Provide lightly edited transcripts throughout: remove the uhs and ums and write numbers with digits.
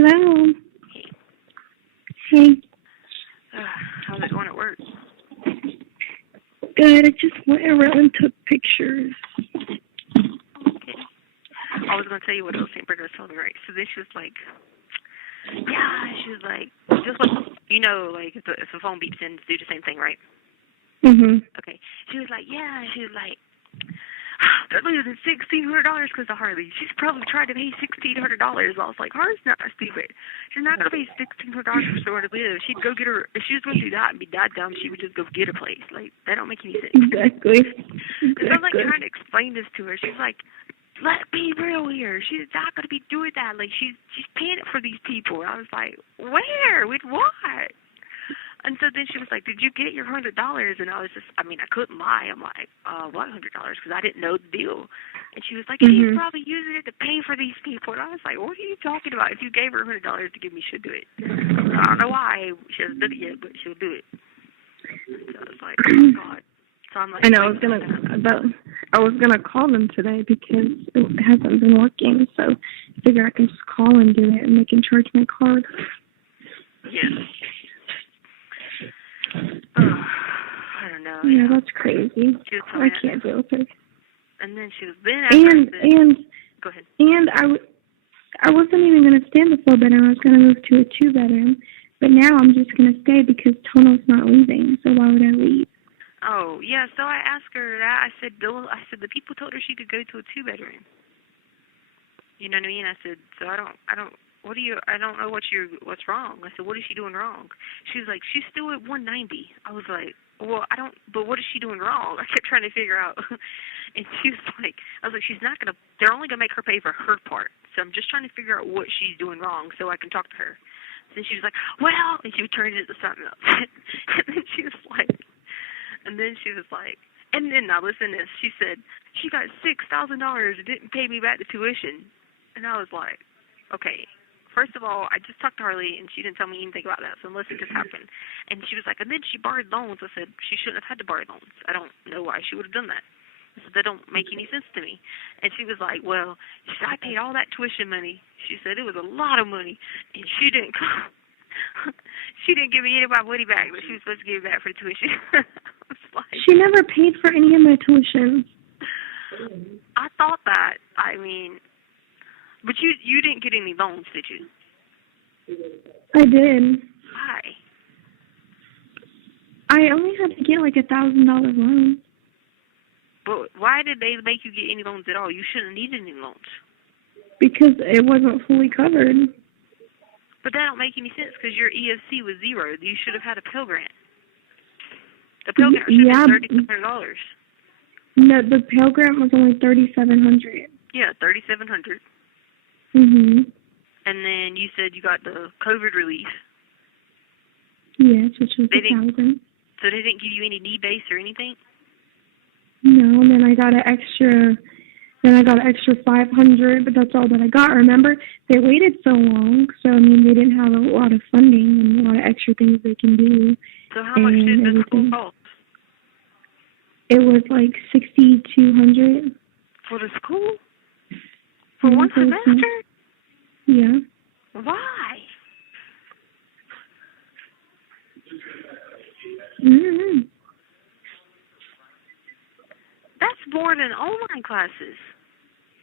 Hello. Hey. Hey. How's it going at work? Good. I just went around and took pictures. Okay. I was going to tell you what else St. Bridget was telling me, right? So then she was like, just like, like if the phone beeps in, do the same thing, right? Mhm. Okay. She was like, they're losing $1,600 because of Harley. She's probably tried to pay $1,600. I was like, Harley's not stupid. She's not going to pay $1,600 for somewhere to live. She'd go get her, if she was going to do that and be that dumb, she would just go get a place. Like, that don't make any sense. Exactly. So I'm like trying to explain this to her. She's like, let's be real here. She's not going to be doing that. Like, she's paying it for these people. I was like, where? With what? And so then she was like, did you get your $100? And I was just, I couldn't lie. I'm like, what $100? Because I didn't know the deal. And she was like, she's probably using it to pay for these people. And I was like, what are you talking about? If you gave her $100 to give me, she'll do it. I don't know why she hasn't done it yet, but she'll do it. So I was like, oh my God. So I'm like, I know. I was gonna call them today because it hasn't been working. So I figure I can just call and do it, and they can charge my card. Yes. I don't know. Yeah, that's crazy. I can't deal with her. And then she was go ahead. And I wasn't even gonna stay in the 4-bedroom. I was gonna move to a 2-bedroom, but now I'm just gonna stay because Tono's not leaving. So why would I leave? Oh yeah. So I asked her that. I said the people told her she could go to a 2-bedroom. You know what I mean? I said, so I don't know what's wrong. I said, what is she doing wrong? She was like, she's still at 190. I was like, well, but what is she doing wrong? I kept trying to figure out. And she was like, I was like, they're only going to make her pay for her part. So I'm just trying to figure out what she's doing wrong so I can talk to her. Then she was like, well, and she would turn it into something else. And then she was like, and then now listen to this. She said, she got $6,000 and didn't pay me back the tuition. And I was like, okay. First of all, I just talked to Harley, and she didn't tell me anything about that, so unless it just happened. And she was like, and then she borrowed loans. I said, she shouldn't have had to borrow loans. I don't know why she would have done that. I said, that don't make any sense to me. And she was like, well, I paid all that tuition money. She said it was a lot of money, and she didn't give me any of my money back, but she was supposed to give it back for the tuition. I was like, she never paid for any of my tuition. I thought that. But you didn't get any loans, did you? I did. Why? I only had to get like $1,000 loan. But why did they make you get any loans at all? You shouldn't need any loans. Because it wasn't fully covered. But that don't make any sense because your EFC was 0. You should have had a Pell Grant. The Pell Grant should have been $3,700. No, the Pell Grant was only $3,700. Yeah, $3,700. Mhm. And then you said you got the COVID relief. Yes, which was $1,000. So they didn't give you any need base or anything? No, and then I got an extra $500, but that's all that I got. Remember, they waited so long, so they didn't have a lot of funding and a lot of extra things they can do. So how much did the school cost? It was like $6,200 for the school. For one semester? Yeah. Why? Mm-hmm. That's more than online classes.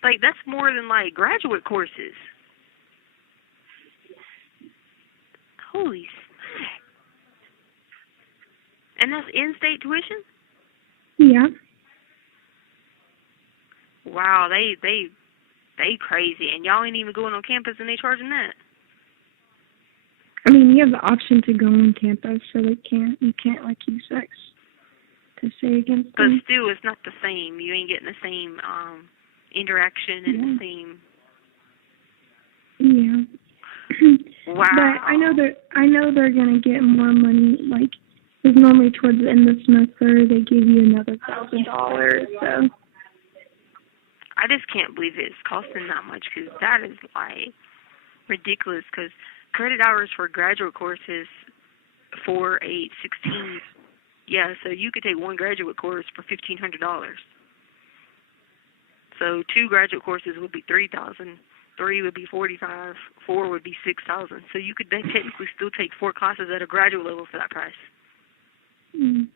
Like, that's more than, like, graduate courses. Holy smack. And that's in-state tuition? Yeah. Wow, they crazy. And y'all ain't even going on campus and they charging that. You have the option to go on campus, so you can't use sex to say against them. But still, it's not the same. You ain't getting the same interaction and the same. Yeah. Wow. But I know they're gonna get more money. Like, because normally towards the end of the semester they give you another $1,000. So. I just can't believe it's costing that much because that is like ridiculous. Because credit hours for graduate courses 4, 8, 16. Yeah, so you could take one graduate course for $1,500. So 2 graduate courses would be $3,000. 3 would be 45, 4 would be 6,000. So you could technically still take 4 classes at a graduate level for that price. Mm.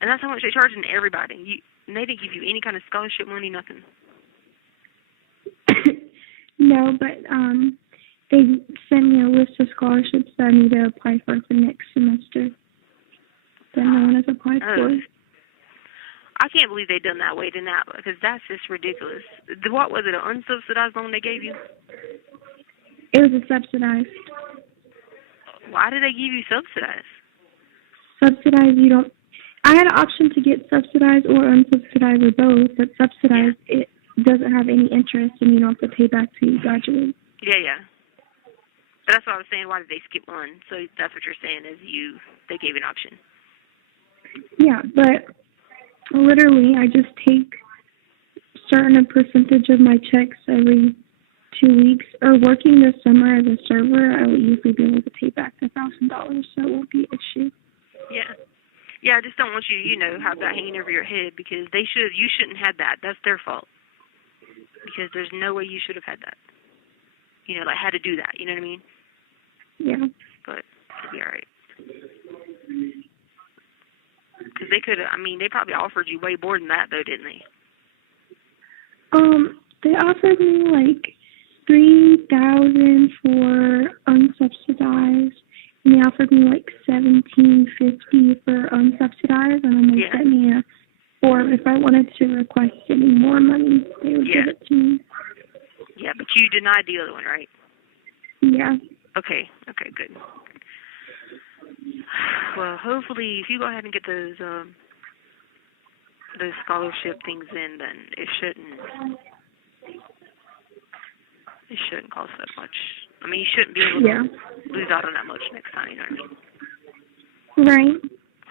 And that's how much they charge everybody. And they didn't give you any kind of scholarship money, nothing. No, but they sent me a list of scholarships that I need to apply for next semester that no one has applied for. I can't believe they done that way to now, because that's just ridiculous. What was it, an unsubsidized loan they gave you? It was a subsidized. Why did they give you subsidized? Subsidized, you don't... I had an option to get subsidized or unsubsidized or both, but subsidized, it doesn't have any interest and you don't have to pay back till you graduate. Yeah. But that's what I was saying, why did they skip one? So that's what you're saying is they gave an option. Yeah, but literally I just take certain percentage of my checks every 2 weeks, or working this summer as a server, I would usually be able to pay back $1,000, so it won't be an issue. Yeah, I just don't want you to, have that hanging over your head, because you shouldn't have that. That's their fault. Because there's no way you should have had that. Had to do that, you know what I mean? Yeah. But it'll be alright. Because they could have, they probably offered you way more than that, though, didn't they? They offered me, $3,000 for unsubsidized, and they offered me, $1,750 for unsubsidized, and then they sent me a form if I wanted to request any more money, they would give it to me. Yeah, but you denied the other one, right? Yeah. Okay, good. Well, hopefully, if you go ahead and get those scholarship things in, then it shouldn't cost that much. You shouldn't be able to lose out on that much next time, you know what I mean? Right.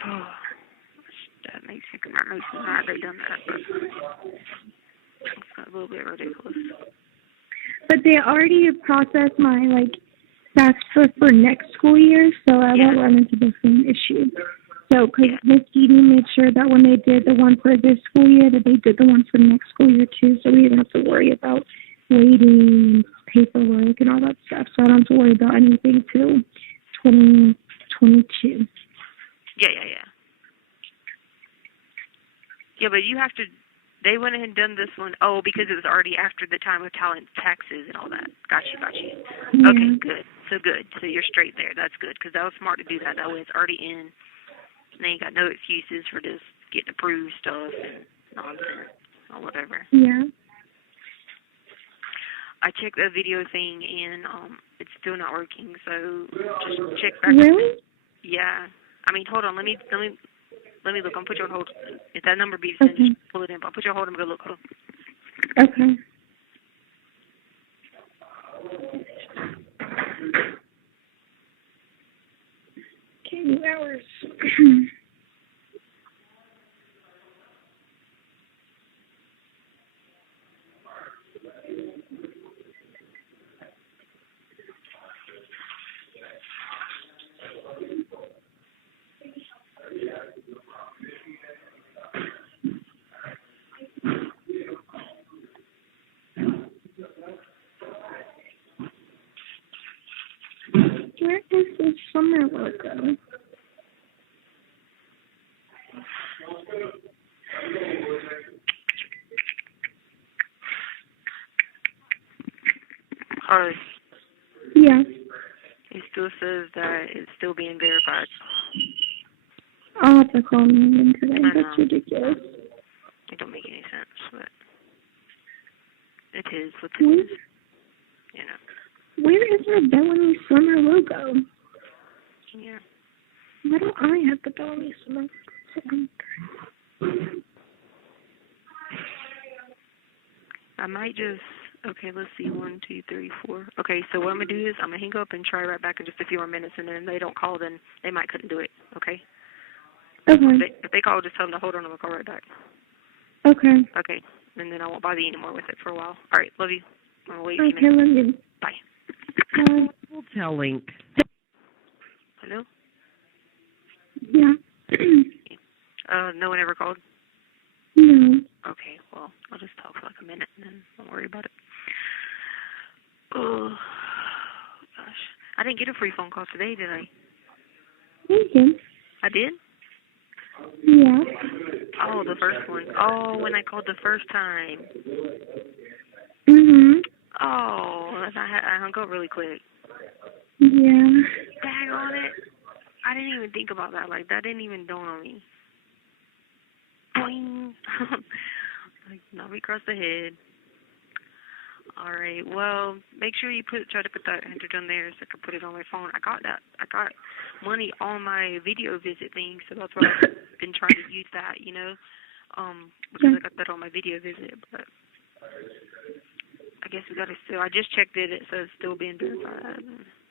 Oh, that makes me mad they done that, but it's a little bit ridiculous. But they already processed my, FAFSA for next school year, so I won't run into the same issue. So, because Miss Edie made sure that when they did the one for this school year, that they did the one for the next school year, too, so we didn't have to worry about waiting, paperwork, and all that stuff. So I don't have to worry about anything till 2022. Yeah. Yeah, but you have to... They went ahead and done this one, because it was already after the time of talent taxes and all that. Got you. Yeah. Okay, good. So you're straight there. That's good, because that was smart to do that. That way it's already in. And then you got no excuses for just getting approved stuff and nonsense or whatever. Yeah. I checked the video thing, and it's still not working, so just check back. Really? Yeah. Hold on. Let me look. I'm put you on hold. If that number beats, then just pull it in. I'll put you on hold and go look. Hold on. Okay. Okay, new hours. Where is the summer logo? Yeah. It still says that it's still being verified. I'll have to call me again today. That's ridiculous. It don't make any sense, but it is what it is. Where is our Bellamy Summer logo? Yeah. Why don't I have the Bellamy Summer logo? I might just... Okay, let's see. 1, 2, 3, 4. Okay, so what I'm going to do is I'm going to hang up and try right back in just a few more minutes, and then if they don't call, then they might couldn't do it, okay? Okay. If they call, just tell them to hold on and we'll call right back. Okay. Okay, and then I won't bother you anymore with it for a while. All right, love you. I'm going to wait a few Okay, minutes. love you. Bye. Bye. Hotel link. Hello? Yeah. No one ever called? No. Okay, well, I'll just talk for like a minute and then don't worry about it. Oh, gosh. I didn't get a free phone call today, did I? You did. I did? Yeah. Oh, the first one. Oh, when I called the first time. Mhm. Oh, I hung up really quick. Yeah. Dang on it. I didn't even think about that. Like, that didn't even dawn on me. Boing. Like, knock me across the head. All right. Well, make sure you try to put that entered on there so I can put it on my phone. I got money on my video visit thing, so that's why I've been trying to use that, because I got that on my video visit. But I guess we gotta still. I just checked it. It says still being verified.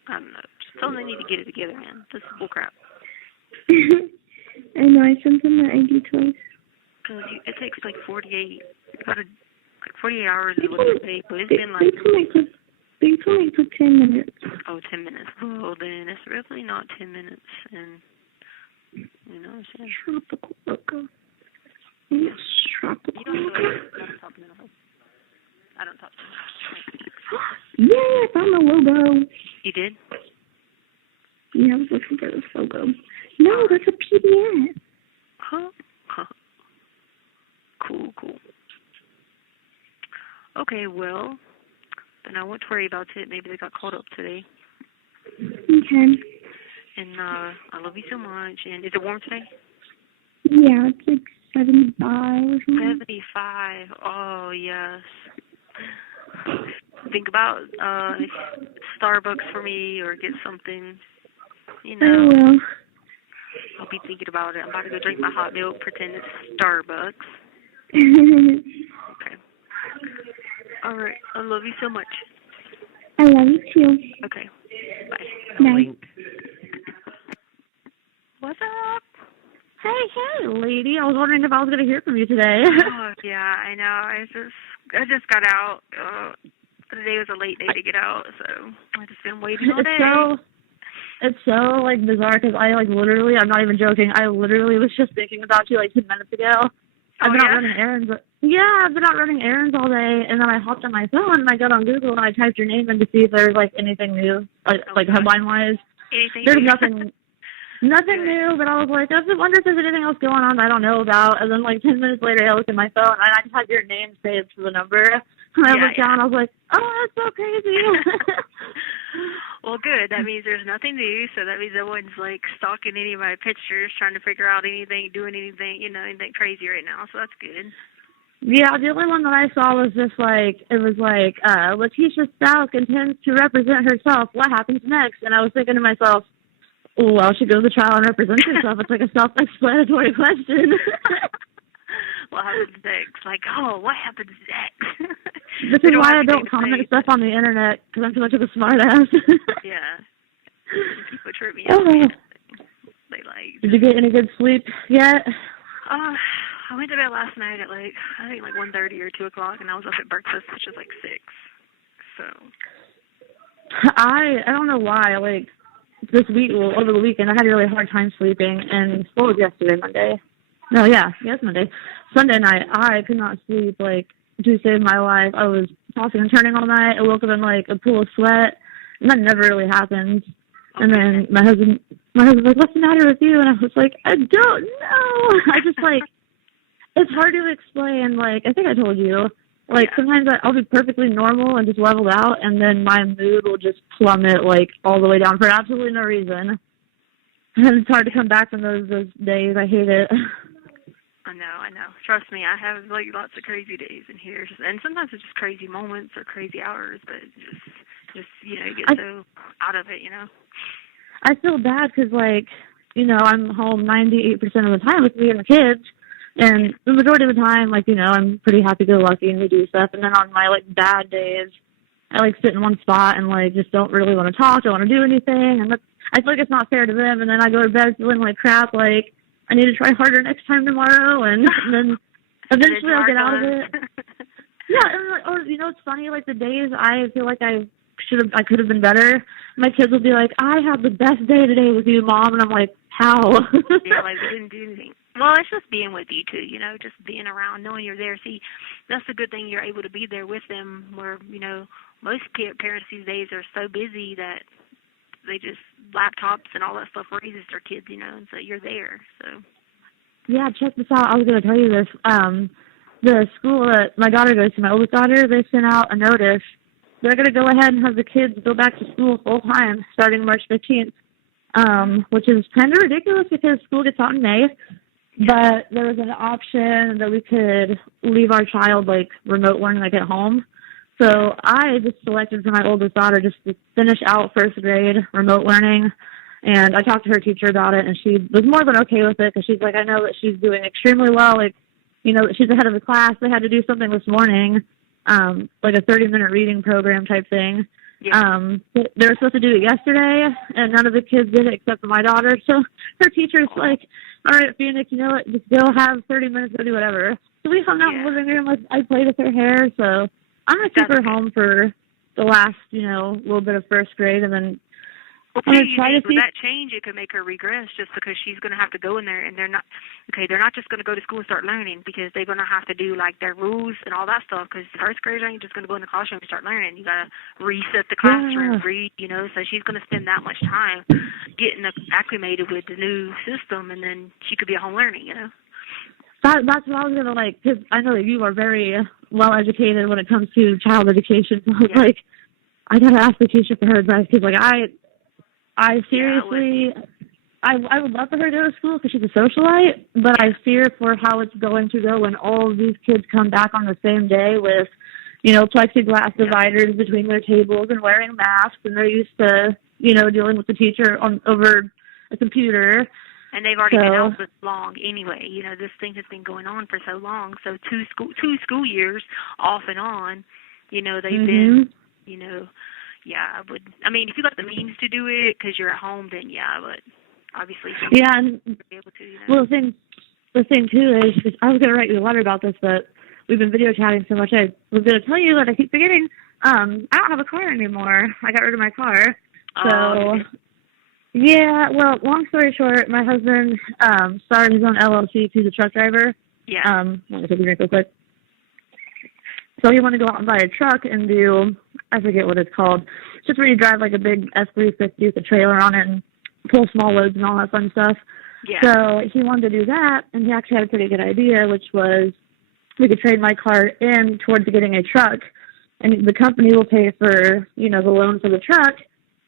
I don't know. Just tell them they need to get it together, man. This is bullcrap. I know. I sent them the ID twice. Cause it takes like 48. Like 48 hours is what they say, but it's been like. They told me it took 10 minutes. Oh, 10 minutes. Well, then it's really not 10 minutes, and you know what I'm saying. Tropical logo. Yes, tropical. You don't talk mental health. I don't talk mental health. Yeah, I found the logo. You did? Yeah, I was looking for this logo. No, that's a PDF. Huh? Cool. Okay, well, then I won't worry about it. Maybe they got called up today. Okay. And I love you so much. And is it warm today? Yeah, it's like 75 or something. 75. Oh, yes. Think about Starbucks for me, or get something, I will. I'll be thinking about it. I'm about to go drink my hot milk, pretend it's Starbucks. Okay. All right. I love you so much. I love you too. Okay. Bye. Bye. What's up? Hey, lady. I was wondering if I was going to hear from you today. Oh, yeah, I know. I just got out. Today was a late day to get out, so I just been waiting all day. It's so, like, bizarre because I, like, literally, I'm not even joking, I literally was just thinking about you, like, 10 minutes ago. I've been out running errands. Yeah, I've been out running errands all day, and then I hopped on my phone, and I got on Google, and I typed your name in to see if there was, like, anything new, like headline-wise. There's nothing new, but I was like, I wonder if there's anything else going on I don't know about. And then, like, 10 minutes later, I looked at my phone, and I just had your name saved to the number. And I looked down, and I was like, oh, that's so crazy. Well, good. That means there's nothing new, so that means no one's, like, stalking any of my pictures, trying to figure out anything, doing anything, anything crazy right now, so that's good. Yeah, the only one that I saw was just, like, it was like, Leticia Stauch intends to represent herself. What happens next? And I was thinking to myself, well, she goes to trial and represents herself. It's like a self-explanatory question. What happens next? Like, oh, what happens next? This is why I don't comment stuff on the internet, because I'm too much of a smart ass. Yeah. People trip me out. They like. Did you get any good sleep yet? I went to bed last night at I think 1:30 or 2 o'clock, and I was up at breakfast, which is 6. So. I don't know why, this week, over the weekend, I had a really hard time sleeping, and what was yesterday, Monday? No, yeah, yes, Monday. Sunday night, I could not sleep, to save my life. I was tossing and turning all night. I woke up in, a pool of sweat, and that never really happened. Okay. And then my husband was like, what's the matter with you? And I was like, I don't know. I just, it's hard to explain, I think I told you. Sometimes I'll be perfectly normal and just leveled out, and then my mood will just plummet, all the way down for absolutely no reason. And it's hard to come back from those days. I hate it. I know. Trust me, I have, lots of crazy days in here. And sometimes it's just crazy moments or crazy hours, but just you get so out of it, I feel bad because, I'm home 98% of the time with me and the kids. And the majority of the time, I'm pretty happy-go-lucky and we do stuff. And then on my, bad days, I, sit in one spot and, just don't really want to talk, don't want to do anything. And I feel like it's not fair to them. And then I go to bed feeling like crap, I need to try harder next time tomorrow. And then eventually I'll get out of it. Yeah, or, it's funny, the days I feel like I could have been better, my kids will be like, I had the best day today with you, Mom. And I'm like, How? Yeah, like we didn't do anything. Well, it's just being with you too, you know, just being around, knowing you're there. See, that's the good thing, you're able to be there with them where, you know, most parents these days are so busy that they just, laptops and all that stuff raises their kids, you know, and so you're there, so. Yeah, check this out. I was going to tell you this. The school that my daughter goes to, my oldest daughter, they sent out a notice. They're going to go ahead and have the kids go back to school full time starting March 15th, which is kind of ridiculous because school gets out in May. But there was an option that we could leave our child, like, remote learning, like, at home. So I just selected for my oldest daughter just to finish out first grade remote learning. And I talked to her teacher about it, and she was more than okay with it because she's like, I know that she's doing extremely well. Like, you know, she's ahead of the class. They had to do something this morning, like a 30-minute reading program type thing. Yeah. They were supposed to do it yesterday, and none of the kids did it except for my daughter. So her teacher's like, all right, Phoenix, you know what, just go have 30 minutes to do whatever. So we hung out in the living room. I played with her hair. So I'm going to keep her home for the last, you know, little bit of first grade, and then well, with that change, it could make her regress just because she's going to have to go in there, and they're not just going to go to school and start learning because they're going to have to do, like, their rules and all that stuff because first graders ain't just going to go in the classroom and start learning. You got to reset the classroom, read, you know, so she's going to spend that much time getting acclimated with the new system, and then she could be at home learning, you know. That's what I was going to, like, because I know that you are very well educated when it comes to child education. So I was like, I got to ask the teacher for her advice because, like, I seriously, I would love for her to go to school because she's a socialite, but I fear for how it's going to go when all of these kids come back on the same day with, you know, plexiglass dividers between their tables and wearing masks, and they're used to, you know, dealing with the teacher over a computer. And they've already been out this long anyway. You know, this thing has been going on for so long. So two school years off and on, you know, they've been, you know. Yeah, I mean, if you got the means to do it because you're at home, then yeah, but obviously you and be able to, you know. Well, the thing too is, I was going to write you a letter about this, but we've been video chatting so much. I was going to tell you that I keep forgetting. I don't have a car anymore. I got rid of my car. So, yeah, well, long story short, my husband started his own LLC. He's a truck driver. Yeah. I'm going to take a drink real quick. So he wanted to go out and buy a truck and do, I forget what it's called. It's just where you drive like a big F-350 with a trailer on it and pull small loads and all that fun stuff. Yeah. So he wanted to do that, and he actually had a pretty good idea, which was we could trade my car in towards getting a truck, and the company will pay for, you know, the loan for the truck,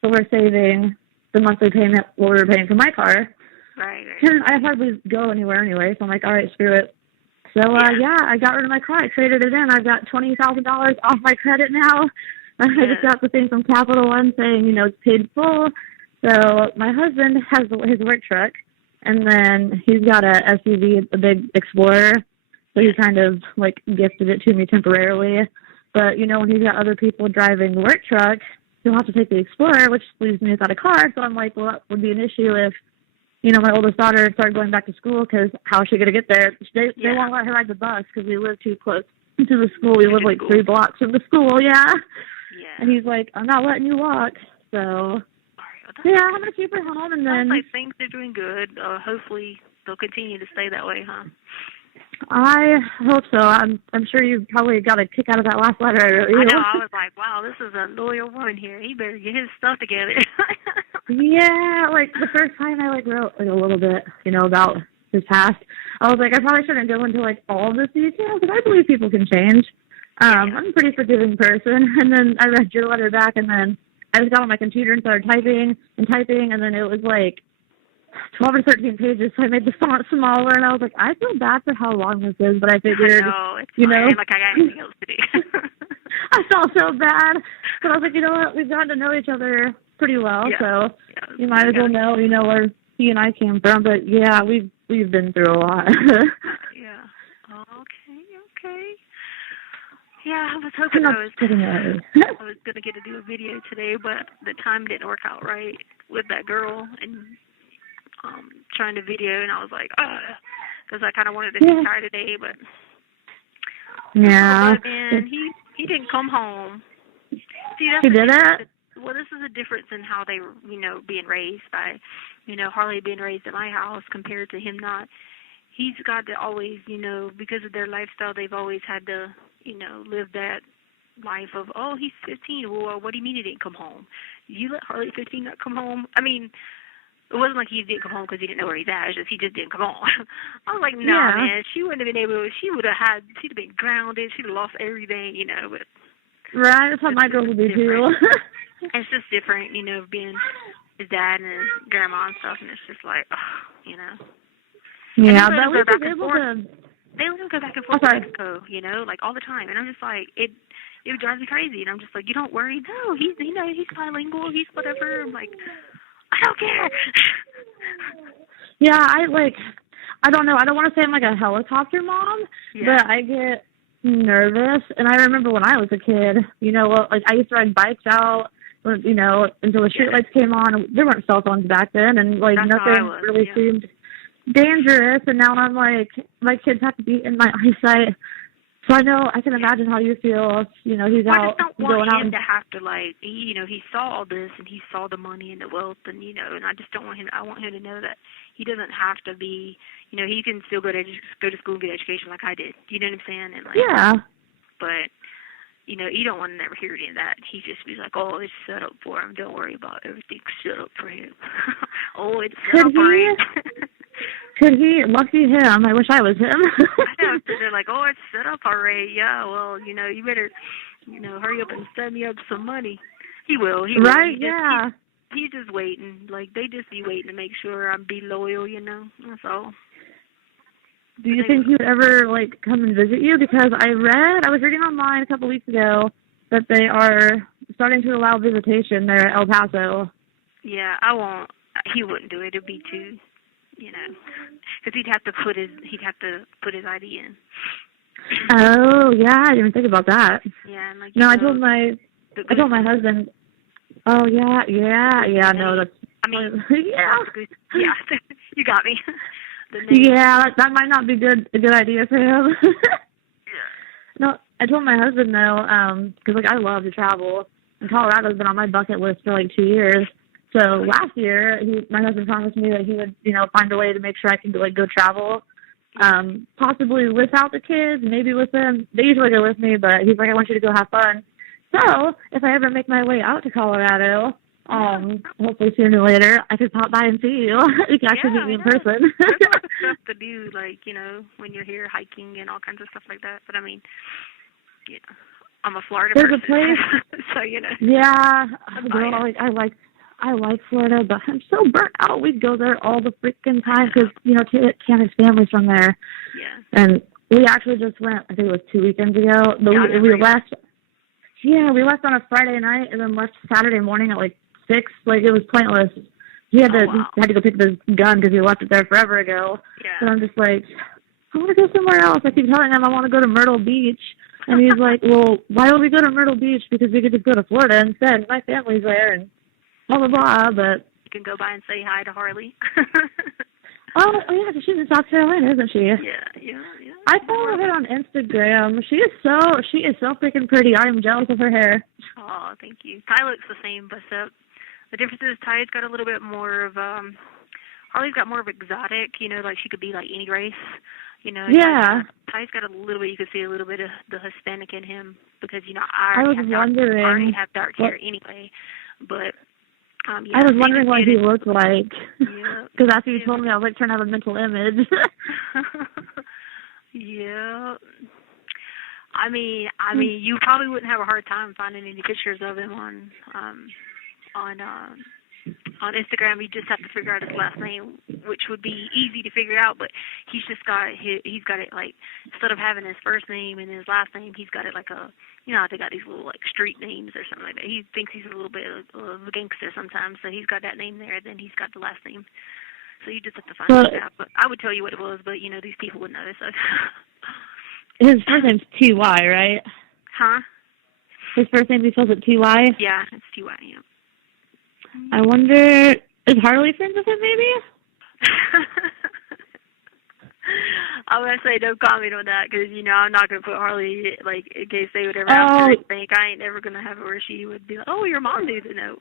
so we're saving the monthly payment what we were paying for my car. Right. And I hardly go anywhere anyway, so I'm like, all right, screw it. So, I got rid of my car. I traded it in. I've got $20,000 off my credit now. I just got the thing from Capital One saying, you know, it's paid full. So my husband has his work truck, and then he's got a SUV, a big Explorer. So he kind of, like, gifted it to me temporarily. But, you know, when he's got other people driving the work truck, he'll have to take the Explorer, which leaves me without a car. So I'm like, well, that would be an issue if, you know, my oldest daughter started going back to school because how is she going to get there? They won't let her ride the bus because we live too close to the school. We live like 3 blocks from the school, yeah. And he's like, I'm not letting you walk. So, yeah, I'm going to keep her home. And then, sounds like things are doing good. Hopefully they'll continue to stay that way, huh? I hope so. I'm sure you probably got a kick out of that last letter. I know. I was like, wow, this is a loyal one here. He better get his stuff together. Yeah, like the first time I like wrote like a little bit, you know, about his past, I was like, I probably shouldn't go into like all of this detail because I believe people can change. I'm a pretty forgiving person, and then I read your letter back, and then I just got on my computer and started typing, and then it was like 12 or 13 pages, so I made the font smaller, and I was like, I feel bad for how long this is, but I figured, you know, like I got anything else to do. I felt so bad, but I was like, you know what, we've gotten to know each other pretty well, so you might as well know, you know, where he and I came from, but yeah, we've been through a lot. Yeah. Okay. Yeah, I was hoping I was going to get to do a video today, but the time didn't work out right with that girl and trying to video, and I was like, because I kind of wanted to be tired today, but yeah. And he didn't come home. See, he did it? this is a difference in how they were, being raised by, Harley being raised at my house compared to him not. He's got to always, because of their lifestyle, they've always had to, live that life of, oh, he's 15. Well, what do you mean he didn't come home? You let Harley 15 not come home? I mean, it wasn't like he didn't come home because he didn't know where he's at. It's just he just didn't come home. I was like, nah, man. She wouldn't have been able. She'd have been grounded. She'd have lost everything, But right, that's how my girls would be too. It's just different, being his dad and his grandma and stuff, and it's just like, Yeah, but we was able to. They let him go back and forth to Mexico, like all the time, and I'm just like, it drives me crazy, and I'm just like, you don't worry, no, he's bilingual, he's whatever. I'm like, I don't care. Yeah, I don't know. I don't want to say I'm like a helicopter mom, but I get nervous. And I remember when I was a kid, I used to ride bikes out, until the street lights came on. There weren't cell phones back then, and nothing really seemed dangerous. And now I'm like, my kids have to be in my eyesight. So I can imagine how you feel. He's out going out. I just don't want him to have to he saw all this and he saw the money and the wealth and and I just don't want him. I want him to know that he doesn't have to be. He can still go to school and get education like I did. You know what I'm saying? And But you don't want to never hear any of that. He just be like, oh, it's set up for him. Don't worry about everything set up for him. Oh, it's set up for him. Could he? Lucky him. I wish I was him. I know. So they're like, oh, it's set up already. Yeah, well, you better, hurry up and send me up some money. He will. He will. Right, He's just waiting. They just be waiting to make sure I'm be loyal, That's all. Do you think he would ever, come and visit you? Because I was reading online a couple weeks ago that they are starting to allow visitation there at El Paso. Yeah, I won't. He wouldn't do it. It'd be too, because he'd have to put his ID in. Oh, yeah, I didn't even think about that. Yeah, and I told my husband. Oh, yeah, no, that's. I mean, yeah. Yeah, you got me. Yeah, that might not be a good idea for him. No, I told my husband though, because I love to travel, and Colorado's been on my bucket list for 2 years. So last year, my husband promised me that he would, find a way to make sure I can go travel, possibly without the kids, maybe with them. They usually go with me, but he's like, I want you to go have fun. So if I ever make my way out to Colorado, hopefully sooner or later, I could pop by and see you. You can actually meet me in person. There's a lot of stuff to do, when you're here hiking and all kinds of stuff like that. But I mean, I'm a Florida person. There's a place. So, Yeah, I'm a girl. I like Florida, but I'm so burnt out. We'd go there all the freaking time because, Candace's family's from there. Yeah. And we actually just went, I think it was 2 weekends ago. We left. Yeah, we left on a Friday night and then left Saturday morning at 6. It was pointless. He had to go pick up his gun because he left it there forever ago. Yeah. And I'm just like, I want to go somewhere else. I keep telling him I want to go to Myrtle Beach. And he's like, well, why would we go to Myrtle Beach? Because we could just go to Florida instead. My family's there and blah, blah, blah. But you can go by and say hi to Harley. Oh, yeah, she's in South Carolina, isn't she? Yeah. I follow her on Instagram. She is so freaking pretty. I am jealous of her hair. Oh, thank you. Ty looks the same, but the difference is Ty's got a little bit more of Harley's got more of exotic, she could be any race, Yeah. Ty's got a little bit. You could see a little bit of the Hispanic in him because I already have dark hair anyway, but. I was wondering what he looked like. Yeah. Because after you told me, I was trying to have a mental image. Yeah. I mean, you probably wouldn't have a hard time finding any pictures of him on Instagram. You just have to figure out his last name, which would be easy to figure out. But he's just got he's got it instead of having his first name and his last name, he's got it they got these little street names or something like that. He thinks he's a little bit of a gangster sometimes, so he's got that name there. Then he's got the last name. So you just have to find it out. But I would tell you what it was, but these people would know. So his first name's T.Y., right? Huh? His first name, he spells it T.Y.? Yeah, it's T.Y., yeah. I wonder, is Harley friends with him, maybe? I'm gonna say no comment on that because I'm not gonna put Harley like in case they would ever have to think. I ain't never gonna have it where she would be like, "Oh, your mom needs to know."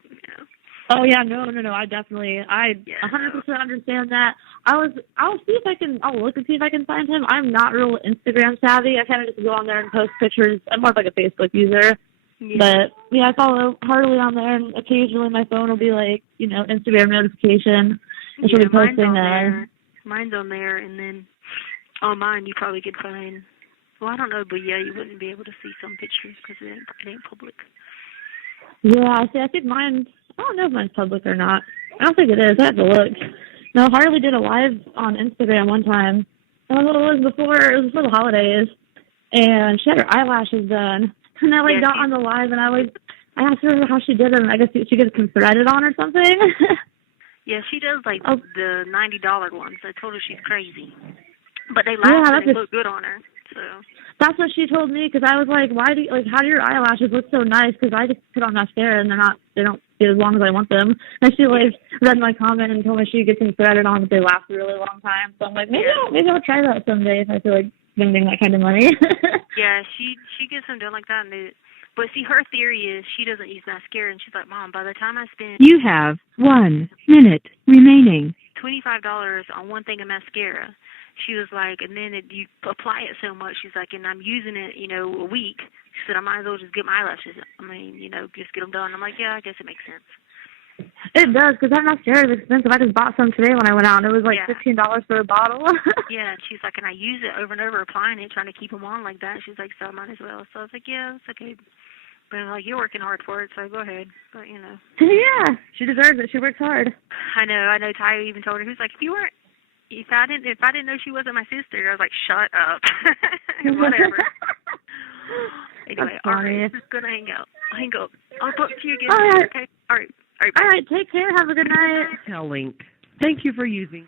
Oh yeah, no. I 100% understand that. I'll look and see if I can find him. I'm not real Instagram savvy. I kind of just go on there and post pictures. I'm more of like a Facebook user. Yeah. But yeah, I follow Harley on there, and occasionally my phone will be like, Instagram notification, and she'll be posting there. Mine's on there, and then on mine you probably could find. Well, I don't know, but yeah, you wouldn't be able to see some pictures because it ain't public. Yeah, I think mine. I don't know if mine's public or not. I don't think it is. I have to look. No, Harley did a live on Instagram one time. I don't know what it was before. It was before the holidays, and she had her eyelashes done. And I got on the live, and I asked her how she did them. I guess she gets them threaded on or something. Yeah, she does the $90 ones. I told her she's crazy, but they last and they look good on her. So that's what she told me, because I was like, how do your eyelashes look so nice? Because I just put on mascara and they don't get as long as I want them. And she read my comment and told me she gets them threaded on, but they last a really long time. So I'm like, maybe I'll try that someday if I feel like spending that kind of money. Yeah, she gets them done like that. But see, her theory is she doesn't use mascara, and she's like, Mom, by the time I spend... You have 1 minute remaining. $25 on one thing of mascara. She was like, and then you apply it so much. She's like, and I'm using it, a week. She said, I might as well just get my eyelashes. Just get them done. I'm like, yeah, I guess it makes sense. It does, because that mascara is expensive. I just bought some today when I went out, and it was like $15 for a bottle. Yeah, and she's like, and I use it over and over, applying it, trying to keep them on like that. She's like, so I might as well. So I was like, yeah, it's okay. But I'm like, you're working hard for it, so go ahead. But, Yeah, she deserves it. She works hard. I know. Ty even told her, he was like, if I didn't know she wasn't my sister, I was like, shut up. Whatever. Anyway, all right, just gonna hang up. I'll talk to you again. All right. Okay. All right. All right. Take care. Have a good night. Link. Thank you for using.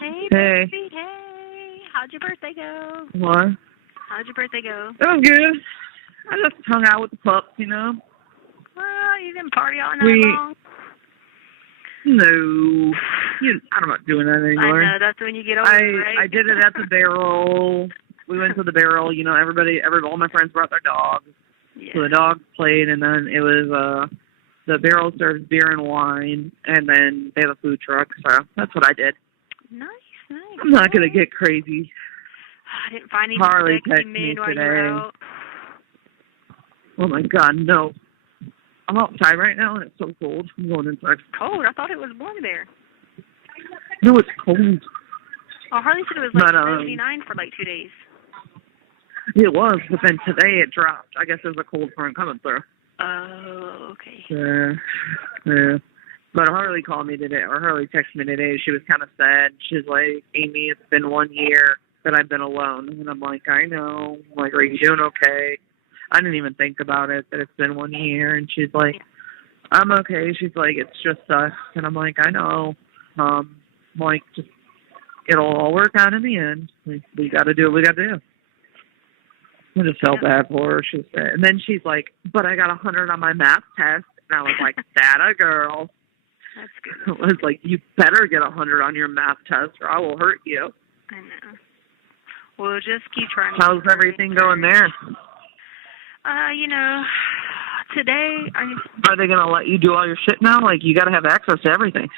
Hey, baby. Hey. How'd your birthday go? What? How'd your birthday go? It was good. I just hung out with the pups, Well, you didn't party all night long? No. I'm not doing that anymore. I know, that's when you get older, right? I did it at the barrel. We went to the barrel. All my friends brought their dogs. Yeah. So the dogs played, and then it was the barrel serves beer and wine, and then they have a food truck. So that's what I did. Nice. I'm not going to get crazy. I didn't find any Harley sexy texted men me while today. you were out. Oh, my God, no. I'm outside right now, and it's so cold. I'm going inside. Cold? I thought it was warm there. No, it's cold. Oh, Harley said it was 79 for 2 days. It was, but then today it dropped. I guess there's a cold front coming through. Oh, okay. Yeah. But Harley called me today, or Harley texted me today. She was kind of sad. She's like, Amy, it's been 1 year that I've been alone. And I'm like, I know. I'm like, are you doing okay? I didn't even think about it, that it's been 1 year. And she's like, I'm okay. She's like, it's just us. And I'm like, I know. Just it'll all work out in the end. We got to do what we got to do. I just felt bad for her. She said, and then she's like, but I got 100 on my math test. And I was like, that a girl. That's good. I was like, you better get 100 on your math test or I will hurt you. I know. Well, just keep trying. How's everything going there? Today Are they going to let you do all your shit now? You got to have access to everything.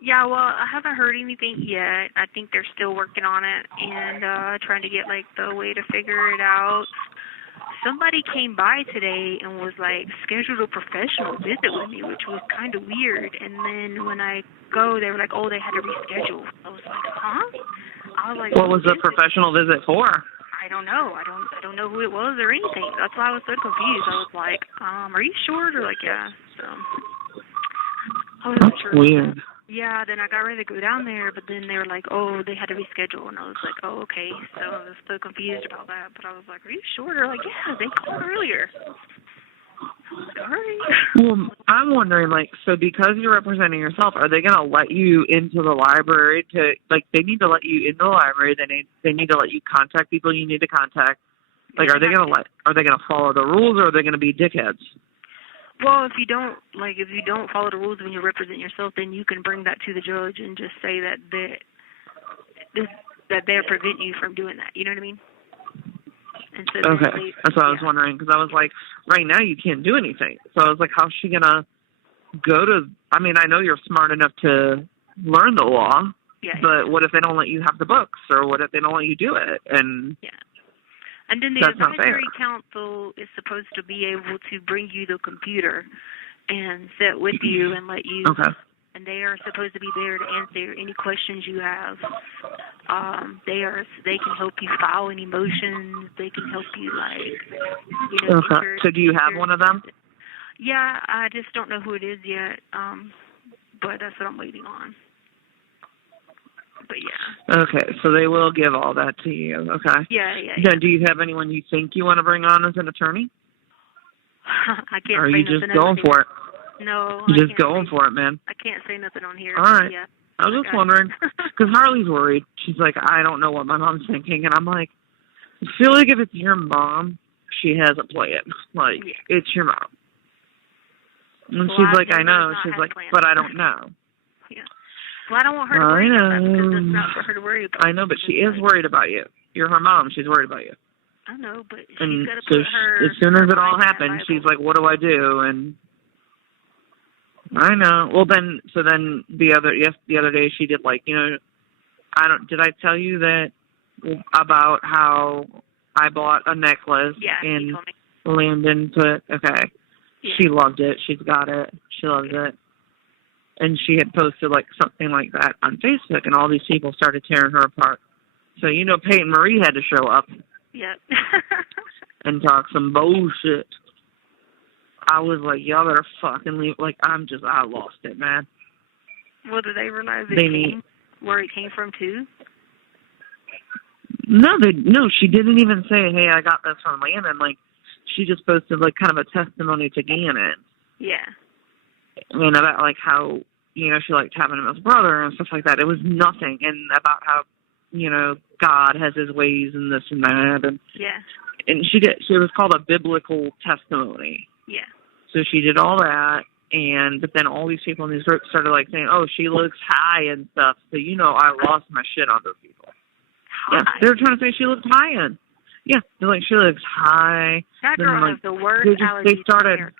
Yeah, well, I haven't heard anything yet. I think they're still working on it and trying to get, the way to figure it out. Somebody came by today and was, scheduled a professional visit with me, which was kind of weird. And then when I go, they were like, oh, they had to reschedule. I was like, huh? I was like, what was the professional visit for? I don't know. I don't know who it was or anything. That's why I was so confused. I was like, are you sure? They're like, yeah. So I wasn't sure. Weird. Yeah, then I got ready to go down there, but then they were like, oh, they had to reschedule. And I was like, oh, okay. So I was so confused about that. But I was like, are you sure? They're like, yeah, they called earlier. I was like, all right. Well, I'm wondering, so because you're representing yourself, are they going to let you into the library to, they need to let you into the library. They need to let you contact people you need to contact. Are they going to follow the rules, or are they going to be dickheads? Well, if you don't follow the rules when you represent yourself, then you can bring that to the judge and just say that that they're preventing you from doing that. You know what I mean? And so Okay, that's what I was wondering, because I was like, right now you can't do anything. So I was like, how's she gonna go to? I mean, I know you're smart enough to learn the law, but what if they don't let you have the books, or what if they don't let you do it? And and then the advisory council is supposed to be able to bring you the computer and sit with you and let you. Okay. And they are supposed to be there to answer any questions you have. They can help you file any motions. They can help you, Okay. So do you have one of them? Yeah, I just don't know who it is yet. But that's what I'm waiting on. But yeah. Okay, so they will give all that to you. Okay. Yeah. Then do you have anyone you think you want to bring on as an attorney? I can't. Or are you just going for it? No. You're just going for it, man. I can't say nothing on here. All right. Yeah. I was just wondering, because Harley's worried. She's like, I don't know what my mom's thinking. And I'm like, I feel like if it's your mom, she has a plan. Like, it's your mom. And she's like, I know. She's like, but I don't know. Yeah. Well, I don't want her to worry about that because it's not for her to worry about. I know, but she is worried about you. You're her mom. She's worried about you. I know, but she's and got to so put her. As soon as it all happened, she's like, what do I do? And I know. Well, then the other day she did did I tell you that about how I bought a necklace and Landon okay. Yeah. She loved it. She's got it. She loves it. And she had posted something like that on Facebook, and all these people started tearing her apart. So Peyton Marie had to show up. Yep. and talk some bullshit. I was like, y'all better fucking leave. I lost it, man. Well, did they realize where it came from, too? No, she didn't even say, hey, I got this from Landon. She just posted, kind of a testimony to Gannon. Yeah. About, how, she liked having him as a brother and stuff like that. It was nothing. And about how, God has his ways and this and that. And, and she was called a biblical testimony. Yeah. So she did all that, but then all these people in these groups started saying, "Oh, she looks high and stuff." So I lost my shit on those people. High. Yeah, they were trying to say she looked high in. Yeah, they're like, she looks high. That girl has the worst allergies. They started.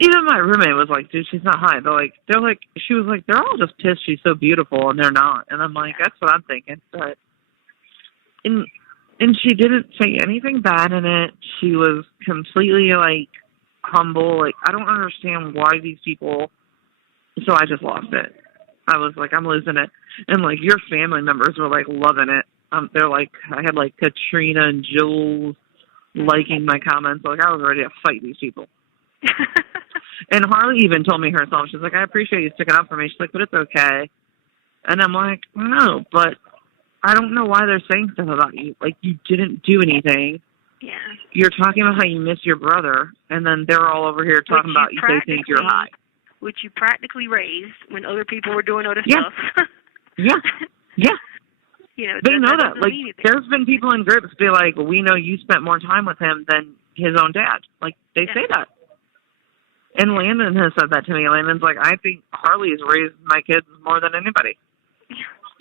Even my roommate was like, "Dude, she's not high." She was like, "They're all just pissed she's so beautiful, and they're not." And I'm like, "That's what I'm thinking." But And she didn't say anything bad in it. She was completely, humble. I don't understand why these people... So I just lost it. I was like, I'm losing it. And, your family members were, loving it. They're I had, Katrina and Jules liking my comments. I was ready to fight these people. And Harley even told me herself, she's like, I appreciate you sticking up for me. She's like, but it's okay. And I'm like, no, but... I don't know why they're saying stuff about you. You didn't do anything. Yeah. You're talking about how you miss your brother, and then they're all over here talking about they think you're high. Which you practically raised when other people were doing other stuff. Yeah. They know that. There's been people in groups be like, we know you spent more time with him than his own dad. They say that. And Landon has said that to me. Landon's like, I think Harley has raised my kids more than anybody.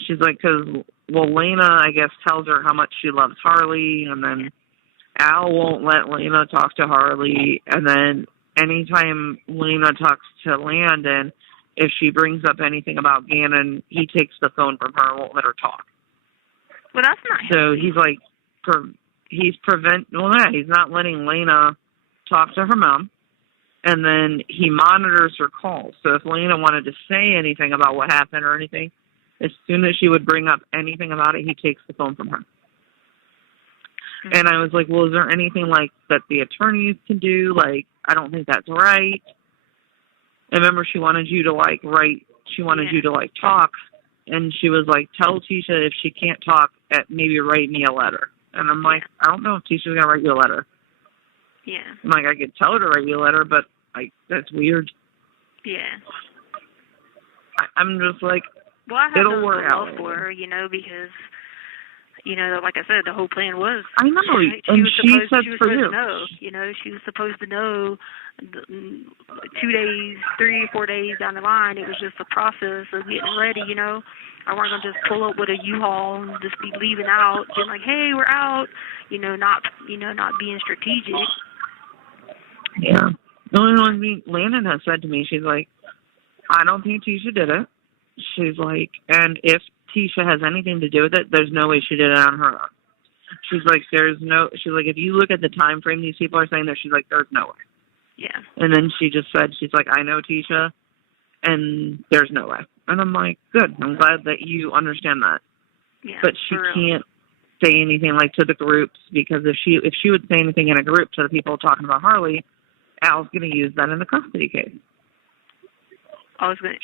She's like, because, Lena, I guess, tells her how much she loves Harley, and then Al won't let Lena talk to Harley, and then anytime Lena talks to Landon, if she brings up anything about Gannon, he takes the phone from her and won't let her talk. Well, that's not So he's he's not letting Lena talk to her mom, and then he monitors her calls. So if Lena wanted to say anything about what happened or anything, as soon as she would bring up anything about it, he takes the phone from her. Mm-hmm. And I was like, well, is there anything that the attorneys can do? I don't think that's right. I remember she wanted you to write, she wanted you to talk. And she was like, tell Tisha if she can't talk, maybe write me a letter. And I'm like, I don't know if Tisha's going to write you a letter. Yeah. I'm like, I could tell her to write you a letter, but that's weird. Yeah. I'm just like, well, I have it'll work out for her, because You know, like I said, the whole plan was. I know, and she said for you. To know, you know, she was supposed to know 2 days, 3 or 4 days down the line. It was just a process of getting ready, you know. I weren't going to just pull up with a U-Haul and just be leaving out, being like, hey, we're out, not being strategic. Yeah. The only one thing Landon has said to me, she's like, I don't think Tisha did it. She's like, and if Tisha has anything to do with it, there's no way she did it on her own. She's like, she's like, if you look at the time frame these people are saying there, she's like, there's no way. Yeah. And then she just said, she's like, I know Tisha, and there's no way. And I'm like, good. I'm glad that you understand that. Yeah, but she can't say anything like to the groups, because if she would say anything in a group to the people talking about Harley, Al's going to use that in the custody case.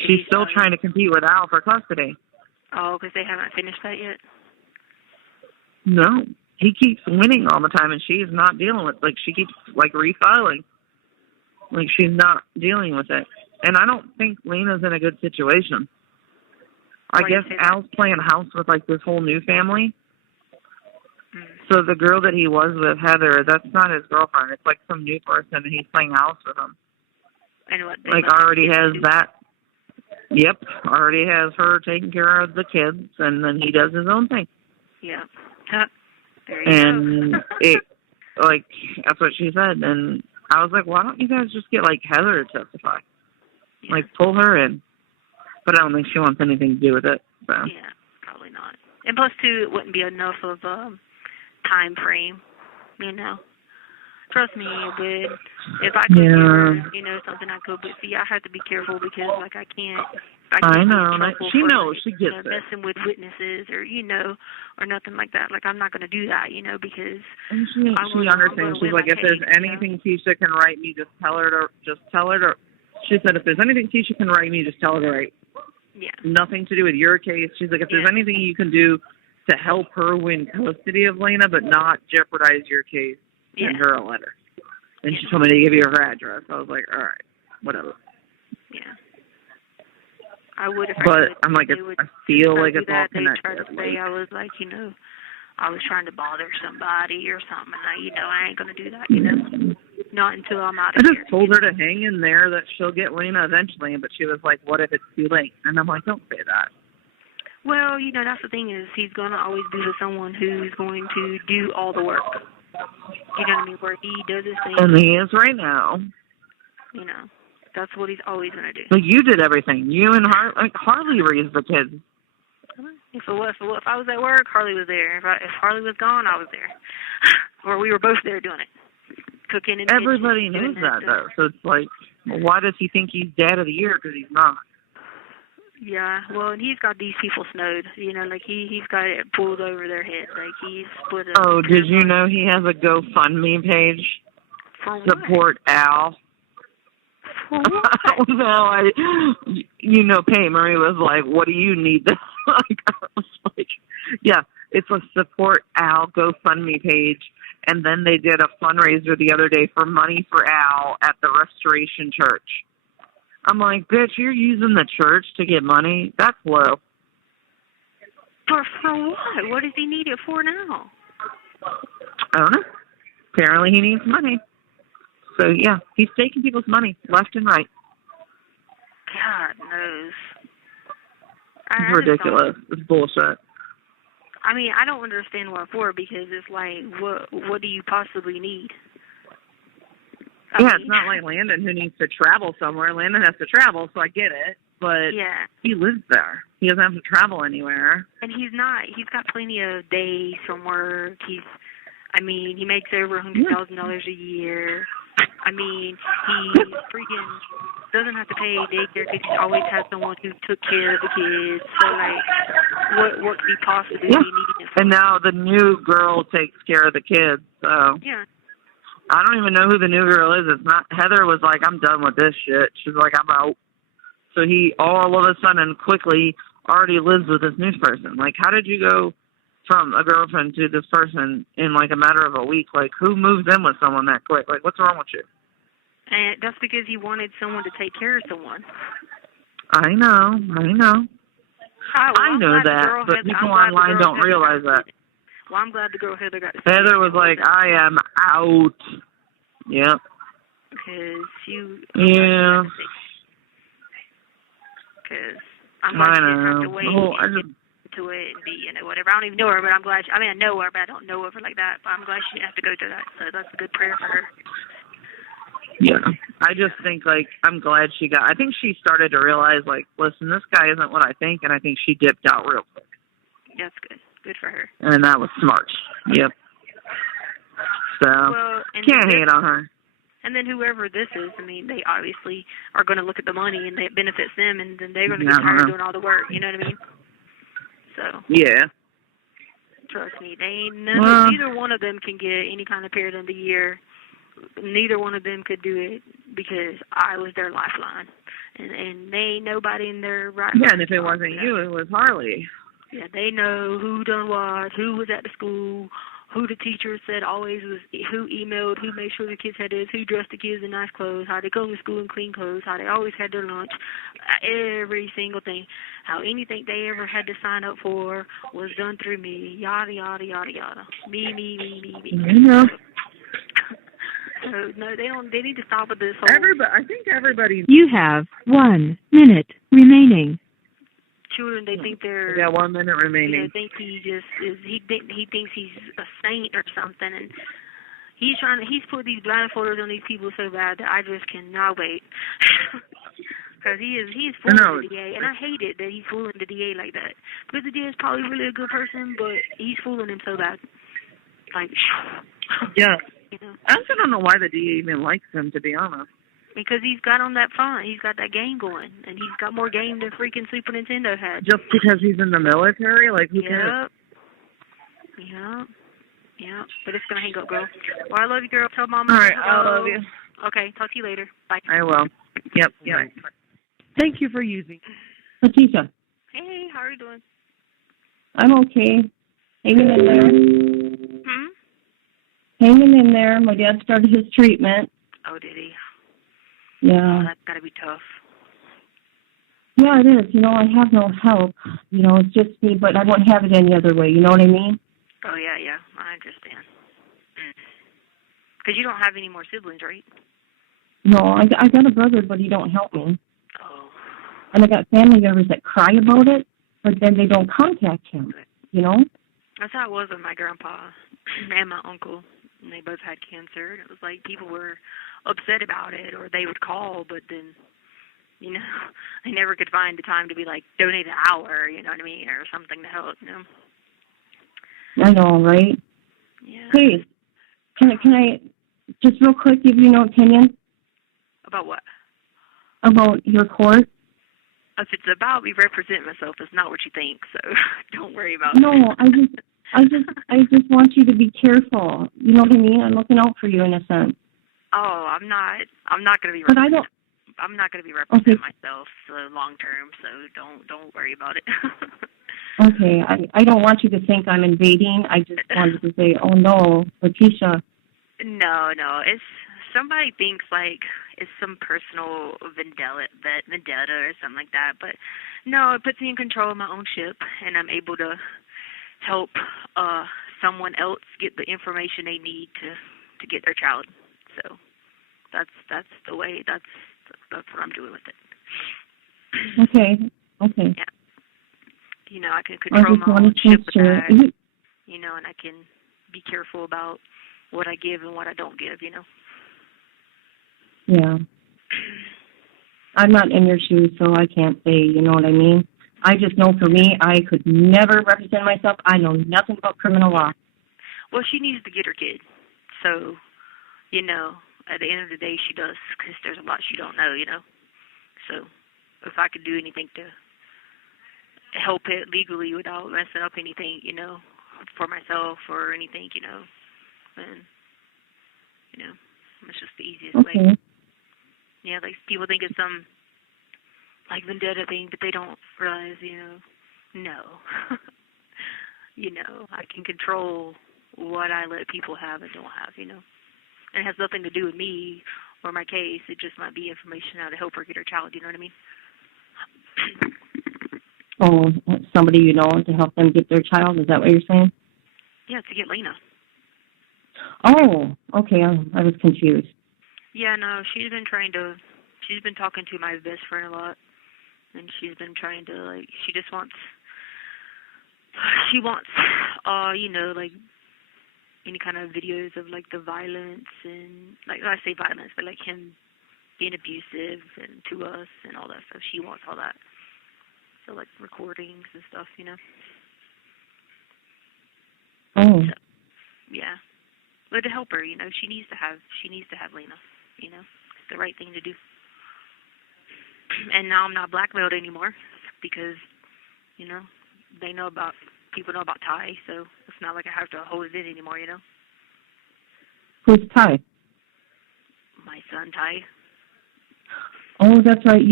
She's still trying to compete with Al for custody. Oh, because they haven't finished that yet? No. He keeps winning all the time, and she's not dealing with she keeps, refiling. She's not dealing with it. And I don't think Lena's in a good situation. I guess Al's playing house with, this whole new family. So the girl that he was with, Heather, that's not his girlfriend. It's, some new person, and he's playing house with him. And what? Already has that. Yep. Already has her taking care of the kids, and then he does his own thing. Yeah. There you go. it, that's what she said. And I was like, why don't you guys just get, Heather to testify? Yeah. Pull her in. But I don't think she wants anything to do with it. So. Yeah, probably not. And plus, too, it wouldn't be enough of a time frame, Trust me, it would. If I could do, something I could, but see, I have to be careful because, I can't. I know. She knows. She gets it. Messing with witnesses or, or nothing like that. I'm not going to do that, because. And she understands. She's like, if there's anything Tisha can write me, just tell her to. She said, if there's anything Tisha can write me, just tell her to write. Yeah. Nothing to do with your case. She's like, if there's anything you can do to help her win custody of Lena, but not jeopardize your case, send her a letter. And she told me to give you her address. I was like, all right, whatever. Yeah. I would if I But could. I'm like, I feel like it's all connected. They try to say I was I was trying to bother somebody or something. And I ain't going to do that, Not until I'm out of here. I just told her to hang in there, that she'll get Lena eventually, but she was like, what if it's too late? And I'm like, don't say that. Well, that's the thing is he's going to always be with someone who's going to do all the work. You know what I mean? Where he does his thing. And he is right now. That's what he's always going to do. But you did everything. You and Harley raised the kids. If I was at work, Harley was there. If Harley was gone, I was there. Or we were both there doing it. Cooking and everybody knows that, though. So it's well, why does he think he's dad of the year? Because he's not. Yeah, well, and he's got these people snowed. He's got it pulled over their head. He's put. Oh, did you know he has a GoFundMe page? For what? Support Al. For what? Pay Marie was like, "What do you need?" I was like, "Yeah, it's a Support Al GoFundMe page." And then they did a fundraiser the other day for money for Al at the Restoration Church. I'm like, bitch, you're using the church to get money? That's low. For what? What does he need it for now? I don't know. Apparently he needs money. So, yeah, he's taking people's money left and right. God knows. It's ridiculous. It's bullshit. I don't understand what for, because it's what do you possibly need? It's not like Landon who needs to travel somewhere. Landon has to travel, so I get it. But he lives there. He doesn't have to travel anywhere. And he's got plenty of days from work. He makes over $100,000 a year. He freaking doesn't have to pay daycare because he always has someone who took care of the kids. So, what could he possibly need? And now the new girl takes care of the kids. So I don't even know who the new girl is. It's not. Heather was like, I'm done with this shit. She's like, I'm out. So he all of a sudden quickly already lives with this new person. How did you go from a girlfriend to this person in a matter of a week? Who moves in with someone that quick? What's wrong with you? And that's because he wanted someone to take care of someone. I know. I know that, but people online don't realize that. Well, I'm glad the girl Heather got to see Heather was like, I am out. Yep. Because Yeah. Because I'm glad she didn't have to wait to it and be, whatever. I don't even know her, but I'm glad. I know her, but I don't know her like that. But I'm glad she didn't have to go through that. So that's a good prayer for her. Yeah. I just think, I'm glad she got. I think she started to realize, listen, this guy isn't what I think, and I think she dipped out real quick. That's good. Good for her. And that was smart. Yep. So, can't hate on her. And then whoever this is, they obviously are going to look at the money and it benefits them, and then they're going to get tired of doing all the work. You know what I mean? So. Yeah. Trust me, neither one of them can get any kind of period of the year. Neither one of them could do it because I was their lifeline, and they ain't nobody in their right. Yeah, and if it wasn't you, it was Harley. Yeah, they know who done what, who was at the school, who the teacher said always was, who emailed, who made sure the kids had this, who dressed the kids in nice clothes, how they come to school in clean clothes, how they always had their lunch, every single thing, how anything they ever had to sign up for was done through me, yada, yada, yada, yada. Me. Yeah. So, no, they need to stop with this whole... I think everybody... You have 1 minute remaining. Children, they think they're... Yeah, 1 minute remaining. They think he just is... He thinks he's a saint or something, and he's put these blindfolders on these people so bad that I just cannot wait. Because he's fooling the DA, and I hate it that he's fooling the DA like that. Because the DA is probably really a good person, but he's fooling him so bad. Yeah. I also don't know why the DA even likes him, to be honest. Because he's got on that front. He's got that game going. And he's got more game than freaking Super Nintendo had. Just because he's in the military? Who cares? Yep. But it's going to hang up, girl. Well, I love you, girl. Tell Mama. All right, I love you. Okay, talk to you later. Bye. I will. Yep. Thank you for using. Leticia. Hey, how are you doing? I'm okay. Hanging in there. Hanging in there. My dad started his treatment. Oh, did he? Yeah. Oh, that's got to be tough. Yeah, it is. I have no help. It's just me, but I won't have it any other way. You know what I mean? Oh, yeah. I understand. Because you don't have any more siblings, right? No, I got a brother, but he don't help me. Oh. And I got family members that cry about it, but then they don't contact him, That's how it was with my grandpa and my uncle. And they both had cancer. And it was like people were upset about it, or they would call, but then, they never could find the time to be donate an hour, you know what I mean, or something to help, I know, right? Yeah. Hey, can I just real quick give you an opinion? About what? About your court? If it's about me representing myself, it's not what you think, so don't worry about it. No, I just want you to be careful. You know what I mean? I'm looking out for you in a sense. Oh, I'm not going to be. But I'm not going to be representing myself long term, so don't worry about it. Okay, I don't want you to think I'm invading. I just wanted to say, oh no, Leticia. No, it's somebody thinks it's some personal vendetta or something like that, but no, it puts me in control of my own ship, and I'm able to help someone else get the information they need to get their child. So that's the way. That's what I'm doing with it. Okay. Yeah. I can control my own ship with that. And I can be careful about what I give and what I don't give. Yeah. I'm not in your shoes, so I can't say. You know what I mean? I just know for me, I could never represent myself. I know nothing about criminal law. Well, she needs to get her kid. So, at the end of the day, she does, because there's a lot she don't know, So, if I could do anything to help it legally without messing up anything, for myself or anything, then, it's just the easiest way. Yeah, people think it's some, vendetta thing, but they don't realize, no. I can control what I let people have and don't have, And it has nothing to do with me or my case. It just might be information how to help her get her child, you know what I mean? Oh, somebody to help them get their child? Is that what you're saying? Yeah, to get Lena. Oh, okay. I was confused. Yeah, no, she's been talking to my best friend a lot, and she's been trying to, like, she wants, like, any kind of videos of, like, the violence and, like, I say violence, but, like, him being abusive and to us and all that stuff. She wants all that. So, like, recordings and stuff, Oh. So, yeah. But to help her, she needs to have Lena, It's the right thing to do. And now I'm not blackmailed anymore because, people know about Ty, so it's not like I have to hold it in anymore, Who's Ty? My son, Ty. Oh, that's right.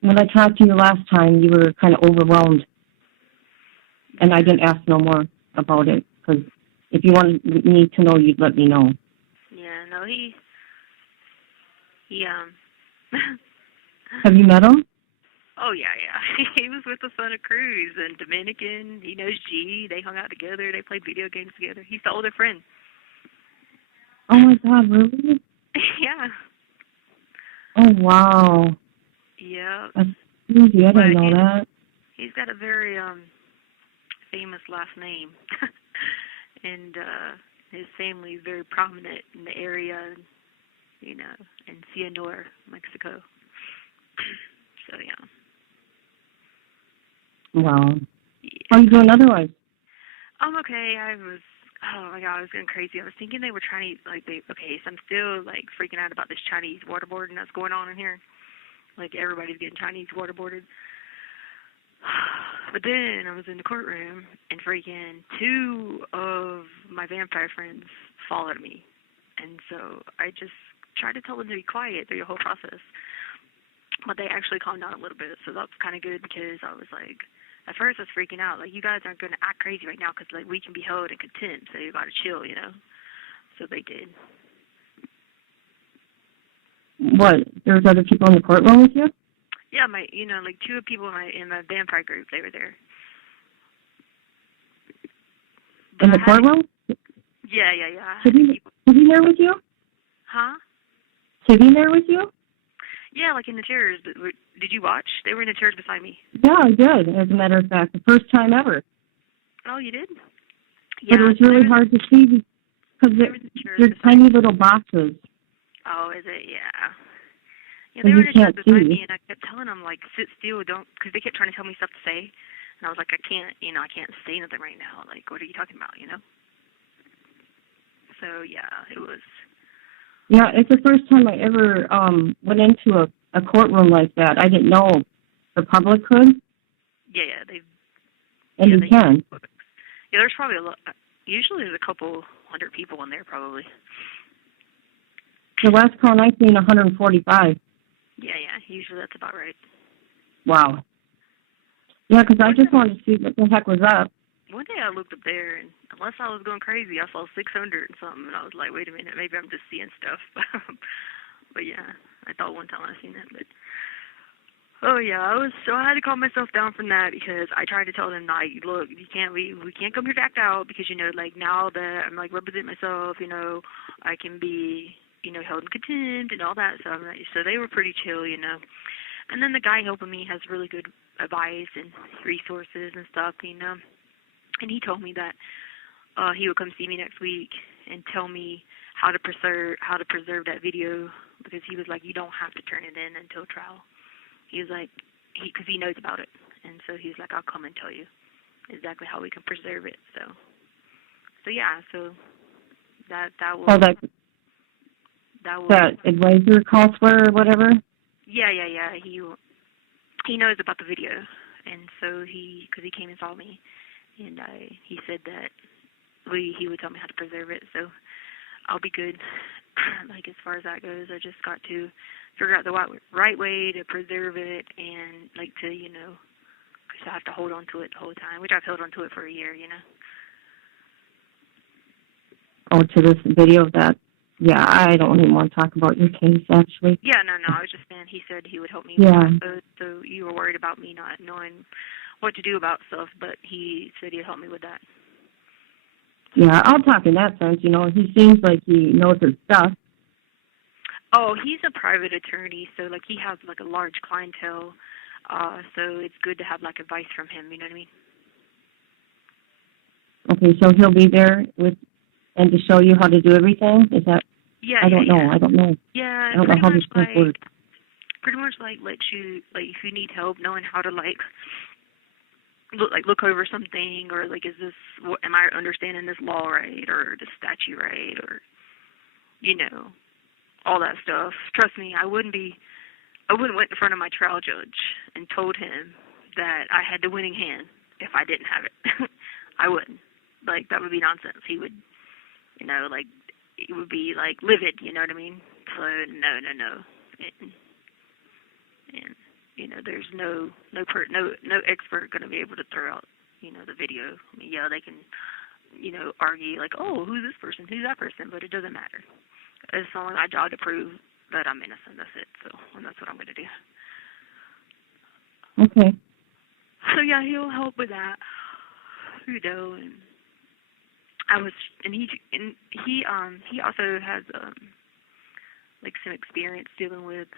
When I talked to you last time, you were kind of overwhelmed. And I didn't ask no more about it, because if you wanted me to know, you'd let me know. Yeah, no, he Have you met him? Oh, yeah. He was with us on a cruise in Dominican. He knows G. They hung out together. They played video games together. He's the older friend. Oh, my God, really? Yeah. Oh, wow. Yeah. That's crazy. I didn't know that. He's got a very famous last name. And his family is very prominent in the area, in Cianor, Mexico. So, yeah. Wow. How are you doing otherwise? I'm okay. Oh my God, I was going crazy. I was thinking they were trying to, so I'm still, freaking out about this Chinese waterboarding that's going on in here. Like, everybody's getting Chinese waterboarded. But then I was in the courtroom, and freaking 2 of my vampire friends followed me. And so I just tried to tell them to be quiet through the whole process. But they actually calmed down a little bit, so that's kind of good, because I was like, at first I was freaking out, like, you guys aren't going to act crazy right now, because, like, we can be held in contempt, so you got to chill, So they did. What? There's other people in the courtroom with you? Yeah, 2 people in my vampire group, they were there. In the courtroom? Yeah. Is he there with you? Huh? Is he there with you? Yeah, like in the chairs. Did you watch? They were in the chairs beside me. Yeah, I did, as a matter of fact. The first time ever. Oh, you did? Yeah. But it was really hard to see because they're tiny little boxes. Oh, is it? Yeah. Yeah, they were in the chairs beside me, and I kept telling them, like, sit still, because they kept trying to tell me stuff to say. And I was like, I can't say nothing right now. Like, what are you talking about, So, yeah, it was. Yeah, it's the first time I ever went into a courtroom like that. I didn't know the public could. Yeah, they. And you can. Yeah, there's probably a lot. Usually there's a couple hundred people in there, probably. The last count I seen, 145. Yeah, usually that's about right. Wow. Yeah, because I just wanted to see what the heck was up. One day I looked up there, and unless I was going crazy, I saw 600 and something, and I was like, wait a minute, maybe I'm just seeing stuff. But yeah, I thought one time I seen that, but oh yeah, I had to calm myself down from that, because I tried to tell them, like, look, we can't come here to act out, because like, now that I'm like representing myself, I can be held in contempt and all that. So they were pretty chill, And then the guy helping me has really good advice and resources and stuff, And he told me that he would come see me next week and tell me how to preserve that video, because he was like, you don't have to turn it in until trial. He was like, because he knows about it, and so he's like, I'll come and tell you exactly how we can preserve it. So yeah, so that was. Oh, that advisor calls for or whatever. Yeah. He knows about the video, and so because he came and saw me, and he said that he would tell me how to preserve it. So I'll be good. Like, as far as that goes, I just got to figure out the right way to preserve it, and like to because I have to hold on to it the whole time, which I've held on to it for a year. Oh, to this video of that. Yeah, I don't even want to talk about your case, actually. Yeah, no, I was just saying, he said he would help me with that. So you were worried about me not knowing what to do about stuff, but he said he'd help me with that. Yeah, I'll talk in that sense. He seems like he knows his stuff. Oh, he's a private attorney, so like he has like a large clientele. So it's good to have like advice from him. You know what I mean? Okay, so he'll be there and to show you how to do everything. Is that? Yeah. I don't know. Yeah. I don't know. Yeah. I don't know how this stuff like, works. pretty much like let you like if you need help knowing how to like look over something, or like am I understanding this law right, or the statute right, or all that stuff. Trust me, I wouldn't went in front of my trial judge and told him that I had the winning hand if I didn't have it. I wouldn't. Like, that would be nonsense. He would, like, it would be, like, livid, you know what I mean? So, no. And there's no expert going to be able to throw out, the video. I mean, yeah, they can, argue, like, oh, who's this person? Who's that person? But it doesn't matter. It's only my job to prove that I'm innocent. That's it. So, and that's what I'm going to do. Okay. So, yeah, he'll help with that. And he also has like some experience dealing with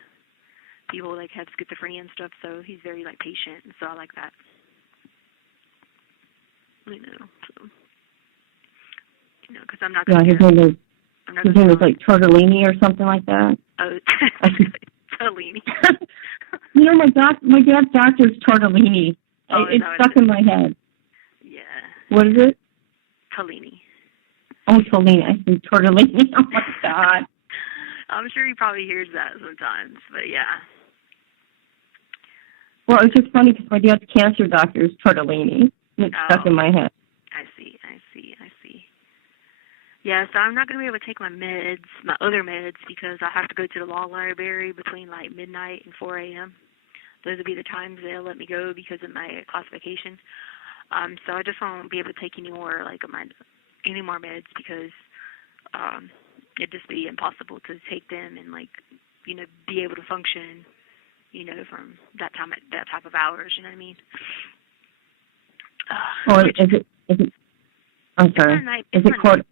people like have schizophrenia and stuff, so he's very like patient, and so I like that. Because I'm not going to. Yeah, his name is like Tortellini or something like that. Oh, Tortellini. My dad's doctor's Tortellini. Oh, it's stuck in my head. Yeah. What is it? Tellini. Oh, Tellini. I see Tortellini. Oh, my God. I'm sure he probably hears that sometimes, but yeah. Well, it's just funny because my dad's cancer doctor is Tortellini. It's stuck in my head. I see. Yeah, so I'm not going to be able to take my other meds, because I have to go to the law library between like midnight and 4 a.m. Those will be the times they'll let me go because of my classification. So I just won't be able to take any more meds, because it'd just be impossible to take them and be able to function, from that type of hours. You know what I mean? Is it? I'm sorry. Is it called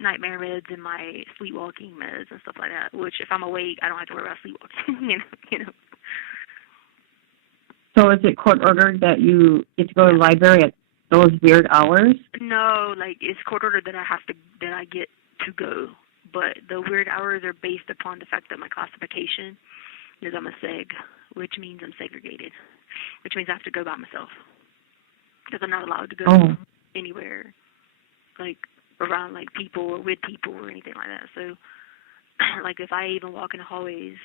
nightmare meds and my sleepwalking meds and stuff like that? Which, if I'm awake, I don't have to worry about sleepwalking. So is it court ordered that you get to go to the library at those weird hours? No, it's court ordered that I get to go. But the weird hours are based upon the fact that my classification is I'm a seg, which means I'm segregated, which means I have to go by myself, because I'm not allowed to go anywhere around people or with people or anything like that. So if I even walk in the hallways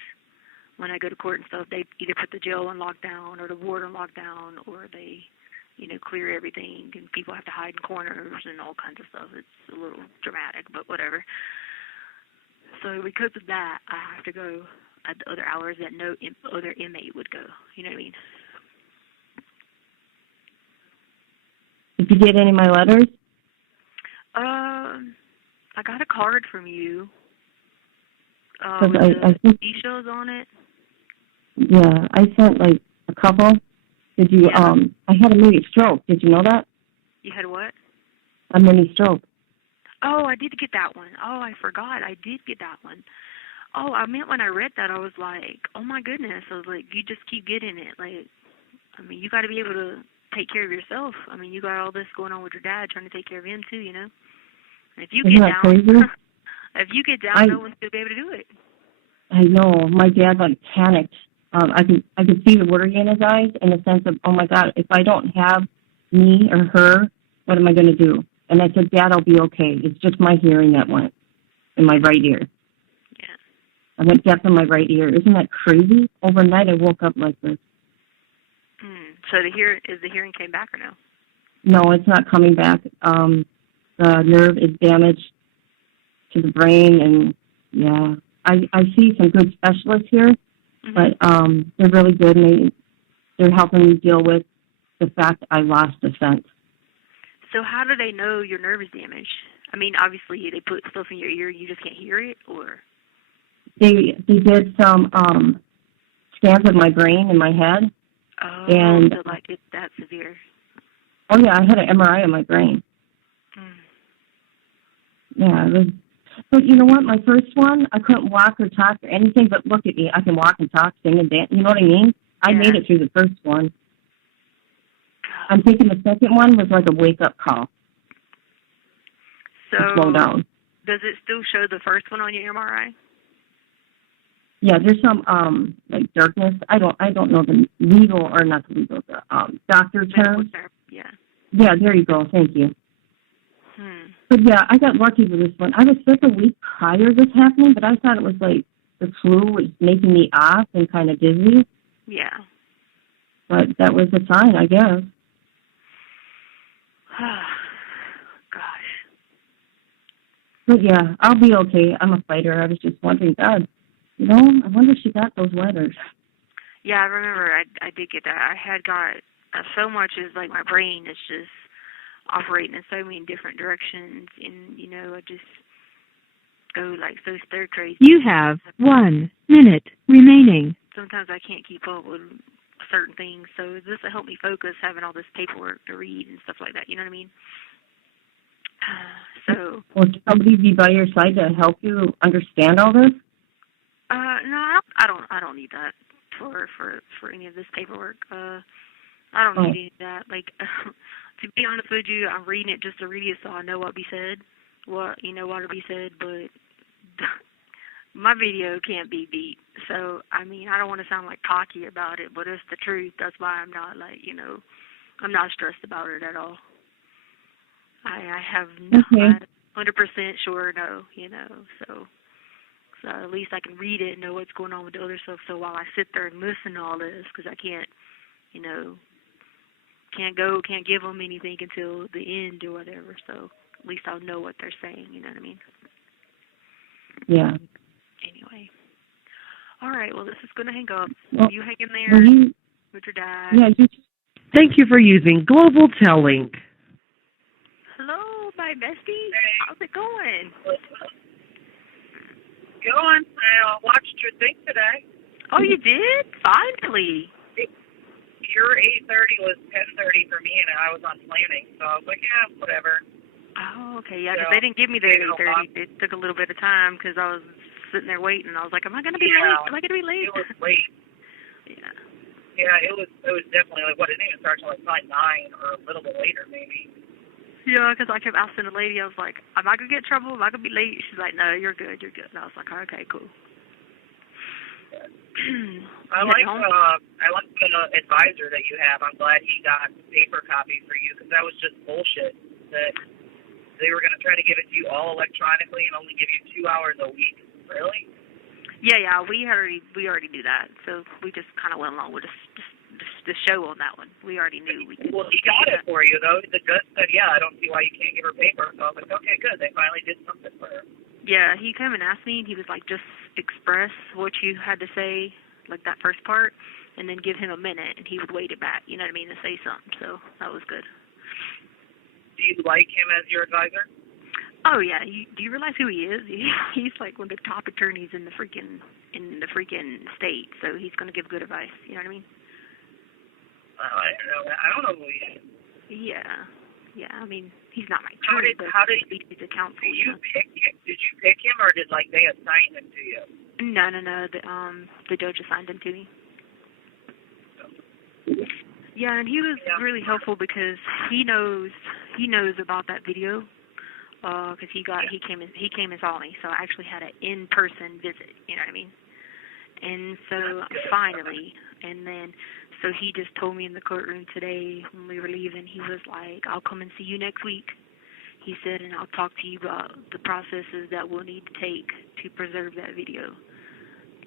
when I go to court and stuff, they either put the jail on lockdown or the ward on lockdown, or they clear everything, and people have to hide in corners and all kinds of stuff. It's a little dramatic, but whatever. So because of that, I have to go at the other hours that no other inmate would go. You know what I mean? Did you get any of my letters? I got a card from you. I think seashells on it. Yeah, I sent a couple. Did you? Yeah. I had a mini stroke. Did you know that? You had what? A mini stroke. Oh, I did get that one. Oh, I forgot. I did get that one. Oh, I meant when I read that, I was like, oh my goodness. I was like, you just keep getting it. You got to be able to take care of yourself. You got all this going on with your dad, trying to take care of him too, And if you get down, no one's going to be able to do it. I know. My dad panicked. I could see the worry in his eyes, in the sense of, oh my God, if I don't have me or her, what am I going to do? And I said, Dad, I'll be okay. It's just my hearing that went in my right ear. Yeah. I went deaf in my right ear. Isn't that crazy? Overnight, I woke up like this. So the hearing came back or no? No, it's not coming back. The nerve is damaged to the brain, and yeah, I see some good specialists here, but they're really good, and they're helping me deal with the fact I lost a sense. So how do they know your nerve is damaged? Obviously they put stuff in your ear and you just can't hear it, or? They did some scans of my brain and my head. Oh, and so it's that severe. Oh yeah, I had an MRI of my brain. Yeah, it was. But you know what? My first one, I couldn't walk or talk or anything, but look at me. I can walk and talk, sing and dance. You know what I mean? I made it through the first one. I'm thinking the second one was like a wake-up call. So, slow down. Does it still show the first one on your MRI? Yeah, there's some like darkness. I don't know the legal or not the legal, the doctor term. Yeah. Yeah, there you go. Thank you. But yeah, I got lucky with this one. I was sick a week prior to this happening, but I thought it was like the flu was making me off and kind of dizzy. Yeah. But that was a sign, I guess. Gosh. But yeah, I'll be okay. I'm a fighter. I was just wondering, God, you know, I wonder if she got those letters. Yeah, I remember I did get that. I had got so much is like my brain is just operating in so many different directions, and you know, I just go like so stir crazy. You have 1 minute remaining. Sometimes I can't keep up with certain things, so this will help me focus, having all this paperwork to read and stuff like that. You know what I mean? So. Will somebody be by your side to help you understand all this? No, I don't need that for any of this paperwork. I don't need any of that. Like, to be honest with you, I'm reading it just to read it so I know what be said, what'll be said. But my video can't be beat. So I mean, I don't want to sound like cocky about it, but it's the truth. That's why I'm not like, I'm not stressed about it at all. I have no, 100% sure no, so at least I can read it and know what's going on with the other stuff. So while I sit there and listen to all this, because I can't, can't give them anything until the end or whatever. So at least I'll know what they're saying. You know what I mean? Yeah. Anyway. All right. Well, this is going to hang up. Well, you hang in there with your dad. Yeah. Thank you for using Global Tellink. Hello, my bestie. How's it going? Going. I watched your thing today. Oh, you did? Finally. Your 8:30 was 10:30 for me, and I was on planning, so I was like, yeah, whatever. Oh, okay, yeah, because they didn't give me the 8:30. It took a little bit of time because I was sitting there waiting. I was like, am I going to be late? Am I going to be late? It was late. Yeah. Yeah, it was definitely like, what, it didn't even start till like 9 or a little bit later, maybe. Yeah, because I kept asking the lady, I was like, am I going to get in trouble? Am I going to be late? She's like, no, you're good. And I was like, okay, cool. I like the advisor that you have. I'm glad he got the paper copy for you, because that was just bullshit that they were going to try to give it to you all electronically and only give you 2 hours a week. Really? Yeah, we already knew that, so we just kind of went along with the show on that one. We already knew we could. Well, he got it for you, though. The judge said, yeah, I don't see why you can't give her paper. So I was like, okay, good. They finally did something for her. Yeah, he came and asked me, and he was like, just express what you had to say, like that first part, and then give him a minute, and he would wait it back, you know what I mean, to say something. So that was good. Do you like him as your advisor? Oh, yeah. Do you realize who he is? He's like one of the top attorneys in the freaking state, so he's going to give good advice, you know what I mean? I don't know. I don't know who he is. Yeah. I mean, he's not my attorney, but he's a counsel. Did you pick him, or did they assign him to you? No. The judge assigned him to me. Yeah, and he was really helpful because he knows about that video. Because he came and saw me, so I actually had an in-person visit. You know what I mean? And so finally, and then. So he just told me in the courtroom today when we were leaving, he was like, I'll come and see you next week. He said, and I'll talk to you about the processes that we'll need to take to preserve that video.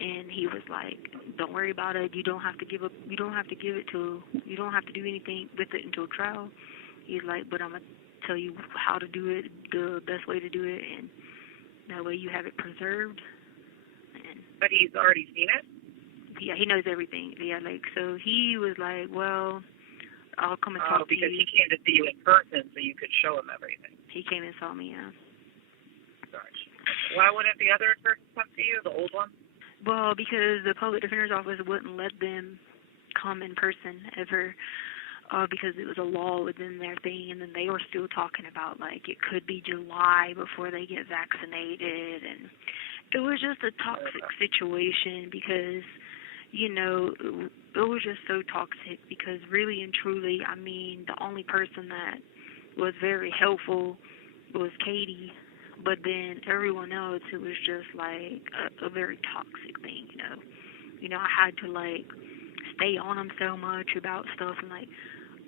And he was like, don't worry about it. You don't have to give it till, you don't have to do anything with it until trial. He's like, but I'm going to tell you how to do it, the best way to do it, and that way you have it preserved. But he's already seen it? Yeah, he knows everything. Yeah, so he was like, well, I'll come and talk to you. Because he came to see you in person so you could show him everything. He came and saw me, yeah. Gosh. Why wouldn't the other person come to you, the old one? Well, because the public defender's office wouldn't let them come in person ever. because it was a law within their thing, and then they were still talking about, like, it could be July before they get vaccinated, and it was just a toxic situation because, you know, it was just so toxic because really and truly, I mean, the only person that was very helpful was Katie, but then everyone else, it was just like a very toxic thing, you know. You know, I had to, like, stay on them so much about stuff, and, like,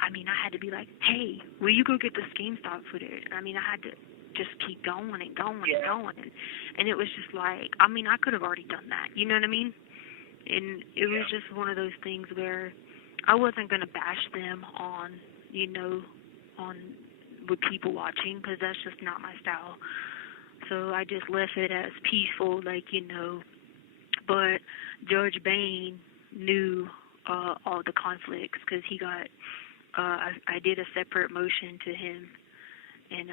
I mean, I had to be like, hey, will you go get the GameStop footage? I mean, I had to just keep going and going and going, and it was just like, I mean, I could have already done that, you know what I mean? And it was just one of those things where I wasn't going to bash them on, you know, on with people watching, because that's just not my style. So I just left it as peaceful, like, you know. But Judge Bain knew all the conflicts because he got, I did a separate motion to him, and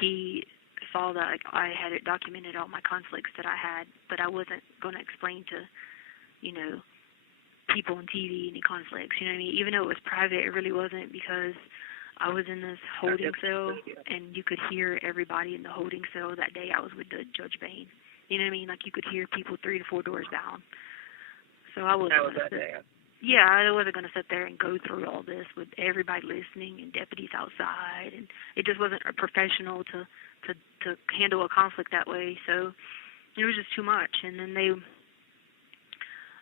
he saw that I had it documented all my conflicts that I had, but I wasn't going to explain to, you know, people on TV any conflicts, you know what I mean? Even though it was private, it really wasn't, because I was in this holding cell, and you could hear everybody in the holding cell that day. I was with the Judge Bain. You know what I mean? Like, you could hear people 3 to 4 doors down. So I wasn't going to sit. Yeah, I wasn't going to sit there and go through all this with everybody listening and deputies outside, and it just wasn't professional to handle a conflict that way. So it was just too much. And then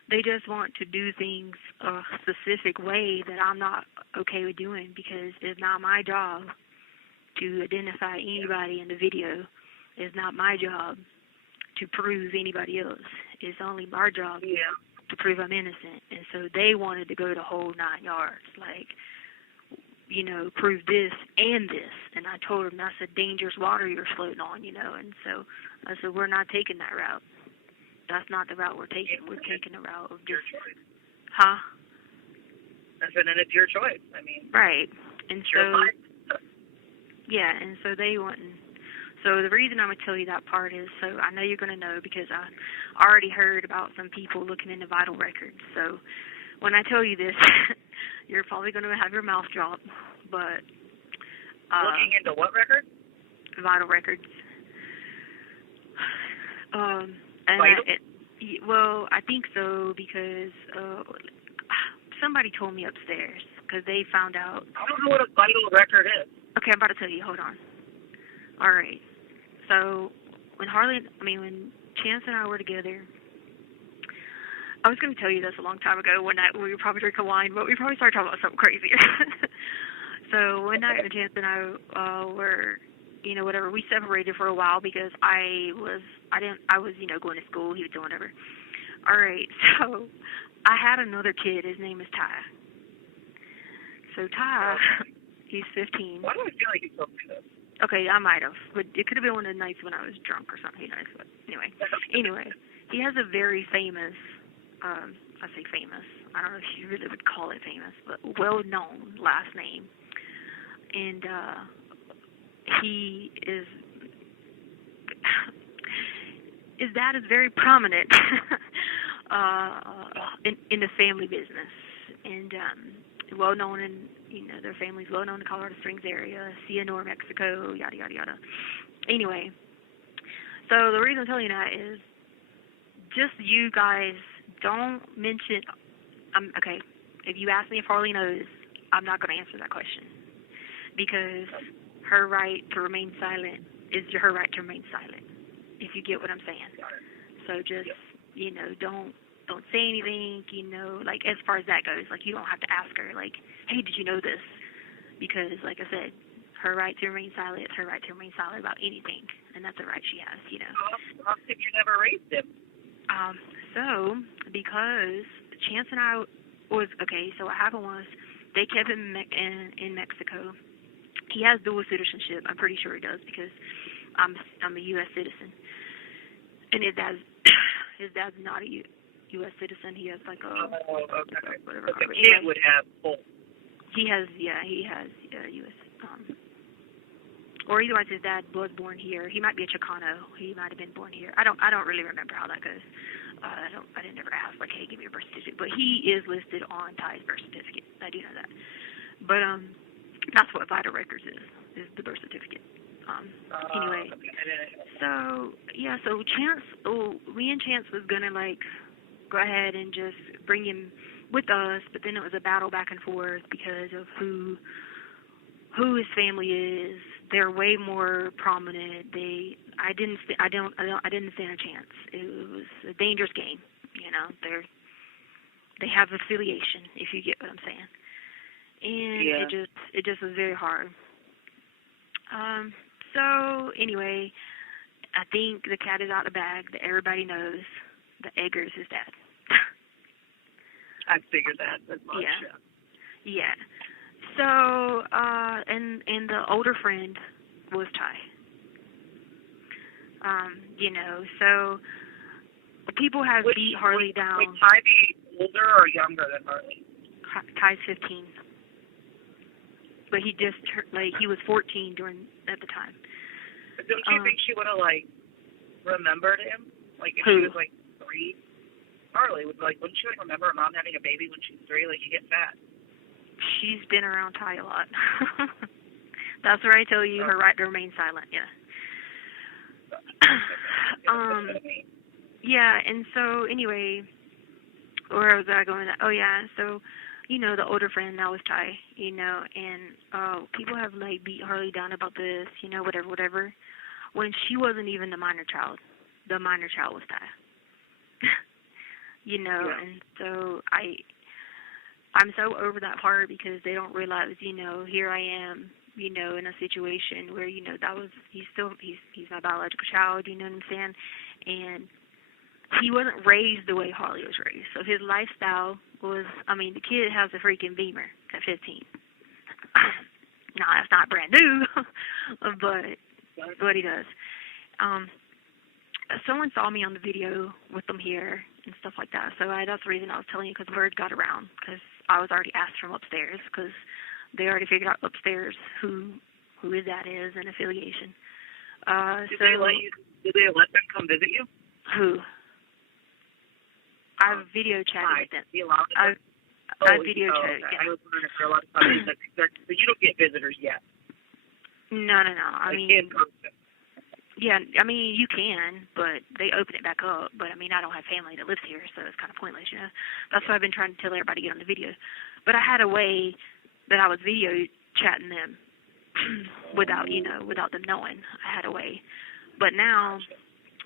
they just want to do things a specific way that I'm not okay with doing, because it's not my job to identify anybody in the video. It's not my job to prove anybody else. It's only our job to prove I'm innocent. And so they wanted to go the whole 9 yards, like, you know, prove this and this. And I told them that's a dangerous water you're floating on, you know. And so I said, we're not taking that route. That's not the route we're taking. We're taking the route of just... Huh? I said, and it's your choice. I mean... Right. And so... Yeah, and so they wouldn't... So the reason I'm going to tell you that part is, so I know you're going to know, because I already heard about some people looking into vital records. So when I tell you this, you're probably going to have your mouth drop. But looking into what record? Vital records. And well, I think so, because somebody told me upstairs, because they found out. I don't know what a vital record is. Okay, I'm about to tell you. Hold on. All right. So when Chance and I were together, I was going to tell you this a long time ago when we were probably drinking wine, but we probably started talking about something crazier. So one night when Chance and I were, you know, whatever, we separated for a while because I was, you know, going to school. He was doing whatever. All right. So I had another kid. His name is Ty. So Ty, he's 15. Why do I feel like you told me this? Okay, I might have, but it could have been one of the nights when I was drunk or something, who knows, but anyway, he has a very famous, I say famous, I don't know if you really would call it famous, but well-known last name, and his dad is very prominent in the family business, and well-known in, you know, their family's well-known in the Colorado Springs area, Cianor, Mexico, yada, yada, yada. Anyway, so the reason I'm telling you that is just you guys don't mention, okay, if you ask me if Harley knows, I'm not going to answer that question, because her right to remain silent is her right to remain silent, if you get what I'm saying. So just, you know, don't say anything, you know, like, as far as that goes. Like, you don't have to ask her, like, hey, did you know this? Because, like I said, her right to remain silent is her right to remain silent about anything, and that's a right she has, you know. How come you never raised him? So, because Chance and I was, okay, so what happened was, they kept him in Mexico. He has dual citizenship. I'm pretty sure he does, because I'm a U.S. citizen. And his dad's not a U.S. citizen. He has like a whatever. But the kid would have both. He has U.S. or otherwise his dad was born here. He might be a Chicano. He might have been born here. I don't really remember how that goes. I didn't ever ask, like, hey, give me your birth certificate. But he is listed on Ty's birth certificate. I do know that. But that's what vital records is the birth certificate. Anyway, so yeah, so me and Chance was gonna like go ahead and just bring him with us, but then it was a battle back and forth because of who his family is. They're way more prominent. I didn't stand a chance. It was a dangerous game. You know, they have affiliation, if you get what I'm saying. And it just was very hard. So anyway, I think the cat is out of the bag. That everybody knows that Edgar's his dad. I figured that as much. Yeah. So and the older friend was Ty. You know, so people have beat Harley down. Would Ty be older or younger than Harley? Ty's 15. But he just he was 14 at the time. But don't you think she would have remembered him? Like if who? she was 3? Harley would wouldn't she remember her mom having a baby when she was 3? Like you get fat. She's been around Ty a lot. That's where I tell you her right to remain silent. Yeah. Yeah, and so anyway, where was I going? Oh yeah, so you know the older friend now was Ty, you know, and people have beat Harley down about this, you know, whatever. When she wasn't even the minor child was Ty. You know, and so I'm so over that part because they don't realize, you know, here I am, you know, in a situation where, you know, he's my biological child, you know what I'm saying? And he wasn't raised the way Harley was raised. So his lifestyle was, the kid has a freaking Beamer at 15. No, that's not brand new, but he does. Someone saw me on the video with them here and stuff like that. So that's the reason I was telling you, because word got around, because I was already asked from upstairs, because they already figured out upstairs who his dad is and affiliation. Did they let them come visit you? Who? I've video chatted with them. I've video chatted. Okay. Yeah. I was wondering if there are a lot of companies so you don't get visitors yet. No. In person. Yeah, you can, but they open it back up. But, I don't have family that lives here, so it's kind of pointless, you know. That's why I've been trying to tell everybody to get on the video. But I had a way that I was video chatting them without them knowing. I had a way. But now,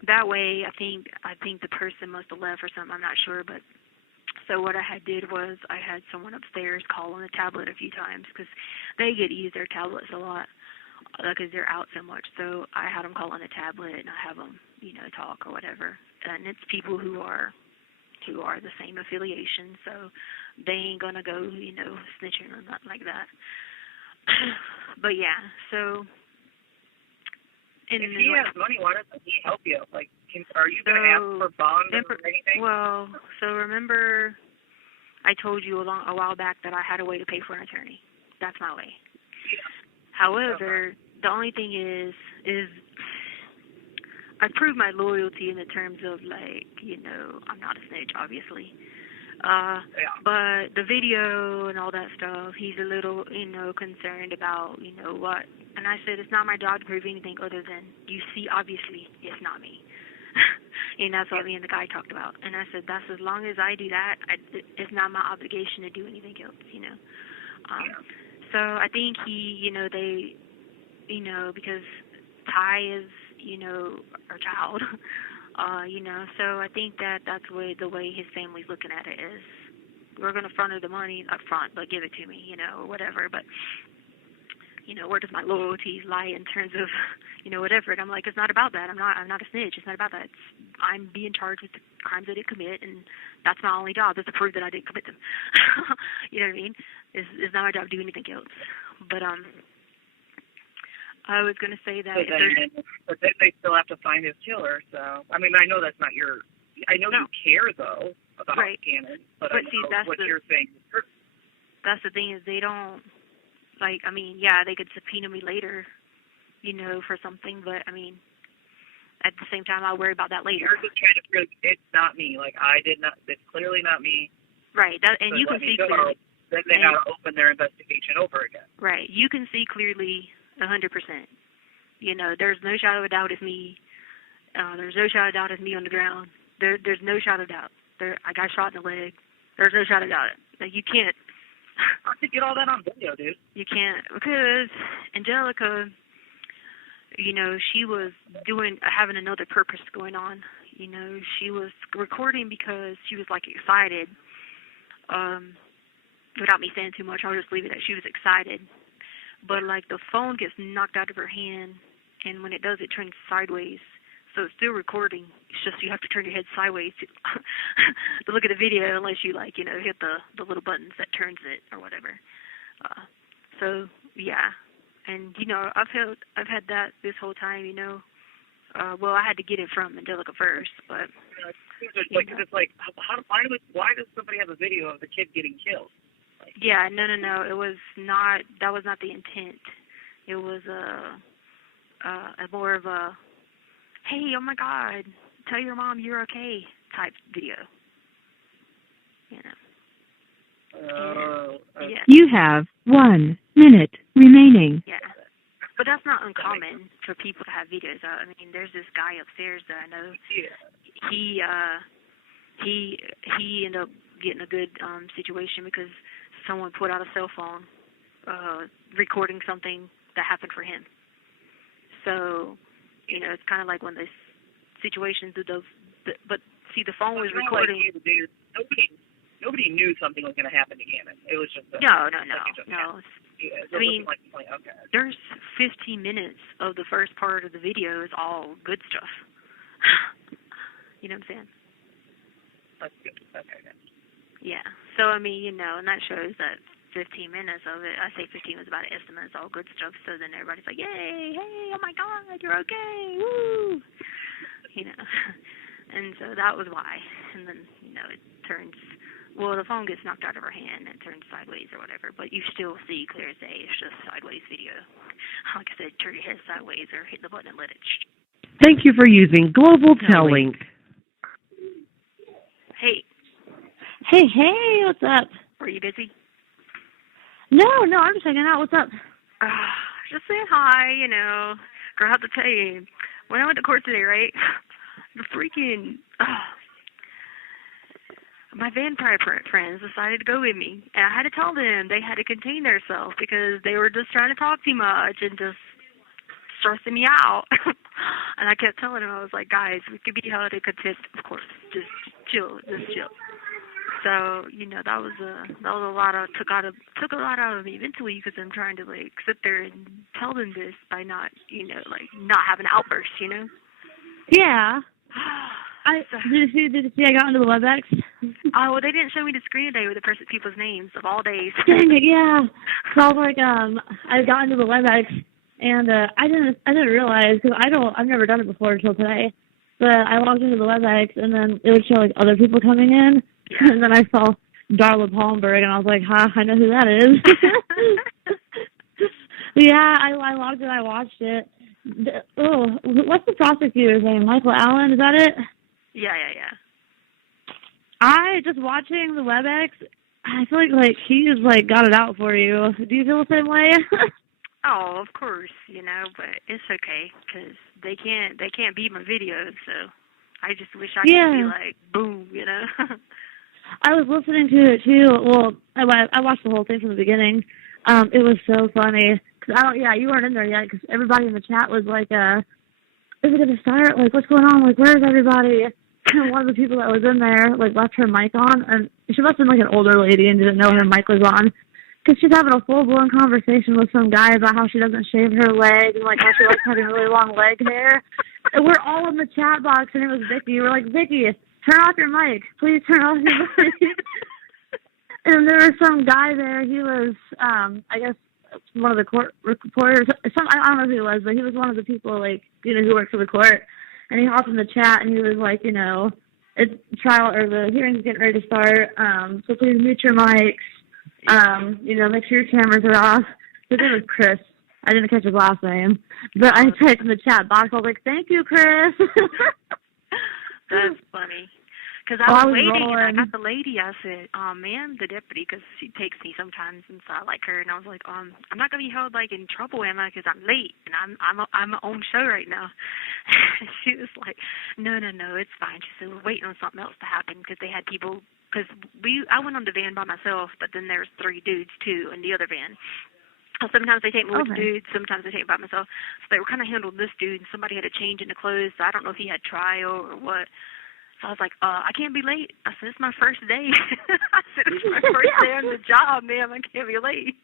that way, I think the person must have left or something. I'm not sure, but so what I did was I had someone upstairs call on the tablet a few times because they get to use their tablets a lot because they're out so much. So I had them call on the tablet and I have them, you know, talk or whatever. And it's people who are the same affiliation, so they ain't gonna go, you know, snitching or nothing like that. But yeah, so. If he has money, why doesn't he help you? Are you going to ask for bond or anything? Well, so remember I told you a while back that I had a way to pay for an attorney. That's my way. Yeah. However, the only thing is I proved my loyalty in the terms of, you know, I'm not a snitch, obviously. But the video and all that stuff, he's a little, you know, concerned about, you know, what. And I said, it's not my job to prove anything other than, you see, obviously, it's not me. And that's what me and the guy talked about. And I said, that's as long as I do that, it's not my obligation to do anything else, you know. So I think he, you know, they, you know, because Ty is, you know, our child, you know, so I think that's the way his family's looking at it is, we're going to front her the money, not front, but give it to me, you know, or whatever. But, you know, where does my loyalty lie in terms of, you know, whatever. And I'm like, it's not about that. I'm not a snitch. It's not about that. I'm being charged with the crimes I didn't commit, and that's my only job is to prove that I didn't commit them. You know what I mean? It's not my job to do anything else. But I was going to say that. But then they still have to find his killer. So I mean, I know that's not your. I know you care though about Cannon, but I see, know what you're saying. That's the thing is they don't. Like, I mean, yeah, they could subpoena me later, for something. But, I mean, at the same time, I'll worry about that later. You're just trying to prove it's not me. Like, it's clearly not me. Right, and you can see clearly. Then they got to open their investigation over again. Right, you can see clearly 100%. There's no shadow of doubt it's me. There's no shadow of doubt it's me on the ground. There's no shadow of doubt. I got shot in the leg. There's no shadow of doubt. Like, you can't. I have to get all that on video, dude. You can't, because Angelica, she was having another purpose going on. She was recording because she was, like, excited. Without me saying too much, I'll just leave it that she was excited. But, like, the phone gets knocked out of her hand, and when it does, it turns sideways. So it's still recording. It's just you have to turn your head sideways to look at the video, unless you, like, hit the little buttons that turns it or whatever. So, yeah. And, I've had that this whole time, well, I had to get it from Angelica first, but... It's like, why does somebody have a video of the kid getting killed? Yeah, no. It was not. That was not the intent. It was a more of a, hey, oh my God, tell your mom you're okay type video. Yeah. You have 1 minute remaining. Yeah. But that's not uncommon for people to have videos out. I mean, there's this guy upstairs that I know. Yeah. He ended up getting a good situation because someone put out a cell phone recording something that happened for him. So, it's kind of like one of those situations of those. But see, the phone was recording. Nobody knew something was going to happen to Gannon. It was just no. Yeah, I mean, okay. There's 15 minutes of the first part of the video is all good stuff. You know what I'm saying? That's good. Okay. Yeah. So, I mean, and that shows that 15 minutes of it, I say 15 was about an estimate, it's all good stuff, so then everybody's like, yay, hey, oh my God, you're okay, woo! And so that was why. And then, it turns, well, the phone gets knocked out of her hand and it turns sideways or whatever, but you still see clear as day, it's just sideways video. Like I said, turn your head sideways or hit the button and let it Thank you for using Global Telling. Hey. Hey, what's up? Were you busy? No, I'm just hanging out. What's up? Just saying hi, Girl, I have to tell you, when I went to court today, right, the freaking, my vampire friends decided to go with me. And I had to tell them they had to contain themselves because they were just trying to talk too much and just stressing me out. And I kept telling them, I was like, guys, we could be held in contempt, of course. Just chill. So, that was a lot of took a lot out of me mentally because I'm trying to like sit there and tell them this by not, not having an outburst, Yeah. Did you see I got into the WebEx? Oh, well, they didn't show me the screen today with the people's names of all days. Dang it, yeah. So I was like, I got into the WebEx and I didn't realize because I've never done it before until today. But I logged into the WebEx and then it would show like other people coming in. Yeah. And then I saw Darla Palmberg, and I was like, I know who that is. Yeah, I logged in, I watched it. What's the prosecutor's name? Michael Allen, is that it? Yeah. I, just watching the WebEx, I feel like he just, got it out for you. Do you feel the same way? Oh, of course, but it's okay, because they can't beat my videos, so I just wish I could be like, boom, I was listening to it too. Well, I watched the whole thing from the beginning. It was so funny. You weren't in there yet because everybody in the chat was like, is it going to start? Like, what's going on? Like, where's everybody? And one of the people that was in there, left her mic on. And she must have been, an older lady and didn't know her mic was on. Because she's having a full-blown conversation with some guy about how she doesn't shave her leg and, how she likes having really long leg hair. And we're all in the chat box, and it was Vicky. We're like, Vicky, turn off your mic. Please turn off your mic. And there was some guy there. He was, I guess, one of the court reporters. I don't know who he was, but he was one of the people, who worked for the court. And he hopped in the chat, and he was like, it's trial, or the hearing's getting ready to start. So please mute your mics. Make sure your cameras are off. His name was Chris. I didn't catch his last name. But I typed in the chat box. I was like, thank you, Chris. That's funny. Because I was waiting, and I got the lady. I said, ma'am, the deputy, because she takes me sometimes, and so I like her. And I was like, I'm not going to be held, like, in trouble, am I? Because I'm late, and I'm my own show right now. She was like, no, it's fine. She said, we're waiting on something else to happen, because they had people, because I went on the van by myself, but then there's 3 dudes, too, in the other van. Sometimes they take me with the dudes, sometimes they take me by myself. So they were kind of handling this dude, and somebody had to change into clothes, so I don't know if he had trial or what. So I was like, I can't be late. I said, it's my first day. I said, it's my first day on the job, ma'am. I can't be late.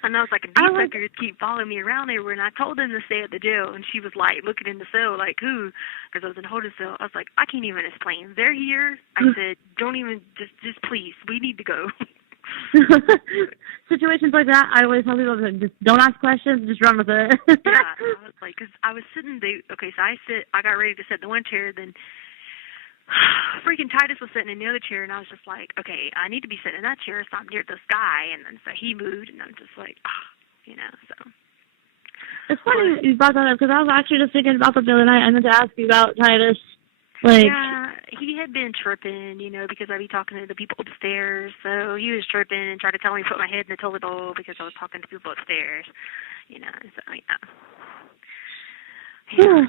And I was like, these suckers keep following me around everywhere. And I told them to stay at the jail. And she was like, looking in the cell, like, who? Because I was in a holding cell. I was like, I can't even explain. They're here. I said, don't even, just please. We need to go. Situations like that, I always tell people, just don't ask questions, just run with it. Yeah, I was like, because I was sitting there. Okay, so I got ready to sit in the one chair, then freaking Titus was sitting in the other chair, and I was just like, okay, I need to be sitting in that chair, so I'm near this guy, and then so he moved, and I'm just like, so. It's funny you brought that up, because I was actually just thinking about that the other night. I meant to ask you about Titus. Like, yeah, he had been tripping, because I'd be talking to the people upstairs, so he was tripping and tried to tell me to put my head in the toilet bowl because I was talking to people upstairs, so,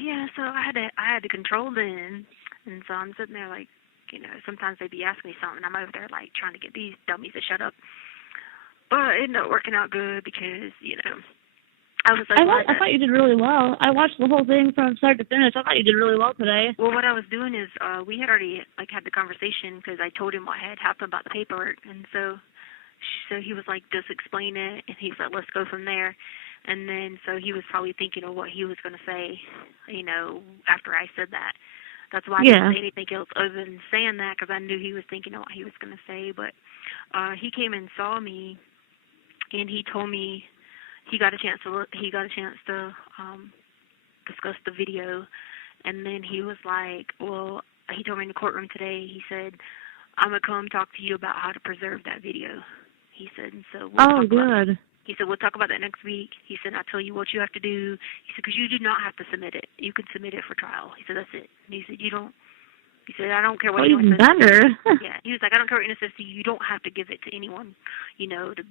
Yeah, so I had to control them, and so I'm sitting there like, sometimes they'd be asking me something, I'm over there like trying to get these dummies to shut up, but it ended up working out good because I was like, I thought you did really well. I watched the whole thing from start to finish. I thought you did really well today. Well, what I was doing is we had already had the conversation because I told him what had happened about the paperwork, and so he was like, just explain it, and he's like, let's go from there. And then, so he was probably thinking of what he was going to say, after I said that. That's why I didn't say anything else other than saying that, because I knew he was thinking of what he was going to say. But he came and saw me, and he told me he got a chance to discuss the video. And then he was like, well, he told me in the courtroom today, he said, I'm going to come talk to you about how to preserve that video. He said, and so we'll He said, we'll talk about that next week. He said, I'll tell you what you have to do. He said, because you do not have to submit it. You can submit it for trial. He said, that's it. And he said, I don't care what anyone says. Better. Yeah. He was like, I don't care what anyone says to you. You don't have to give it to anyone, to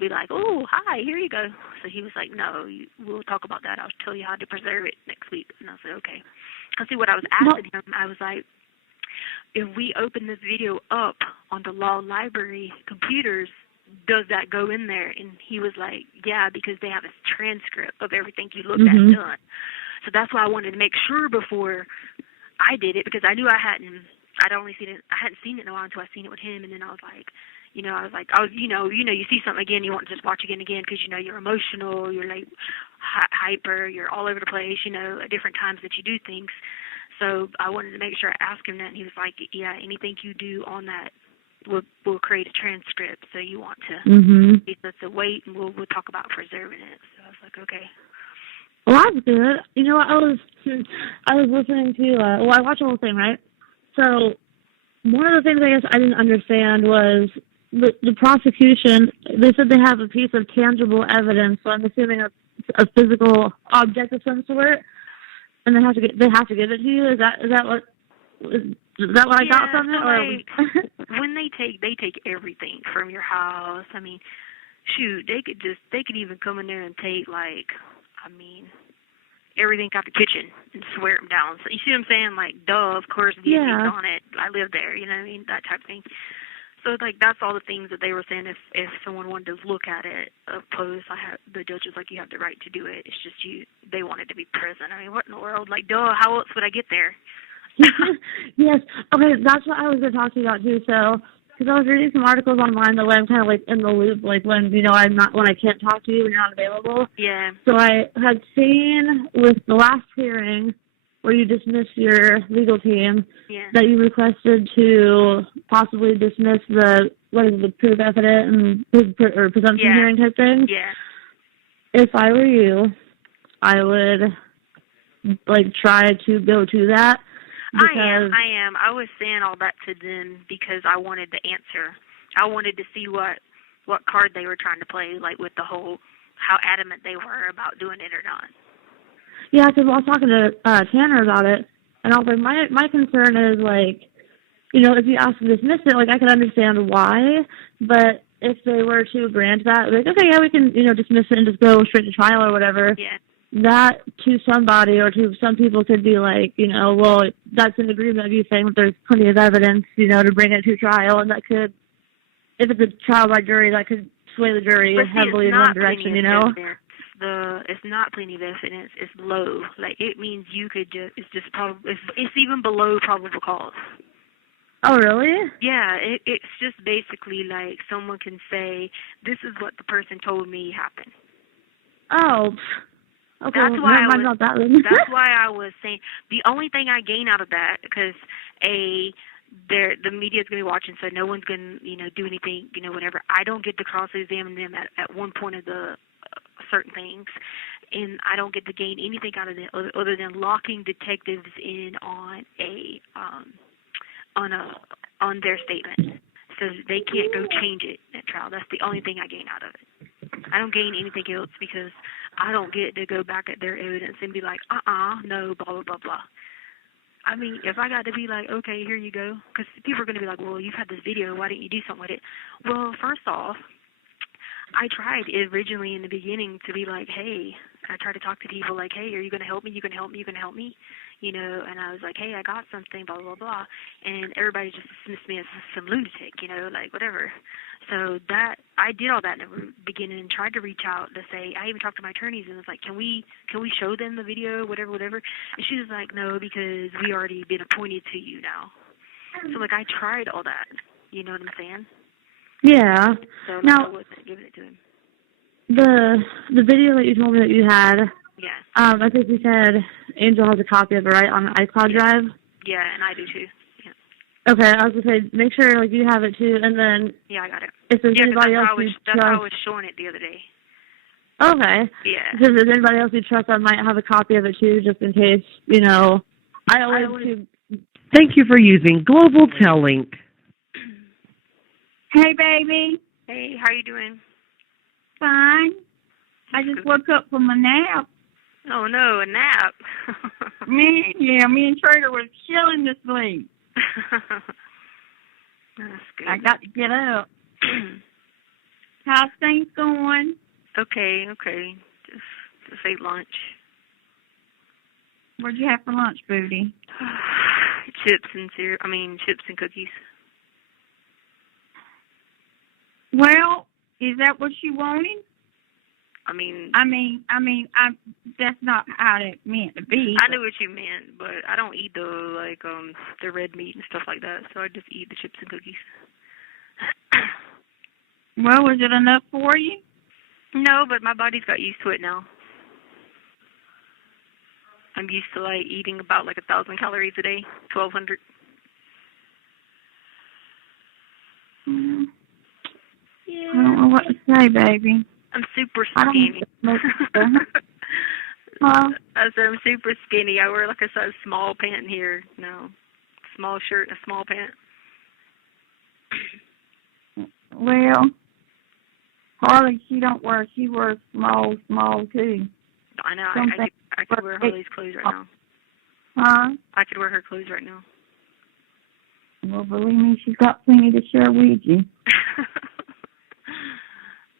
be like, oh, hi, here you go. So he was like, no, we'll talk about that. I'll tell you how to preserve it next week. And I said, okay. Because see, what I was asking him, I was like, if we open this video up on the law library computers, does that go in there? And he was like, yeah, because they have a transcript of everything you looked at done. So that's why I wanted to make sure before I did it, because I knew I hadn't seen it in a while until I seen it with him. And then I was like, you see something again, you want to just watch again because you're emotional, you're like hyper, you're all over the place, at different times that you do things. So I wanted to make sure I asked him that, and he was like, yeah, anything you do on that, we'll create a transcript. So you want to to wait, and we'll talk about preserving it. So I was like, okay. Well, that's good. You know what? I was listening to. I watched the whole thing, right? So one of the things I guess I didn't understand was the prosecution. They said they have a piece of tangible evidence, so I'm assuming a physical object of some sort, and they have to give it to you. Is that what? Is that what I got from it? Or when they take everything from your house. I mean, shoot, they could even come in there and take everything out the kitchen and swear them down. So you see what I'm saying? Like, of course, DNA's on it. I live there, that type of thing. So that's all the things that they were saying. If someone wanted to look at it up close, the judge was like, you have the right to do it. It's just they wanted to be present. I mean, what in the world? Like, how else would I get there? Yes. Okay, that's what I was going to talk to you about too. So, because I was reading some articles online the way I'm kind of in the loop, like when when I can't talk to you when you're not available. Yeah. So I had seen with the last hearing where you dismissed your legal team that you requested to possibly dismiss the proof evidence and presumption hearing type thing. Yeah. If I were you, I would try to go to that. I am. I was saying all that to them because I wanted the answer. I wanted to see what card they were trying to play, like with the whole how adamant they were about doing it or not. Yeah, because I was talking to Tanner about it, and I was like, my concern is, like, if you ask to dismiss it, like, I can understand why, but if they were to grant that, like, okay, yeah, we can, dismiss it and just go straight to trial or whatever. Yeah. That to somebody or to some people could be like, well, that's an agreement of you saying that there's plenty of evidence, to bring it to trial, and that could, if it's a trial by jury, that could sway the jury heavily in one direction, It's not plenty of evidence. It's low. Like, it means you could just. It's just probably. It's even below probable cause. Oh, really? Yeah. It's just basically like someone can say, "This is what the person told me happened." Oh. Okay. That's well, why that's why I was saying the only thing I gain out of that, because the media's going to be watching, so no one's going to, do anything, whatever. I don't get to cross-examine them at one point of the certain things, and I don't get to gain anything out of it other than locking detectives in on on their statement, so they can't go change it at trial. That's the only thing I gain out of it. I don't gain anything else because I don't get to go back at their evidence and be like, no, blah, blah, blah, blah. I mean, if I got to be like, okay, here you go, because people are going to be like, well, you've had this video, why didn't you do something with it? Well, first off, I tried originally in the beginning to be like, hey, I tried to talk to people like, hey, are you going to help me? You going to help me? You going to help me? And I was like, hey, I got something, blah, blah, blah. And everybody just dismissed me as some lunatic, like whatever. So that, I did all that in the beginning and tried to reach out to say, I even talked to my attorneys and was like, can we show them the video, whatever. And she was like, no, because we already been appointed to you now. So, like, I tried all that. You know what I'm saying? Yeah. So now, I wasn't giving it to him. The video that you told me that you had, yeah. I think you said Angel has a copy of it, right, on the iCloud drive? Yeah, and I do too. Yeah. Okay, I was going to say, make sure, like, you have it too, and then... Yeah, I got it. If there's anybody else that's how I was showing it the other day. Okay. Yeah. So if there's anybody else you trust that might have a copy of it too, just in case, I always... Thank you for using Global Tellink. Hey, baby. Hey, how you doing? Fine. I just woke up from a nap. Oh, no, a nap. Me and Trader was killing to sleep. That's good. I got to get up. How's things going? Okay. Just ate lunch. What'd you have for lunch, Booty? Chips and cookies. Well, is that what you wanted? I mean, that's not how it meant to be. I knew what you meant, but I don't eat the red meat and stuff like that, so I just eat the chips and cookies. Well, was it enough for you? No, but my body's got used to it now. I'm used to eating about 1,000 calories a day, 1,200. Yeah. I don't know what to say, baby. I'm super skinny. Huh? I said I'm super skinny. I wear a size small pant here. No, small shirt and a small pant. Well, Harley, she wears small too. I know. I could wear Harley's clothes right now. Huh? I could wear her clothes right now. Well, believe me, she's got plenty to share with you.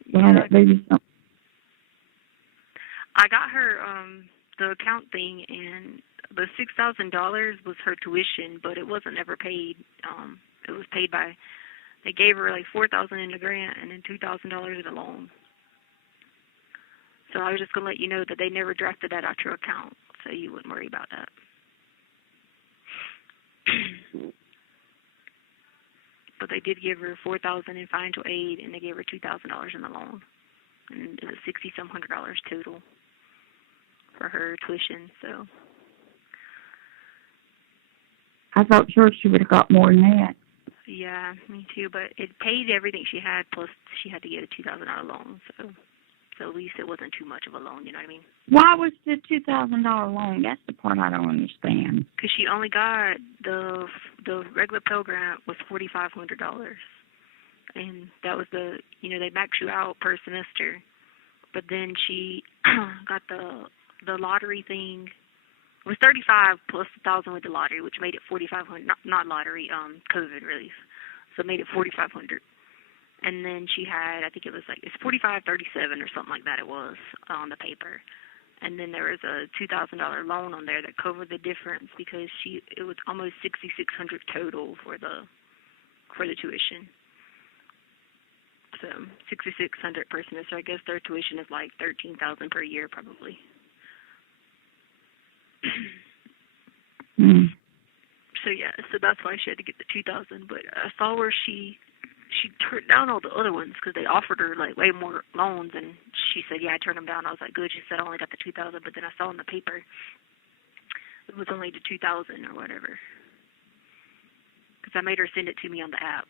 Yeah. Baby. I got her the account thing, and the $6,000 was her tuition, but it wasn't ever paid. It was paid by. They gave her $4,000 in the grant and then $2,000 in a loan. So I was just gonna let you know that they never drafted that out your account, so you wouldn't worry about that. But they did give her $4,000 in financial aid, and they gave her $2,000 in the loan, and it was $6,700 total for her tuition. So I thought sure she would have got more than that. yeah, me too. But it paid everything she had, plus she had to get a $2,000 loan. So at least it wasn't too much of a loan. You know what I mean? Why was the $2,000 loan? That's the part I don't understand. Because she only got the regular Pell Grant was $4,500, and that was they max you out per semester But then she got the lottery thing. It was 35 plus 1,000 with the lottery, which made it 4,500. Not lottery, COVID relief. So it made it 4,500. And then she had, I think it was like, it's 4,537 or something like that it was on the paper. And then there was a $2,000 loan on there that covered the difference because it was almost 6,600 total for the tuition. So 6,600 per semester. I guess their tuition is like 13,000 per year probably. So yeah, so that's why she had to get the 2,000. But I saw where she turned down all the other ones because they offered her like way more loans, and she said, "Yeah, I turned them down." I was like, "Good." She said, "I only got the 2,000," but then I saw in the paper it was only the 2,000 or whatever because I made her send it to me on the app,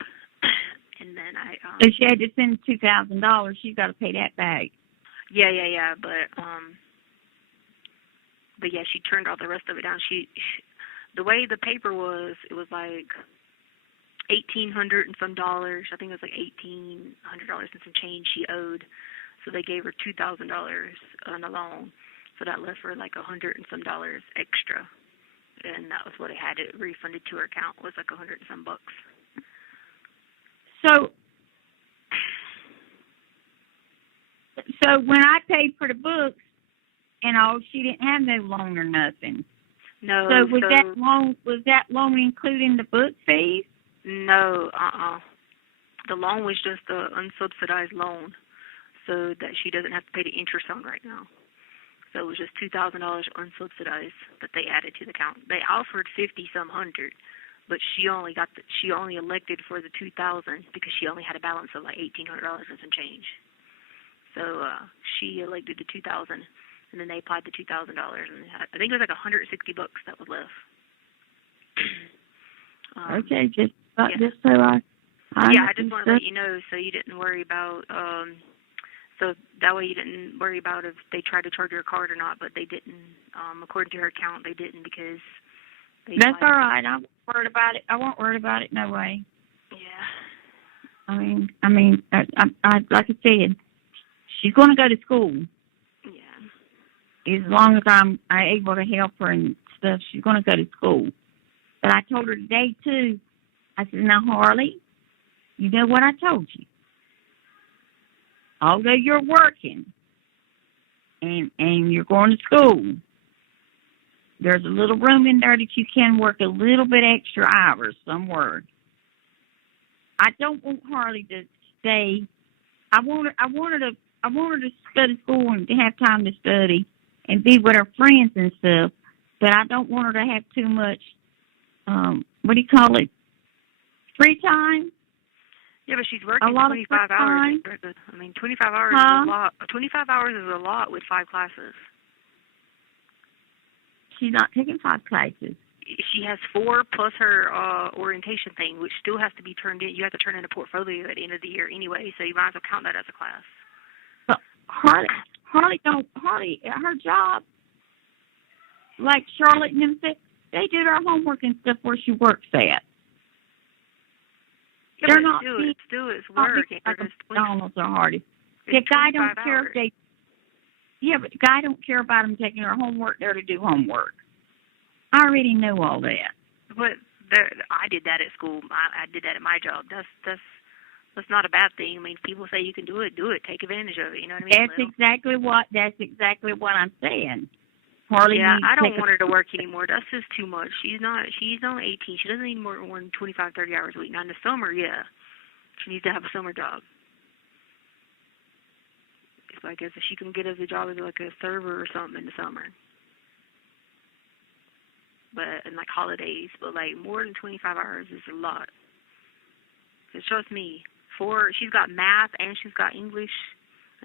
and then I. So she had to send $2,000. She's got to pay that back. Yeah, but yeah, she turned all the rest of it down. The way the paper was, it was like $1,800 and some dollars. I think it was like $1,800 and some change she owed. So they gave her $2,000 on a loan. So that left her like $100 and some dollars extra, and that was what it had. It refunded to her account was like $100 and some bucks. So when I paid for the books and all, she didn't have no loan or nothing. No. So was that loan including the book fees? No, The loan was just the unsubsidized loan, so that she doesn't have to pay the interest on right now. So it was just $2,000 unsubsidized that they added to the account. They offered 50-some hundred, but she only elected for the 2,000 because she only had a balance of like $1,800 and some change. So she elected the 2,000, and then they applied the $2,000, and I think it was like $160 that was left. Okay, just so I just want to let you know so you didn't worry about so that way you didn't worry about if they tried to charge her a card or not, but they didn't. According to her account, they didn't because that's all right. I won't worry about it. I won't worry about it. No way. Yeah. I mean, I like I said, she's going to go to school. Yeah. As long as I'm able to help her and stuff, she's going to go to school. But I told her today, too, I said, now, Harley, you know what I told you. Although you're working and you're going to school, there's a little room in there that you can work a little bit extra hours somewhere. I don't want Harley to stay. I want her to go to school and to have time to study and be with her friends and stuff, but I don't want her to have too much free time. Yeah, but she's working 25 hours. I mean, 25 hours is a lot. 25 hours is a lot with 5 classes. She's not taking 5 classes. She has 4 plus her orientation thing, which still has to be turned in. You have to turn in a portfolio at the end of the year anyway, so you might as well count that as a class. But Harley, her job, like Charlotte and them said, they do their homework and stuff where she works at. Yeah, they're but not still it's work. McDonald's or Hardy. The guy don't care if they. Yeah, but the guy don't care about them taking their homework there to do homework. I already know all that. But I did that at school. I did that at my job. That's not a bad thing. I mean, if people say you can do it. Take advantage of it. You know what I mean? That's exactly what I'm saying. Harley, yeah, I don't want her to work anymore. That's just too much. She's only 18. She doesn't need more than 25, 30 hours a week. Now in the summer, yeah, she needs to have a summer job. It's like if she can get us a job as like a server or something in the summer. But and like holidays, but like more than 25 hours is a lot. Because trust me, she's got math and she's got English.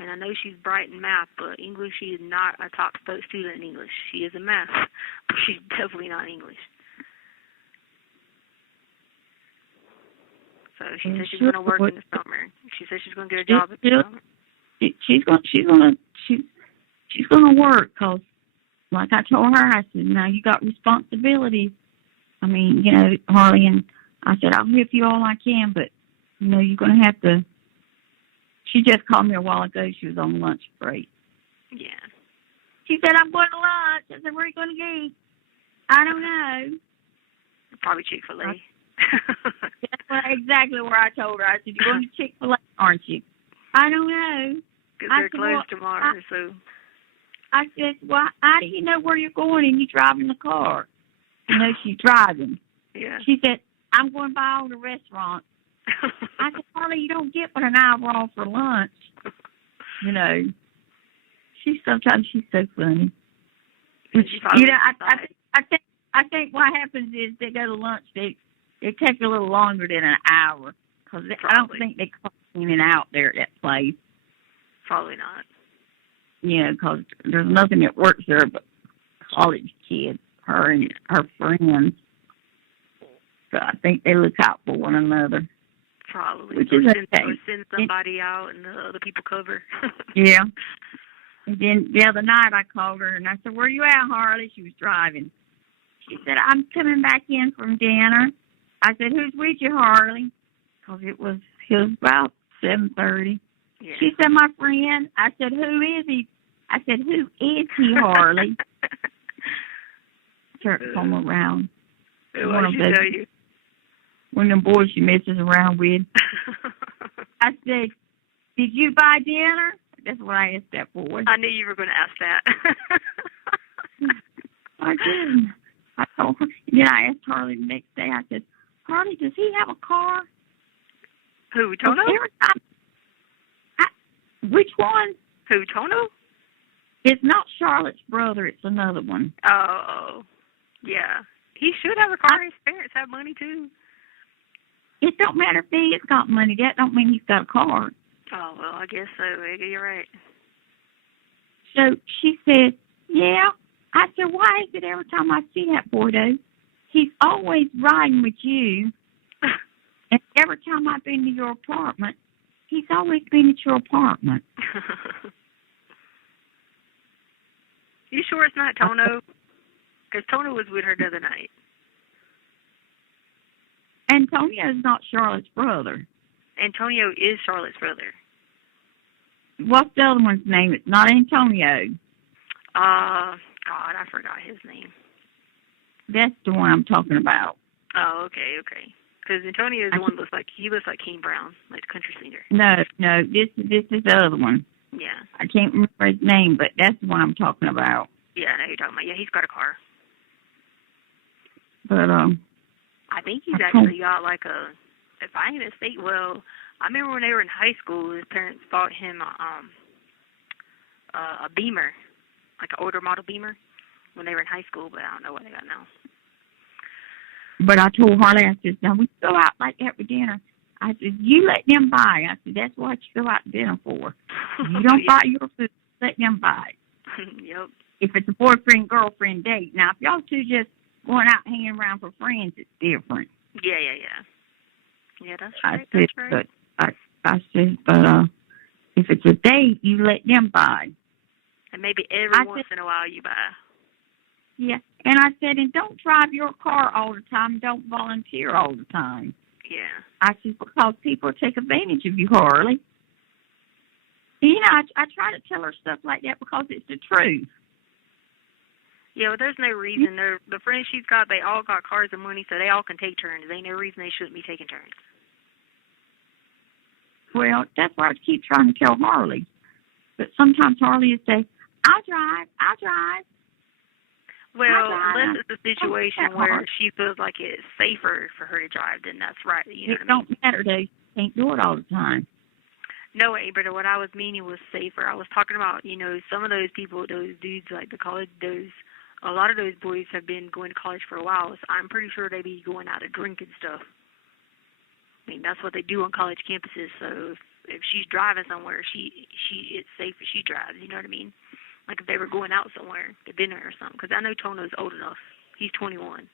And I know she's bright in math, but English, she is not a top student in English. She is in math, but she's definitely not English. So she said she's going to work in the summer. She said she's going to get a job in the summer. She's going to work because, like I told her, I said, now you got responsibilities. I mean, you know, Harley, and I said, I'll help you all I can, but, you know, you're going to have to She just called me a while ago. She was on lunch break. Yeah. She said, I'm going to lunch. I said, where are you going to eat? I don't know. Probably Chick-fil-A. That's exactly where I told her. I said, you're going to Chick-fil-A, aren't you? I don't know. Because they're closed tomorrow, so. I said, well, how do you know where you're going and you driving the car? You know, she's driving. Yeah. She said, I'm going by all the restaurants. I said, Harley, you don't get but an hour off for lunch. You know, sometimes she's so funny. You know, I think what happens is they go to lunch. They take a little longer than an hour because I don't think they clock in and out there at that place. Probably not. You know, because there's nothing that works there but college kids, her and her friends. So I think they look out for one another. Probably. Which is okay. Or send somebody out and the other people cover. Yeah. And then the other night I called her and I said, where you at, Harley? She was driving. She said, I'm coming back in from dinner. I said, who's with you, Harley? Because it was about 7:30. Yeah. She said, my friend. I said, who is he? I said, who is he, Harley? Turn him around. What did she tell you? One of them boys she messes around with. I said, did you buy dinner? That's what I asked that boy. I knew you were going to ask that. I did. I told her. And then I asked Harley the next day. I said, Harley, does he have a car? Who, Tono? Which one? Who, Tono? It's not Charlotte's brother. It's another one. Oh, yeah. He should have a car. His parents have money, too. It don't matter if he has got money. That don't mean he's got a car. Oh, well, I guess so. You're right. So she said, yeah. I said, why is it every time I see that boy, though, he's always riding with you. And every time I've been to your apartment, he's always been at your apartment. You sure it's not Tono? Because Tono was with her the other night. Antonio's not Charlotte's brother. Antonio is Charlotte's brother. What's the other one's name? It's not Antonio. God, I forgot his name. That's the one I'm talking about. Oh, okay. Because Antonio is the one that looks like Kane Brown, like the country singer. No, this is the other one. Yeah. I can't remember his name, but that's the one I'm talking about. Yeah, I know who you're talking about. Yeah, he's got a car. But I think he's actually got like if I ain't mistake, well, I remember when they were in high school, his parents bought him a Beamer, like an older model Beamer, when they were in high school, but I don't know what they got now. But I told Harley, I said, now we go out like that for dinner. I said, you let them buy. I said, that's what you go out to dinner for. You don't buy your food, let them buy. Yep. If it's a boyfriend-girlfriend date. Now, if y'all two just going out hanging around for friends, it's different. Yeah. Yeah, that's right. I said, but if it's a date, you let them buy. And maybe every once in a while you buy. Yeah. And I said, and don't drive your car all the time. Don't volunteer all the time. Yeah. I said, because people take advantage of you, Harley. And, you know, I try to tell her stuff like that because it's the truth. Yeah, well, there's no reason. The friends she's got, they all got cars and money, so they all can take turns. There ain't no reason they shouldn't be taking turns. Well, that's what I keep trying to tell Harley. But sometimes Harley will say, I'll drive. Well, unless it's a situation where she feels like it's safer for her to drive, then that's right. You know what I mean? It don't matter. They can't do it all the time. No, Abraham, what I was meaning was safer. I was talking about, you know, some of those people, those dudes, like the college, a lot of those boys have been going to college for a while, so I'm pretty sure they be going out to drink and stuff. I mean, that's what they do on college campuses, so if she's driving somewhere, it's safe if she drives, you know what I mean? Like if they were going out somewhere to dinner or something, because I know Tono's old enough. He's 21.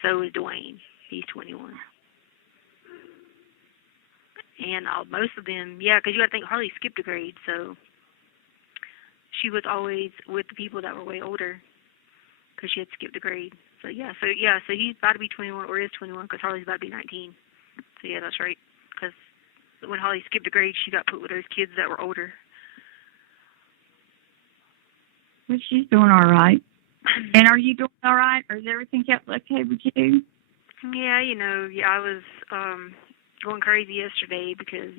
So is Dwayne. He's 21. And most of them, yeah, because you got to think Harley skipped a grade, so she was always with the people that were way older because she had skipped a grade. So he's about to be 21 or is 21 because Harley's about to be 19. So yeah, that's right. Because when Holly skipped a grade, she got put with those kids that were older. But she's doing all right. And are you doing all right? Or is everything kept okay with you? Yeah, I was going crazy yesterday because,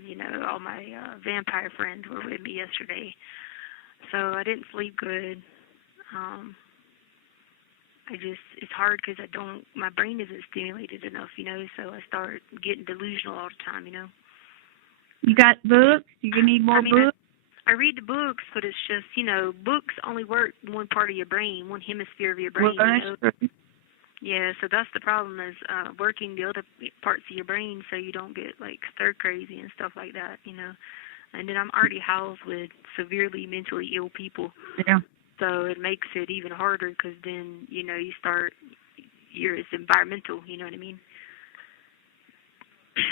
all my vampire friends were with me yesterday. So I didn't sleep good. It's hard because my brain isn't stimulated enough, so I start getting delusional all the time, You got books? You need more books? I read the books, but it's just, books only work one part of your brain, one hemisphere of your brain. Well, Yeah, so that's the problem is working the other parts of your brain so you don't get, like, stir crazy and stuff like that, And then I'm already housed with severely mentally ill people. Yeah. So it makes it even harder because then, it's environmental, you know what I mean?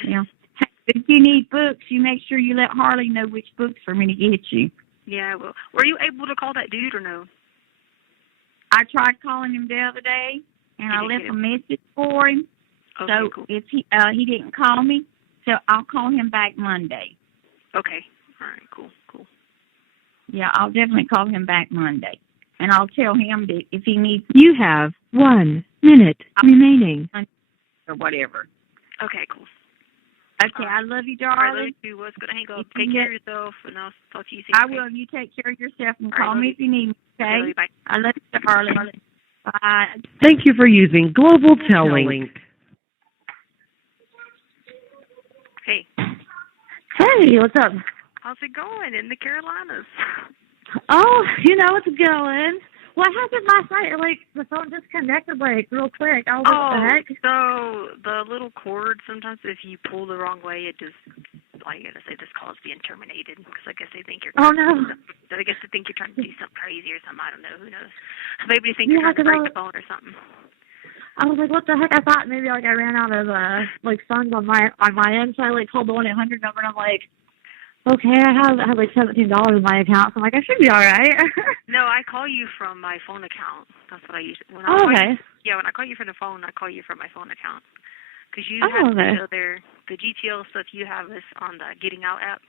Yeah. If you need books, you make sure you let Harley know which books for me to get you. Yeah, well, were you able to call that dude or no? I tried calling him the other day, and I left a message for him. Okay, so cool. if he didn't call me, so I'll call him back Monday. Okay. All right, cool. Yeah, I'll definitely call him back Monday. And I'll tell him that if he needs You have 1 minute remaining. or whatever. Okay, cool. Okay, I love you, All right, darling. love you. What's going to hang up? Take care of yourself, and I'll talk to you soon. I okay? will. You take care of yourself and All right, call me if you need me, okay? Love you, bye. I love you, darling. Bye. Thank you for using Global Telling. Hey. Hey, what's up? How's it going in the Carolinas? Oh, it's going. What happened last night? Like, the phone disconnected, like, real quick. I was like, what the heck? So the little cord, sometimes if you pull the wrong way, it just, this call is being terminated. Because I guess they think you're Oh, no. I guess they think you're trying to do something crazy or something. I don't know. Who knows? Maybe they think you're trying to break the phone or something. I was like, what the heck? I thought maybe, I ran out of, funds on my end. So I, called the 1-800 number, and I'm like, okay, I have like $17 in my account, so I'm like, I should be all right. No, I call you from my phone account. That's what I use. When okay. When I call you from the phone, I call you from my phone account. Because you have the GTL stuff you have is on the Getting Out app.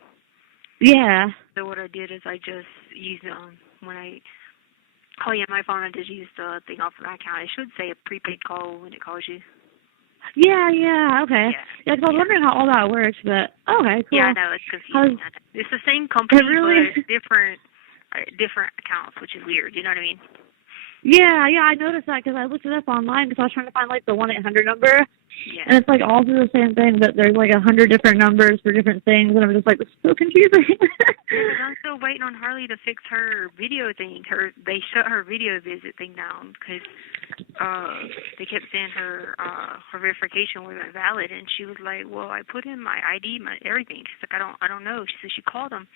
Yeah. So what I did is I just used when I call you on my phone, I just used the thing off of my account. It should say a prepaid call when it calls you. Yeah, okay. Yeah, because I was wondering how all that works, but okay, cool. Yeah, I know, it's confusing. It's the same company, really? but it's different accounts, which is weird, you know what I mean? Yeah, I noticed that because I looked it up online because I was trying to find, the 1-800 number. Yeah. And it's, all through the same thing, but there's, 100 different numbers for different things, and I'm just like, it's so confusing. Yeah, I'm still waiting on Harley to fix her video thing. They shut her video visit thing down because they kept saying her verification wasn't valid, and she was like, well, I put in my ID, my everything. She's like, I don't know. She said she called them,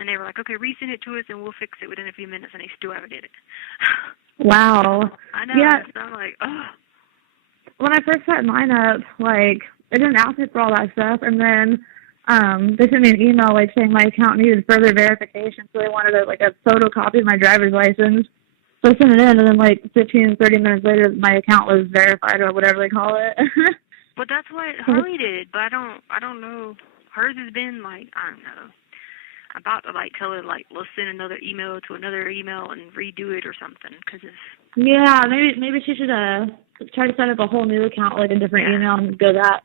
and they were like, okay, resend it to us, and we'll fix it within a few minutes, and they still haven't did it. Wow. I know. Yeah. So I'm like, oh. When I first set mine up, it didn't ask me for all that stuff, and then they sent me an email, saying my account needed further verification, so they wanted a photocopy of my driver's license. So I sent it in, and then 15, 30 minutes later, my account was verified or whatever they call it. But that's what Harley did, but I don't know. Hers has been I don't know. I'm about to tell her let's send another email to another email and redo it or something because it's. Yeah, maybe she should try to set up a whole new account, a different email, and go that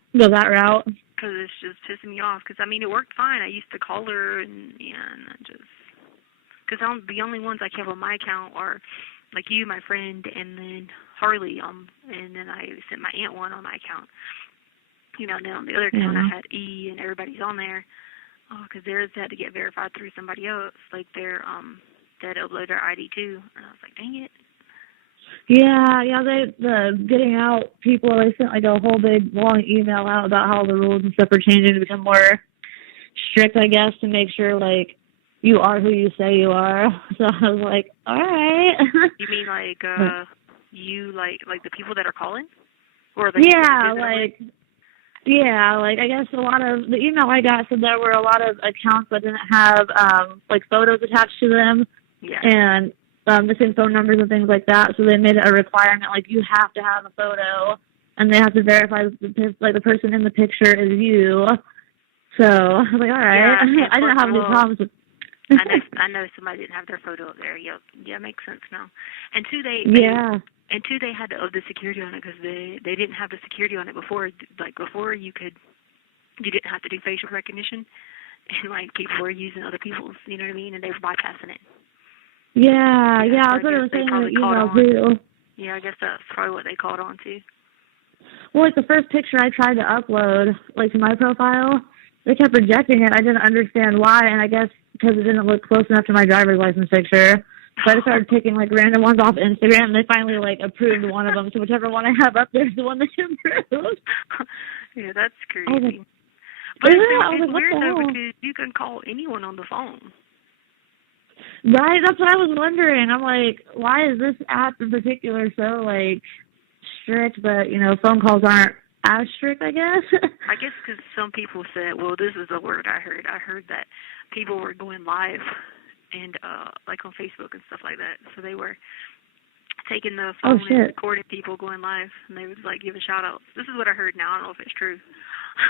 route. Because it's just pissing me off. Because it worked fine. I used to call her and I just. Because the only ones I kept on my account are you, my friend, and then Harley. And then I sent my aunt one on my account. And then on the other account I had E and everybody's on there. Because theirs had to get verified through somebody else. They had to upload their ID too. And I was like, dang it. Yeah, the Getting Out people, they sent a whole big long email out about how the rules and stuff are changing to become more strict, I guess, to make sure you are who you say you are. So I was like, all right. You mean you the people that are calling, or Yeah, I guess a lot of the email I got said there were a lot of accounts that didn't have photos attached to them. Yeah. And the same phone numbers and things like that. So they made it a requirement, you have to have a photo, and they have to verify the person in the picture is you. So I was like, all right. Yeah, I didn't have any problems with. I know somebody didn't have their photo up there. Yep. Yeah, makes sense now. And two, they had to up the security on it because they didn't have the security on it before. Like before, you didn't have to do facial recognition, and like people were using other people's, you know what I mean, and they were bypassing it. Yeah, so that's what I was saying in the email too. Yeah, I guess that's probably what they caught on to. Well, like the first picture I tried to upload, like to my profile, they kept rejecting it. I didn't understand why, and I guess because it didn't look close enough to my driver's license picture. So I started picking like random ones off Instagram, and they finally like approved one of them. So whichever one I have up there is the one they approved. Yeah, that's crazy. But it's weird though because you can call anyone on the phone. Right, that's what I was wondering. I'm like, why is this app in particular so like strict? But phone calls aren't as strict, I guess. I guess because some people said, well, this is a word I heard. I heard that people were going live and like on Facebook and stuff like that. So they were taking the phone and recording people going live, and they would like give a shout out. This is what I heard. Now I don't know if it's true,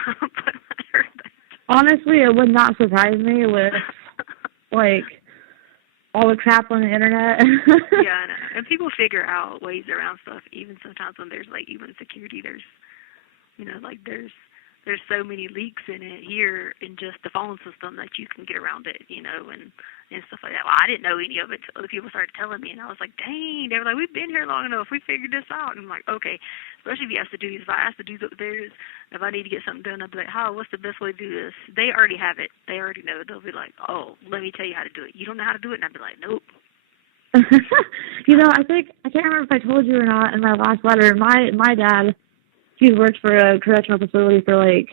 but I heard that. Honestly, it would not surprise me with like all the crap on the internet. Yeah, I know. And people figure out ways around stuff. Even sometimes when there's like even security, there's like there's so many leaks in it here in just the phone system that you can get around it, and stuff like that. Well, I didn't know any of it until other people started telling me, and I was like, dang, they were like, we've been here long enough, we figured this out. And I'm like, okay, especially if you have to do these, if I have to do theirs, if I need to get something done, I'll be like, what's the best way to do this? They already have it. They already know. They'll be like, oh, let me tell you how to do it. You don't know how to do it? And I'd be like, nope. I can't remember if I told you or not in my last letter, my dad, he's worked for a correctional facility for like,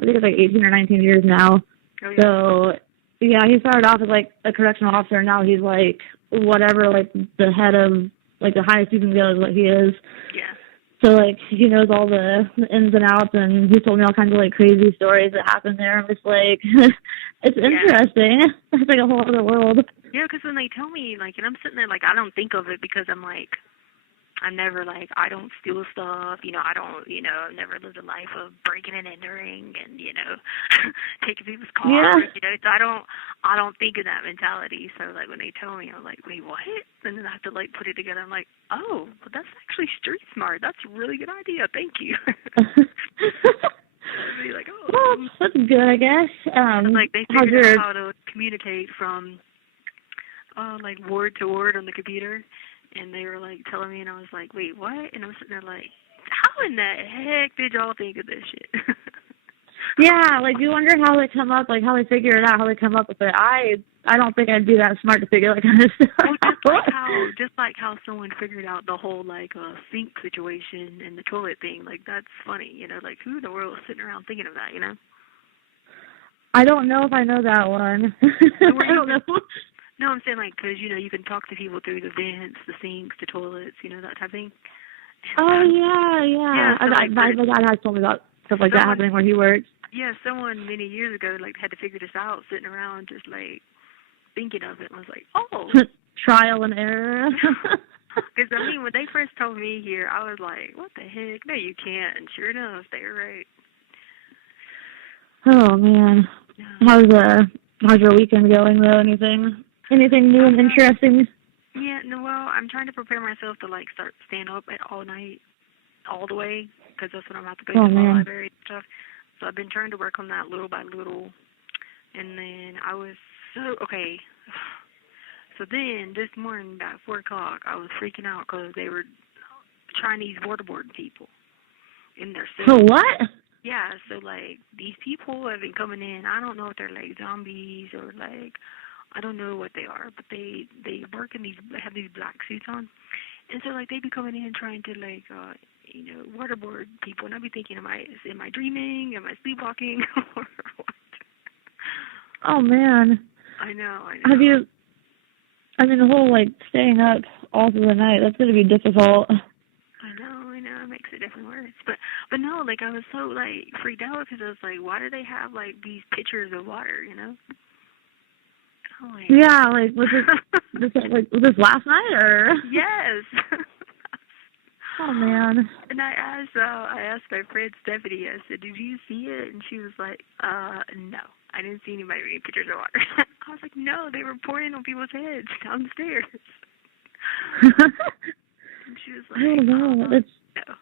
I think it's like 18 or 19 years now. Oh, yeah. So, yeah, he started off as like a correctional officer, and now he's like whatever, like the head of, like the highest you can go is what he is. Yeah. So, like, he knows all the ins and outs, and he told me all kinds of like crazy stories that happened there. I'm just like, it's interesting. It's like a whole other world. Yeah, because when they tell me, like, and I'm sitting there, like, I don't think of it because I'm like, I'm never like, I don't steal stuff, I don't, I've never lived a life of breaking and entering and, taking people's cars, so I don't think of that mentality. So like when they tell me, I'm like, wait, what? And then I have to like put it together. I'm like, oh, well, that's actually street smart. That's a really good idea. Thank you. Be like, oh, well, that's good, I guess. Like they figured out how to communicate from like word to word on the computer. And they were, like, telling me, and I was like, wait, what? And I'm sitting there like, how in the heck did y'all think of this shit? Yeah, like, you wonder how they come up, like, how they figure it out, how they come up with it. I don't think I'd be that smart to figure that kind of stuff out. Just like how someone figured out the whole, like, sink situation and the toilet thing. Like, that's funny, like, who in the world is sitting around thinking of that, I don't know if I know that one. I don't know. No, I'm saying, like, because, you can talk to people through the vents, the sinks, the toilets, that type of thing. Oh, yeah. So my dad has told me about stuff like that happening where he works. Yeah, someone many years ago, like, had to figure this out, sitting around just, like, thinking of it, and was like, oh. Trial and error. Because, when they first told me here, I was like, what the heck? No, you can't. And sure enough, they were right. Oh, man. How's your weekend going, though? Anything new and interesting? Yeah, no, well, I'm trying to prepare myself to, like, start staying up all night, all the way, because that's when I'm about to go to the library and stuff. So I've been trying to work on that little by little. And then I was okay. So then this morning about 4 o'clock, I was freaking out because they were Chinese waterboarding people in their cell. So what? Yeah, so, like, these people have been coming in. I don't know if they're, like, zombies or, like, I don't know what they are, but they work in they have these black suits on. And so, like, they be coming in trying to, like, waterboard people. And I'd be thinking, am I dreaming? Am I sleepwalking? Or what? Oh, man. I know. Have you, the whole, like, staying up all through the night, that's going to be difficult. I know, it makes it definitely worse. But no, like, I was so, like, freaked out because I was like, why do they have, like, these pitchers of water, Oh, like, yeah, like, was this last night, or? Yes. Oh, man. And I asked my friend Stephanie, I said, did you see it? And she was like, no. I didn't see anybody reading pictures of water. I was like, no, they were pouring on people's heads downstairs. And she was like, I don't know. It's... no.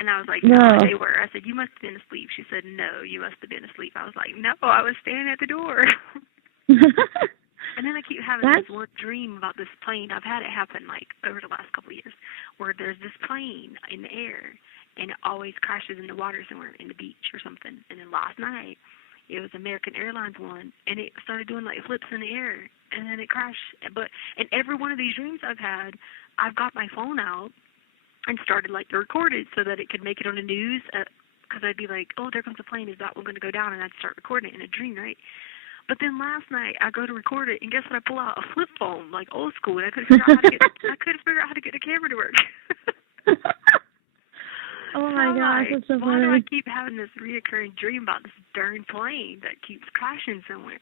And I was like, no, they were. I said, you must have been asleep. She said, no, you must have been asleep. I was like, no, I was standing at the door. And then I keep having this one dream about this plane. I've had it happen, like, over the last couple of years, where there's this plane in the air, and it always crashes in the water somewhere, in the beach or something. And then last night, it was American Airlines one, and it started doing, like, flips in the air, and then it crashed. But in every one of these dreams I've had, I've got my phone out and started, like, to record it so that it could make it on the news, because I'd be like, oh, there comes a plane. Is that one going to go down? And I'd start recording it in a dream, right? But then last night I go to record it, and guess what? I pull out a flip phone, like old school, and I couldn't figure out how to get the camera to work. Oh my gosh, that's so funny. Why do I keep having this reoccurring dream about this darn plane that keeps crashing somewhere?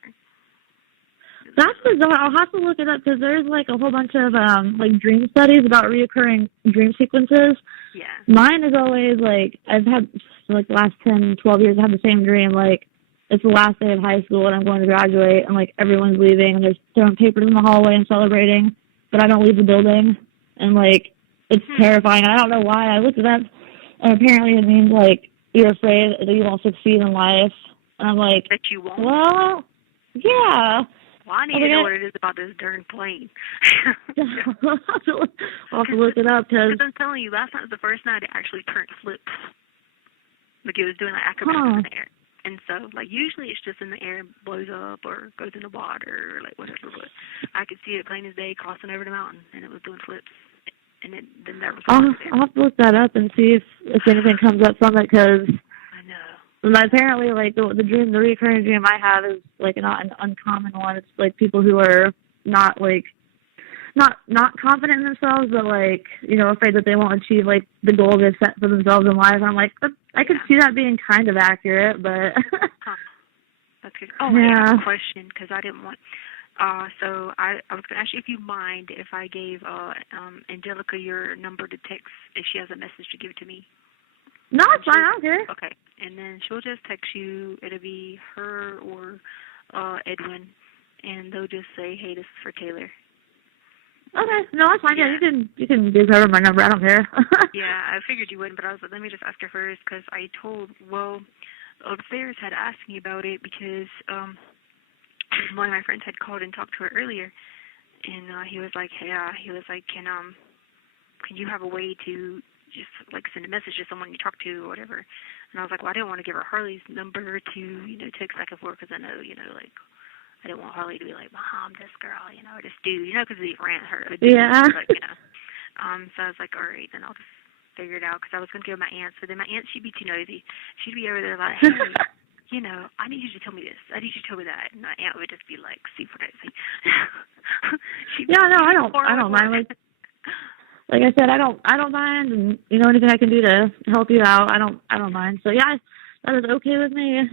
That's bizarre. I'll have to look it up because there's like a whole bunch of like dream studies about reoccurring dream sequences. Yeah. Mine is always like I've had like the last 10, 12 years I have the same dream. Like it's the last day of high school and I'm going to graduate and like everyone's leaving and they're throwing papers in the hallway and celebrating, but I don't leave the building and like it's terrifying. I don't know why. I looked it up and apparently it means like you're afraid that you won't succeed in life. And I'm like, that you won't. Well, yeah. Well, I need to know what it is about this darn plane. I'll have to look it up because I'm telling you, last night was the first night it actually turned flips. Like it was doing like acrobatics in the air. And so, like, usually it's just in the air and blows up or goes in the water or, like, whatever. But I could see it plain as day crossing over the mountain, and it was doing flips. And then there was I'll have to look that up and see if anything comes up from it, because I know. Apparently, like, the recurring dream I have is, like, not an uncommon one. It's, like, people who are not, like, not confident in themselves, but, like, you know, afraid that they won't achieve, like, the goal they've set for themselves in life. And I'm like, I could see that being kind of accurate, but... That's good. Oh, yeah. I have a question, because I didn't want... so I was going to ask you if you mind if I gave Angelica your number to text if she has a message to give to me. No, it's fine. I don't care. Okay. And then she'll just text you. It'll be her or Edwin, and they'll just say, hey, this is for Taylor. Okay. No, that's fine. Yeah, you can give her my number. I don't care. Yeah, I figured you wouldn't, but I was like, let me just ask her first, because I told, upstairs had asked me about it because one of my friends had called and talked to her earlier, and he was like, hey, can you have a way to just, like, send a message to someone you talk to or whatever? And I was like, well, I didn't want to give her Harley's number to, text back and forth, because I know, like, I didn't want Harley to be like, Mom, this girl, or this dude, because he ran her. Yeah. Like, so I was like, all right, then I'll just figure it out, because I was going to go with my aunt. So then my aunt, she'd be too nosy. She'd be over there like, hey, I need you to tell me this. I need you to tell me that. And my aunt would just be like, super nosy. I don't mind. Like I said, I don't mind, and anything I can do to help you out, I don't mind. So yeah, that is okay with me.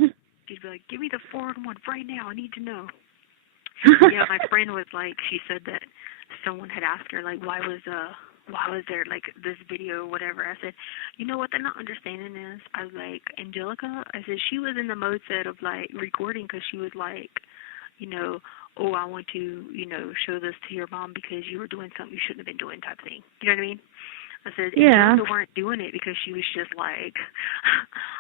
She'd be like, give me the 411 right now. I need to know. My friend was like, she said that someone had asked her, like, why was there, like, this video or whatever. I said, what they're not understanding is, I was like, Angelica, I said, she was in the mode set of, like, recording, because she was like, oh, I want to, show this to your mom because you were doing something you shouldn't have been doing type thing. You know what I mean? I said, yeah. Angelica weren't doing it because she was just like,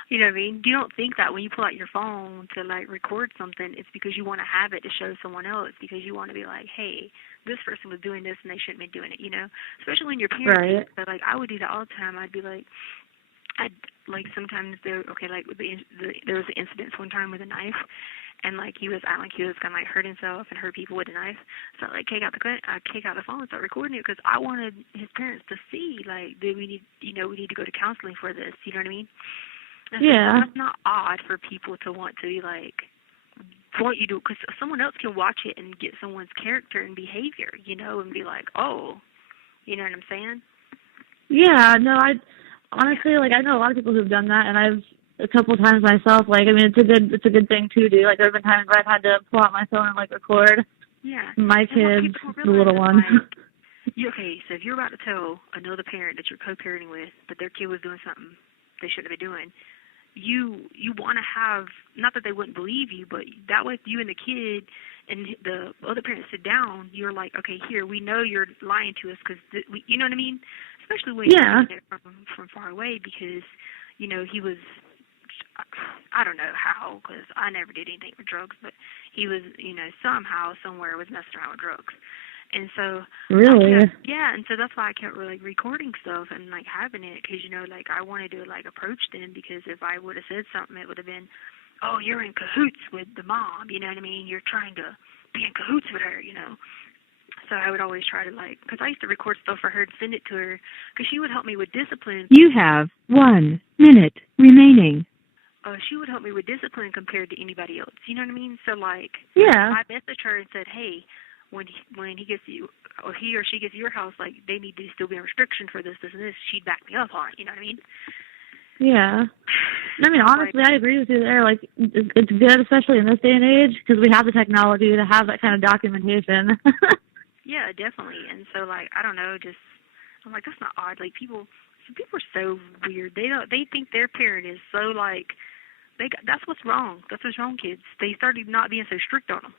you know what I mean? You don't think that when you pull out your phone to, like, record something, it's because you want to have it to show someone else, because you want to be like, hey, this person was doing this and they shouldn't be doing it, Especially when you're parents. Right. But, like, I would do that all the time. I'd be like, sometimes there was an incident one time with a knife, and, like, he was acting like he was going to, like, hurt himself and hurt people with a knife. So I, like, take out the phone and start recording it, because I wanted his parents to see, like, that we need to go to counseling for this. You know what I mean? And yeah. So it's not odd for people to want to be like, what you do, because someone else can watch it and get someone's character and behavior, and be like, oh, you know what I'm saying? Yeah. No, I honestly, like, I know a lot of people who've done that, and I've a couple times myself. Like, I mean, it's a good thing to do. Like, there have been times where I've had to pull out my phone and, like, record. Yeah. My kids, the little one. Okay, so if you're about to tell another parent that you're co-parenting with that their kid was doing something they shouldn't have been doing, you want to have, not that they wouldn't believe you, but that way if you and the kid and the other parent sit down, you're like, okay, here, we know you're lying to us because, you know what I mean? Especially when you're doing it from far away because, you know, he was, I don't know how because I never did anything with drugs, but he was, you know, somehow, somewhere was messing around with drugs. And so, Really? and so that's why I kept like recording stuff and like having it because, you know, like I wanted to like approach them because if I would have said something, it would have been, oh, you're in cahoots with the mom, you know what I mean? You're trying to be in cahoots with her, you know. So I would always try to like, because I used to record stuff for her and send it to her because she would help me with discipline. You have 1 minute remaining. She would help me with discipline compared to anybody else, you know what I mean? So like, Yeah. I messaged her and said, hey, when he gets you, or he or she gets to your house, like, they need to still be on restriction for this, and this. She'd back me up on it, you know what I mean? Yeah. I mean, honestly, I agree with you there. Like, it's good, especially in this day and age, because we have the technology to have that kind of documentation. Yeah, definitely. And so, like, I don't know, just, I'm like, that's not odd. Like, people are so weird. They think their parent is so, like, that's what's wrong. That's what's wrong, kids. They started not being so strict on them.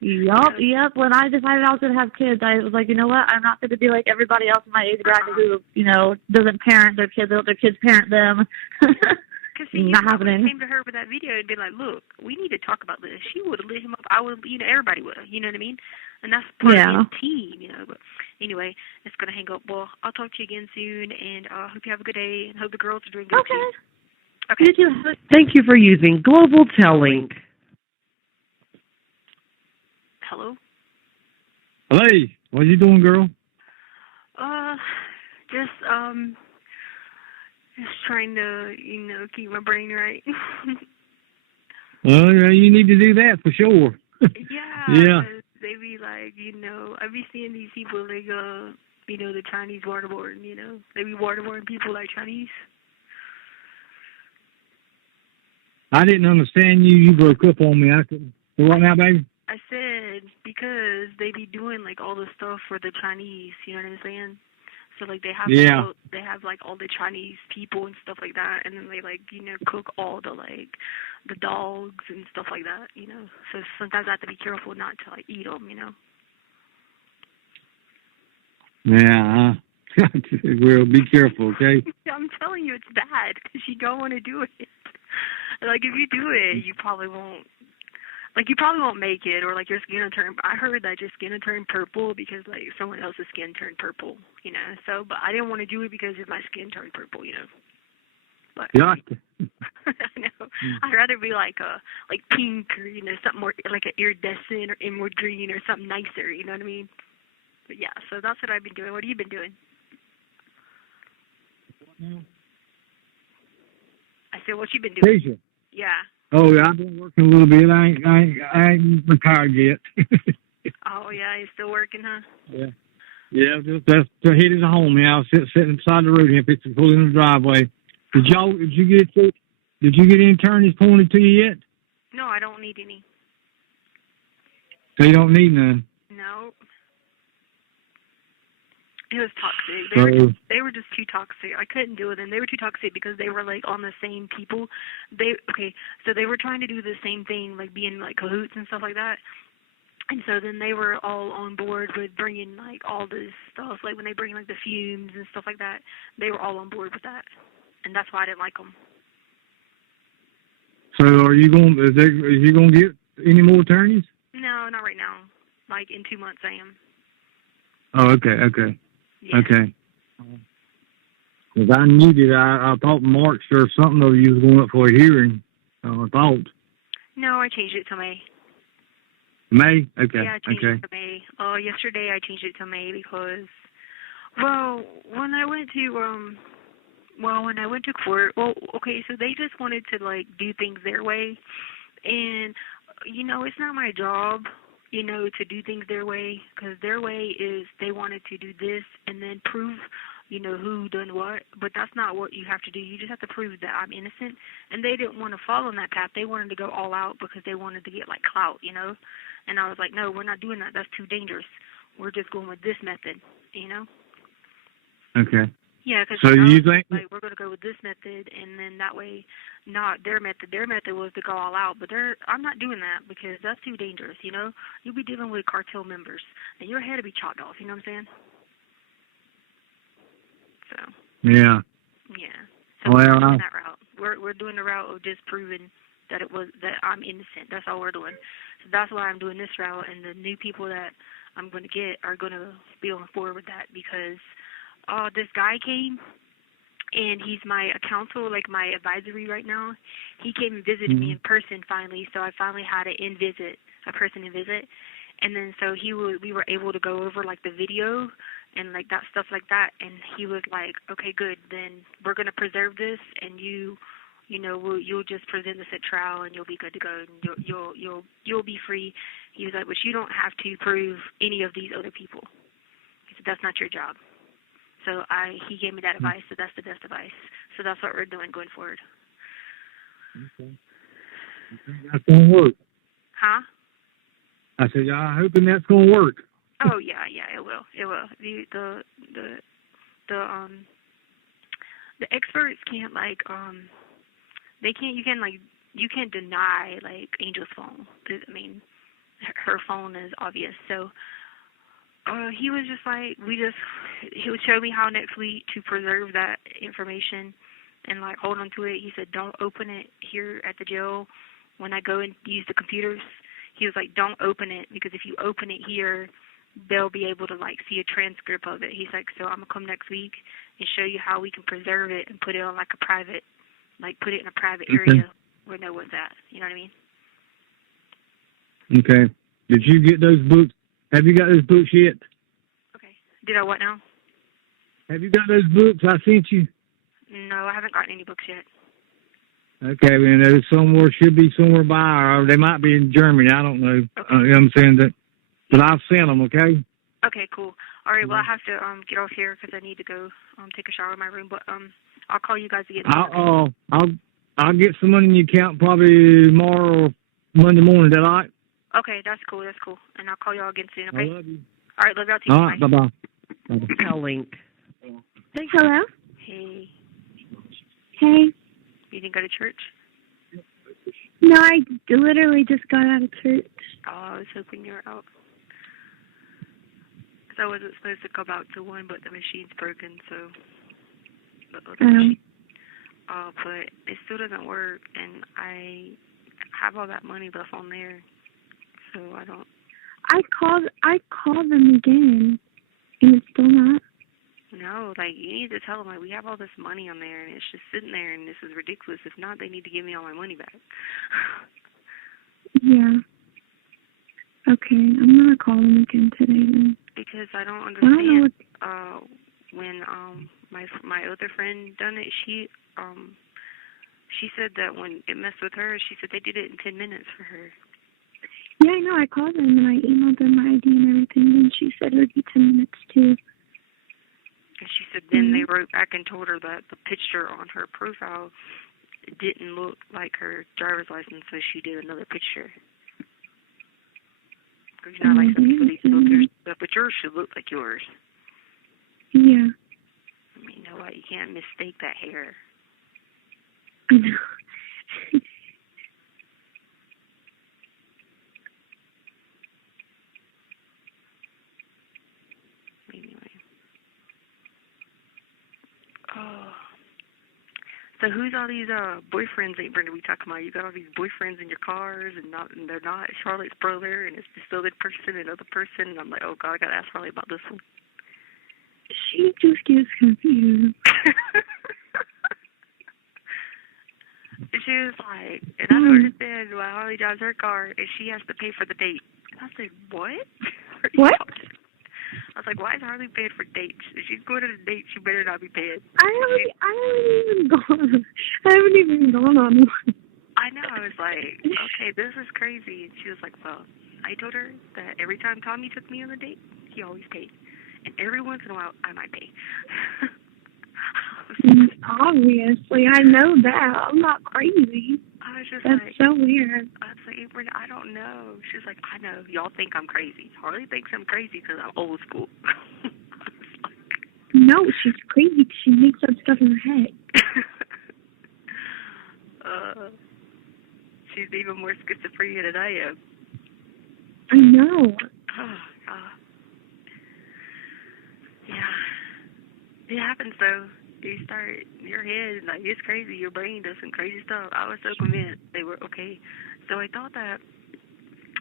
Yep. When I decided I was going to have kids, I was like, you know what? I'm not going to be like everybody else in my age bracket who, you know, doesn't parent their kids, let their kids parent them. Because not happening. I came to her with that video and been like, look, we need to talk about this. She would have lit him up. I would, you know, everybody would have. You know what I mean? And that's part of the team, you know. But anyway, it's going to hang up. Well, I'll talk to you again soon, and I hope you have a good day, and hope the girls are doing good too. Okay. You too. Thank you for using Global Telling. Hello? Hey, what you doing, girl? Just trying to, you know, keep my brain right. Well, you need to do that for sure. Yeah. They be like, you know, I be seeing these people, they go, you know, the Chinese waterboarding, you know. They be waterboarding people like Chinese. I didn't understand you. You broke up on me. I couldn't. What now, baby? I said because they be doing like all the stuff for the Chinese, you know what I'm saying? So like they have like all the Chinese people and stuff like that, and then they like, you know, cook all the like the dogs and stuff like that, you know. So sometimes I have to be careful not to like eat them, you know. Yeah. Well, be careful, okay? I'm telling you, it's bad because you don't want to do it. Like if you do it, you probably won't. Like, you probably won't make it, or, like, your skin will turn... I heard that your skin will turn purple because, like, someone else's skin turned purple, you know? So, but I didn't want to do it because if my skin turned purple, you know? But, Gotcha. I know. I'd rather be, like pink or, you know, something more, like, an iridescent or emerald green or something nicer, you know what I mean? But, yeah, so that's what I've been doing. What have you been doing? I said, what you been doing? Asia. Yeah. Oh, yeah, I've been working a little bit. I ain't retired yet. Oh, yeah, you're still working, huh? Yeah. Yeah, that's the head is home. Yeah, I was sitting beside the road here, fixing to pull in the driveway. Did you get any attorneys pointed to you yet? No, I don't need any. So you don't need none? No. It was toxic. They were just too toxic. I couldn't deal with them. They were too toxic because they were like on the same people. So they were trying to do the same thing, like being like cahoots and stuff like that. And so then they were all on board with bringing like all this stuff, like when they bring like the fumes and stuff like that. They were all on board with that, and that's why I didn't like them. So are you going to get any more attorneys? No, not right now. Like in 2 months, I am. Oh, okay. Yeah. Okay. Because I needed, I thought March or something of you was going up for a hearing. I thought. No, I changed it to May. May? Okay. Yeah, I changed it to May. Yesterday I changed it to May because, when I went to court, so they just wanted to like do things their way, and you know, it's not my job, you know, to do things their way, because their way is they wanted to do this and then prove, you know, who done what, but that's not what you have to do. You just have to prove that I'm innocent, and they didn't want to follow in that path. They wanted to go all out because they wanted to get, like, clout, you know, and I was like, no, we're not doing that. That's too dangerous. we're just going with this method, you know? Okay. Yeah, because So you think? like we're going to go with this method, and then that way, not their method. Their method was to go all out, but I'm not doing that because that's too dangerous. You know, you'll be dealing with cartel members, and your head will be chopped off. You know what I'm saying? So. Yeah. Yeah. So Well, we're not doing that route. We're doing the route of just proving that I'm innocent. That's all we're doing. So that's why I'm doing this route, and the new people that I'm going to get are going to be on board with that because this guy came, and he's my counsel, like my advisory right now. He came and visited me in person finally, so I finally had a person in visit. And then so we were able to go over like the video and like that stuff like that, and he was like, okay, good, then we're going to preserve this, and you'll just present this at trial, and you'll be good to go, and you'll be free. He was like, but you don't have to prove any of these other people. He said, that's not your job. So he gave me that advice, so that's the best advice. So that's what we're doing going forward. Okay. That's going to work. Huh? I said, I'm hoping that's going to work. Oh yeah, it will. It will. The experts can't you can't deny like Angel's phone. I mean, her phone is obvious. So he was just like he would show me how next week to preserve that information and like hold on to it. He said, don't open it here at the jail when I go and use the computers. He was like, don't open it because if you open it here, they'll be able to like see a transcript of it. He's like, so I'm gonna come next week and show you how we can preserve it and put it on like put it in a private area where no one's at. You know what I mean? Okay. Did you get those books? Have you got those books yet? Okay. Did I what now? Have you got those books I sent you? No, I haven't gotten any books yet. Okay, well, there's should be somewhere by, or they might be in Germany. I don't know. Okay. You know what I'm saying? But I've sent them, okay? Okay, cool. All right, well, I have to get off here because I need to go take a shower in my room. But I'll call you guys again. I'll get some money in your account probably tomorrow or Monday morning. Is that all right? Okay, that's cool. And I'll call y'all again soon, okay? I love you. All right, love y'all too. All right, bye-bye. Telling. Hello? Hey, Hey. you didn't go to church? No, I literally just got out of church. Oh, I was hoping you were out. Because I wasn't supposed to come out to one, but the machine's broken, so... But it still doesn't work, and I have all that money left on there, so I don't... I called them again, and it's still not. No, like, you need to tell them, like, we have all this money on there, and it's just sitting there, and this is ridiculous. If not, they need to give me all my money back. Yeah. Okay, I'm gonna call them again today then. Because I don't I don't know understand, when, my other friend done it, she said that when it messed with her, she said they did it in 10 minutes for her. Yeah, I know. I called them and I emailed them my ID and everything, and she said it would be 10 minutes too. And she said then they wrote back and told her that the picture on her profile didn't look like her driver's license, so she did another picture. Because you know, like some people, these filters, but yours should look like yours. Yeah. I mean, you know what? You can't mistake that hair. I know. Anyway. Oh. So who's all these boyfriends that Brenda we talking about? You got all these boyfriends in your cars, and they're not Charlotte's brother, and it's this other person, another person, and I'm like, oh God, I gotta ask Charlotte about this one. She just gets confused. She was like, and I don't understand why Harley drives her car and she has to pay for the date. And I said, what? What? I was like, why is Harley paying for dates? If she's going to the date, she better not be paying. I haven't even gone on one. I know. I was like, okay, this is crazy. And she was like, well, I told her that every time Tommy took me on a date, he always paid. And every once in a while, I might pay. Obviously, I know that. I'm not crazy. I was just That's like, so weird. I was like, April, I don't know. She's like, I know. Y'all think I'm crazy. Harley thinks I'm crazy because I'm old school. No, she's crazy 'cause she makes up stuff in her head. She's even more schizophrenia than I am. I know. Yeah. It happens though. You start, your head, like, it's crazy. Your brain does some crazy stuff. I was so convinced they were okay. So I thought that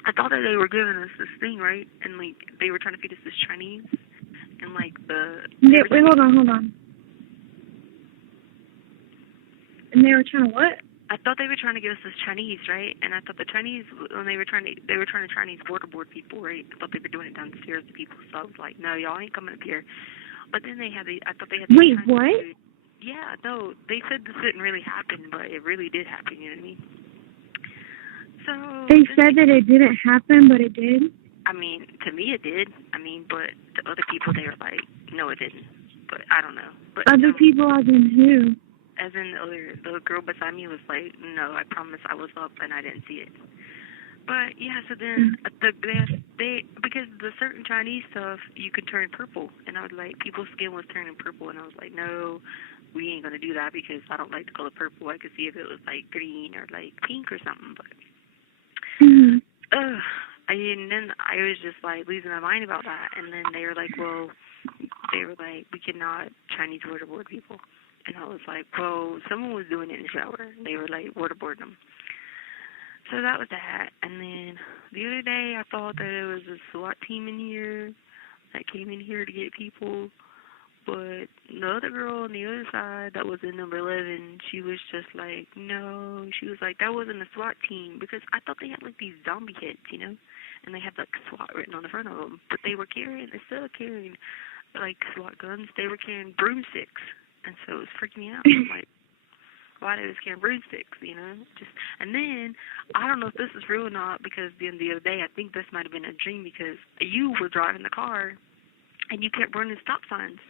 they were giving us this thing, right? And, like, they were trying to feed us this Chinese. And, like, Wait, hold on. And they were trying to what? I thought they were trying to give us this Chinese, right? And I thought the Chinese, when they were trying to Chinese waterboard people, right? I thought they were doing it downstairs to people. So I was like, no, y'all ain't coming up here. But then I thought they had. Wait, what? Food. Yeah, no, they said this didn't really happen, but it really did happen. You know what I mean? So they said that it didn't happen, but it did. I mean, to me it did. I mean, but to other people they were like, no, it didn't. But I don't know. But other people, as in who? As in the girl beside me was like, no, I promise I was up and I didn't see it. But yeah, so then because the certain Chinese stuff you could turn purple, and I was like, people's skin was turning purple, and I was like, no, we ain't gonna do that because I don't like the color purple. I could see if it was like green or like pink or something, but and then I was just like losing my mind about that, and then they were like, we cannot Chinese waterboard people, and I was like, well, someone was doing it in the shower. They were like waterboarding them. So that was that. And then the other day I thought that it was a SWAT team in here that came in here to get people. But the other girl on the other side that was in number 11, she was just like, no. She was like, that wasn't a SWAT team. Because I thought they had like these zombie heads, you know? And they had like SWAT written on the front of them. But they're still carrying like SWAT guns. They were carrying broomsticks. And so it was freaking me out. I'm like, why they was carrying broomsticks, you know? And then I don't know if this is real or not, because the other day I think this might have been a dream, because you were driving the car and you kept running stop signs,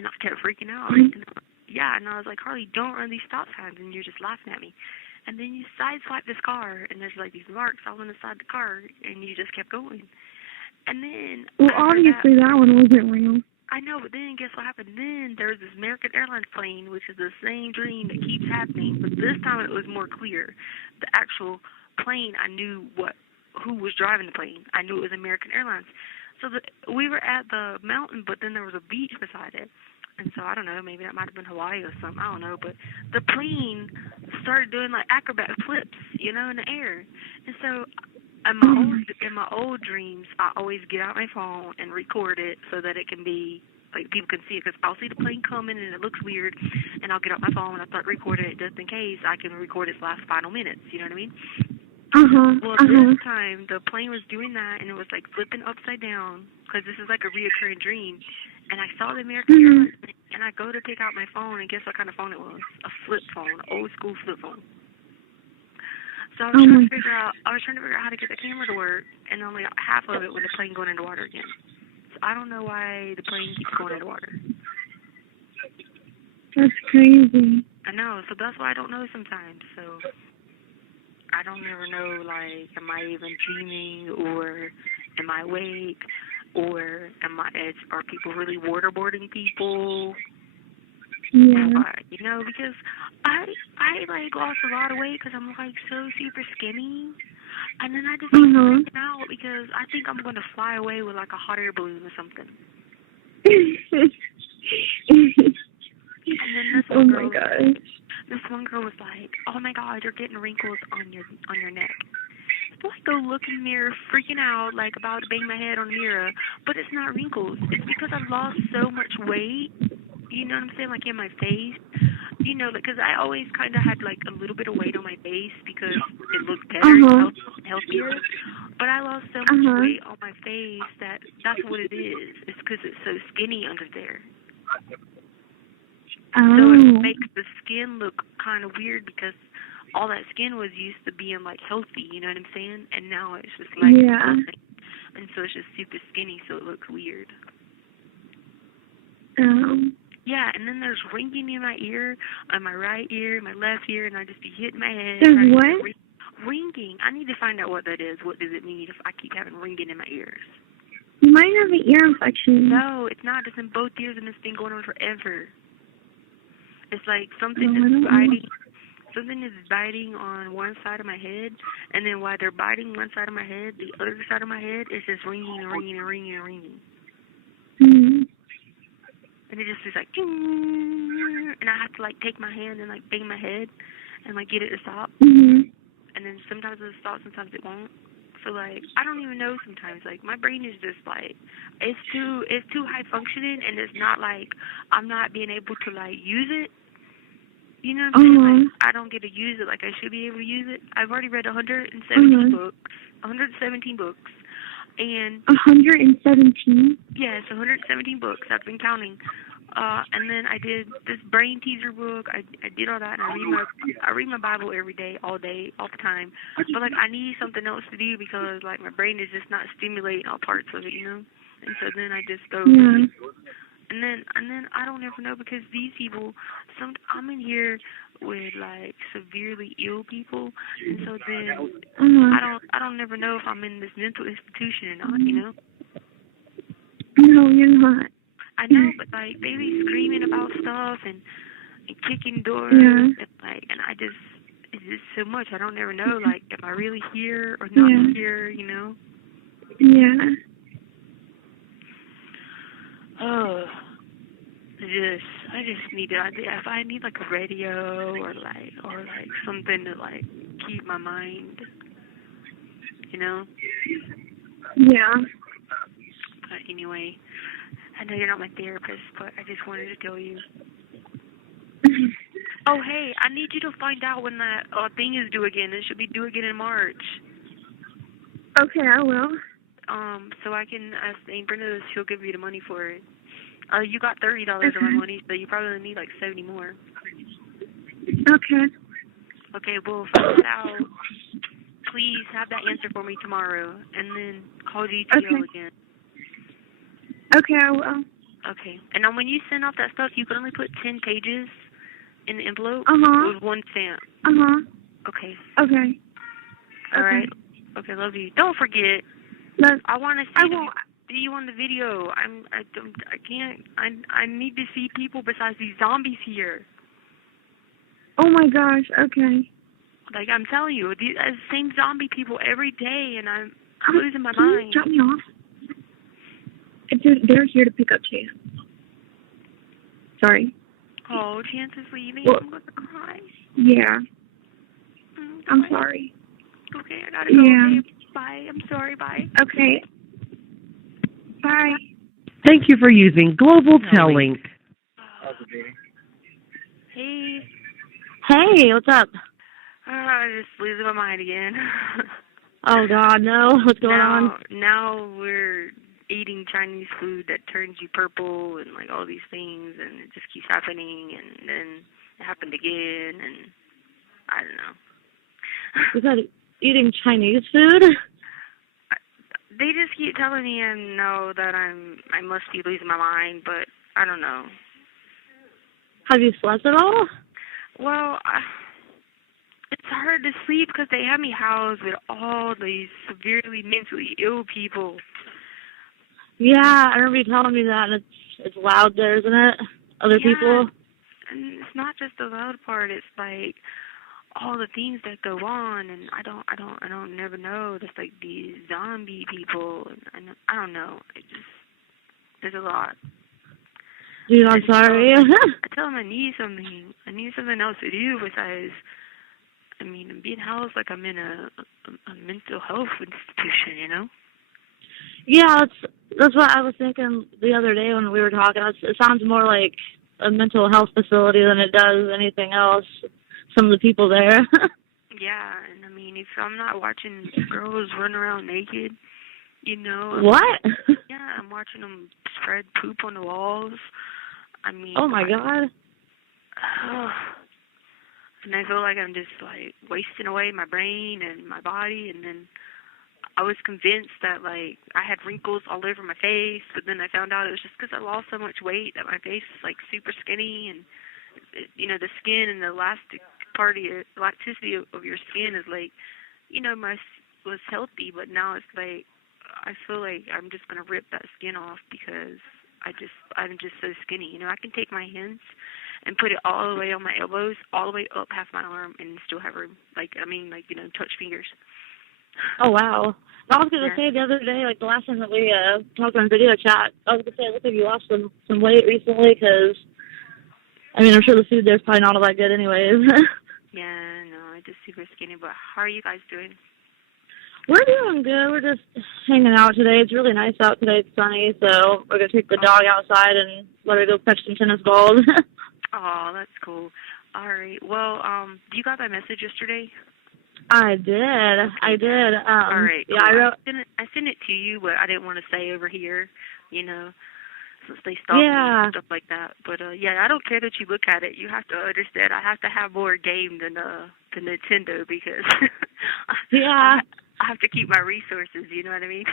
and I kept freaking out. And, and I was like, Harley, don't run these stop signs, and you're just laughing at me. And then you sideswipe this car, and there's like these marks all on the side of the car, and you just kept going. And then obviously that one wasn't real. I know, but then guess what happened? Then there was this American Airlines plane, which is the same dream that keeps happening, but this time it was more clear. The actual plane, I knew who was driving the plane. I knew it was American Airlines. So we were at the mountain, but then there was a beach beside it. And so I don't know, maybe that might have been Hawaii or something. I don't know, but the plane started doing like acrobat flips, you know, in the air. And so in my old dreams, I always get out my phone and record it so that it can be, like, people can see it, because I'll see the plane coming and it looks weird, and I'll get out my phone and I start recording it just in case I can record its last final minutes, you know what I mean? Well, this time, the plane was doing that, and it was, like, flipping upside down, because this is, like, a reoccurring dream, and I saw the American Airlines thing, and I go to pick out my phone, and guess what kind of phone it was? A flip phone, old school flip phone. So I was trying to figure out how to get the camera to work, and only half of it with the plane going into water again. So I don't know why the plane keeps going into water. That's crazy. I know, so that's why I don't know sometimes. So I don't ever know, like, am I even dreaming, or am I awake, or are people really waterboarding people? Yeah. You know, because I like lost a lot of weight because I'm like so super skinny, and then I just keep freaking out because I think I'm gonna fly away with like a hot air balloon or something. And then this one girl was like, oh my God, you're getting wrinkles on your neck. So I go look in the mirror, freaking out, like about to bang my head on the mirror, but it's not wrinkles. It's because I've lost so much weight. You know what I'm saying? Like in my face. You know, because I always kind of had like a little bit of weight on my face because it looked better, healthier. But I lost so much weight on my face that's what it is. It's because it's so skinny under there. So it makes the skin look kind of weird because all that skin was used to being like healthy, you know what I'm saying? And now it's just like nothing. And so it's just super skinny, so it looks weird. Yeah, and then there's ringing in my ear, on my right ear, my left ear, and I just be hitting my head. There's what? Ringing. I need to find out what that is. What does it mean if I keep having ringing in my ears? You might have an ear infection. No, it's not. It's in both ears, and it's been going on forever. It's like something I don't is know. biting. Something is biting on one side of my head, and then while they're biting one side of my head, the other side of my head is just ringing and ringing and ringing and ringing. Mm-hmm. And it just is like, and I have to like take my hand and like bang my head and like get it to stop. Mm-hmm. And then sometimes it'll stop, sometimes it won't. So like, I don't even know sometimes. Like my brain is just like, it's too high functioning, and it's not like I'm not being able to like use it. You know what I'm saying? Like, I don't get to use it like I should be able to use it. I've already read 117 books. 117 books. And 117? yes, 117 books. I've been counting. And then I did this brain teaser book. I did all that, and I read my Bible every day, all the time. But like I need something else to do because like my brain is just not stimulating all parts of it, you know. And so then I just go. Yeah. And then I don't ever know because these people, I'm in here with like severely ill people, and so then I don't never know if I'm in this mental institution or not, you know. No, you're not. I know, but like they be screaming about stuff and kicking doors, and I just it's just so much. I don't ever know like am I really here or not here, you know. Yeah. Oh, I just need to. If I need like a radio or like something to like keep my mind, you know. Yeah. But anyway, I know you're not my therapist, but I just wanted to tell you. Oh, hey, I need you to find out when that thing is due again. It should be due again in March. Okay, I will. So I can ask Aunt Brenda, she'll give you the money for it. You got $30 of my money, so you probably need like 70 more. Okay. Okay, well, find that out. Please have that answer for me tomorrow, and then call GTO again. Okay, I will. Okay. And now when you send off that stuff, you can only put 10 pages in the envelope with one stamp. Okay. Okay. All right. Okay, love you. Don't forget. I want to see you on the video. I can't. I need to see people besides these zombies here. Oh my gosh. Okay. Like I'm telling you, the same zombie people every day, and I'm losing my mind. Drop me off. They're here to pick up Chance. Sorry. Oh, Chance is leaving. I'm going to cry. Yeah. I'm sorry. Okay, I gotta go. Yeah. Okay, bye. I'm sorry. Bye. Okay. Bye. Thank you for using Global Tellink. Hey. Hey, what's up? I'm just losing my mind again. Oh, God, no. What's going on? Now we're eating Chinese food that turns you purple and, like, all these things, and it just keeps happening, and then it happened again, and I don't know. You said eating Chinese food? They just keep telling me that I must be losing my mind, but I don't know. Have you slept at all? Well, it's hard to sleep because they have me housed with all these severely mentally ill people. Yeah, I remember you telling me that. It's loud there, isn't it? Other people. And it's not just the loud part. It's like all the things that go on, and I don't never know. Just like these zombie people, and I don't know. There's a lot. Dude, I'm sorry. I tell them I need something. I need something else to do besides. I mean, I'm being housed like I'm in a mental health institution, you know? Yeah, that's what I was thinking the other day when we were talking. It sounds more like a mental health facility than it does anything else. Some of the people there. Yeah, and I mean, if I'm not watching girls run around naked, you know. What? Yeah, I'm watching them spread poop on the walls. I mean. Oh, my God. And I feel like I'm just, like, wasting away my brain and my body, and then I was convinced that, like, I had wrinkles all over my face, but then I found out it was just because I lost so much weight that my face is, like, super skinny, and, the skin and the elasticity of your skin is, like, was healthy, but now it's, like, I feel like I'm just going to rip that skin off because I'm just so skinny. I can take my hands and put it all the way on my elbows, all the way up half my arm, and still have room. Touch fingers. Oh, wow. I was going to say the other day, like the last time that we talked on video chat, I was going to say, it looks like you lost some weight recently because, I'm sure the food there's probably not all that good anyways. Yeah, no, I'm just super skinny, but how are you guys doing? We're doing good. We're just hanging out today. It's really nice out today. It's sunny, so we're going to take the dog outside and let her go catch some tennis balls. Oh, that's cool. All right. Well, you got my message yesterday? I did. Okay. I did. All right. Yeah, cool. I sent it to you, but I didn't want to say over here, since they stopped me and stuff like that. But I don't care that you look at it. You have to understand. I have to have more game than Nintendo because I have to keep my resources. You know what I mean?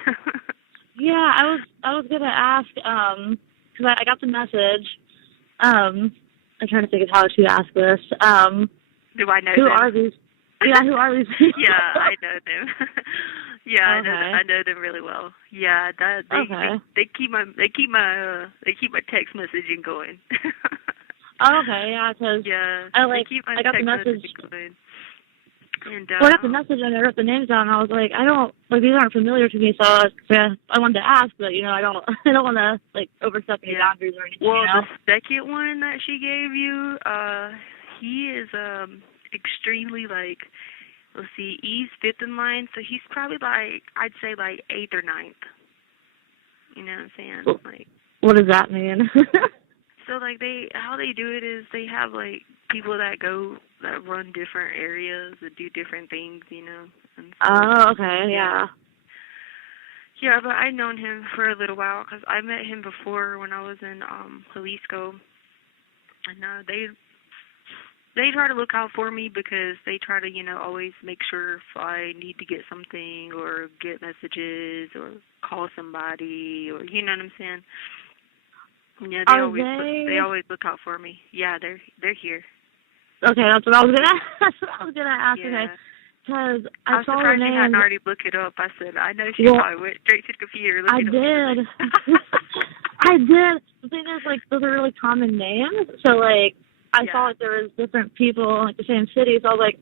Yeah, I was gonna ask because I got the message. I'm trying to think of how to ask this. Do I know who them? are these? Yeah, who are these people? Yeah, I know them. Yeah, okay. I know them really well. Yeah, they keep my text messaging going. Okay, yeah, because I got the message. Going. And, I got the message and I wrote the names down. And I was like, these aren't familiar to me, so I wanted to ask, but I don't want to overstep any boundaries or anything. Well, the second one that she gave you, he is extremely let's see, he's fifth in line, so he's probably I'd say 8th or 9th. You know what I'm saying? What does that mean? So how they do it is they have people that run different areas and do different things, And so, oh, okay, yeah. Yeah, but I've known him for a little while because I met him before when I was in Jalisco, and they try to look out for me because they try to always make sure if I need to get something or get messages or call somebody or you know what I'm saying. Yeah, they always look out for me. Yeah, they're here. Okay, that's what I was gonna ask. Yeah. Okay, because I saw her name. You hadn't already looked it up. I said I know she probably went straight to the computer. I did. I did. The thing is, those are really common names. So I saw there was different people in the same city. So I was like,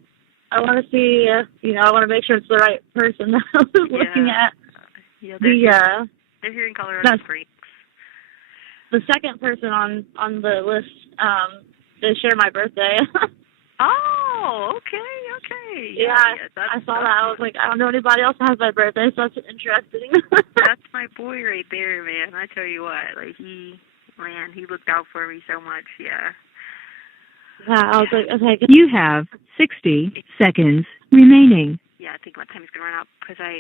I want to see. I want to make sure it's the right person that I was looking at. Yeah, they're here in Colorado Springs. The second person on the list, they share my birthday. Oh, okay. Yeah, I saw that. I was like, I don't know anybody else that has my birthday, so that's interesting. That's my boy right there, man. I tell you what, he looked out for me so much, yeah. Yeah, I was like, okay. You have 60 seconds remaining. Yeah, I think my time is going to run out because okay.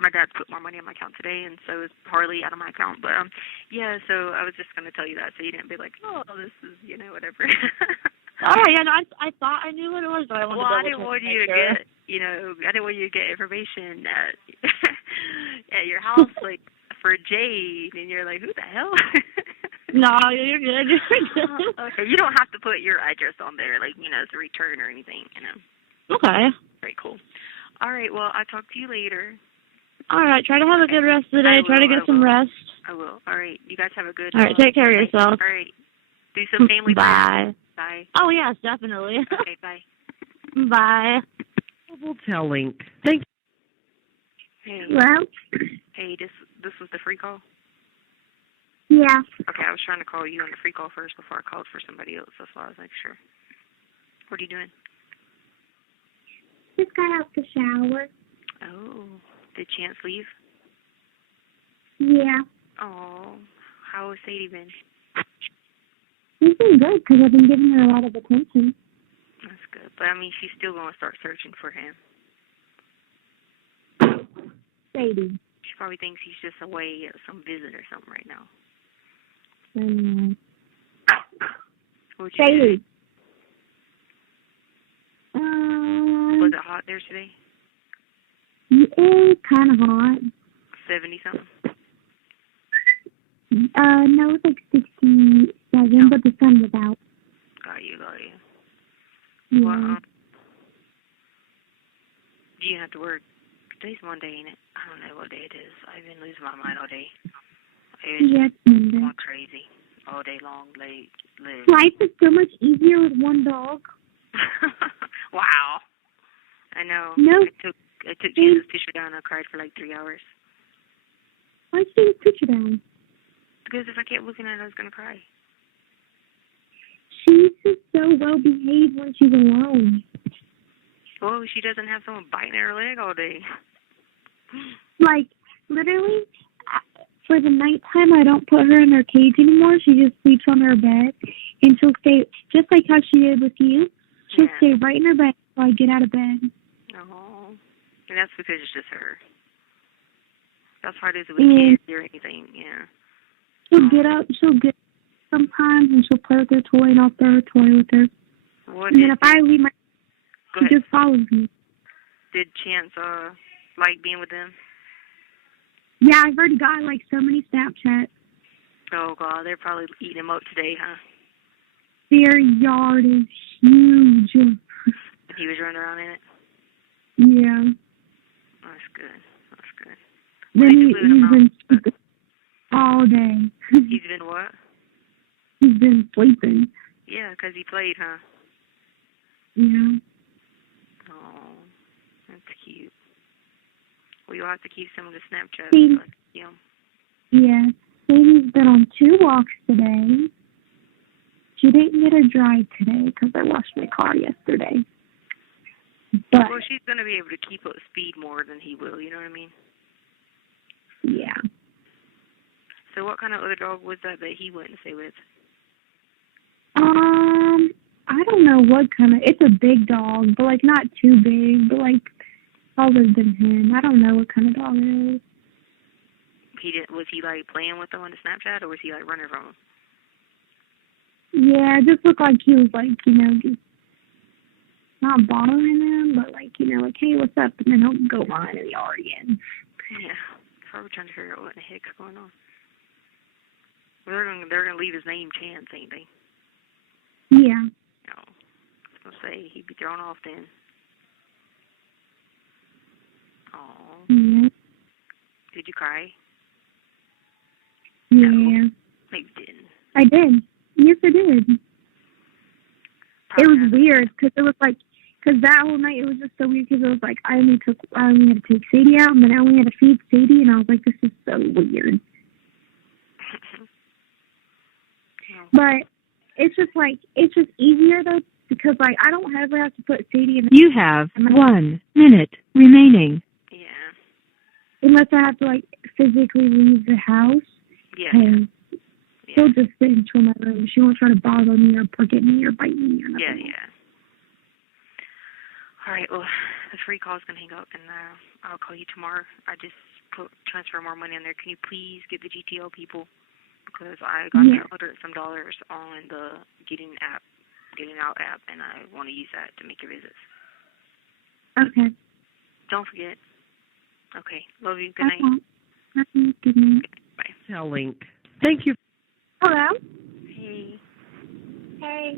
My dad put more money on my account today, and so it's hardly out of my account. But, so I was just going to tell you that so you didn't be like, oh, this is, whatever. All right, yeah, no, I thought I knew what it was, but I wanted to I didn't want you to get, I didn't want you to get information at your house, for Jade, and you're like, who the hell? No, you're good. Okay, you don't have to put your address on there, as a return or anything, Okay. Very cool. All right, well, I'll talk to you later. All right, try to have a good rest of the day. Try to get some rest. I will. All right, you guys have a good All right, take care of yourself. All right. Do some family Bye. Bye. Oh, yes, definitely. Okay, bye. Bye. Global Telling. Thank you. Hey. Well? Hey, this was the free call? Yeah. Okay, I was trying to call you on the free call first before I called for somebody else. That's why I was sure. What are you doing? Just got out the shower. Oh, did Chance leave? Yeah. Oh, how has Sadie been? She's been good because I've been giving her a lot of attention. That's good. But, she's still going to start searching for him. Sadie. She probably thinks he's just away at some visit or something right now. Sadie. Was it hot there today? It's kind of hot. 70 something. No, it's like 67, but the sun was out. Got you. Yeah. Well, do you have to work? Today's Monday, ain't it? I don't know what day it is. I've been losing my mind all day. It's Monday. Going crazy all day long. Life is so much easier with one dog. Wow. I know. No. I took Jesus' picture down and I cried for like 3 hours. Why'd you take his picture down? Because if I kept looking at it, I was going to cry. She's just so well behaved when she's alone. Well, she doesn't have someone biting her leg all day. Like, literally, for the nighttime, I don't put her in her cage anymore. She just sleeps on her bed. And she'll stay, just like how she did with you, she'll stay right in her bed until I get out of bed. Oh. And that's because it's just her. That's how it is with kids or anything, yeah. She'll get up sometimes, and she'll play with her toy, and I'll throw her toy with her. What and then if I leave Go she ahead. just follows me. Did Chance like being with them? Yeah, I've already got like so many Snapchats. Oh God, they're probably eating him up today, huh? Their yard is huge. He was running around in it. Yeah. That's good. Then he's been sleeping all day. He's been what? He's been sleeping. Yeah, 'cause he played, huh? Yeah. Oh, that's cute. Well, you'll have to keep some of the Snapchats. See, Yeah. yeah. Baby's been on 2 walks today. She didn't get a drive today because I washed my car yesterday. But, well, she's going to be able to keep up speed more than he will, you know what I mean? yeah. So what kind of other dog was that he went to stay with? I don't know what kind of, it's a big dog, but like not too big, but like taller than him. I don't know what kind of dog it is. Was he like playing with them on the Snapchat, or was he like running from him? Yeah, it just looked like he was like, just not bothering him, but like, like, hey, what's up? And then he'll go on in the yard again. Yeah. Probably trying to figure out what the heck's going on. They're gonna leave his name Chance, ain't they? Yeah. No. I was gonna say he'd be thrown off then. Oh. Yeah. Did you cry? Yeah. No. Maybe you didn't. I did. Yes, I did. Probably it was not. weird because it was like, because that whole night it was just so weird because it was like I only had to take Sadie out, and then I only had to feed Sadie, and I was like, this is so weird. But it's just easier though, because like I don't ever have to put Sadie in. You have 1 minute remaining. Yeah. Unless I have to like physically leave the house. Yeah. And she'll just sit into my room. She won't try to bother me or prick at me or bite me or nothing. Yeah. All right. Well, the free call's gonna hang up, and I'll call you tomorrow. I just transfer more money in there. Can you please get the GTO people? Because I got some dollars on the Getting Out app, and I want to use that to make your visits. Okay. Don't forget. Okay. Love you. Good night. Good night. Bye. Tell Link. Thank you. Hello. Hey. Hey.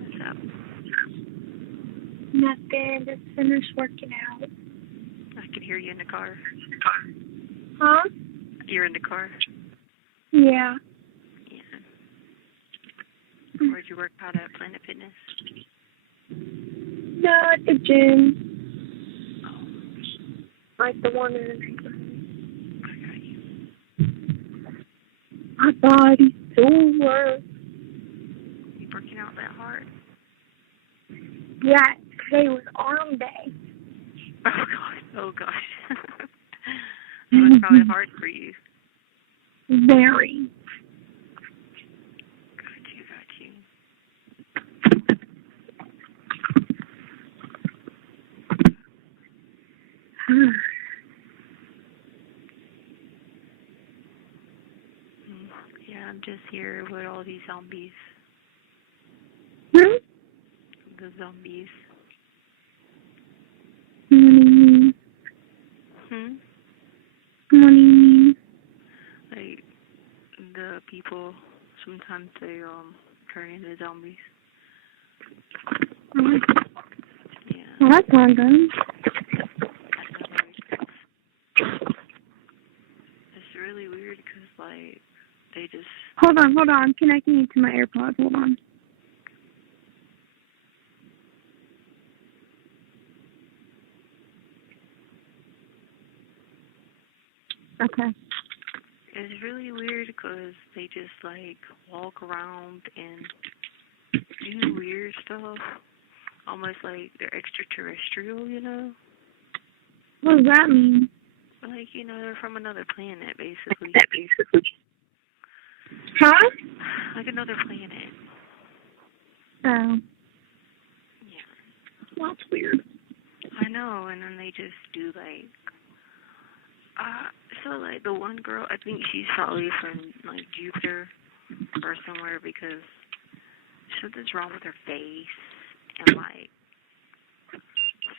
What's up? Nothing. Just finished working out. I can hear you in the car. Huh? You're in the car? Yeah. Yeah. Where'd you work out at? Planet Fitness? No, at the gym. Like the one in my body's sore. You working out that hard? Yeah, today was arm day. Oh gosh. It was probably hard for you. Very. Got you. Yeah, I'm just here with all these zombies. Hmm? The zombies. Mm-hmm. What do you mean? Like, the people, sometimes they, turn into zombies. Oh. Yeah. Well, that's not good. It's really weird because, like, they just... Hold on. I'm connecting you to my AirPods. Hold on. Okay. It's really weird because they just, like, walk around and do weird stuff. Almost like they're extraterrestrial, you know? What does that mean? Like, you know, they're from another planet, basically. Huh? Like another planet. Oh. Yeah. Well, that's weird. I know, and then they just do, like... so, like, the one girl, I think she's probably from, like, Jupiter or somewhere because something's wrong with her face. And, like,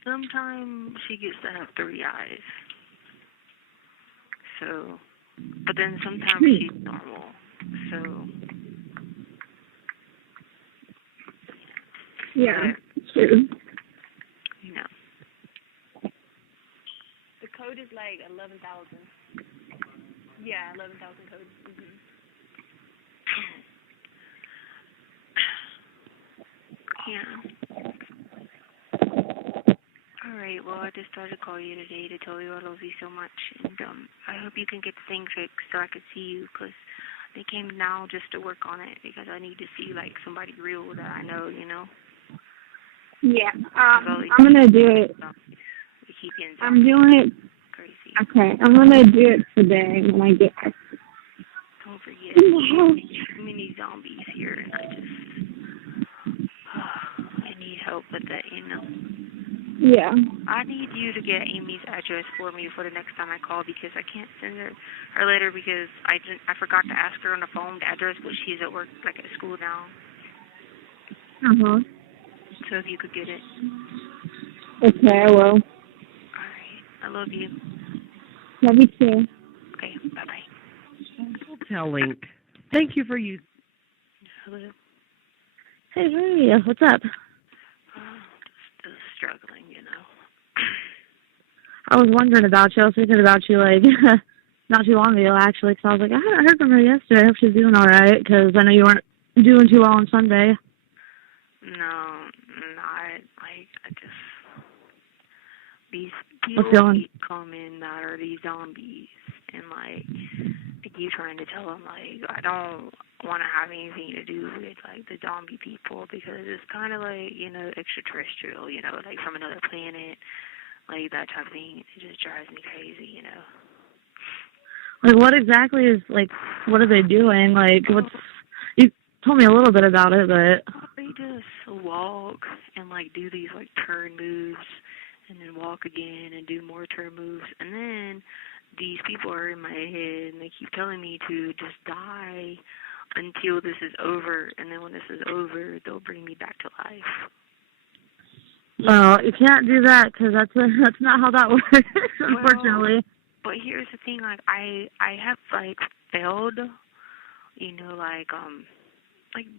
sometimes she gets to have 3 eyes. So, but then sometimes she's normal. So, Yeah, it's weird. you know. The code is like 11,000. Yeah, 11,000 codes. Yeah. Alright, well, I just thought to call you today to tell you I love you so much, and I hope you can get the thing fixed so I can see you, because they came now just to work on it, because I need to see, like, somebody real that I know, you know? Yeah, I'm gonna do it. I'm doing it. Crazy. Okay, I'm gonna do it today when I get back. Don't forget, too many zombies here, and I need help with that, you know? Yeah. I need you to get Amy's address for me for the next time I call, because I can't send her letter because I forgot to ask her on the phone the address, but she's at work, like at school now. Uh-huh. So if you could get it. Okay, I will. Alright, I love you. Love you too. Okay, bye-bye. Hotel link. Thank you for you. Hello. Hey, what's up? Still struggling, you know. I was wondering about you. I was thinking about you, like, not too long ago, actually, because I was like, I hadn't heard from her yesterday. I hope she's doing all right, because I know you weren't doing too well on Sunday. No, not, like, I just... These people keep coming that are these zombies, and, like, I keep trying to tell them, like, I don't want to have anything to do with, like, the zombie people, because it's kind of like, you know, extraterrestrial, you know, like from another planet, like that type of thing. It just drives me crazy, you know. Like, what exactly is, like, what are they doing? Like, you told me a little bit about it, but... They just walk and, like, do these, like, turn moves, and then walk again and do more turn moves, and then these people are in my head, and they keep telling me to just die until this is over, and then when this is over, they'll bring me back to life. Well, you can't do that, because that's not how that works, unfortunately. But here's the thing, like, I have, like, failed, you know, like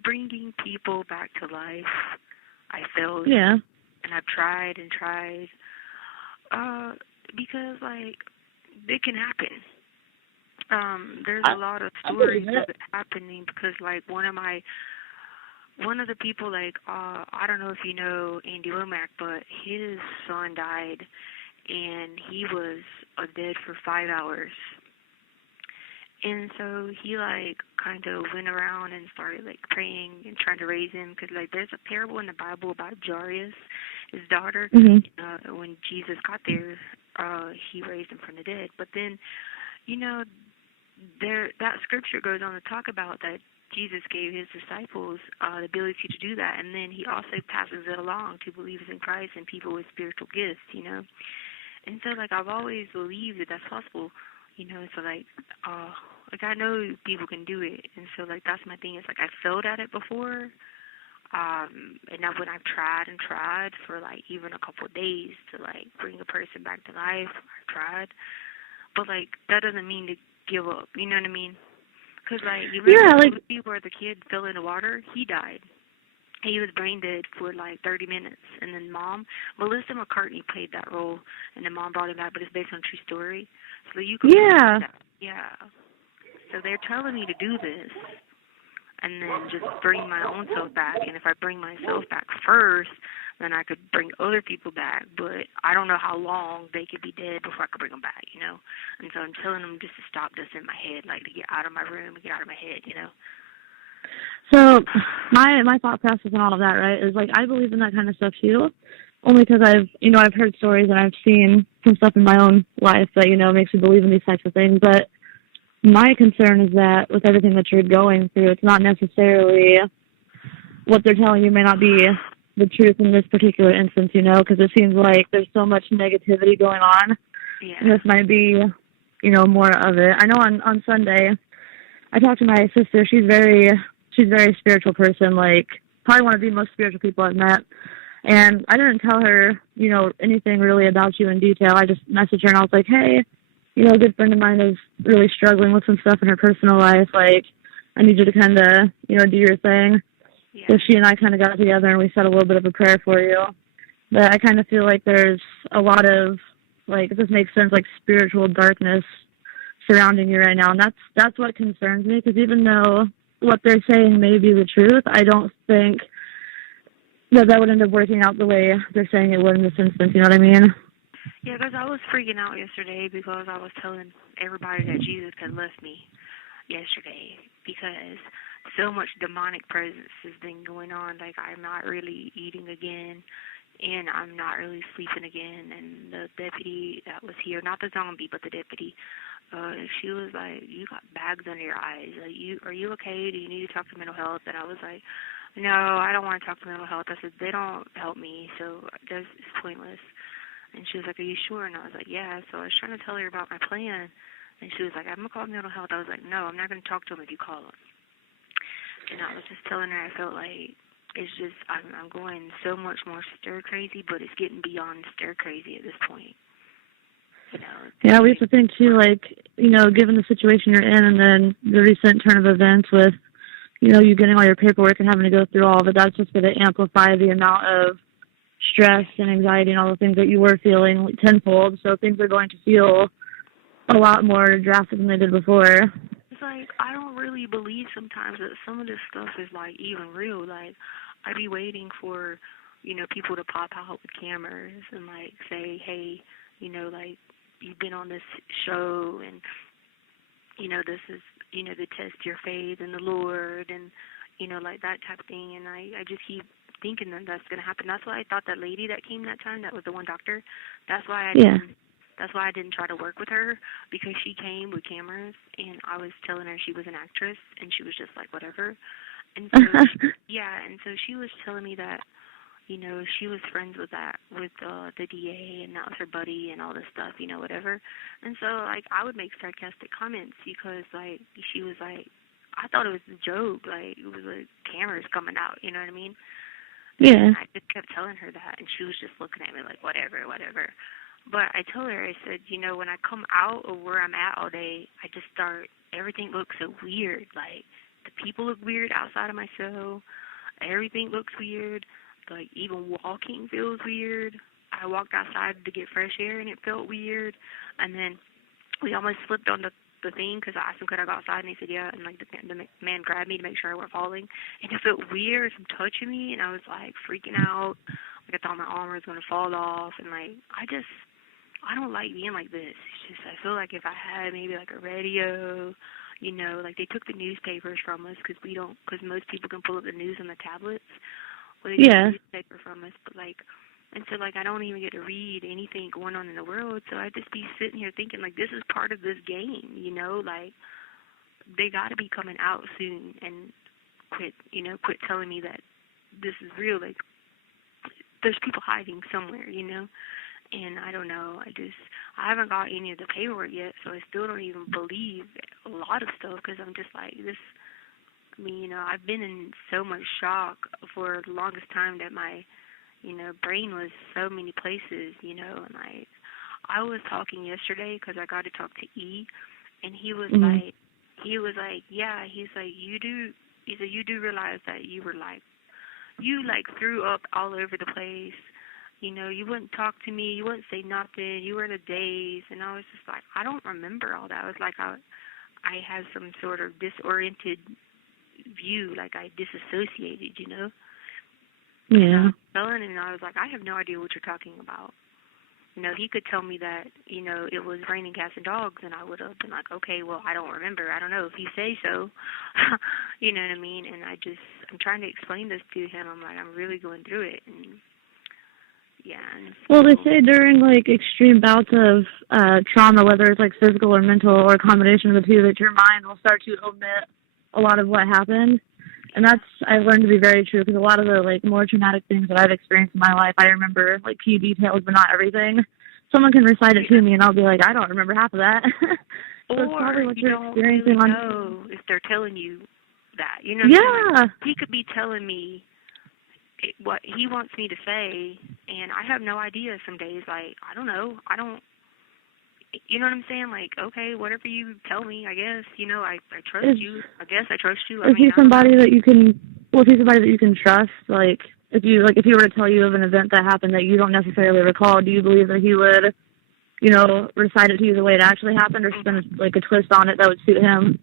bringing people back to life. I failed. Yeah. And I've tried and tried, because, like, it can happen. There's a lot of stories of it happening, because, like, one of the people, like, I don't know if you know Andy Womack, but his son died, and he was dead for 5 hours. And so he, like, kind of went around and started, like, praying and trying to raise him, because, like, there's a parable in the Bible about Jairus, his daughter. When Jesus got there, he raised him from the dead. But then, you know, that scripture goes on to talk about that Jesus gave his disciples the ability to do that, and then he also passes it along to believers in Christ and people with spiritual gifts, you know. And so, like, I've always believed that that's possible, you know. So, like I know people can do it, and so, like, that's my thing. It's like I failed at it before. And when I've tried and tried for, like, even a couple of days to, like, bring a person back to life, I've tried. But, like, that doesn't mean to give up, you know what I mean? Because, like, you remember the movie where the kid fell in the water? He died. He was brain dead for, like, 30 minutes. And then Melissa McCartney played that role, and then Mom brought him back, but it's based on a true story. So you can Yeah. So they're telling me to do this, and then just bring my own self back. And if I bring myself back first, then I could bring other people back. But I don't know how long they could be dead before I could bring them back, you know? And so I'm telling them just to stop this in my head, like to get out of my room and get out of my head, you know? So my thought process and all of that, right, is like I believe in that kind of stuff too, only because I've heard stories and I've seen some stuff in my own life that, makes me believe in these types of things. But my concern is that with everything that you're going through, it's not necessarily what they're telling you may not be the truth in this particular instance, because it seems like there's so much negativity going on. Yeah. And this might be, more of it. I know on Sunday, I talked to my sister. She's a very spiritual person, like probably one of the most spiritual people I've met. And I didn't tell her, anything really about you in detail. I just messaged her and I was like, hey, a good friend of mine is really struggling with some stuff in her personal life. Like, I need you to kind of, do your thing. Yeah. So she and I kind of got together and we said a little bit of a prayer for you. But I kind of feel like there's a lot of, like, if this makes sense, like spiritual darkness surrounding you right now. And that's what concerns me, because even though what they're saying may be the truth, I don't think that would end up working out the way they're saying it would in this instance, you know what I mean? Yeah, because I was freaking out yesterday because I was telling everybody that Jesus had left me yesterday because so much demonic presence has been going on. Like, I'm not really eating again, and I'm not really sleeping again. And the deputy that was here, not the zombie, but the deputy, she was like, you got bags under your eyes. Like, are you okay? Do you need to talk to mental health? And I was like, no, I don't want to talk to mental health. I said, they don't help me, so it's pointless. And she was like, are you sure? And I was like, yeah. So I was trying to tell her about my plan. And she was like, I'm going to call mental health. I was like, no, I'm not going to talk to them if you call them. And I was just telling her I felt like it's just, I'm going so much more stir-crazy, but it's getting beyond stir-crazy at this point. Yeah, we have to think, too, like, given the situation you're in and then the recent turn of events with, you getting all your paperwork and having to go through all of it, that's just going to amplify the amount of stress and anxiety and all the things that you were feeling tenfold. So things are going to feel a lot more drastic than they did before. It's like, I don't really believe sometimes that some of this stuff is, like, even real. Like, I'd be waiting for, people to pop out with cameras and, like, say, hey, like, you've been on this show and, this is, to test your faith in the Lord and, like that type of thing. And I just keep thinking that that's going to happen. That's why I thought that lady that came that time, that was the one doctor, that's why I didn't try to work with her, because she came with cameras and I was telling her she was an actress and she was just like, whatever. And so, and so she was telling me that, she was friends with the DA and that was her buddy and all this stuff, whatever. And so, like, I would make sarcastic comments because, like, she was like, I thought it was a joke, like, it was like cameras coming out, you know what I mean? Yeah. And I just kept telling her that, and she was just looking at me like, whatever. But I told her, I said, when I come out of where I'm at all day, I just everything looks so weird. Like, the people look weird outside of my cell. Everything looks weird. Like, even walking feels weird. I walked outside to get fresh air, and it felt weird. And then we almost slipped on the thing because I asked him, could I go outside? And he said, yeah. And, like, the man grabbed me to make sure I wasn't falling. And it felt weird, him touching me, and I was, like, freaking out. Like, I thought my arm was going to fall off. And, like, I don't like being like this. It's just, I feel like if I had maybe, like, a radio, like, they took the newspapers from us because most people can pull up the news on the tablets. Well, they took the newspaper from us, but, like, and so, like, I don't even get to read anything going on in the world, so I'd just be sitting here thinking, like, this is part of this game, like, they got to be coming out soon and quit telling me that this is real. Like, there's people hiding somewhere, and I don't know, I haven't got any of the paperwork yet, so I still don't even believe a lot of stuff, because I'm just like, this, I mean, I've been in so much shock for the longest time that my, brain was so many places, and I was talking yesterday because I got to talk to E, and he was like, yeah, he's like, you do realize that you were like, you threw up all over the place. You wouldn't talk to me, you wouldn't say nothing, you were in a daze, and I was just like, I don't remember all that. I was like, I had some sort of disoriented view, like I disassociated, Yeah. And I was like, I have no idea what you're talking about. He could tell me that, it was raining cats and dogs, and I would have been like, okay, well, I don't remember. I don't know if you say so. You know what I mean? And I'm trying to explain this to him. I'm like, I'm really going through it. And yeah. Well, they say during, extreme bouts of trauma, whether it's, physical or mental or a combination of the two, that your mind will start to omit a lot of what happened. And that's, I've learned to be very true, because a lot of the, more traumatic things that I've experienced in my life, I remember, key details, but not everything. Someone can recite it to me, and I'll be like, I don't remember half of that. So it's probably what you you're don't experiencing really know if they're telling you that. Yeah. He could be telling me what he wants me to say, and I have no idea some days. I don't know. You know what I'm saying? Okay, whatever you tell me, I guess. I trust you. I guess I trust you. Is he somebody that you can? Well, is he somebody that you can trust? If you were to tell you of an event that happened that you don't necessarily recall, do you believe that he would, recite it to you the way it actually happened, or spin a twist on it that would suit him?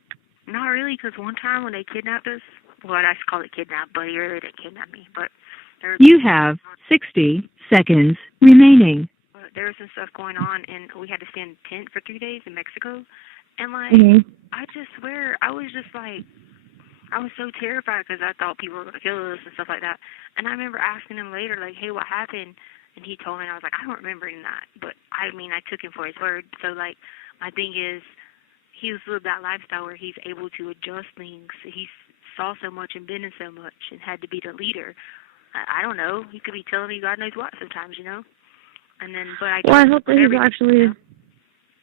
Not really, because one time when they kidnapped us, well, I call it kidnap, but he really didn't kidnap me. But you have 60 seconds remaining. There was some stuff going on, and we had to stay in a tent for 3 days in Mexico. And, I just swear, I was just I was so terrified because I thought people were going to kill us and stuff like that. And I remember asking him later, hey, what happened? And he told me, and I was like, I don't remember any of that. But, I took him for his word. So, my thing is, he's lived that lifestyle where he's able to adjust things. He saw so much and been in so much and had to be the leader. I don't know. He could be telling me God knows what sometimes, And then, but I hope that he's actually,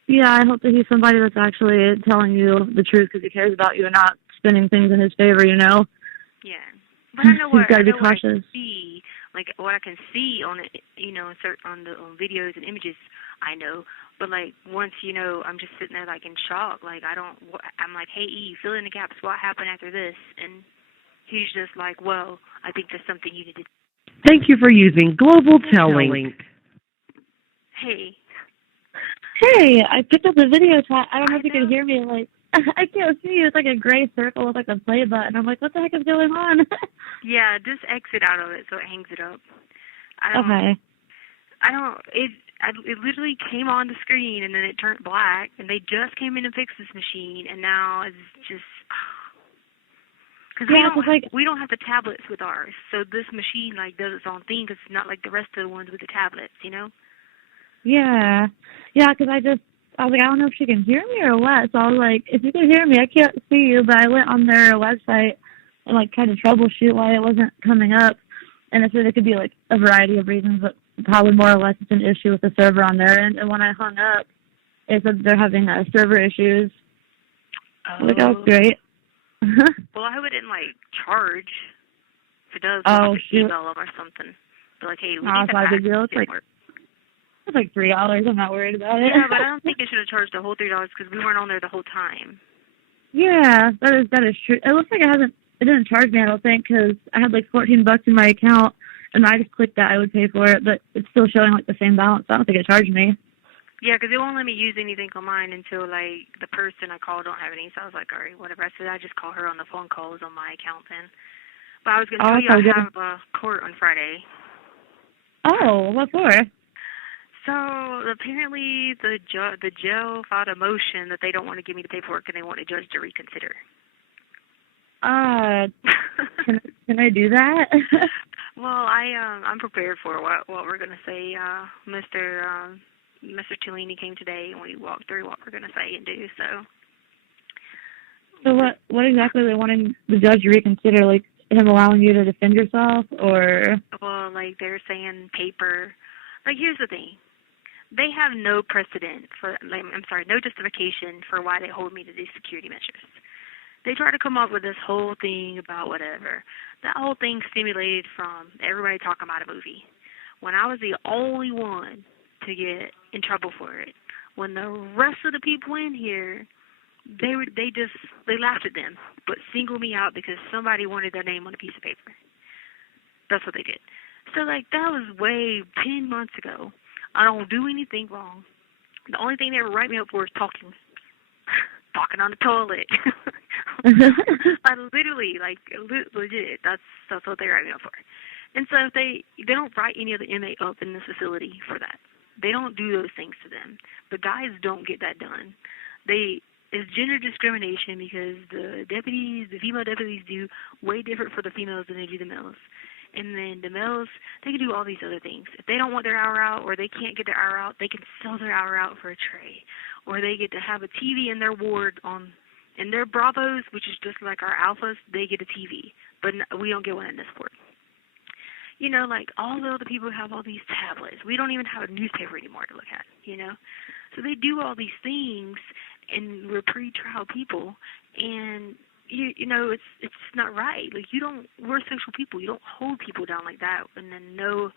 I hope that he's somebody that's actually telling you the truth because he cares about you and not spinning things in his favor, Yeah. But I know what, got to be what I cautious. can see, what I can see on it, on the videos and images, I know. But once, I'm just sitting there in shock. I'm like, hey, E, fill in the gaps. What happened after this? And he's just like, well, I think there's something you need to do. Thank you for using Global Telling. Hey. Hey, I picked up the video chat. I don't know if you can hear me. I can't see you. It's a gray circle with a play button. I'm like, what the heck is going on? Yeah, just exit out of it so it hangs it up. Okay. It literally came on the screen and then it turned black, and they just came in to fix this machine, and now it's just because we don't have the tablets with ours, so this machine does its own thing because it's not like the rest of the ones with the tablets, Yeah, because I was like, I don't know if she can hear me or what. So I was like, if you can hear me, I can't see you. But I went on their website and tried to troubleshoot why it wasn't coming up. And it said it could be a variety of reasons, but probably more or less it's an issue with the server on their end. And when I hung up, it said they're having server issues. Oh. That's great. Well, I hope it didn't charge. If it does, we'll have to email them or something. Be hey, we need that back. It's $3. I'm not worried about it. Yeah, but I don't think it should have charged the whole $3 because we weren't on there the whole time. Yeah, that is true. It looks like it didn't charge me, I don't think, because I had $14 in my account, and I just clicked that I would pay for it, but it's still showing the same balance. So I don't think it charged me. Yeah, because it won't let me use anything on mine until the person I call don't have any. So I was like, all right, whatever. I said I just call her on the phone calls on my account then. But I was going to tell you I have a court on Friday. Oh, what for? So apparently the jail filed a motion that they don't want to give me the paperwork and they want a judge to reconsider. Can I do that? Well, I'm prepared for what we're gonna say. Mr. Cellini came today and we walked through what we're gonna say and do. So what exactly are they wanting the judge to reconsider? Him allowing you to defend yourself, or? Well, they're saying paper. Here's the thing. They have no precedent for, no justification for why they hold me to these security measures. They try to come up with this whole thing about whatever. That whole thing stimulated from everybody talking about a movie. When I was the only one to get in trouble for it, when the rest of the people in here, they laughed at them, but singled me out because somebody wanted their name on a piece of paper. That's what they did. So, like, that was way 10 months ago. I don't do anything wrong. The only thing they ever write me up for is talking on the toilet. I literally, like, legit, that's what they write me up for. And so they don't write any other inmate up in this facility for that. They don't do those things to them. The guys don't get that done. It's gender discrimination because the female deputies do way different for the females than they do the males. And then the males, they can do all these other things. If they don't want their hour out or they can't get their hour out, they can sell their hour out for a tray. Or they get to have a TV in their ward in their Bravos, which is just like our Alphas, they get a TV. But we don't get one in this ward. You know, like, all the other people have all these tablets. We don't even have a newspaper anymore to look at, you know? So they do all these things, and we're pre-trial people, and you know, it's not right. Like, we're social people. You don't hold people down like that and then to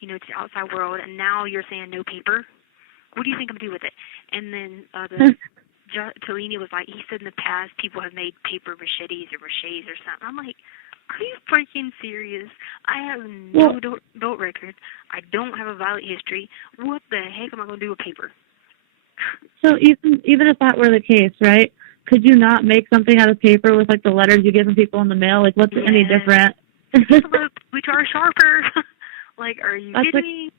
the outside world, and now you're saying no paper. What do you think I'm going to do with it? And then Tellini was like, he said in the past people have made paper machetes or something. I'm like, are you freaking serious? I have no adult record. I don't have a violent history. What the heck am I going to do with paper? So even if that were the case, right? Could you not make something out of paper with, like, the letters you give people in the mail? Like, what's any different? Which are sharper. Like, are you kidding me?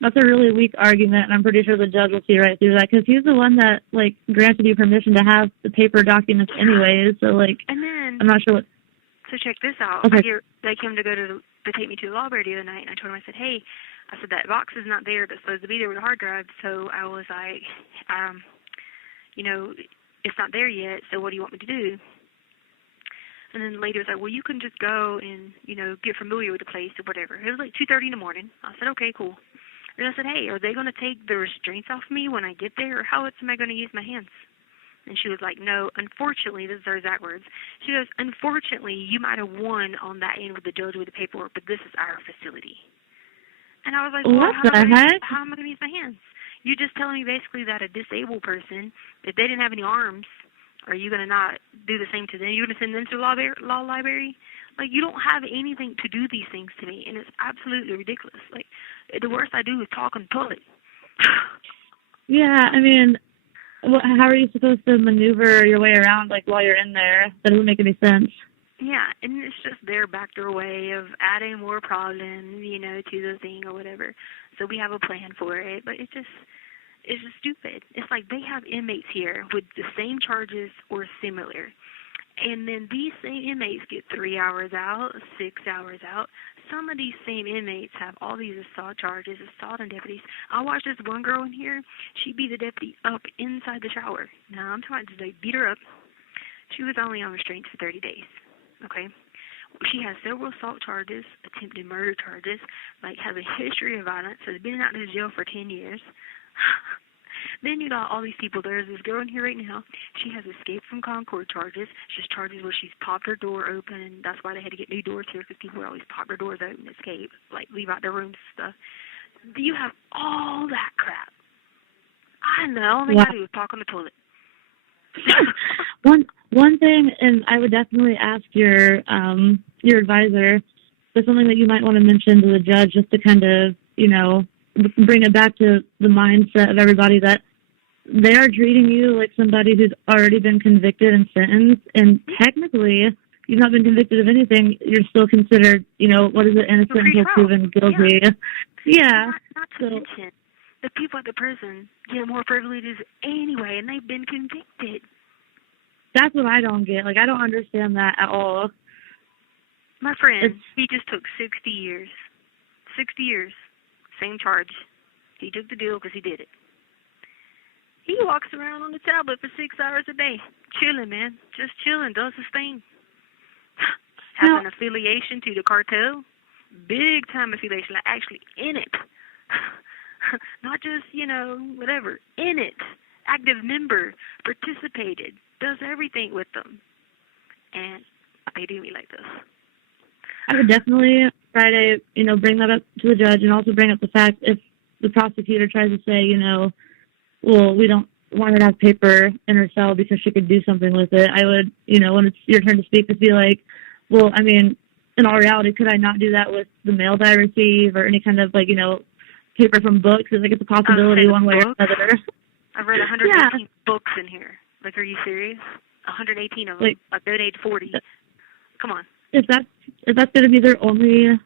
That's a really weak argument, and I'm pretty sure the judge will see right through that, because he's the one that, like, granted you permission to have the paper documents anyways. So, like, and then, I'm not sure what. So check this out. Okay. They came to take me to the library the other night, and I told him, I said, that box is not there that's supposed to be there with the hard drive. So I was like, it's not there yet, so what do you want me to do? And then the lady was like, well, you can just go and, get familiar with the place or whatever. It was like 2:30 in the morning. I said, okay, cool. And I said, hey, are they going to take the restraints off me when I get there, or how else am I going to use my hands? And she was like, no, unfortunately, this is her exact words. She goes, unfortunately, you might have won on that end with the judge with the paperwork, but this is our facility. And I was like, well, how am I going to use my hands? You're just telling me basically that a disabled person, if they didn't have any arms, are you going to not do the same to them? You're going to send them to the law library? Like, you don't have anything to do these things to me, and it's absolutely ridiculous. Like, the worst I do is talk on the toilet. Yeah, I mean, how are you supposed to maneuver your way around, like, while you're in there? That doesn't make any sense. Yeah, and it's just their backdoor way of adding more problems, to the thing or whatever. So we have a plan for it, but it's just stupid. It's like they have inmates here with the same charges or similar, and then these same inmates get 3 hours out, 6 hours out. Some of these same inmates have all these assault charges, assault on deputies. I watched this one girl in here. She beat the deputy up inside the shower. Now, I'm talking about, they beat her up. She was only on restraints for 30 days. Okay? She has several assault charges, attempted murder charges, has a history of violence, has been out of jail for 10 years. Then you got all these people. There's this girl in here right now. She has escaped from Concord charges. She has charges where she's popped her door open, and that's why they had to get new doors here, because people would always pop their doors open and escape, leave out their rooms and stuff. You have all that crap. I know. The only thing I do is talk on the toilet. One thing, and I would definitely ask your advisor, but something that you might want to mention to the judge, just to kind of, bring it back to the mindset of everybody, that they are treating you like somebody who's already been convicted and sentenced, and technically you've not been convicted of anything. You're still considered, innocent until proven guilty. Yeah. Not to mention, the people at the prison get more privileges anyway, and they've been convicted. That's what I don't get. I don't understand that at all. My friend, he just took 60 years. 60 years. Same charge. He took the deal because he did it. He walks around on the tablet for 6 hours a day. Chilling, man. Just chilling. Does his thing. Has an affiliation to the cartel. Big time affiliation. Actually in it. Not just, whatever. In it. Active member. Participated. Does everything with them. and they do me like this. I would definitely try to, bring that up to the judge, and also bring up the fact if the prosecutor tries to say, well, we don't want her to have paper in her cell because she could do something with it. I would, when it's your turn to speak, just be like, well, I mean, in all reality, could I not do that with the mail that I receive or any kind of, paper from books? It's it's a possibility one way or another. I've read 118 books in here. Are you serious? 118 of them. I've donated 40. Come on. If that's going to be their only,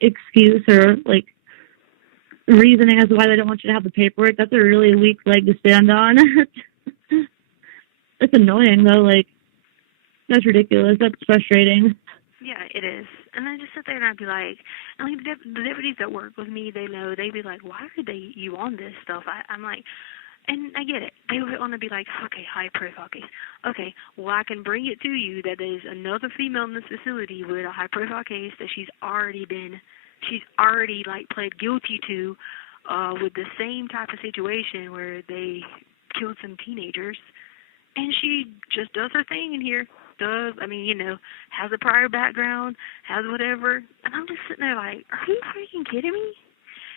excuse or, reasoning as to why they don't want you to have the paperwork, that's a really weak leg to stand on. It's annoying, though. That's ridiculous. That's frustrating. Yeah, it is. And I just sit there and I'd be like, the deputies that work with me, they know, they'd be like, why are you on this stuff? I'm like, and I get it. They would want to be like, okay, high profile case. Okay, well, I can bring it to you that there's another female in this facility with a high profile case that she's already pled guilty to with the same type of situation where they killed some teenagers. And she just does her thing in here. Has a prior background, has whatever. And I'm just sitting there like, are you freaking kidding me?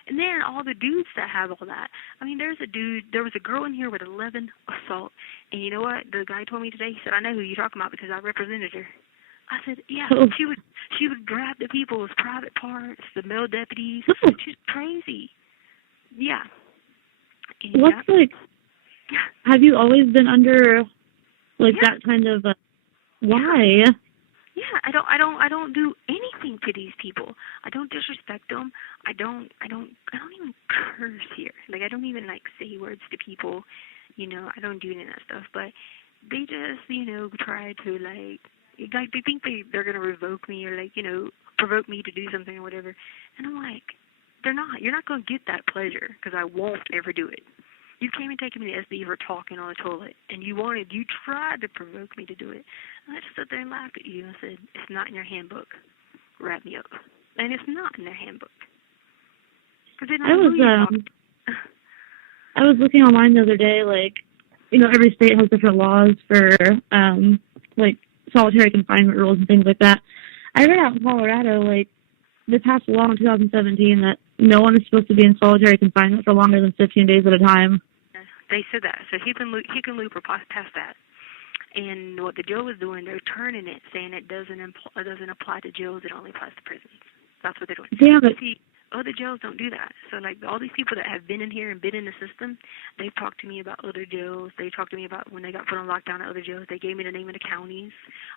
And then all the dudes that have all that. There was a girl in here with 11 assault. And you know what? The guy told me today, he said, I know who you're talking about because I represented her. I said, yeah, she would grab the people's private parts, the male deputies. She's crazy. Yeah. Have you always been under that kind of why? Yeah, I don't do anything to these people. I don't disrespect them. I don't even curse here. I don't even say words to people. I don't do any of that stuff. But they just, try to they think they're gonna revoke me or provoke me to do something or whatever. And I'm like, they're not. You're not gonna get that pleasure because I won't ever do it. You came and taken me to SB for talking on the toilet, and you tried to provoke me to do it. And I just sat there and laughed at you and said, it's not in your handbook. Wrap me up. And it's not in their handbook. I was looking online the other day, every state has different laws for, solitary confinement rules and things like that. I read out in Colorado, they passed a law in 2017 that no one is supposed to be in solitary confinement for longer than 15 days at a time. They said that. So he can loop or pass that. And what the jail was doing, they're turning it, saying it doesn't apply to jails, it only applies to prisons. That's what they're doing. Yeah, but see, other jails don't do that. So all these people that have been in here and been in the system, they've talked to me about other jails. They talked to me about when they got put on lockdown at other jails. They gave me the name of the counties.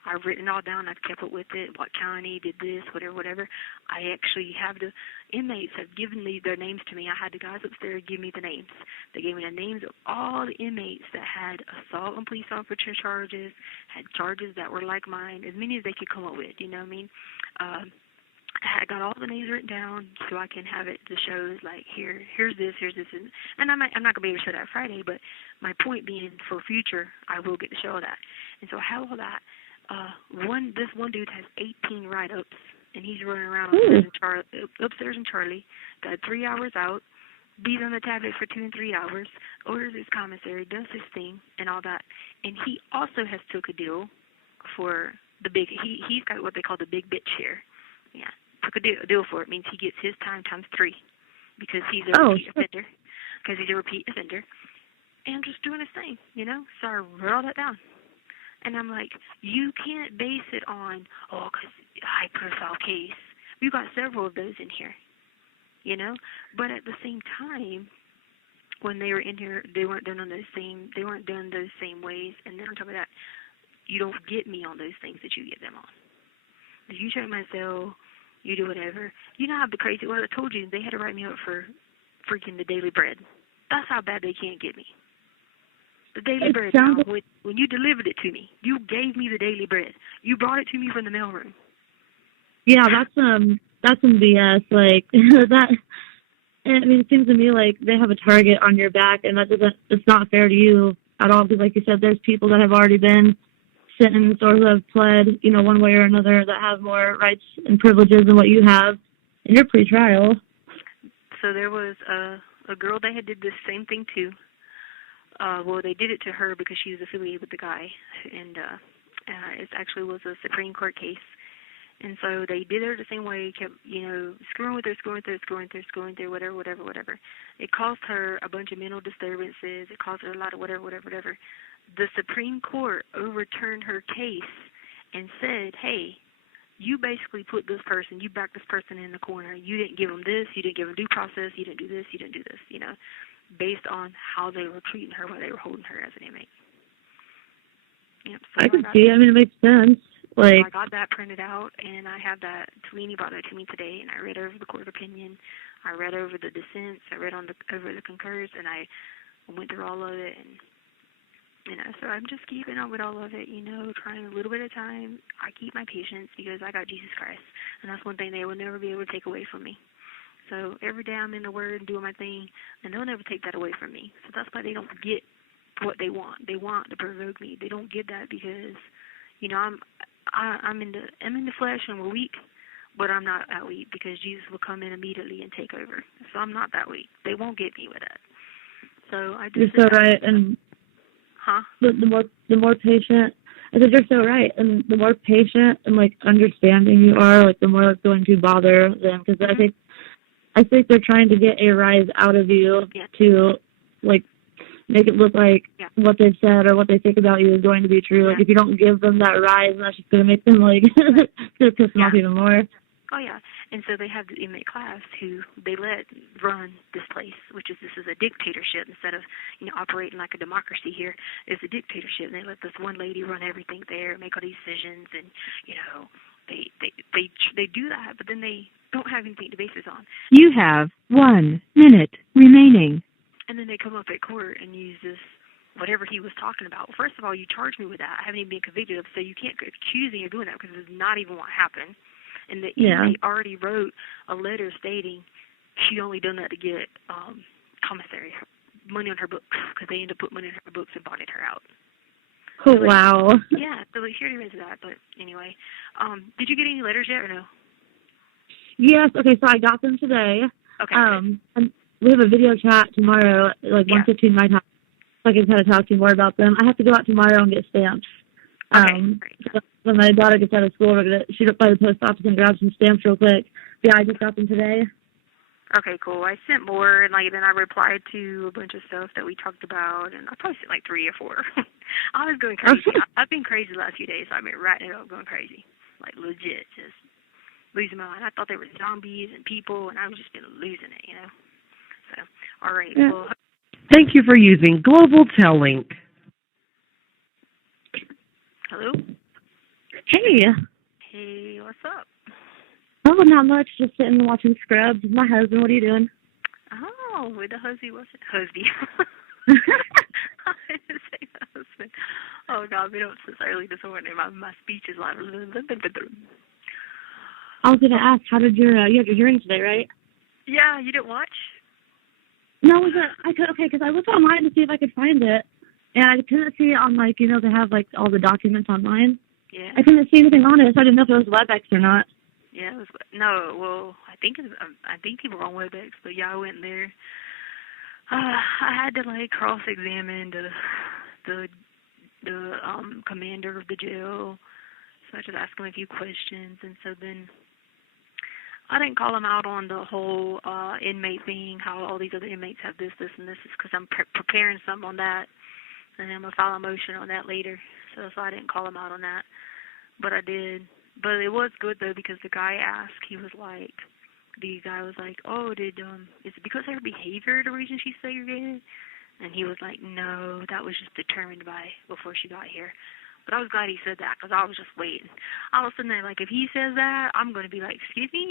I've written it all down. I've kept up with it. What county did this, whatever. I actually have the inmates have given me their names to me. I had the guys upstairs give me the names. They gave me the names of all the inmates that had assault on police officer charges, had charges that were like mine, as many as they could come up with. You know what I mean? I got all the names written down so I can have it to show here's this, and I'm not gonna be able to show that Friday, but my point being for future I will get to show that. And so I have all that. This one dude has 18 write-ups, and he's running around upstairs in Charlie. Got 3 hours out, beat on the tablet for 2 and 3 hours, orders his commissary, does his thing, and all that. And he also has took a deal for the big. He's got what they call the big bitch here. Yeah. Took a deal for it. Means he gets his time times 3 because he's a repeat offender. Because he's a repeat offender, and just doing his thing, So I wrote all that down, and I'm like, you can't base it on because high profile case. We've got several of those in here, But at the same time, when they were in here, they weren't done those same ways. And then on top of that, you don't get me on those things that you get them on. If you check my cell, you do whatever. You know how crazy. Well, I told you they had to write me up for freaking the daily bread. That's how bad they can't get me. The daily bread. When you delivered it to me, you gave me the daily bread. You brought it to me from the mailroom. Yeah, that's some BS. That. It seems to me like they have a target on your back, and it's not fair to you at all. Because, like you said, there's people that have already been sentenced or who have pled, one way or another, that have more rights and privileges than what you have in your pretrial. So there was a girl they had did this same thing to. They did it to her because she was affiliated with the guy, and It actually was a Supreme Court case. And so they did her the same way, kept, screwing with her, whatever. It caused her a bunch of mental disturbances. It caused her a lot of whatever. The Supreme Court overturned her case and said, hey, you basically put this person, you backed this person in the corner. You didn't give them this, you didn't give them due process, you didn't do this, based on how they were treating her while they were holding her as an inmate. Yep, so I can see. I mean, it makes sense. I got that printed out, and I have that. Talini brought that to me today, and I read over the court opinion. I read over the dissents. I read over the concurs, and I went through all of it. And so I'm just keeping up with all of it. Trying a little bit at a time. I keep my patience because I got Jesus Christ, and that's one thing they will never be able to take away from me. So every day I'm in the Word and doing my thing, and they'll never take that away from me. So that's why they don't get what they want. They want to provoke me. They don't get that because, I'm in the flesh and we're weak, but I'm not that weak because Jesus will come in immediately and take over. So I'm not that weak. They won't get me with that. So I just. You're so right, and the more patient. I said you're so right, and the more patient and understanding you are, the more it's going to bother them because I think they're trying to get a rise out of you to make it look like what they've said or what they think about you is going to be true. If you don't give them that rise, that's just going to make them it's going to piss them off even more. Oh yeah, and so they have the inmate class who they let run this place, this is a dictatorship instead of operating like a democracy here. It's a dictatorship, and they let this one lady run everything there, make all these decisions, and they do that, but then they don't have anything to base this on. You have 1 minute remaining. And then they come up at court and use this, whatever he was talking about. First of all, you charged me with that. I haven't even been convicted of, so you can't accuse me of doing that because it's not even what happened. And the inmate already wrote a letter stating she only done that to get commissary money on her books because they ended up putting money on her books and bonded her out. Oh, wow. Yeah, so she already read that, but anyway. Did you get any letters yet or no? Yes, okay, so I got them today. Okay. And we have a video chat tomorrow at 1:15 my time. So I can kind of talk to you more about them. I have to go out tomorrow and get stamps. Okay. So when my daughter gets out of school, we're going to shoot up by the post office and grab some stamps real quick. Yeah, I just got them today. Okay, cool. I sent more, and then I replied to a bunch of stuff that we talked about, and I probably sent 3 or 4. I was going crazy. I've been crazy the last few days, so I've been writing it up, going crazy. Legit, just losing my mind. I thought there were zombies and people, and I was just been losing it, So, all right. Yeah. Well, Thank you for using Global Tellink. hello? Hey. Hey, what's up? Oh, not much. Just sitting and watching Scrubs. My husband, what are you doing? Oh, with the husband, what's it? Husband. I didn't say husband. Oh, God, we don't since early this morning. My speech is like... I was going to ask, how did you had your hearing today, right? Yeah, you didn't watch? No, because I looked online to see if I could find it, and I couldn't see it on, they have, all the documents online. Yeah. I couldn't see anything on it, so I didn't know if it was WebEx or not. Yeah, it was... No, well, I think people were on WebEx, but yeah, I went there. I had to, cross-examine the commander of the jail, so I just asked him a few questions, and so then... I didn't call him out on the whole inmate thing, how all these other inmates have this, and this, is because I'm preparing some on that, and I'm going to file a motion on that later. So I didn't call him out on that, but I did. But it was good, though, because the guy asked, the guy was like, oh, is it because of her behavior the reason she's segregated? And he was like, no, that was just determined before she got here. But I was glad he said that because I was just waiting. I was sitting there if he says that, I'm going to be like, excuse me?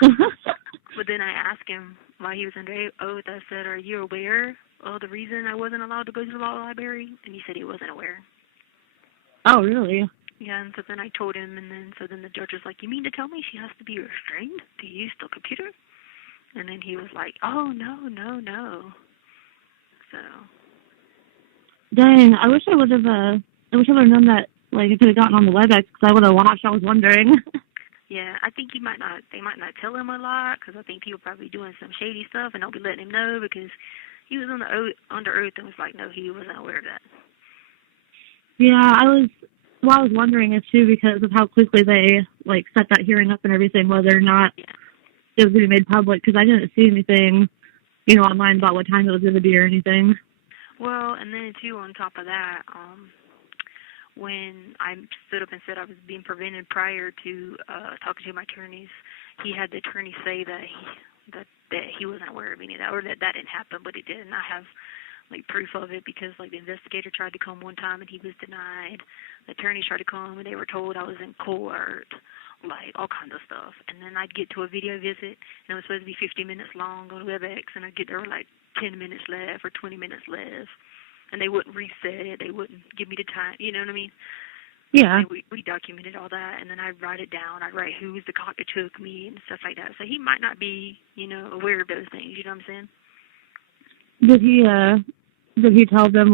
But then I asked him while he was under oath, I said, are you aware of the reason I wasn't allowed to go to the law library? And he said he wasn't aware. Oh, really? Yeah, and so then I told him, and so then the judge was like, you mean to tell me she has to be restrained to use the computer? And then he was like, oh, no. So. Dang, I wish I would have known that, I could have gotten on the WebEx because I would have watched. I was wondering. Yeah, I think they might not tell him a lot because I think people probably doing some shady stuff and don't be letting him know because he was under oath and was like, no, he wasn't aware of that. Yeah, Well, I was wondering if too, because of how quickly they like set that hearing up and everything, whether or not it was going to be made public. Because I didn't see anything, online about what time it was going to be or anything. Well, and then too, on top of that, when I stood up and said I was being prevented prior to talking to my attorneys, he had the attorney say that he wasn't aware of any of that, or that didn't happen, but it did, and I have proof of it, because the investigator tried to come one time and he was denied. The attorneys tried to come and they were told I was in court, all kinds of stuff. And then I'd get to a video visit and it was supposed to be 50 minutes long on WebEx, and I'd get there with 10 minutes left or 20 minutes left, and they wouldn't reset it. They wouldn't give me the time. You know what I mean? Yeah. We documented all that, and then I'd write it down. I'd write who was the cop that took me and stuff like that. So he might not be, aware of those things. You know what I'm saying? Did he tell them,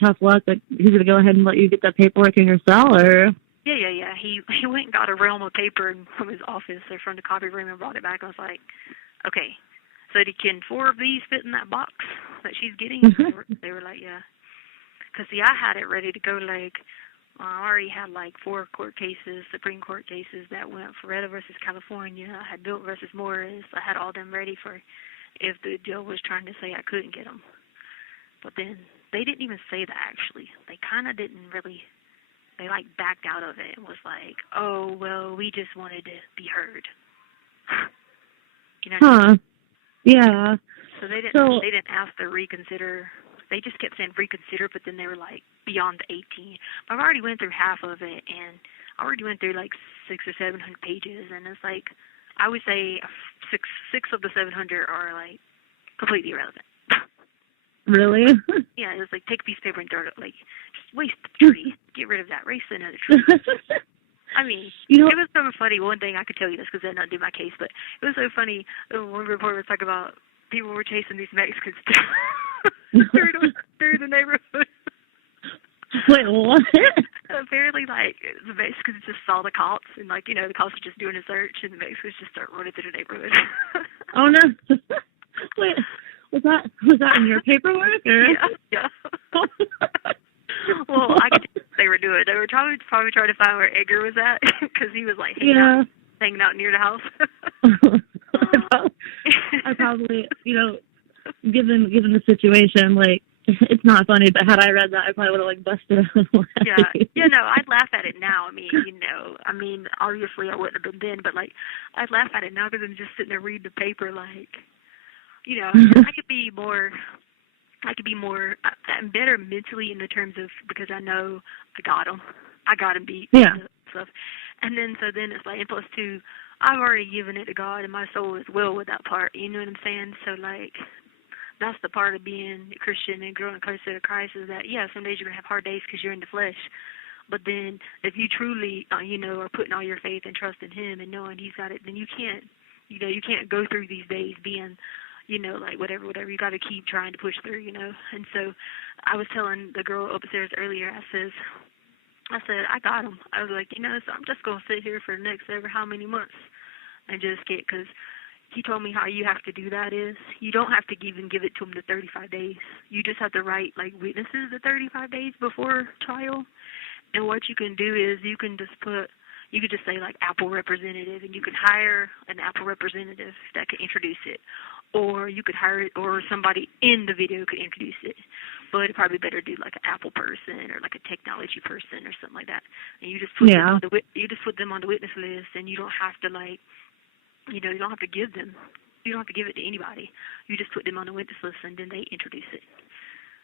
tough luck, that he's going to go ahead and let you get that paperwork in your cell, or? Yeah. He went and got a realm of paper from his office or from the copy room and brought it back. I was like, okay, so can 4 of these fit in that box that she's getting? They were like, yeah. Because, see, I had it ready to go, I already had 4 court cases, Supreme Court cases that went Ferretta versus California. I had Built versus Morris. I had all them ready for if the judge was trying to say I couldn't get them. But then they didn't even say that, actually. They kind of didn't really, they backed out of it and was like, oh, well, we just wanted to be heard. You know what I mean? Yeah. So they didn't ask to reconsider. They just kept saying reconsider, but then they were beyond the 18. I've already went through half of it, and I already went through 600 or 700 pages, and it's I would say six of the 700 are completely irrelevant. Really? Yeah, it was take a piece of paper and throw it, just waste the tree. Get rid of that. Race another tree. I mean, it was so funny. One thing I could tell you this because I didn't do my case, but it was so funny. One reporter was talking about people were chasing these Mexicans through the neighborhood. Wait, what? Apparently, the Mexicans just saw the cops, and the cops were just doing a search, and the Mexicans just start running through the neighborhood. Oh no! Wait, was that in your paperwork? Or? Yeah. Well, I could tell what they were doing. They were probably trying to find where Edgar was at, because he was hanging out near the house. I probably, given the situation, it's not funny, but had I read that, I probably would have busted out. Yeah, no, I'd laugh at it now. I mean, obviously I wouldn't have been then, but I'd laugh at it now because I'm just sitting there reading the paper, I could be more. I'm better mentally in the terms of, because I know I got him beat. Yeah. And stuff, and then it's and plus 2, I've already given it to God, and my soul is well with that part. You know what I'm saying? So that's the part of being a Christian and growing closer to Christ, is that, some days you're going to have hard days because you're in the flesh. But then if you truly, are putting all your faith and trust in Him and knowing He's got it, then you can't go through these days being, whatever. You got to keep trying to push through, And so I was telling the girl upstairs earlier, I said, I got him. I was like, so I'm just going to sit here for the next ever how many months and just because he told me how you have to do that is you don't have to even give it to him the 35 days. You just have to write witnesses the 35 days before trial. And what you can do is you could just say Apple representative, and you could hire an Apple representative that could introduce it. Or you could hire it, or somebody in the video could introduce it. But it'd probably better do an Apple person or a technology person or something like that. And you just put them on the witness list, and you don't have to you don't have to give them. You don't have to give it to anybody. You just put them on the witness list, and then they introduce it.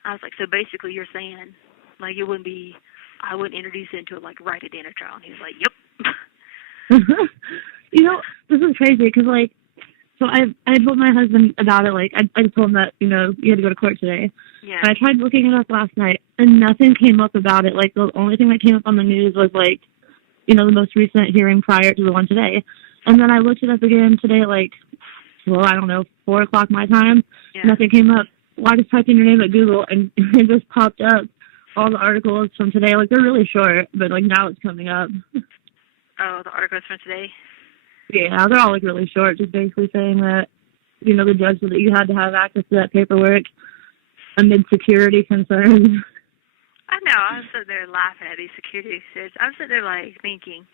I was like, so basically you're saying it wouldn't be, I wouldn't introduce it until right at the end of trial. And he was like, yep. This is crazy because so I told my husband about it. I told him that you had to go to court today. Yeah. And I tried looking it up last night, and nothing came up about it. The only thing that came up on the news was the most recent hearing prior to the one today. And then I looked it up again today I don't know, 4 o'clock my time. Yeah. Nothing came up. Well, I just typed in your name at Google, and it just popped up. All the articles from today, they're really short, but now it's coming up. Oh, the articles from today? Yeah, they're all really short, just basically saying that, the judge said that you had to have access to that paperwork amid security concerns. I know. I was sitting there laughing at these security officers. I was sitting there like thinking,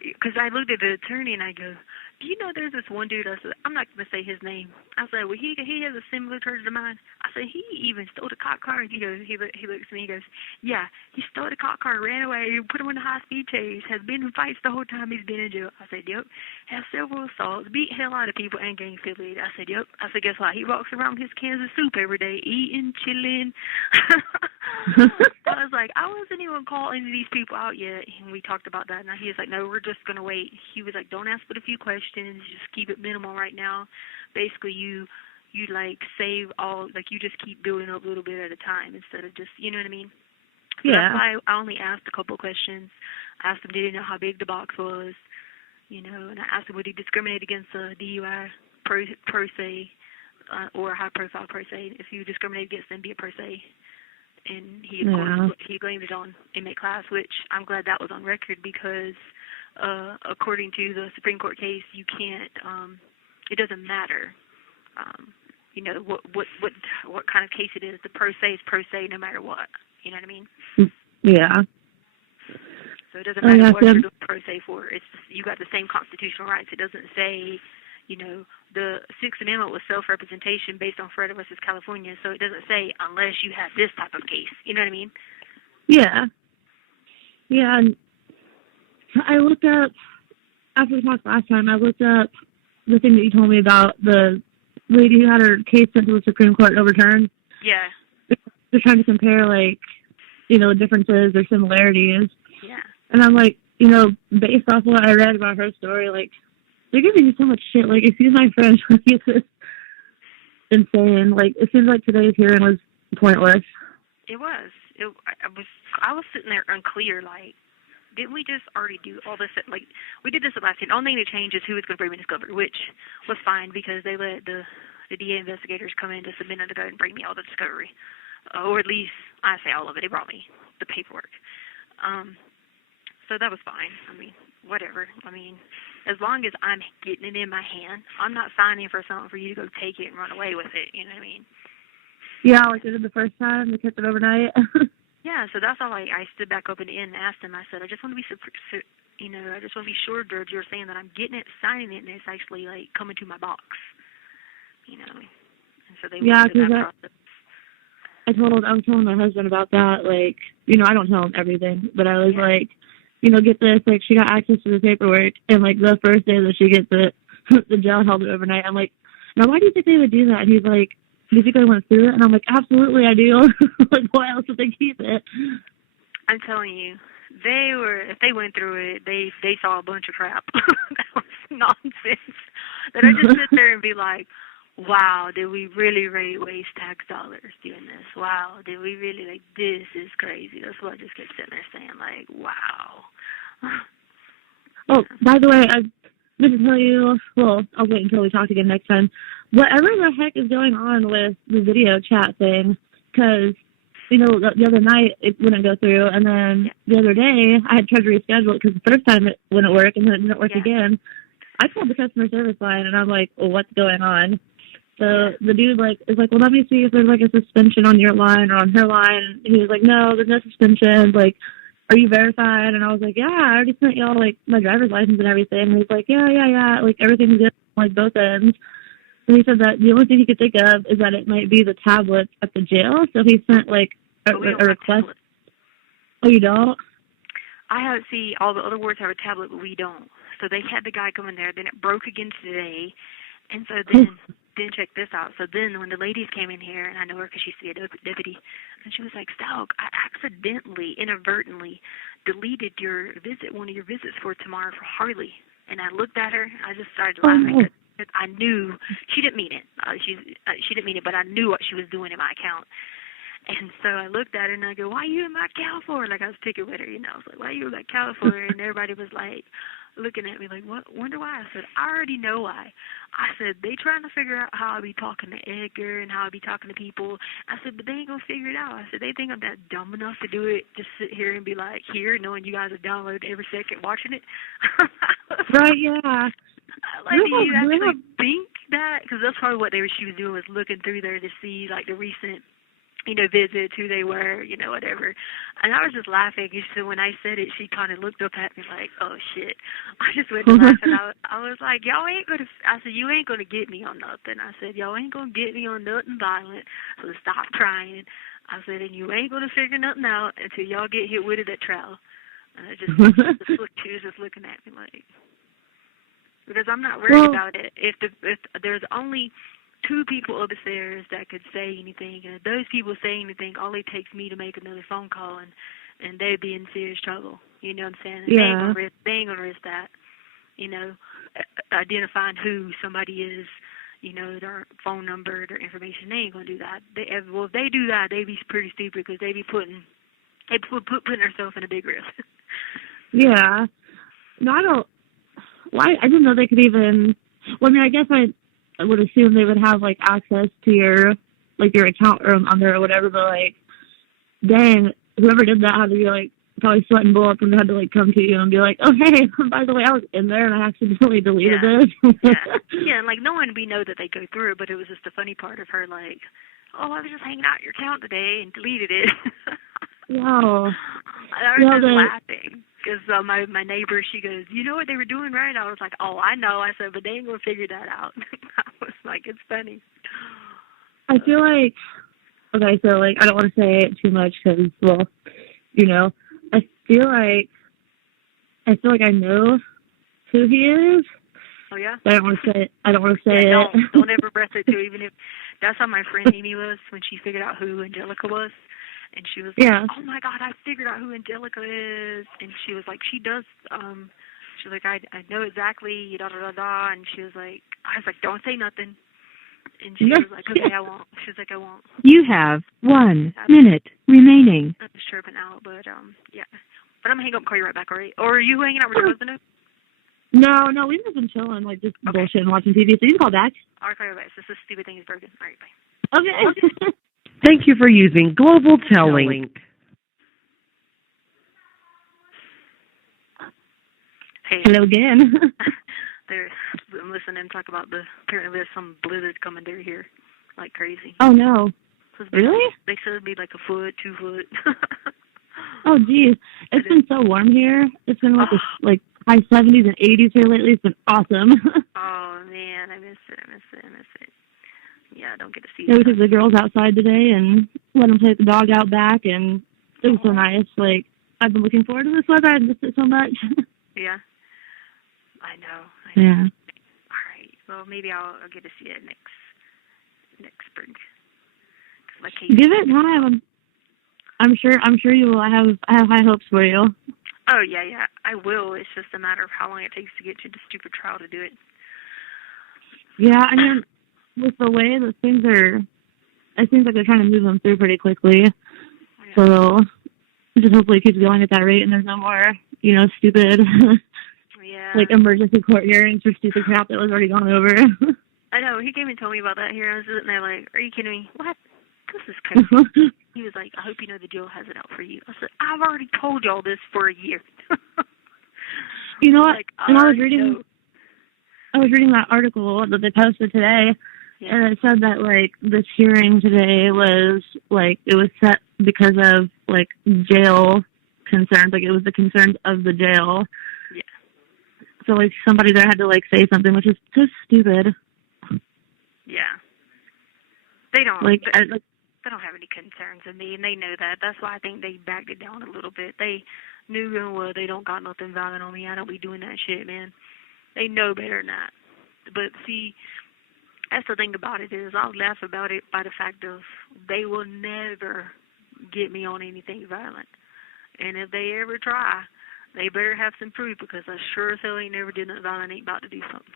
because I looked at the attorney and I go, do you know there's this one dude? I said, I'm not going to say his name. I said, well, he has a similar charge to mine. I said, he even stole a cop car. And he goes, he looks at me, he goes, yeah, he stole a cop car, ran away, put him in a high-speed chase, has been in fights the whole time he's been in jail. I said, yep, has several assaults, beat hell out of people, and gang affiliated. I said, yep. I said, guess what? He walks around with his cans of soup every day, eating, chilling. I was like, I wasn't even call any of these people out yet, and we talked about that, and he was like, no, we're just going to wait. He was like, don't ask but a few questions, just keep it minimal right now. Basically, you like save all, like you just keep building up a little bit at a time instead of just, you know what I mean? So Yeah. that's why I only asked a couple of questions. I asked him, did he know how big the box was, you know, and I asked him, would he discriminate against a DUI per se, or a high-profile per se? If you discriminate against them, be a per se. And he, of course, he blamed it on inmate class, which I'm glad that was on record because according to the Supreme Court case, you can't, it doesn't matter, you know, what kind of case it is. The pro se is pro se no matter what. You know what I mean? Yeah. So it doesn't matter what you're doing pro se for. It's just, you got the same constitutional rights. It doesn't say, you know, the Sixth Amendment was self-representation based on Florida versus California, so it doesn't say unless you have this type of case. You know what I mean? Yeah. Yeah, and I looked up, after we talked last time, I looked up the thing that you told me about the lady who had her case sent to the Supreme Court overturned. Yeah. They're trying to compare, like, you know, differences or similarities. Yeah. And I'm like, you know, based off what I read about her story, like, they're giving you so much shit. Like, excuse my French, like, it's just insane. Like, it seems like today's hearing was pointless. It was. I was sitting there unclear, like, didn't we just already do all this? Like, we did this at last time. The only thing that changed is who was going to bring me discovery, which was fine because they let the DA investigators come in to submit under code and bring me all the discovery. Or at least, I say all of it. They brought me the paperwork. So that was fine. I mean, whatever. I mean, as long as I'm getting it in my hand, I'm not signing for something for you to go take it and run away with it. You know what I mean? Yeah, like they did the first time. They kept it overnight. Yeah, so that's all I stood back up in the end and asked him. I said, I just want to be, you know, I just want to be sure, Judge, you're saying that I'm getting it, signing it, and it's actually, like, coming to my box. You know? And so they went through that process. I was telling my husband about that, like, you know, I don't tell him everything, but I was like, you know, get this, like, she got access to the paperwork, and, like, the first day that she gets it, the jail held it overnight. I'm like, now why do you think they would do that? And he's like, do you think I went through it? And I'm like, absolutely I do. Like, why else would they keep it? I'm telling you, if they went through it, they saw a bunch of crap. That was nonsense. That I just sit there and be like, wow, did we really waste tax dollars doing this? Wow, did we really, like, this is crazy. That's what I just kept sitting there saying, like, wow. Oh, by the way, I meant to tell you, well, I'll wait until we talk again next time, whatever the heck is going on with the video chat thing, because, you know, the other night it wouldn't go through, and then the other day I had tried to reschedule it because the first time it wouldn't work, and then it didn't work again. I called the customer service line, and I'm like, well, what's going on? So the dude, like, is like, well, let me see if there's, like, a suspension on your line or on her line. And he was like, no, there's no suspension. Like, are you verified? And I was like, yeah, I already sent y'all, like, my driver's license and everything. And he's like, yeah, like, everything's good on, like, both ends. And he said that the only thing he could think of is that it might be the tablets at the jail. So he sent, like, a request. Oh, you don't? All the other wards have a tablet, but we don't. So they had the guy come in there. Then it broke again today. And so then check this out. So then when the ladies came in here, and I know her because she used to be a deputy, and she was like, Stauch, I accidentally, inadvertently deleted one of your visits for tomorrow for Harley. And I looked at her, and I just started laughing because I knew she didn't mean it. She didn't mean it, but I knew what she was doing in my account. And so I looked at her, and I go, why are you in my account for? Like, I was picking with her, you know. I was like, why are you in my account for? And everybody was like, looking at me like, what? Wonder why? I said, I already know why. I said, they trying to figure out how I be talking to Edgar and how I be talking to people. I said, but they ain't going to figure it out. I said, they think I'm that dumb enough to do it, just sit here and be like, here, knowing you guys are downloading every second watching it. Right, yeah. Like, do you actually think that? Because that's probably what she was doing, was looking through there to see, like, the recent visit, who they were, whatever. And I was just laughing. So when I said it, she kind of looked up at me like, oh, shit. I just went to laugh, and I was like, y'all ain't going to, I said, you ain't going to get me on nothing. I said, y'all ain't going to get me on nothing violent, so stop trying. I said, and you ain't going to figure nothing out until y'all get hit with it at trial. And she was just looking at me like, because I'm not worried about it. If there's only 2 people upstairs that could say anything, and if those people say anything, all it takes me to make another phone call, and they'd be in serious trouble. You know what I'm saying? And Yeah. They ain't gonna risk that. Identifying who somebody is, their phone number, their information. They ain't gonna do that. If they do that, they'd be pretty stupid because they'd be putting themselves in a big risk. Yeah. No, I don't. Why? I didn't know they could even. Well, I mean, I guess I would assume they would have like access to your account or on there or whatever. But like, dang, whoever did that had to be like probably sweating bullets and they had to like come to you and be like, oh hey, by the way, I was in there and I accidentally deleted this. Yeah, and like no one we know that they go through it, but it was just the funny part of her like, oh, I was just hanging out your account today and deleted it. Wow. I was just laughing because my neighbor, she goes, you know what they were doing, right? I was like, oh, I know. I said, but they ain't gonna figure that out. I was like, it's funny. I feel like, okay, so like I don't want to say it too much because, well, I feel like I know who he is. Oh yeah. But I don't want to say it. Don't ever breath it too. Even if that's how my friend Amy was when she figured out who Angelica was. And she was like, oh, my God, I figured out who Angelica is. And she was like, she does, she was like, I know exactly, da-da-da-da. And she was like, I was like, don't say nothing. And she was like, okay, I won't. She was like, I won't. You have 1 minute remaining. I'm just chirping out, but, yeah. But I'm going to hang up and call you right back, all right? Or are you hanging out with your husband? No, we've just been chilling, like just bullshit and watching TV. So you can call back. All right, call you back. This stupid thing is broken. All right, bye. Okay. Thank you for using Global Telling. Hey. Hello again. I'm listening to them talk about apparently there's some blizzard coming through here like crazy. Oh, no. Really? They said it'd be like 1 foot, 2 foot. Oh, geez. It's been so warm here. It's been like high 70s and 80s here lately. It's been awesome. Oh, man. I miss it. Yeah, I don't get to see it. Yeah, we took the girls outside today and let them take the dog out back, and it was so nice. Like, I've been looking forward to this weather. I missed it so much. Yeah. I know. Yeah. All right. Well, maybe I'll get to see it next spring. Give it time. I'm sure you will. I have high hopes for you. Oh, yeah. I will. It's just a matter of how long it takes to get to the stupid trial to do it. Yeah, I mean, with the way that things are, it seems like they're trying to move them through pretty quickly. Yeah. So just hopefully it keeps going at that rate and there's no more, stupid like emergency court hearings for stupid crap that was already gone over. I know. He came and told me about that here. I was sitting there like, are you kidding me? What? This is crazy. He was like, I hope you know the jail has it out for you. I said, I've already told y'all this for a year. You know what? And I was reading that article that they posted today, and it said that like this hearing today was like it was set because of like jail concerns, like it was the concerns of the jail. Yeah. So like somebody there had to like say something, which is just stupid. Yeah. They don't they don't have any concerns of me, and they know that. That's why I think they backed it down a little bit. They knew, well, they don't got nothing violent on me. I don't be doing that shit, man. They know better than that. But see, that's the thing about it is I'll laugh about it by the fact of they will never get me on anything violent. And if they ever try, they better have some proof because I sure as hell ain't never did nothing violent. Ain't about to do something.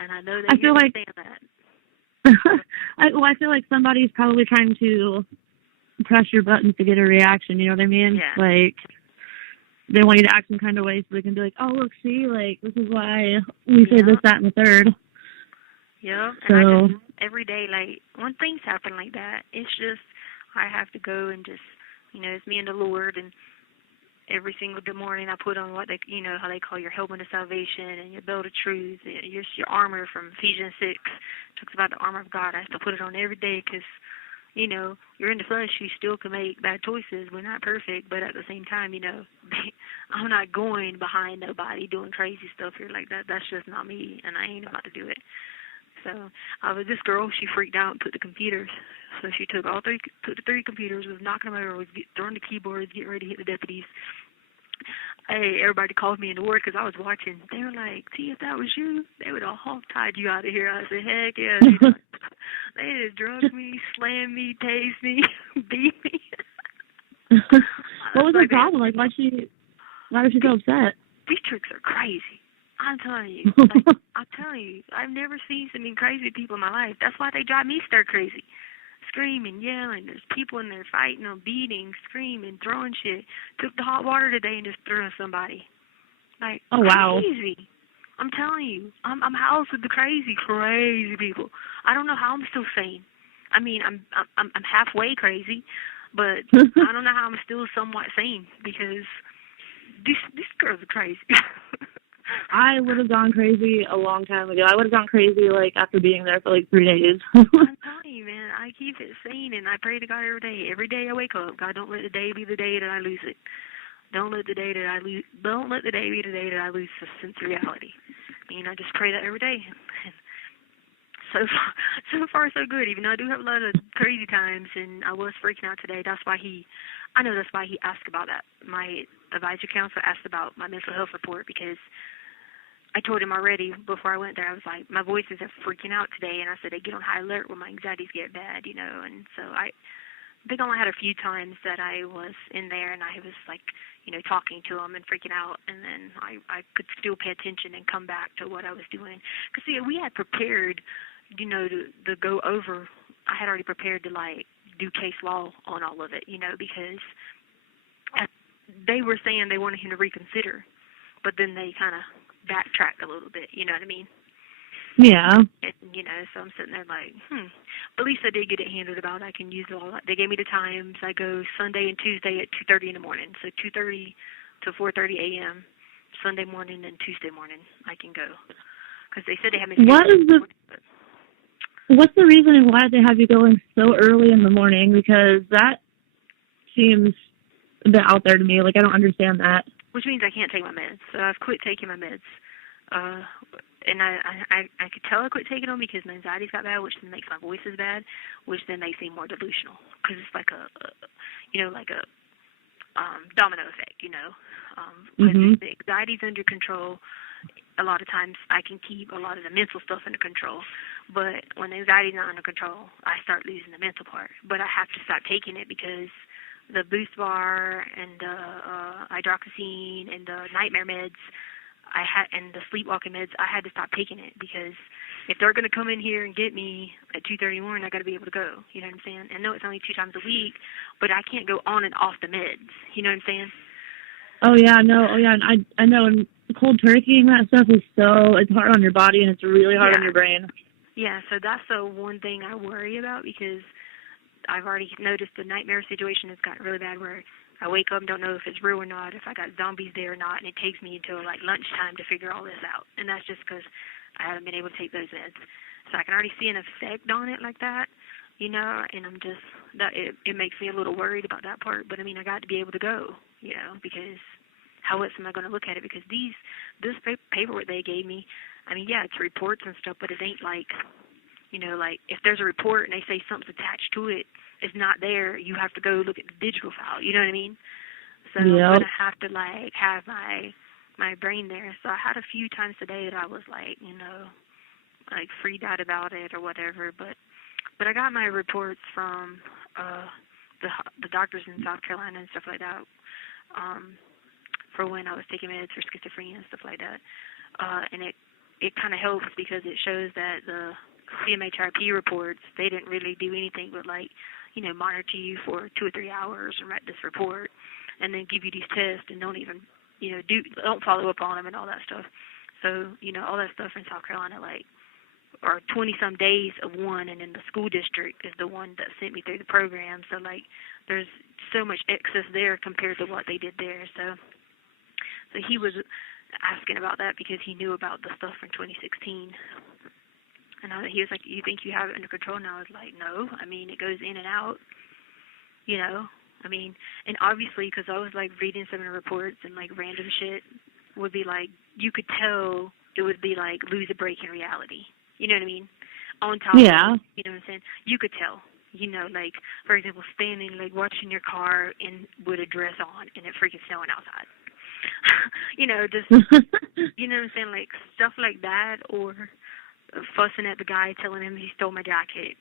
And I know they understand that. I feel like somebody's probably trying to press your buttons to get a reaction, you know what I mean? Yeah. Like, they want you to act some kind of way so they can be like, oh, look, see, like, this is why we say this, that, and the third. Yeah, and so, I just, every day, like, when things happen like that, it's just, I have to go and just, it's me and the Lord, and every single good morning I put on what they, how they call your helmet of salvation and your belt of truth, your armor from Ephesians 6. Talks about the armor of God. I have to put it on every day because you know, you're in the flesh, you still can make bad choices. We're not perfect, but at the same time, you know, I'm not going behind nobody doing crazy stuff here like that. That's just not me, and I ain't about to do it. So, this girl, she freaked out and put the computers. So she took the three computers, was knocking them over, was throwing the keyboards, getting ready to hit the deputies. Hey, everybody called me into work because I was watching. They were like, "See, if that was you, they would have hog-tied you out of here." I said, "Heck yeah." They just drugged me, slammed me, tased me, beat me. What was her problem? Like, why was she so upset? These tricks are crazy. I'm telling you. Like, I'm telling you, I've never seen so many crazy people in my life. That's why they drive me stir crazy. Screaming, yelling. There's people in there fighting them, beating, screaming, throwing shit. Took the hot water today and just threw somebody. Like, oh wow, crazy. I'm telling you, I'm housed with the crazy people. I don't know how I'm still sane. I mean, I'm halfway crazy, but I don't know how I'm still somewhat sane because these girls are crazy. I would have gone crazy a long time ago. I would have gone crazy like after being there for like 3 days. I'm telling you, man, I keep it sane and I pray to God every day. Every day I wake up, God, don't let the day be the day that I lose it. Don't let the day be the day that I lose the sense of reality. And I just pray that every day. So far so good. Even though I do have a lot of crazy times, and I was freaking out today. That's why he asked about that. My advisory counselor asked about my mental health report because I told him already before I went there. I was like, my voices are freaking out today, and I said I get on high alert when my anxieties get bad, you know. And so I think I only had a few times that I was in there and I was like, you know, talking to him and freaking out, and then I could still pay attention and come back to what I was doing. Because, see, we had prepared, you know, to go over. I had already prepared to, like, do case law on all of it, you know, because they were saying they wanted him to reconsider, but then they kind of backtracked a little bit, you know what I mean? Yeah. And, you know, so I'm sitting there like, But at least I did get it handled about. I can use it all. They gave me the times. I go Sunday and Tuesday at 2:30 in the morning. So 2:30 to 4:30 a.m. Sunday morning and Tuesday morning I can go. Because they said they have me. What's the reason why they have you going so early in the morning? Because that seems a bit out there to me. Like, I don't understand that. Which means I can't take my meds. So I've quit taking my meds. And I could tell I quit taking them because my anxiety's got bad, which then makes my voices bad, which then makes me more delusional. Because it's like a domino effect, you know. When the anxiety's under control, a lot of times I can keep a lot of the mental stuff under control. But when the anxiety's not under control, I start losing the mental part. But I have to stop taking it because the Boost Bar and the hydroxyzine and the nightmare meds, and the sleepwalking meds, I had to stop taking it because if they're going to come in here and get me at 2:30 in the morning, I got to be able to go. You know what I'm saying? And no, it's only 2 times a week, but I can't go on and off the meds. You know what I'm saying? Oh yeah, no, and I know. And cold turkey and that stuff it's hard on your body and it's really hard on your brain. Yeah, so that's the one thing I worry about because I've already noticed the nightmare situation has gotten really bad where I wake up and don't know if it's real or not, if I got zombies there or not, and it takes me until like lunchtime to figure all this out. And that's just because I haven't been able to take those meds. So I can already see an effect on it like that, you know, and I'm just, it makes me a little worried about that part. But I mean, I got to be able to go, you know, because how else am I going to look at it? Because this paperwork they gave me, I mean, yeah, it's reports and stuff, but it ain't like, you know, like if there's a report and they say something's attached to it, it's not there, you have to go look at the digital file, you know what I mean? So I'm going to have to, like, have my brain there. So I had a few times today that I was, like, you know, like, freaked out about it or whatever. But I got my reports from the doctors in South Carolina and stuff like that for when I was taking meds for schizophrenia and stuff like that. And it kind of helps because it shows that the CMHRP reports, they didn't really do anything but, like, you know, monitor you for 2 or 3 hours and write this report and then give you these tests and don't even, you know, don't follow up on them and all that stuff. So, you know, all that stuff in South Carolina, like, are 20-some days of one, and then the school district is the one that sent me through the program. So, like, there's so much excess there compared to what they did there. So he was asking about that because he knew about the stuff from 2016. And he was like, you think you have it under control? And I was like, no. I mean, it goes in and out, you know. I mean, and obviously, because I was, like, reading some of the reports and, like, random shit would be, like, you could tell it would be, like, lose a break in reality. You know what I mean? On top of, you know what I'm saying? You could tell. You know, like, for example, standing, like, watching your car with a dress on and it freaking snowing outside. You know, just, you know what I'm saying? Like, stuff like that, or fussing at the guy telling him he stole my jacket.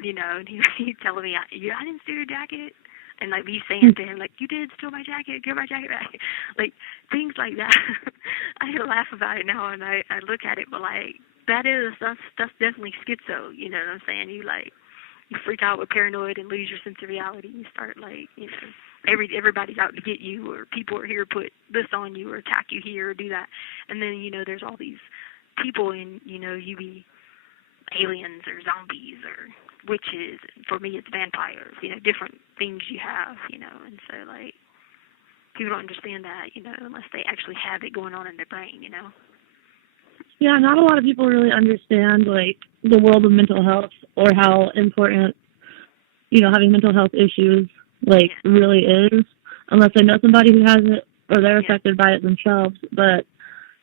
You know, and he's telling me, I didn't steal your jacket. And, like, me saying to him, like, you did steal my jacket, give my jacket back. Like, things like that. I laugh about it now, and I look at it, but, like, that's definitely schizo, you know what I'm saying? You, like, you freak out with paranoid and lose your sense of reality. You start, like, you know, everybody's out to get you, or people are here to put this on you or attack you here or do that. And then, you know, there's all these people, and, you know, you be aliens or zombies or witches. For me, it's vampires, you know, different things you have, you know. And so, like, people don't understand that, you know, unless they actually have it going on in their brain, you know. Yeah, not a lot of people really understand, like, the world of mental health or how important, you know, having mental health issues, like, really is, unless they know somebody who has it or they're affected by it themselves. But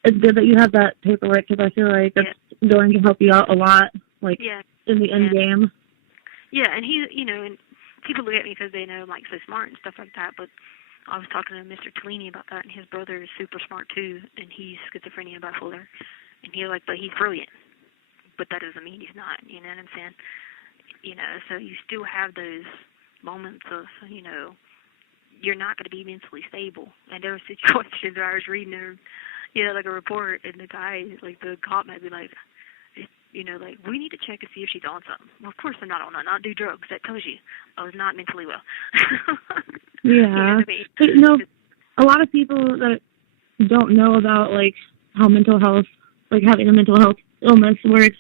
it's good that you have that paperwork, because I feel like it's going to help you out a lot, like, in the end game. Yeah, and he, you know, and people look at me because they know I'm, like, so smart and stuff like that, but I was talking to Mr. Tellini about that, and his brother is super smart, too, and he's schizophrenia and bipolar, and he's like, but he's brilliant, but that doesn't mean he's not, you know what I'm saying? You know, so you still have those moments of, you know, you're not going to be mentally stable, and there were situations where I was reading, you know, like a report, and the guy, like, the cop might be like, you know, like, we need to check and see if she's on something. Well, of course I'm not on that. Not do drugs. That tells you I was not mentally well. Yeah. You know what I mean? But, you know, a lot of people that don't know about, like, how mental health, like, having a mental health illness works,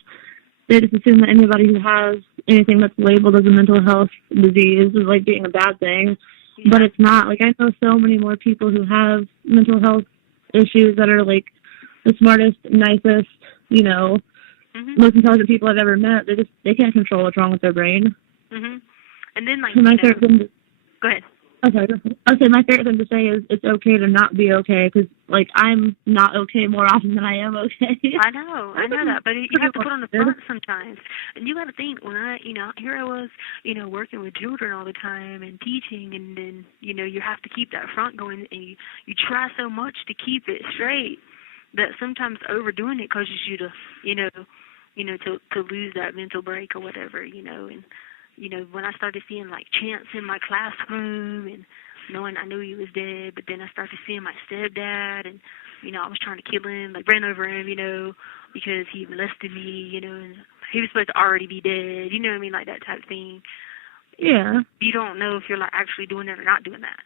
they just assume that anybody who has anything that's labeled as a mental health disease is, like, being a bad thing. Yeah. But it's not. Like, I know so many more people who have mental health issues that are, like, the smartest, nicest, you know, most intelligent people I've ever met. They can't control what's wrong with their brain. And then, like, my favorite thing go ahead. Okay, I'll say my favorite thing to say is it's okay to not be okay, because, like, I'm not okay more often than I am okay. I know that, but you have to put on the front sometimes. And you got to think, when here I was, you know, working with children all the time and teaching, and then, you know, you have to keep that front going, and you try so much to keep it straight that sometimes overdoing it causes you to, to lose that mental break or whatever, you know. And, you know, when I started seeing, like, Chance in my classroom and knowing I knew he was dead, but then I started seeing my stepdad, and, you know, I was trying to kill him, like, ran over him, you know, because he molested me, you know, and he was supposed to already be dead, you know what I mean, like that type of thing. Yeah. You don't know if you're, like, actually doing it or not doing that.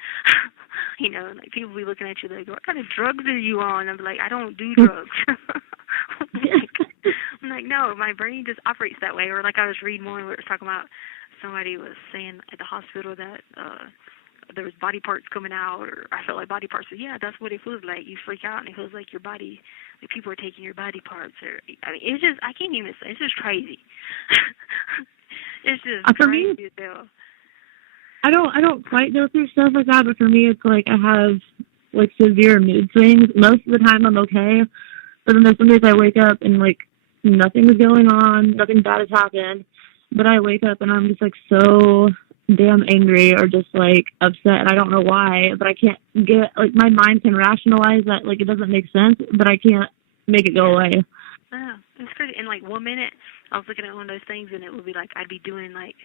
You know, like, people be looking at you like, what kind of drugs are you on? I'm like, I don't do drugs. I'm like, no, my brain just operates that way. Or, like, I was reading more where it was talking about somebody was saying at the hospital that there was body parts coming out, or I felt like body parts. So, yeah, that's what it feels like. You freak out, and it feels like your body, like, people are taking your body parts. Or, I mean, it's just, I can't even say, it's just crazy. It's just crazy as hell. I don't quite go through stuff like that, but for me, it's like I have, like, severe mood swings. Most of the time, I'm okay, but then there's some days I wake up and, like, nothing is going on, nothing bad has happened, but I wake up and I'm just, like, so damn angry or just, like, upset, and I don't know why, but I can't get, like, my mind can rationalize that, like, it doesn't make sense, but I can't make it go away. Oh, it's crazy. In, like, 1 minute, I was looking at one of those things, and it would be like I'd be doing, like,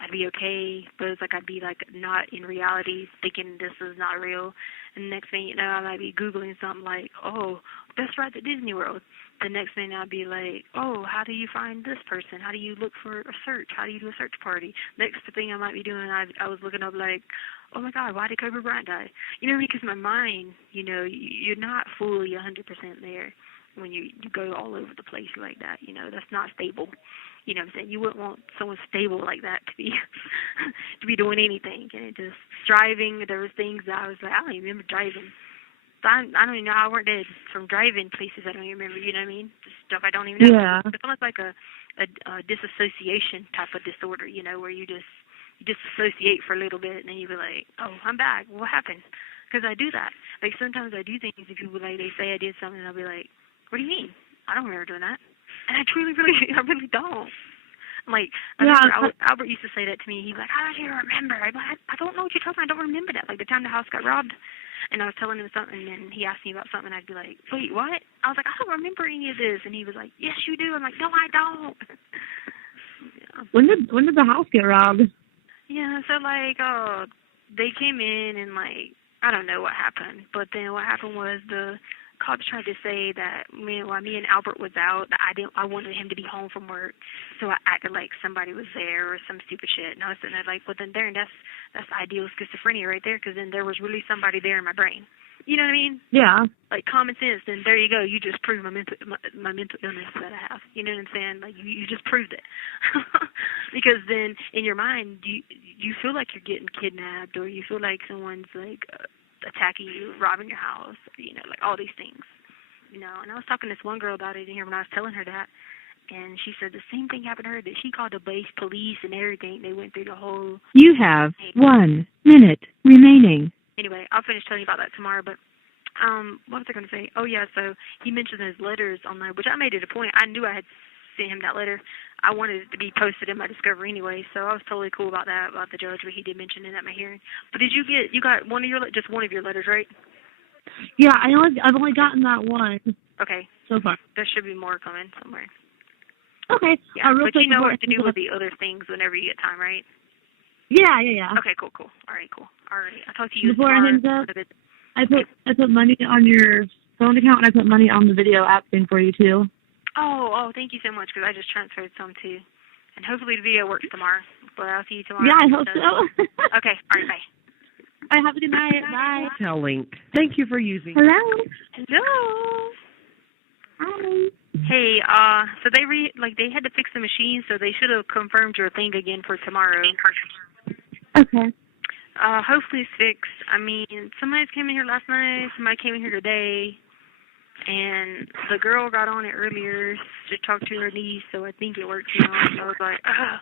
I'd be okay, but it's like I'd be, like, not in reality, thinking this is not real. And the next thing you know, I might be Googling something like, oh, best rides at Disney World. The next thing I'd be like, oh, how do you find this person? How do you look for a search? How do you do a search party? Next thing I might be doing, I was looking up like, oh, my God, why did Kobe Bryant die? You know, because my mind, you know, you're not fully 100% there when you go all over the place like that. You know, that's not stable. You know what I'm saying? You wouldn't want someone stable like that to be to be doing anything. And it just driving, there was things that I was like, I don't even remember driving. I don't even know how I weren't dead from driving places I don't even remember. You know what I mean? Just stuff I don't even know. Yeah. It's almost like a disassociation type of disorder. You know, where you disassociate for a little bit and then you be like, oh, I'm back. What happened? Because I do that. Like sometimes I do things and people like they say I did something and I'll be like, what do you mean? I don't remember doing that. And I really don't. Like, I remember Albert used to say that to me. He's like, how don't you remember? I'm like, I don't know what you're talking about. I don't remember that. Like, the time the house got robbed, and I was telling him something, and he asked me about something, and I'd be like, wait, what? I was like, I don't remember any of this. And he was like, yes, you do. I'm like, no, I don't. Yeah. When did the house get robbed? Yeah, so, like, they came in, and, like, I don't know what happened. But then what happened was the cops tried to say that while me and Albert was out, that I wanted him to be home from work, so I acted like somebody was there or some stupid shit. And I was sitting there like, well, then that's ideal schizophrenia right there, because then there was really somebody there in my brain. You know what I mean? Yeah. Like common sense. Then there you go. You just proved my mental illness that I have. You know what I'm saying? Like you just proved it. Because then in your mind, you feel like you're getting kidnapped, or you feel like someone's like attacking you, robbing your house, you know, like all these things, you know. And I was talking to this one girl about it in here when I was telling her that, and she said the same thing happened to her, that she called the base police and everything. They went through the whole... You have 1 minute remaining. Anyway, I'll finish telling you about that tomorrow, but what was I going to say? Oh, yeah, so he mentioned his letters online, which I made it a point. I knew I had sent him that letter. I wanted it to be posted in my Discovery anyway, so I was totally cool about that, about the judge, but he did mention it at my hearing. But did you got just one of your letters, right? Yeah, I've only gotten that one. Okay. So far. There should be more coming somewhere. Okay. Yeah, but you know what to do with the other things whenever you get time, right? Yeah. Okay, cool. All right, cool. All right, I'll talk to you Before I hang tomorrow. up, I put money on your phone account, and I put money on the video app thing for you too. Oh, thank you so much, because I just transferred some too. And hopefully the video works tomorrow. But I'll see you tomorrow. Yeah, I hope so. Okay, all right, bye. All right, have a good night. Bye. Telling. Thank you for using. Hello. Hello. Hi. Hey, so they had to fix the machine, so they should have confirmed your thing again for tomorrow. Okay. Hopefully it's fixed. I mean, somebody came in here last night, somebody came in here today, and the girl got on it earlier to talk to her niece, so I think it worked, you know. And I was like, ugh.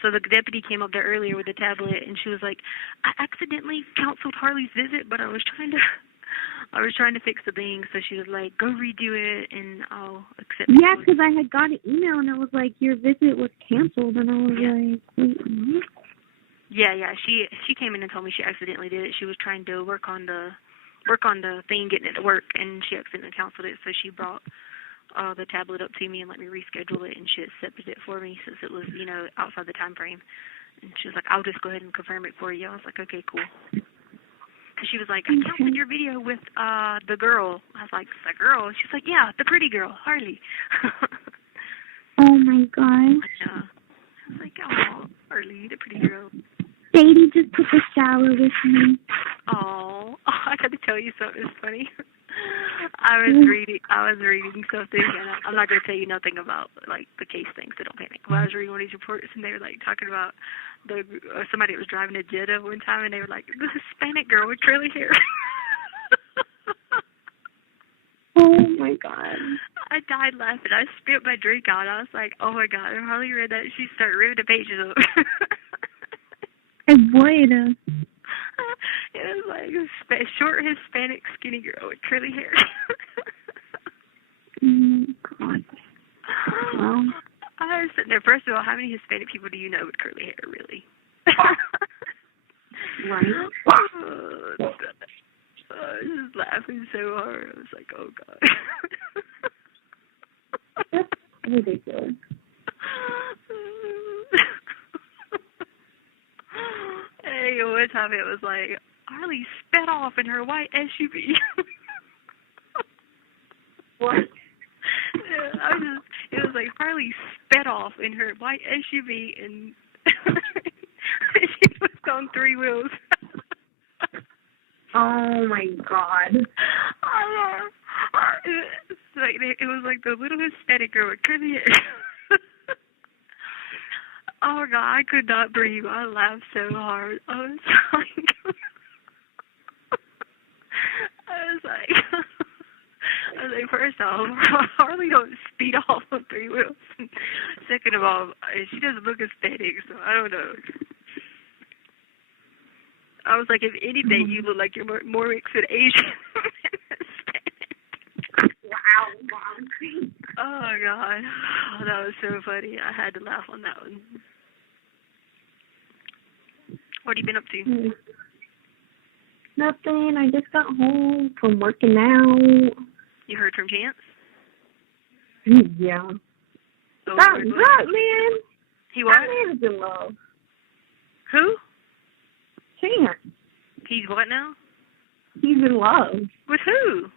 So the deputy came up there earlier with the tablet, and she was like, I accidentally canceled Harley's visit, but I was trying to fix the thing. So she was like, go redo it, and I'll accept it. Yeah, because I had got an email, and it was like, your visit was canceled, and I was like, wait, what? Yeah. She came in and told me she accidentally did it. She was trying to work on the thing, getting it to work, and she accidentally canceled it. So she brought the tablet up to me and let me reschedule it, and she accepted it for me since it was, you know, outside the time frame. And she was like, I'll just go ahead and confirm it for you. I was like, okay, cool. Because she was like, I canceled your video with the girl. I was like, the girl? She's like, yeah, the pretty girl, Harley. Oh my god. Yeah. I was like, oh, Harley, the pretty girl. Sadie just took a shower with me. Oh, I got to tell you something funny. I was reading something, and I'm not going to tell you nothing about like the case thing, so don't panic. But I was reading one of these reports, and they were like talking about somebody that was driving a Jetta one time, and they were like, the Hispanic girl with curly hair. Oh my god. I died laughing. I spit my drink out. I was like, oh my god. And Harley read that, she started ripping the pages up. I would. It was like a short Hispanic skinny girl with curly hair. Oh my god. Well. I was sitting there. First of all, how many Hispanic people do you know with curly hair, really? Right. I was just laughing so hard. I was like, oh god. That's ridiculous. Hey, one time it was like, Harley sped off in her white SUV. What? Yeah, it was like Harley sped off in her white SUV, and she was on 3 wheels. Oh my god. It was like the little Hispanic girl with curly hair. Oh my god, I could not breathe. I laughed so hard. I was like, first off, Harley don't speed off on three wheels. Second of all, she doesn't look aesthetic, so I don't know. I was like, if anything, you look like you're more mixed with Asian. Wow, Mom. Oh, God. Oh, that was so funny. I had to laugh on that one. What have you been up to? Nothing. I just got home from working out. You heard from Chance? Yeah. Oh, That man. He what? That man is in love. Who? Chance. He's what now? He's in love. With who?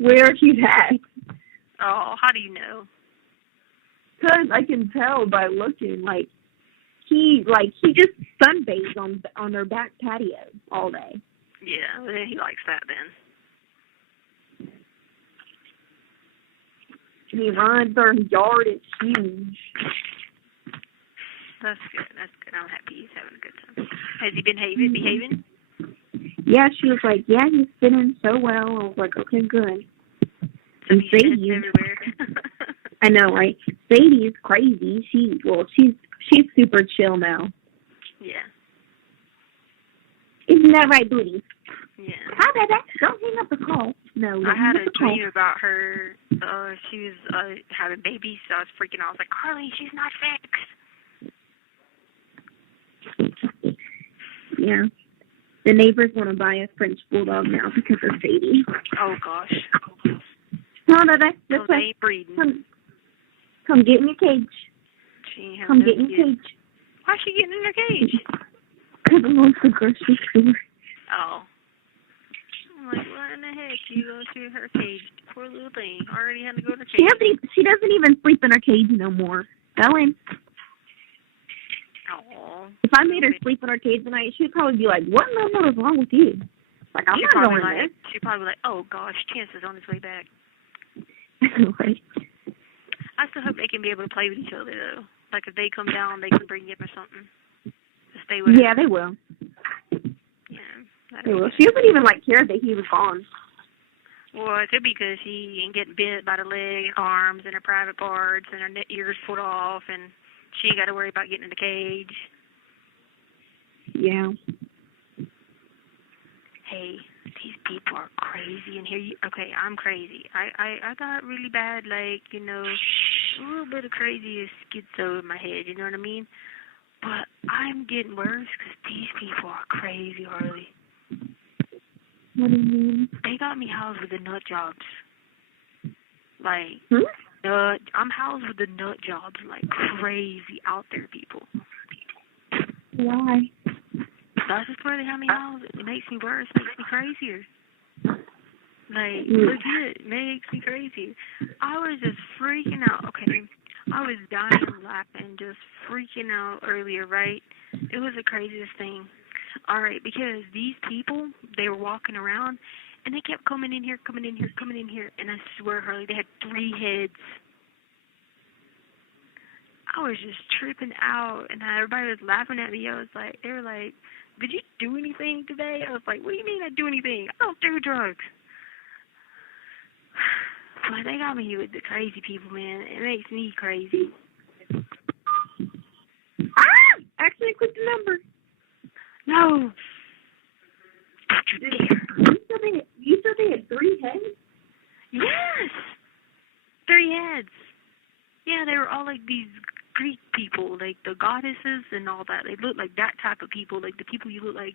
Where he's at. Oh, how do you know? 'Cause I can tell by looking. He just sunbathes on their back patio all day. Yeah, well, he likes that then. And he runs. Their yard is huge. That's good. That's good. I'm happy he's having a good time. Has he been behaving? Yeah, she was like, yeah, he's fitting so well. I was like, okay, good. So And Sadie everywhere. I know, right? Sadie is crazy. She's super chill now. Yeah. Isn't that right, Booty? Yeah. Hi, baby. Don't hang up the call. No, I had a call. dream about her. She was having babies, so I was freaking out. I was like, Carly, she's not fixed. Yeah. The neighbors want to buy a French bulldog now because of Sadie. Oh, gosh. No, baby. This they way. ain't breeding. Come get in your cage. She ain't Come no get in your kids. cage. Why's she getting in her cage? Because I want the grocery store. Oh. I'm like, what in the heck? You go to her cage. Poor little thing. Already had to go to cage. She doesn't even sleep in her cage no more. Ellen. Oh. If I made her sleep in her cage tonight, she'd probably be like, what in the hell is wrong with you? Like, I'm not going there. She'd probably be like, oh, gosh, Chance is on his way back. Right. I still hope they can be able to play with each other, though. Like, if they come down, they can bring him or something. To stay with Yeah, her. they will. Yeah. They will. She doesn't even, care that he was gone. Well, it could be because he ain't getting bit by the leg, arms, and her private parts, and her ears pulled off, and she ain't got to worry about getting in the cage. Yeah. Hey, these people are crazy, and okay, I'm crazy. I got really bad, a little bit of crazy schizo in my head, you know what I mean? But I'm getting worse because these people are crazy, Harley. What do you mean? They got me housed with the nut jobs. I'm housed with the nut jobs, crazy out there people. Why? That's just where they have me housed. It makes me worse. It makes me crazier. Legit, makes me crazy. I was just freaking out. Okay, I was dying laughing, just freaking out earlier, right? It was the craziest thing. All right, because these people, they were walking around, and they kept coming in here, and I swear, Harley, they had 3 heads. I was just tripping out, and everybody was laughing at me. They were like, did you do anything today? I was like, what do you mean I do anything? I don't do drugs. But they got me with the crazy people, man. It makes me crazy. Actually, click the number. No. You said they had 3 heads? Yes. 3 heads. Yeah, they were all like these Greek people, like the goddesses and all that. They look like that type of people, like the people you look like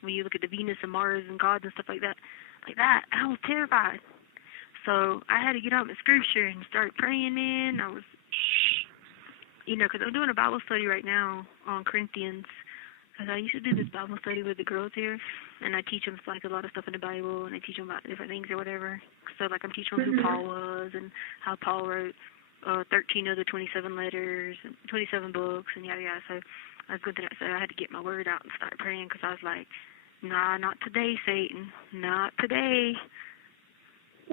when you look at the Venus and Mars and gods and stuff like that. Like that. I was terrified. So I had to get out my scripture and start praying, man. I was, because I'm doing a Bible study right now on Corinthians. Because I used to do this Bible study with the girls here, and I teach them a lot of stuff in the Bible, and I teach them about different things or whatever. So I'm teaching them who Paul was and how Paul wrote 13 of the 27 letters, 27 books, and yada yada. So I was going through that. So I had to get my word out and start praying because I was like, nah, not today, Satan, not today.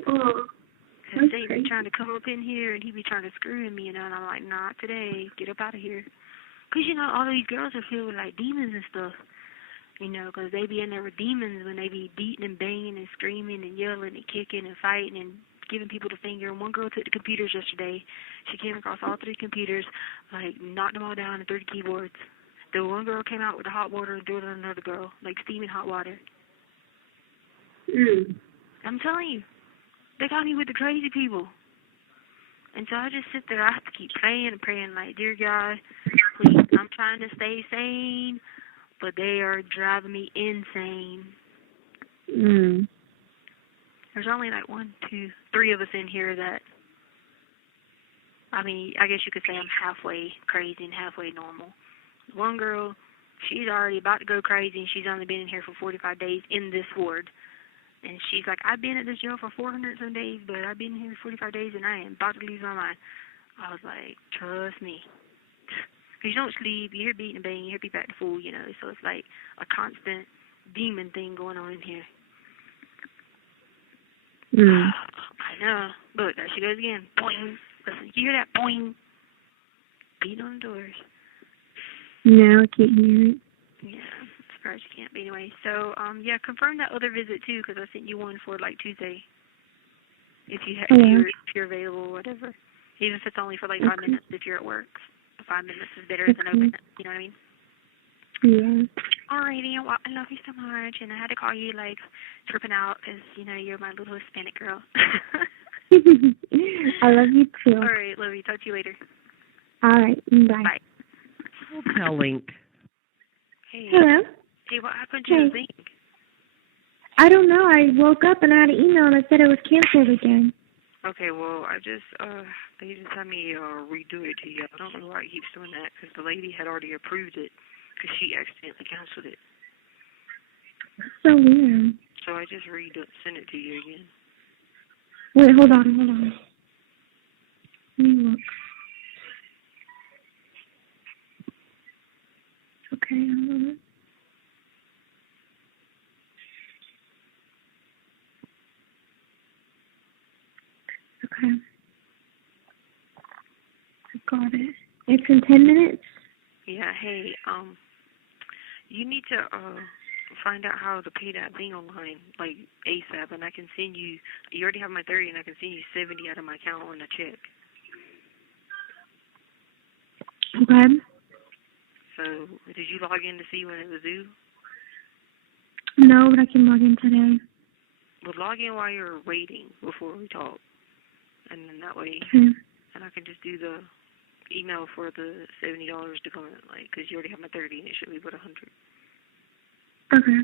Oh, Because Satan be trying to come up in here, and he be trying to screw me, and I'm like, not today. Get up out of here. Because, all these girls are filled with, demons and stuff. You know, 'cause they be in there with demons when they be beating and banging and screaming and yelling and kicking and fighting and giving people the finger. And one girl took the computers yesterday. She came across all 3 computers, like knocked them all down and threw the keyboards. The one girl came out with the hot water and threw it on another girl, like steaming hot water. I'm telling you, they got me with the crazy people. And so I just sit there. I have to keep praying and praying, like, dear God, please, I'm trying to stay sane, but they are driving me insane. There's only like 1, 2, 3 of us in here that, I mean, I guess you could say I'm halfway crazy and halfway normal. One girl, she's already about to go crazy, and she's only been in here for 45 days in this ward. And she's like, I've been at this jail for 400 some days, but I've been here 45 days, and I am about to lose my mind. I was like, trust me. Because you don't sleep, you hear beating and banging, you hear people acting fool, you know. So it's like a constant demon thing going on in here. I know. Look, there she goes again. Boing. Listen, you hear that? Boing. Beat on the doors. No, I can't hear it. Yeah, I'm surprised you can't. But anyway, so, yeah, confirm that other visit, too, because I sent you one for, like, Tuesday. If you're available or whatever. Even if it's only for, like, 5 minutes if you're at work. 5 minutes is better than open. You know what I mean? Yeah. Alrighty, well, I love you so much, and I had to call you, like, tripping out because, you know, you're my little Hispanic girl. I love you, too. Alright, love you. Talk to you later. Alright, bye. Bye. Hotel link. Hey. Hello? Hey, what happened to the link? I don't know. I woke up and I had an email and it said it was canceled again. Okay, well, they just had me redo it to you. I don't know why it keeps doing that, because the lady had already approved it, because she accidentally canceled it. So weird. So I just sent it to you again. Wait, hold on. Let me look. Okay, hold on. Okay. I got it. It's in 10 minutes? Yeah, hey, you need to find out how to pay that thing online, like ASAP, and I can send you already have my 30, and I can send you 70 out of my account on a check. Okay. So, did you log in to see when it was due? No, but I can log in today. Well, log in while you're waiting before we talk. And then that way, Okay. and I can just do the email for the $70 to come in, like, because you already have my 30, and it should be about 100. Okay.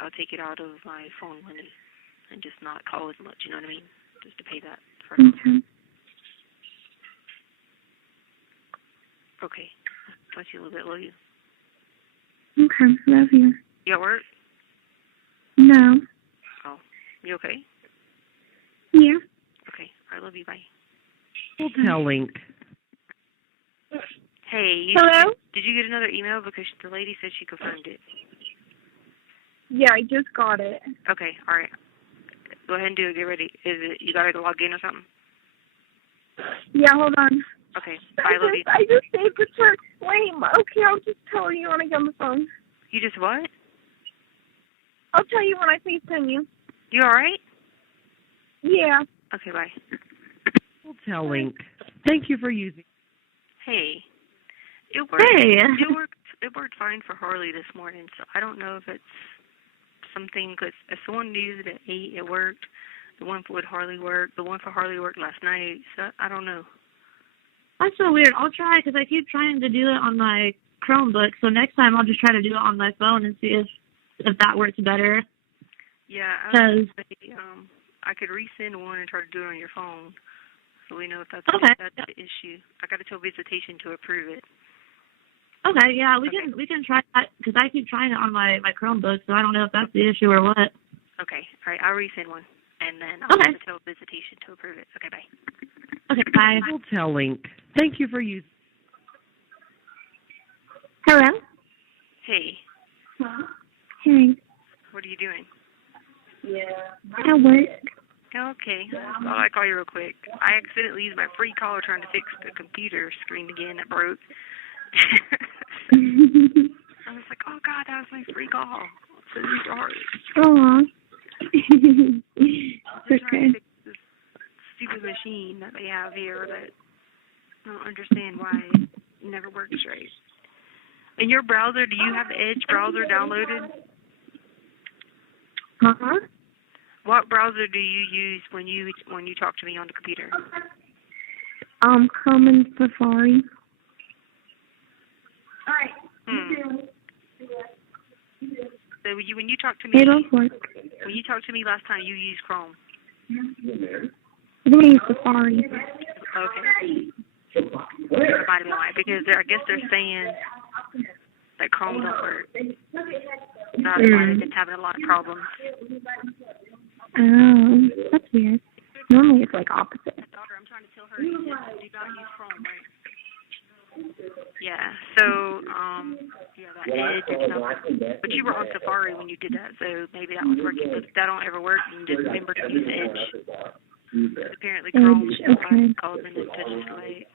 I'll take it out of my phone money and just not call as much, you know what I mean? Just to pay that first. Okay. Okay. Talk to you a little bit. Love you. Okay. Love you. You at work? No. Oh. You okay? Yeah. Okay. I love you. Bye. Hotel link. Hey. Hello? Did you get another email? Because the lady said she confirmed it. Yeah, I just got it. Okay. All right. Go ahead and do it. Get ready. Is it, you got to log in or something? Yeah, hold on. Okay. Bye. Love you. I just saved it for... Wait, okay, I'll just tell you when I get on the phone. You just what? I'll tell you when I FaceTime you. You all right? Yeah. Okay, bye. Hotel link. Thank you for using. Hey. It worked. Hey. It worked fine for Harley this morning, so I don't know if it's something, because if someone used it at 8, it worked. The one for Harley worked. The one for Harley worked last night, so I don't know. That's so weird. I'll try, because I keep trying to do it on my Chromebook, so next time I'll just try to do it on my phone and see if that works better. Yeah, I could resend one and try to do it on your phone, so we know if that's the issue. I got to tell Visitation to approve it. Okay, yeah, we can try that, because I keep trying it on my Chromebook, so I don't know if that's the issue or what. Okay, all right, I'll resend one, and then I'll have to tell Visitation to approve it. Okay, bye. Okay, bye. Hotel link. Thank you for using. Hello? Hey. Hey. What are you doing? At work. Okay. Well, I'll call you real quick. I accidentally used my free caller trying to fix the computer screen again that broke. was like, oh God, that was my free call. So sorry. Aw. They're Okay. trying to fix this stupid machine that they have here that I don't understand why it never works right. In your browser, do you have the Edge browser downloaded? Huh? What browser do you use when you talk to me on the computer? Chrome and Safari. So when you talk to me, They both work. when you talked to me last time, you used Chrome. I think I use Safari. Okay. That might have been why, because I guess they're saying that Chrome don't work. That's why they've been having a lot of problems. Oh, that's weird. Normally it's like opposite. Daughter, I'm trying to tell her do not use Chrome, right? Yeah. So, that Edge and stuff. But you were on Safari when you did that, so maybe that was working. But if that don't ever work, then just remember to use Edge. Apparently Chrome is causing it to just like.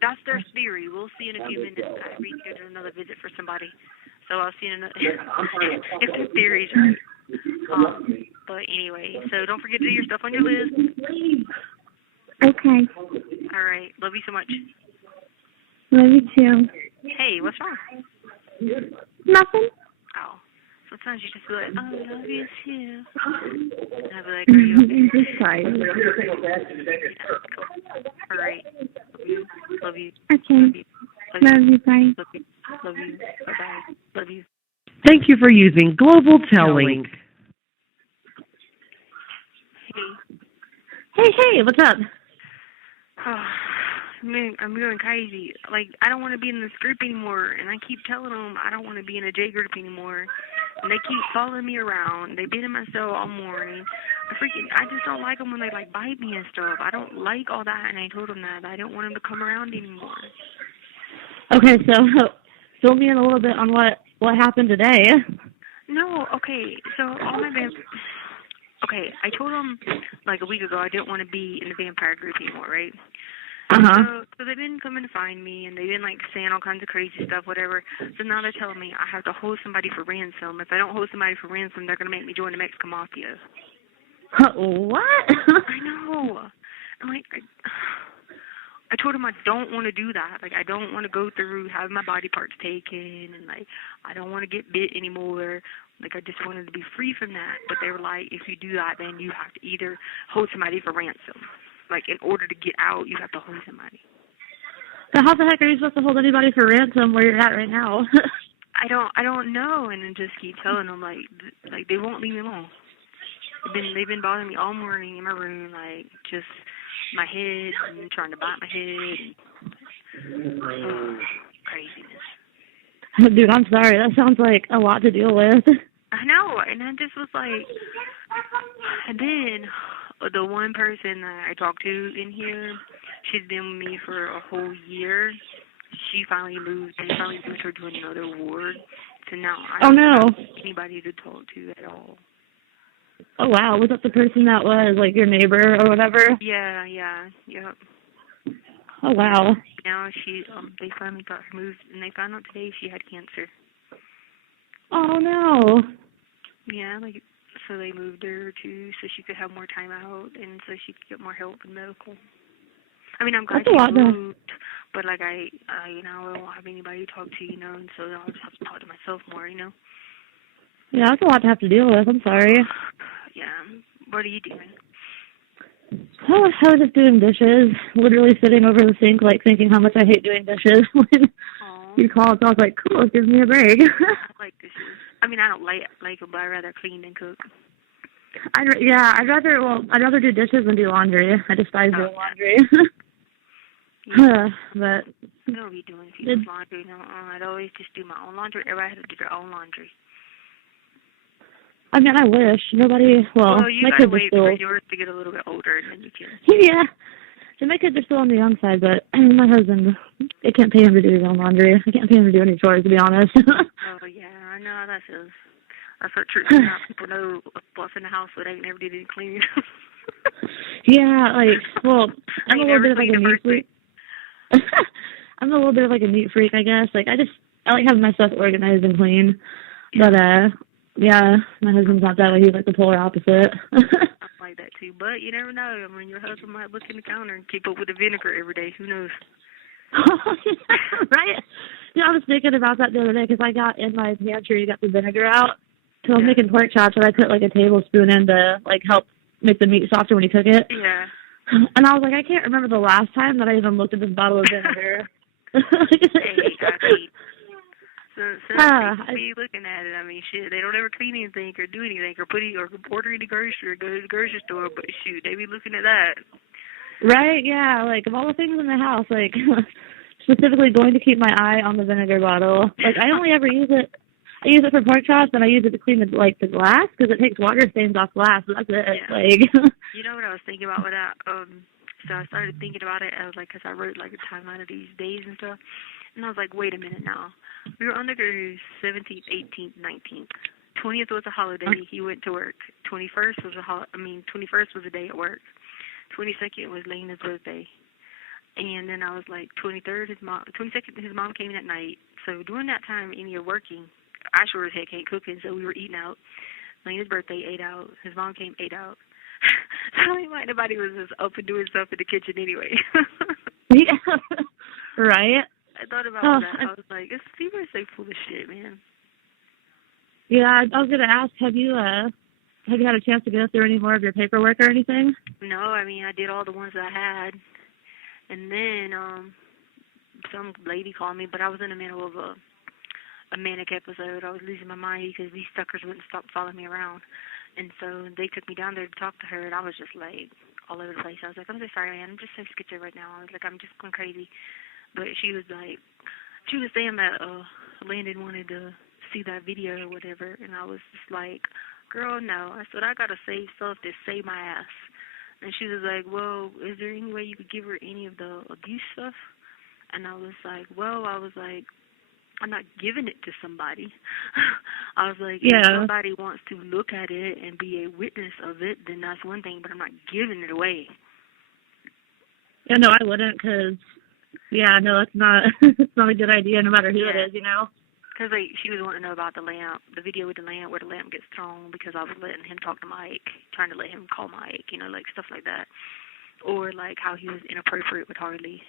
That's their theory. We'll see in a few minutes. I rescheduled another visit for somebody, so I'll see in another if the theory's right. But anyway, so don't forget to do your stuff on your list. Okay. All right. Love you so much. Love you too. Hey, what's wrong? Nothing. Oh. Sometimes you just be like, oh, I love you too. And I'll be like, are you okay? I'm just tired. All right. Love you. Love you. Okay. Love you. Bye. Love you. Love you. Bye-bye. Love you. Thank you for using Global Telling. Hey, what's up? Oh, man, I'm going crazy. Like, I don't want to be in this group anymore, and I keep telling them I don't want to be in a J group anymore. And they keep following me around. They've been in my cell all morning. I just don't like them when they, like, bite me and stuff. I don't like all that, and I told them that. I don't want them to come around anymore. Okay, so fill me in a little bit on what happened today. No, okay, so all my okay, I told them, like, a week ago I didn't want to be in the vampire group anymore, right? Uh-huh. So they've been coming to find me, and they've been, like, saying all kinds of crazy stuff, whatever. So now they're telling me I have to hold somebody for ransom. If I don't hold somebody for ransom, they're going to make me join the Mexican Mafia. What? I know. I'm like, I told him I don't want to do that. Like, I don't want to go through having my body parts taken, and, like, I don't want to get bit anymore. Like, I just wanted to be free from that. But they were like, if you do that, then you have to either hold somebody for ransom. Like, in order to get out, you have to hold somebody. So how the heck are you supposed to hold anybody for ransom where you're at right now? I don't know, and then just keep telling them, like they won't leave me alone. They've been bothering me all morning in my room, like, just my head and trying to bite my head. Craziness. Dude, I'm sorry. That sounds like a lot to deal with. I know, and I just was like, and then the one person that I talked to in here, she's been with me for a whole year. She finally moved. They finally moved her to another ward. So now I don't have anybody to talk to at all. Oh, wow. Was that the person that was, like, your neighbor or whatever? Yeah. Oh, wow. Now they finally got her moved, and they found out today she had cancer. Oh, no. Yeah, like, so they moved her so she could have more time out, and so she could get more help in medical. I mean, I'm glad she moved, but, like, I won't have anybody to talk to, and so I'll just have to talk to myself more, Yeah, that's a lot to have to deal with. I'm sorry. Yeah. What are you doing? Oh, I was just doing dishes, literally sitting over the sink, like, thinking how much I hate doing dishes when you called. So I was like, cool, it gives me a break. I like dishes. I mean, I don't like them, but I'd rather clean than cook. I'd rather do dishes than do laundry. I despise doing laundry. But I don't be doing people's laundry. No, I'd always just do my own laundry. Everybody has to do their own laundry. I mean, I wish nobody. Well, you my gotta kids wait are still. for yours to get a little bit older, and then you can. Yeah, so my kids are still on the young side, but my husband, I can't pay him to do his own laundry. I can't pay him to do any chores, to be honest. Oh yeah, I know how that feels. That's what true. Now people know what's in the house, so they never did any cleaning. Yeah, like, well, I'm a little bit of like a neat freak. I'm a little bit of like a neat freak, I guess. Like, I I like having my stuff organized and clean. But yeah, my husband's not that way. He's like the polar opposite. I'm like that too. But you never know. I mean, your husband might look in the counter and keep up with the vinegar every day. Who knows? Right? Yeah, I was thinking about that the other day because I got in my pantry, got the vinegar out. So I was making pork chops, and I put like a tablespoon in to like help make the meat softer when you cook it. Yeah. And I was like, I can't remember the last time that I even looked at this bottle of vinegar. So be looking at it. I mean, shit, they don't ever clean anything or do anything or order any grocery or go to the grocery store. But shoot, they be looking at that. Right? Yeah. Like of all the things in the house, like specifically going to keep my eye on the vinegar bottle. Like I only ever use it. I use it for pork chops, and I use it to clean the glass because it takes water stains off glass. So that's it. Yeah. Like. You know what I was thinking about with that? So I started thinking about it. I was like, because I wrote like a timeline of these days and stuff, and I was like, wait a minute now. We were on the cruise 17th, 18th, 19th. 20th was a holiday. He went to work. 21st was 21st was a day at work. 22nd was Lena's birthday. And then I was like, 22nd, his mom came in at night. So during that time, and you're working, I sure as heck ain't cooking, so we were eating out. Lena's birthday, ate out. His mom came, ate out. So I like nobody was just up and doing stuff in the kitchen anyway. Yeah. Right? I thought about that. I was like, people are so full of shit, man. Yeah, I was gonna ask, have you had a chance to go through any more of your paperwork or anything? No, I mean I did all the ones that I had, and then some lady called me, but I was in the middle of a manic episode. I was losing my mind because these suckers wouldn't stop following me around, and so they took me down there to talk to her, and I was just like all over the place. I was like, I'm so sorry, man. I'm just so schizo right now. I was like, I'm just going crazy. But she was saying that Landon wanted to see that video or whatever, and I was just like, girl, no. I said, I gotta save stuff to save my ass. And she was like, well, is there any way you could give her any of the abuse stuff? And I was like, I'm not giving it to somebody. I was like, if somebody wants to look at it and be a witness of it, then that's one thing, but I'm not giving it away. Yeah, no, I wouldn't, because that's not it's not a good idea, no matter who it is, you know. Because she was wanting to know about the lamp, the video with the lamp, where the lamp gets thrown, because I was letting him talk to Mike, trying to let him call Mike, like stuff like that, or like how he was inappropriate with Harley,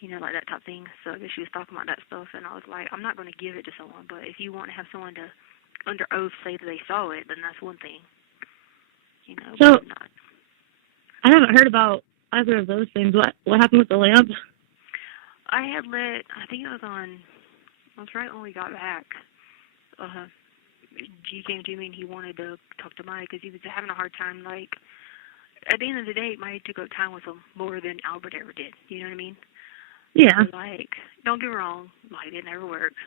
like that type of thing. So I guess she was talking about that stuff, and I was like, I'm not going to give it to someone, but if you want to have someone to under oath say that they saw it, then that's one thing. So I haven't heard about either of those things. What happened with the lamp? I think it was right when we got back. G came to me and he wanted to talk to Mike because he was having a hard time. Like, at the end of the day, Mike took up time with him more than Albert ever did. You know what I mean? Yeah. So, like, don't get me wrong, like it never works.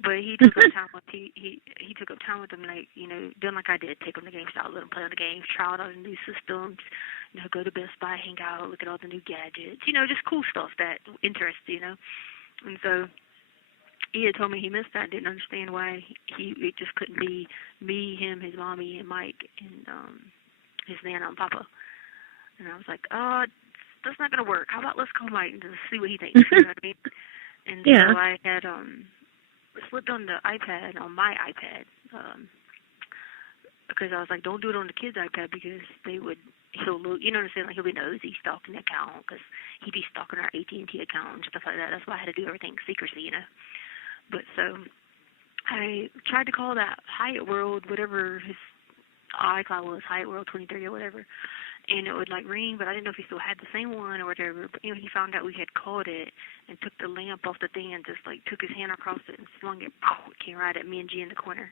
But he took up time with he took up time with him, like, doing like I did, take him to GameStop, let him play on the games, try out all the new systems, go to Best Buy, hang out, look at all the new gadgets, just cool stuff that interests, And so he had told me he missed that, didn't understand why it just couldn't be me, him, his mommy, and Mike, and his nana and papa. And I was like, that's not going to work. How about let's call Mike and just see what he thinks, you know what I mean? And so I had slipped on the iPad, on my iPad, because I was like, don't do it on the kids' iPad because he'll look, you know what I'm saying, like he'll be nosy, stalking the account, because he'd be stalking our AT&T account and stuff like that. That's why I had to do everything secrecy, But so I tried to call that Hyatt World, whatever his iCloud was, Hyatt World 2030 or whatever, and it would like ring, but I didn't know if he still had the same one or whatever. But he found out we had called it and took the lamp off the thing and just like took his hand across it and slung it. It came right at me and G in the corner.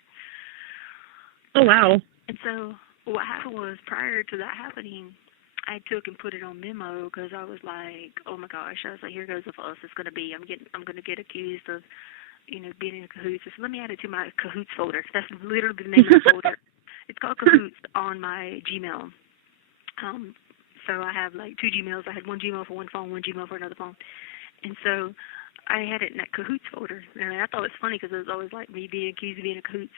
Oh wow! And so what happened was, prior to that happening, I took and put it on memo because I was like, oh my gosh, I was like, here goes the fuss. It's gonna be, I'm gonna get accused of, being in cahoots. So let me add it to my cahoots folder. That's literally the name of the folder. It's called cahoots on my Gmail. So I have like 2 Gmails. I had one Gmail for one phone, one Gmail for another phone. And so I had it in that cahoots folder. And I thought it was funny because it was always like me being accused of being a cahoots.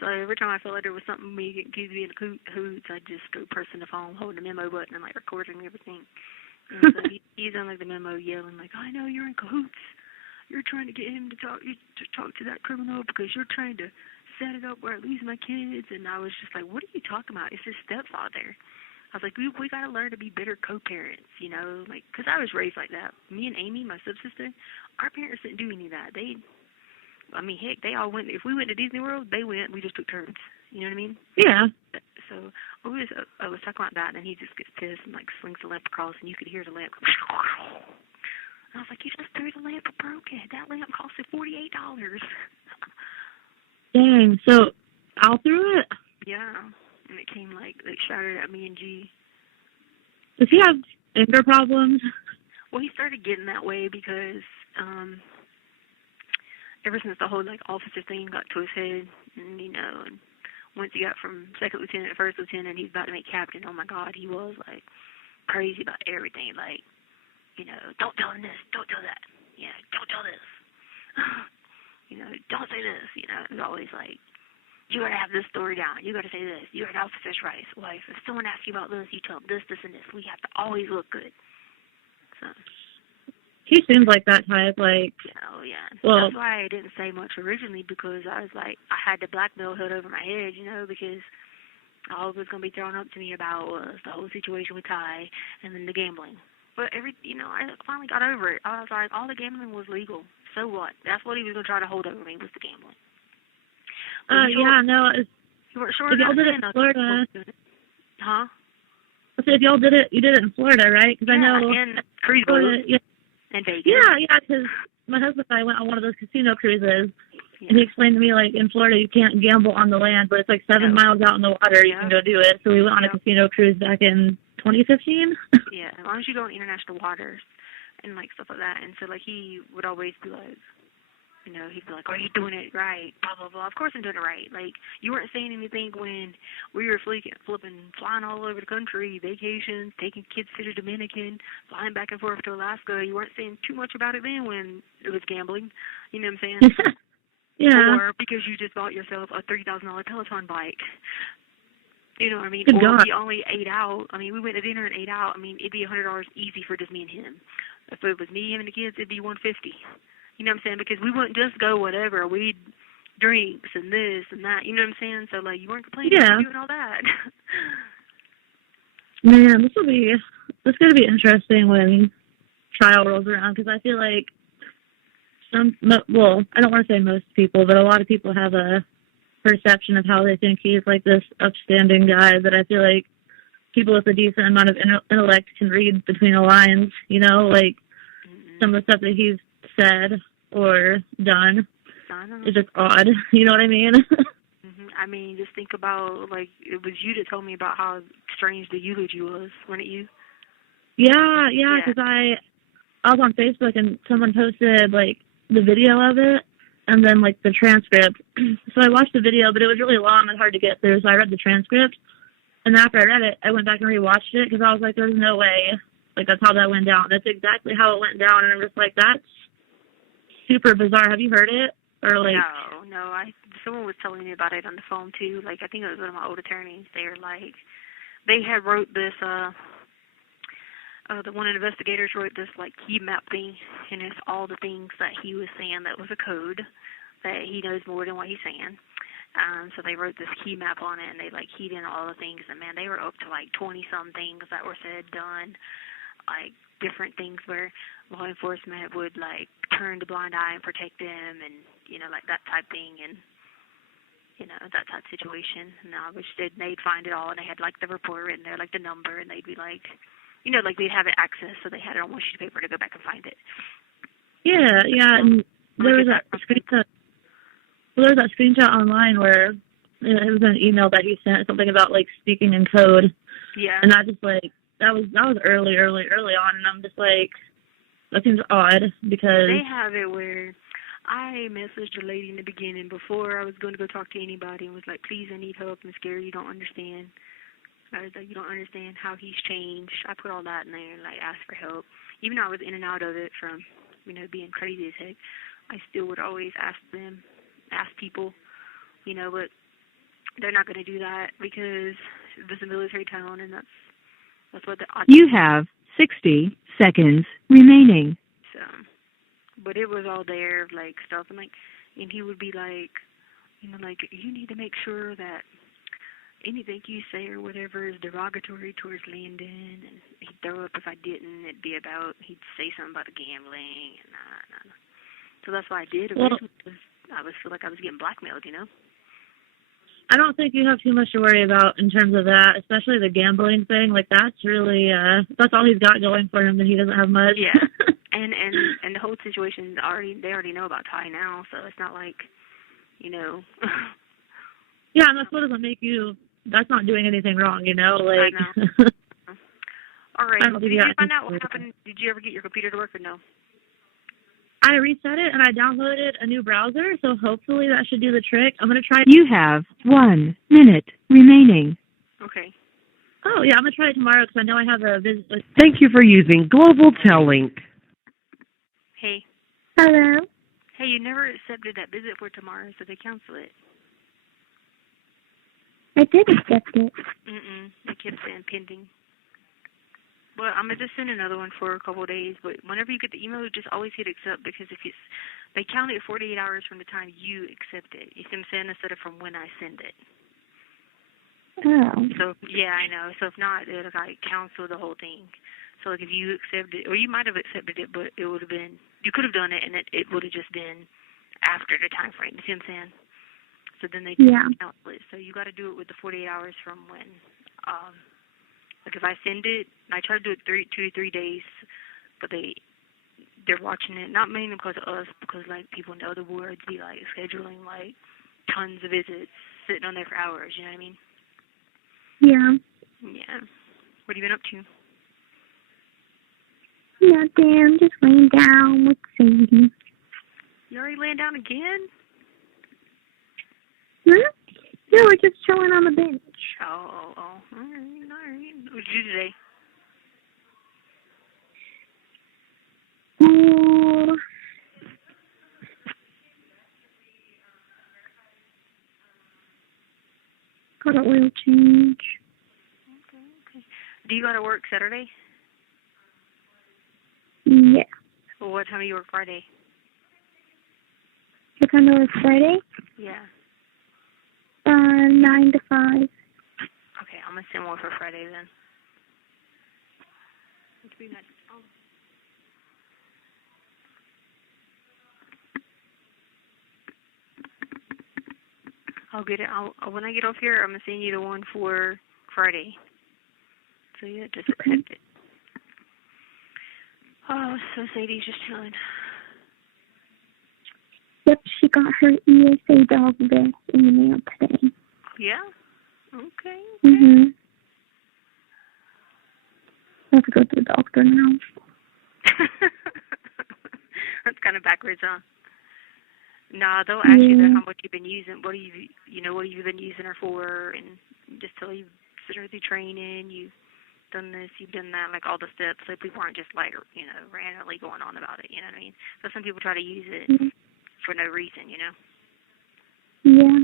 So every time I felt like there was something me getting accused of being a cahoots, I'd just go pressing the phone, holding the memo button, and like recording everything. And so he's on like the memo yelling like, I know you're in cahoots. you're trying to get him to talk to that criminal because you're trying to set it up where I lose my kids. And I was just like, what are you talking about? It's his stepfather. I was like, we got to learn to be better co-parents, you know, like, because I was raised like that. Me and Amy, my stepsister, our parents didn't do any of that. Heck, they all went. If we went to Disney World, they went. We just took turns. You know what I mean? Yeah. So I was talking about that, and he just gets pissed and like slings the lamp across, and you could hear the lamp. And I was like, you just threw the lamp and broke it. That lamp costed $48. Dang. So Al threw it? Yeah. And it came like shouted at me and G. Does he have anger problems? Well, he started getting that way because ever since the whole like officer thing got to his head, and and once he got from second lieutenant to first lieutenant, he's about to make captain. Oh my God, he was like crazy about everything. Like, don't tell him this, don't tell that. Yeah, don't tell this. Don't say this. It was always like, you gotta have this story down. You gotta say this. You got officer's rights. Well, if someone asks you about this, you tell them this, this, and this. We have to always look good. So. He seems like that type, like. Oh yeah. Well, that's why I didn't say much originally, because I was like, I had the blackmail hood over my head, because all was gonna be thrown up to me about was the whole situation with Ty and then the gambling. But I finally got over it. I was like, all the gambling was legal. So what? That's what he was gonna try to hold over me, was the gambling. Yeah, no. You weren't sure. If y'all did it in Florida. Huh? I said, if y'all did it, you did it in Florida, right? Because I know. And Florida, yeah. And Vegas. Yeah, because my husband and I went on one of those casino cruises, and he explained to me, like, in Florida you can't gamble on the land, but it's like 7 miles out in the water you can go do it. So we went on a casino cruise back in 2015. Yeah, as long as you go in international waters and, like, stuff like that. And so, like, he would always be like, he'd be like, are you doing it right? Blah, blah, blah. Of course I'm doing it right. Like, you weren't saying anything when we were flying all over the country, vacations, taking kids to the Dominican, flying back and forth to Alaska. You weren't saying too much about it then when it was gambling. You know what I'm saying? Yeah. Or because you just bought yourself a $30,000 Peloton bike. You know what I mean? Good or God. we only ate out. We went to dinner and ate out. It'd be $100 easy for just me and him. If it was me, him, and the kids, it'd be $150. You know what I'm saying? Because we wouldn't just go whatever. We'd drinks and this and that. You know what I'm saying? So, like, you weren't complaining about doing all that. Man, this is going to be interesting when trial rolls around, because I feel like I don't want to say most people, but a lot of people have a perception of how they think he's like this upstanding guy that I feel like people with a decent amount of intellect can read between the lines, like some of the stuff that he's said or done is just odd. You know what I mean? Just think about, like, it was you that told me about how strange the eulogy was, wasn't it you? Yeah, because I was on Facebook and someone posted, like, the video of it and then, like, the transcript. So I watched the video, but it was really long and hard to get through, so I read the transcript. And after I read it, I went back and rewatched it because I was like, there's no way. Like, that's how that went down. That's exactly how it went down. And I'm just like, that's super bizarre. Have you heard it? Or like? No. Someone was telling me about it on the phone too. Like, I think it was one of my old attorneys. They were like, they had wrote this. The one of the investigators wrote this like key map thing, and it's all the things that he was saying that was a code that he knows more than what he's saying. So they wrote this key map on it, and they like keyed in all the things. And man, they were up to like 20-some things that were said, done. Like different things where law enforcement would like turn the blind eye and protect them, and like that type thing, and that type of situation. And I wish they'd find it all, and they had like the report written there, like the number, and they'd be like, like they'd have it access, so they had it on one sheet of paper to go back and find it. Yeah, and there was that screenshot. Well, there was that screenshot online where it was an email that he sent, something about like speaking in code. Yeah. And I just like that was early on, and I'm just like, that seems odd because they have it where I messaged a lady in the beginning before I was going to go talk to anybody and was like, please, I need help. I'm scared. You don't understand. I was like, you don't understand how he's changed. I put all that in there and like asked for help. Even though I was in and out of it from, being crazy as heck, I still would always ask people, but they're not going to do that because there's a military town, and that's what the You have 60 seconds remaining. So, but it was all there, like, stuff, and, like, and he would be like, you know, like, you need to make sure that anything you say or whatever is derogatory towards Landon, and he'd throw up if I didn't. It'd be about, he'd say something about the gambling, and nah. So that's why I did. Well, I was feel like I was getting blackmailed, you know? I don't think you have too much to worry about in terms of that, especially the gambling thing. Like, that's really, that's all he's got going for him, and he doesn't have much. Yeah. and the whole situation, they already know about Ty now, so it's not like, you know. Yeah, and that's what doesn't make you, that's not doing anything wrong, you know? Like, I know. All right. Did you find out what happened? Did you ever get your computer to work or no? I reset it and I downloaded a new browser, so hopefully that should do the trick. I'm going to try it. You have 1 minute remaining. Okay. Oh, yeah, I'm going to try it tomorrow because I know I have a visit. Thank you for using Global Tellink. Hey. Hello. Hey, you never accepted that visit for tomorrow, so they cancel it. I did accept it. They kept saying pending. Well, I'm going to just send another one for a couple of days, but whenever you get the email, just always hit accept, because if they count it 48 hours from the time you accept it. You see what I'm saying? Instead of from when I send it. Oh. So, yeah, I know. So if not, it'll like cancel the whole thing. So like if you accepted, or you might have accepted it, but it would have been, you could have done it, and it would have just been after the time frame. You see what I'm saying? So then they just cancel it. So you got to do it with the 48 hours from when. Like if I send it, I try to do it 2 to 3 days, but they're watching it, not mainly because of us, because like people in other wards be like scheduling like tons of visits, sitting on there for hours. You know what I mean? Yeah. Yeah. What have you been up to? Nothing. I'm just laying down with Sadie. You already laying down again? Huh? No, we're just chilling on the bench. Oh. All right. What did you do today? Oh. Got an oil change. Okay. Do you go to work Saturday? Yeah. Well, what time do you work Friday? What time do I work Friday? Yeah. 9 to 5. Okay, I'm going to send one for Friday then. I'll get it. When I get off here, I'm going to send you the one for Friday. So, yeah, just accept it. Oh, so Sadie's just chilling. Yep, she got her ESA dog vest in the mail today. Yeah? Okay. Mhm. I have to go to the doctor now. That's kind of backwards, huh? Nah, they'll ask you how much you've been using. What you've been using her for, and just tell you through the training, you've done this, you've done that, like all the steps, so people aren't just like, randomly going on about it. You know what I mean? So some people try to use it for no reason, Yeah.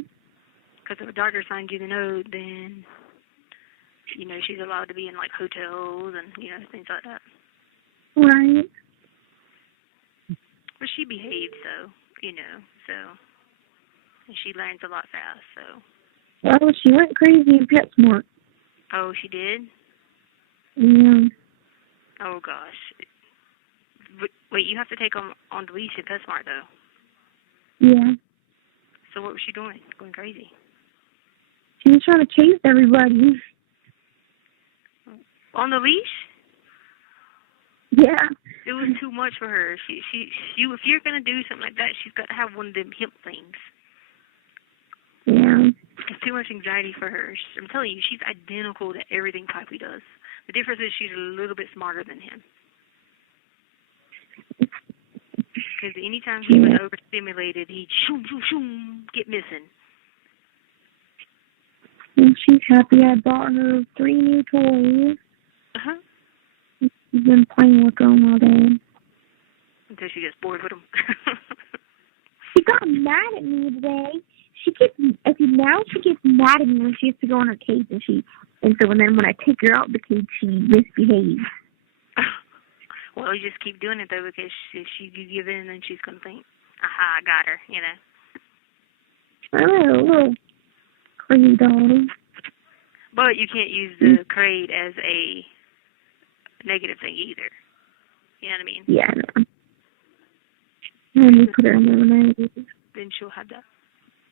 Because if a doctor signs you the note, then she's allowed to be in like hotels and things like that. Right. But she behaves, so and she learns a lot fast, so. Well, she went crazy in PetSmart. Oh, she did? Yeah. Oh, gosh. Wait, you have to take them on the leash at PetSmart, though. Yeah. So what was she doing? Going crazy? She was trying to chase everybody. On the leash? Yeah. It was too much for her. She if you're gonna do something like that, she's got to have one of them hip things. Yeah. It's too much anxiety for her. I'm telling you, she's identical to everything Pipey does. The difference is she's a little bit smarter than him. Because anytime he was overstimulated, he'd shoom, get missing. And she's happy I bought her 3 new toys. Uh-huh. She's been playing with them all day. Until she gets bored with them. She got mad at me today. She gets mad at me when she has to go in her cage, and so then when I take her out the cage, she misbehaves. Well, you just keep doing it, though, because if you give in, then she's going to think, aha, I got her, you know. Oh, little cream doll. But you can't use the crate as a negative thing either. You know what I mean? Yeah, I know. Let me put her on lemonade. Then she'll have that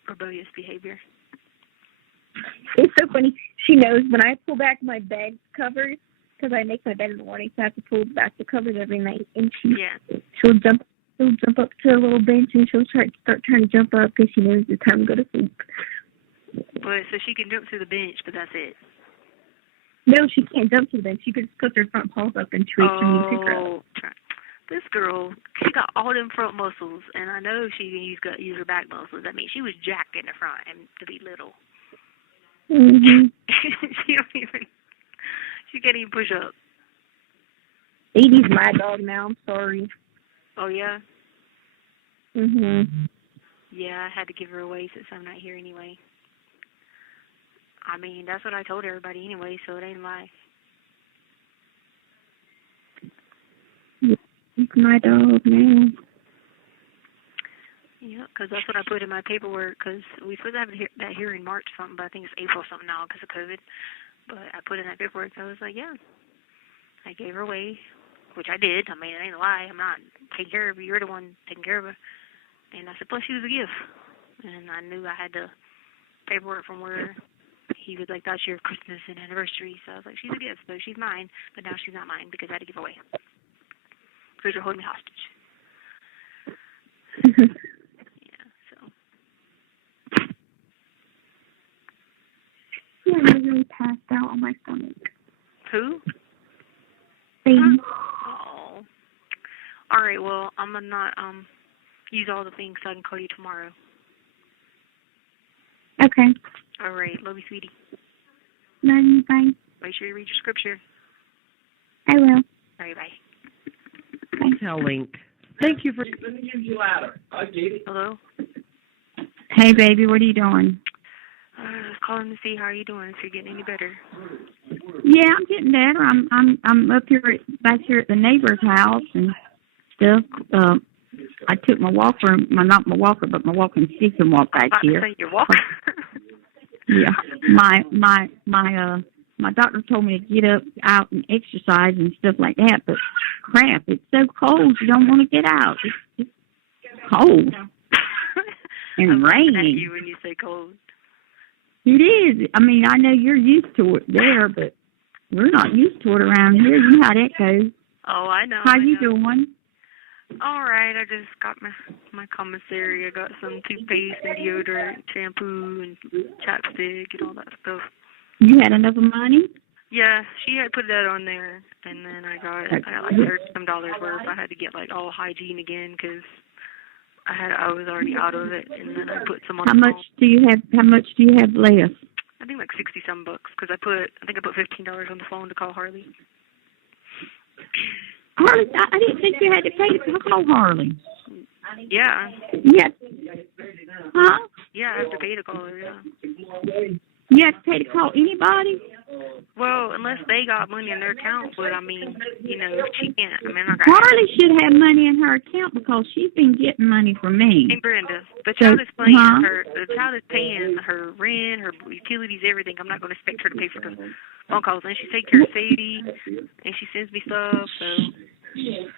rebellious behavior. It's so funny. She knows when I pull back my bed covers, because I make my bed in the morning, so I have to pull back the covers every night. And she'll jump up to a little bench, and she'll start trying to jump up because she knows it's time to go to sleep. Well, so she can jump to the bench, but that's it. No, she can't jump to the bench. She can just put her front paws up and wait for me to pick her up. This girl, she got all them front muscles, and I know she can use her back muscles. I mean, she was jacked in the front and to be little. Mm-hmm. She can't even push up. Edie's my dog now. I'm sorry. Oh, yeah? Mhm. Yeah, I had to give her away since I'm not here anyway. I mean, that's what I told everybody anyway, so it ain't a lie. It's my dog now. Yeah, because that's what I put in my paperwork, because we supposed to have that here in March something, but I think it's April something now because of COVID. But I put in that paperwork, so I was like, yeah. I gave her away, which I did. I mean, it ain't a lie. I'm not taking care of her. You're the one taking care of her. And I said, plus she was a gift. And I knew I had the paperwork from where he was like, that's your Christmas and anniversary. So I was like, she's a gift, so she's mine. But now she's not mine because I had to give her away. Because you're holding me hostage. Yeah, so. Yeah, I really passed out on my stomach. Who? Baby. Oh. All right, well, I'm going to not use all the things so I can call you tomorrow. Okay. All right. Love you, sweetie. Love you. Bye. Make sure you read your scripture. I will. All right, bye. Bye. Telling. Thank you for... Hello? Hey, baby, what are you doing? Just calling to see how you doing, if you're getting any better. Yeah, I'm getting better. I'm up here back here at the neighbor's house and stuff. I took my walker, not my walker, but my walking stick and walked back here. Your walker? Yeah, my doctor told me to get up, out and exercise and stuff like that. But crap, it's so cold. You don't want to get out. It's cold and raining. At you when you say cold. It is. I mean, I know you're used to it there, but we're not used to it around here. You know how that goes. Oh, I know. How you doing? All right. I just got my commissary. I got some toothpaste and deodorant, shampoo and chapstick and all that stuff. You had enough money? Yeah, she had put that on there, and then I got like $30 worth. I had to get like all hygiene again because I was already out of it, and then I put some on. How much do you have left? I think like $60 because I think I put $15 on the phone to call Harley. Harley, I didn't think you had to pay to call Harley. Yeah. Yes. Huh? Yeah, I have to pay to call her. Yeah. You have to pay to call anybody? Well, unless they got money in their account, but I mean, you know, she can't. I mean, Harley should have money in her account because she's been getting money from me. Hey, Brenda, the child is paying the child is paying her rent, her utilities, everything. I'm not going to expect her to pay for the phone calls. And she takes care of Sadie, and she sends me stuff. So she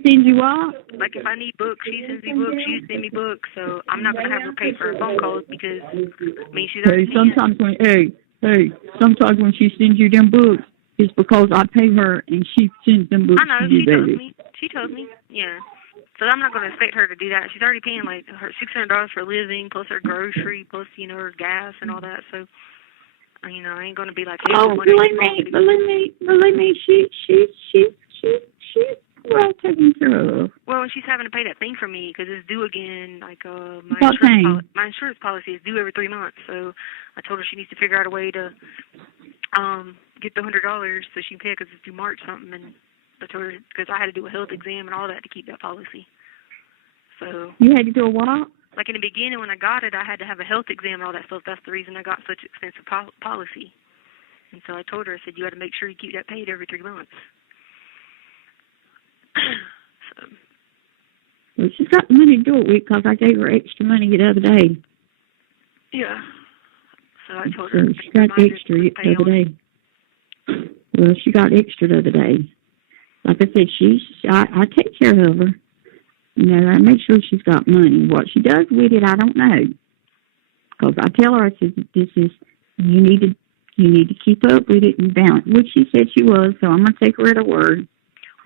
sends you what? Like if I need books, she sends me books. She sends me books. So I'm not going to have her pay for her phone calls because I mean she's. Sometimes when she sends you them books, it's because I pay her and she sends them books I know, to you, baby. She told me, yeah. So I'm not going to expect her to do that. She's already paying like her $600 for living, plus her grocery, plus her gas and all that. So you know, I ain't going to be like. Oh, believe me, she's well taken care of. Well, she's having to pay that thing for me because it's due again. Like my insurance policy is due every 3 months. So I told her she needs to figure out a way to get the $100 so she can pay it because it's due March something. And I told her because I had to do a health exam and all that to keep that policy. So you had to do a what? Like in the beginning when I got it, I had to have a health exam and all that stuff. That's the reason I got such expensive policy. And so I told her, I said, you got to make sure you keep that paid every 3 months. So. Well, she's got the money to do it with because I gave her extra money the other day. Yeah. So I told her. She got extra the other day. Well, she got extra the other day. Like I said, I take care of her. You know, I make sure she's got money. What she does with it, I don't know. Because I tell her, I said, this is, you need to keep up with it and balance, which she said she was, so I'm going to take her at her word.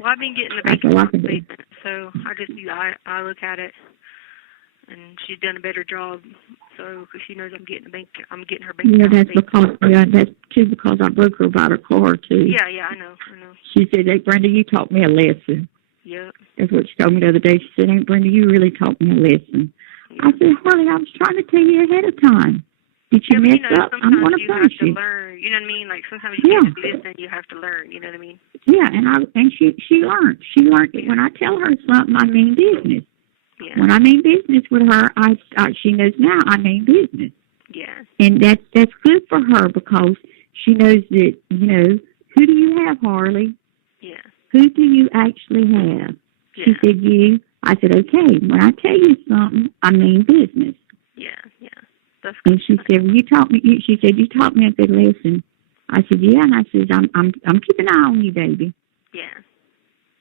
Well, I've been getting the bank account statement, so I look at it, and she's done a better job. So, because she knows I'm getting her bank Yeah, account that's statement. that's too because I broke her about her car too. Yeah, I know. She said, "Hey, Brenda, you taught me a lesson." Yeah. That's what she told me the other day. She said, "Hey, Brenda, you really taught me a lesson." Yeah. I said, "Harley, I was trying to tell you ahead of time. Did you mess up? I'm going to punish you." You have to learn. You know what I mean? Like sometimes you can't do this, and you have to learn. You know what I mean? Yeah, and she learned. She learned it. When I tell her something, I mean business. Yeah. When I mean business with her, she knows now I mean business. Yeah. And that's good for her because she knows that, you know, who do you have, Harley? Yeah. Who do you actually have? Yeah. She said, you. I said, okay, when I tell you something, I mean business. Yeah. That's good. And she said, well, you taught me a good lesson. I said, yeah, and I said, I'm keeping an eye on you, baby. Yeah.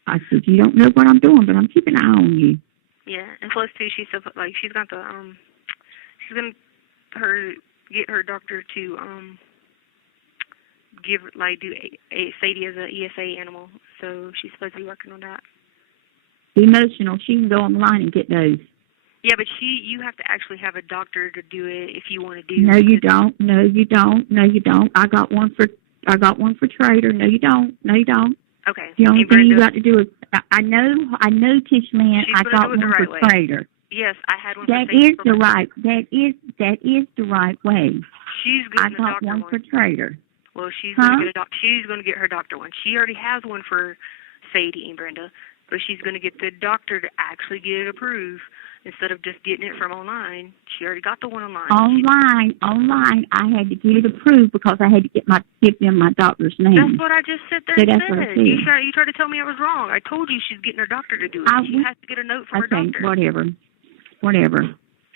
I said, you don't know what I'm doing, but I'm keeping an eye on you. Yeah, and plus too, she's got the she's gonna get her doctor to do a Sadie as a ESA animal, so she's supposed to be working on that. Emotional, she can go online and get those. Yeah, but you have to actually have a doctor to do it if you want to do. No, you don't. No, you don't. No, you don't. I got one for Trader. No, you don't. No, you don't. Okay. The only thing you got to do is I know, Tish, man. I got one right for Trader. Yes, I had one. That is the right. That is the right way. She's good. I got one for Trader. Well, she's going to get her doctor one. She already has one for Sadie and Brenda, but she's going to get the doctor to actually get it approved instead of just getting it from online. She already got the one online. Online, I had to get it approved because I had to give them my doctor's name. That's what I just said there. So that's what I said. You tried to tell me I was wrong. I told you she's getting her doctor to do it. She has to get a note from her doctor. Whatever.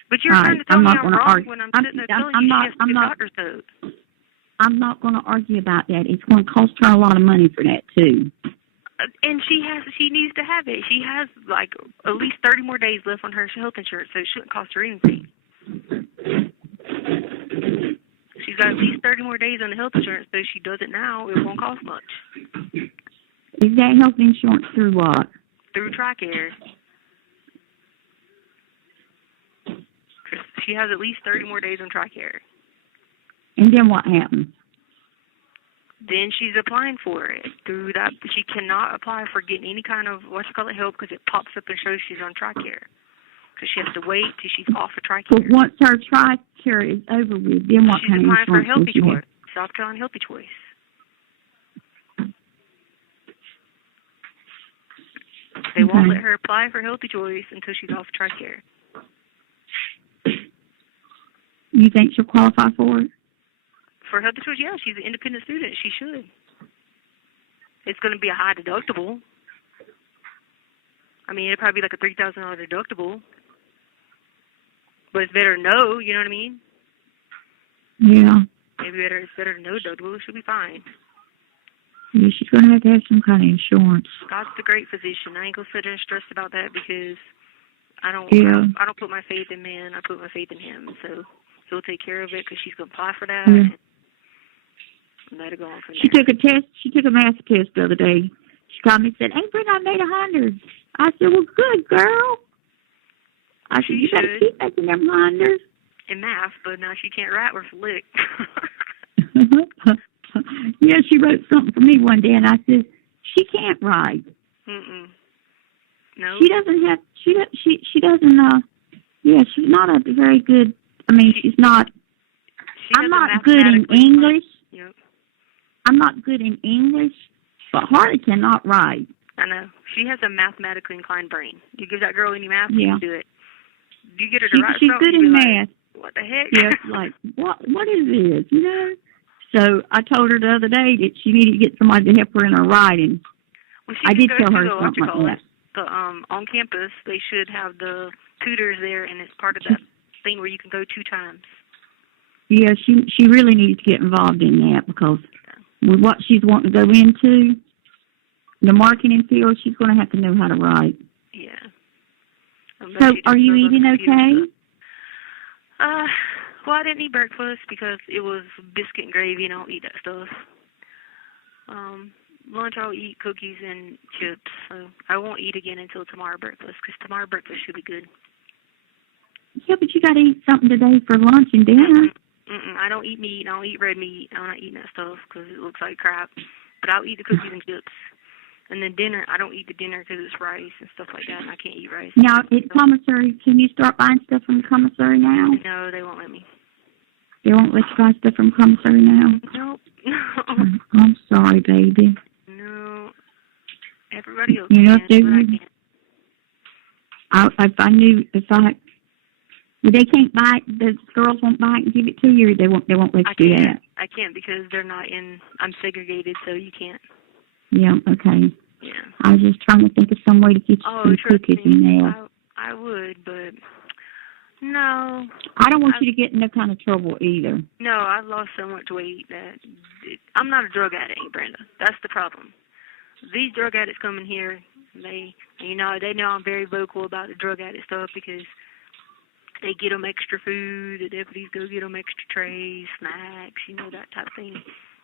But you're trying to tell me I'm wrong when I'm sitting there telling you she has to get a doctor's note. I'm not going to argue about that. It's going to cost her a lot of money for that too. And she needs to have it. She has like at least 30 more days left on her health insurance, so it shouldn't cost her anything. She's got at least 30 more days on the health insurance, so if she does it now, it won't cost much. Is that health insurance through what? Through TRICARE. She has at least 30 more days on TRICARE. And then what happens? Then she's applying for it through that. She cannot apply for getting any kind of help because it pops up and shows she's on TRICARE. Because she has to wait till she's off of TRICARE. But once her TRICARE is over with, then what kind of insurance? She's applying for Healthy Choice, South Carolina Healthy Choice. They won't let her apply for Healthy Choice until she's off TRICARE. You think she'll qualify for it? For Healthy Choice, yeah, she's an independent student. She should. It's going to be a high deductible. I mean, it'd probably be like a $3,000 deductible. But it's better to know, you know what I mean? Yeah. Maybe it's better to know deductible. She'll be fine. Yeah, she's going to have some kind of insurance. God's the great physician. I ain't going to sit there and stress about that because I don't put my faith in man. I put my faith in him. So he'll take care of it because she's going to apply for that. Yeah. And let it go on from there. She took a test. She took a math test the other day. She called me and said, "Hey, Brenda, I made 100." I said, "Well, good, girl." I said, "You got to keep making them 100s." In math, but now she can't write worth a lick. Yeah, she wrote something for me one day, and I said, "She can't write." No. She doesn't have. She doesn't. Yeah, she's not a very good. I mean, she's not. I'm not good in English. Yep. I'm not good in English, but Harley cannot write. I know. She has a mathematically inclined brain. You give that girl any math, she can do it. You get her to write She's something, good in math. Like, what the heck? Yeah, like, what is this, you know? So I told her the other day that she needed to get somebody to help her in her writing. Well, she I can did go tell to her the something like that. the on campus. They should have the tutors there, and it's part of that thing where you can go 2 times. Yeah, she really needs to get involved in that because with what she's wanting to go into, the marketing field, she's going to have to know how to write. Yeah. So, are you eating okay? Well, I didn't eat breakfast because it was biscuit and gravy, and I don't eat that stuff. Lunch, I'll eat cookies and chips. So I won't eat again until tomorrow breakfast, because tomorrow breakfast should be good. Yeah, but you got to eat something today for lunch and dinner. I don't eat meat. I don't eat red meat. I'm not eating that stuff because it looks like crap. But I'll eat the cookies and chips. And then dinner, I don't eat the dinner because it's rice and stuff like that, and I can't eat rice. Now, at commissary, can you start buying stuff from the commissary now? No, they won't let me. They won't let you buy stuff from commissary now? Nope. I'm sorry, baby. No. Everybody else you know, can, but I can't. If I knew, they can't buy it, the girls won't buy it and give it to you, or they won't let you do that? I can't because they're not in, I'm segregated, so you can't. Yeah, okay. Yeah. I was just trying to think of some way to get you some cookies in there. I would, but no. I don't want you to get in no kind of trouble either. No, I've lost so much weight that I'm not a drug addict, Brenda. That's the problem. These drug addicts come in here, they know I'm very vocal about the drug addict stuff because they get them extra food, the deputies go get them extra trays, snacks, that type of thing.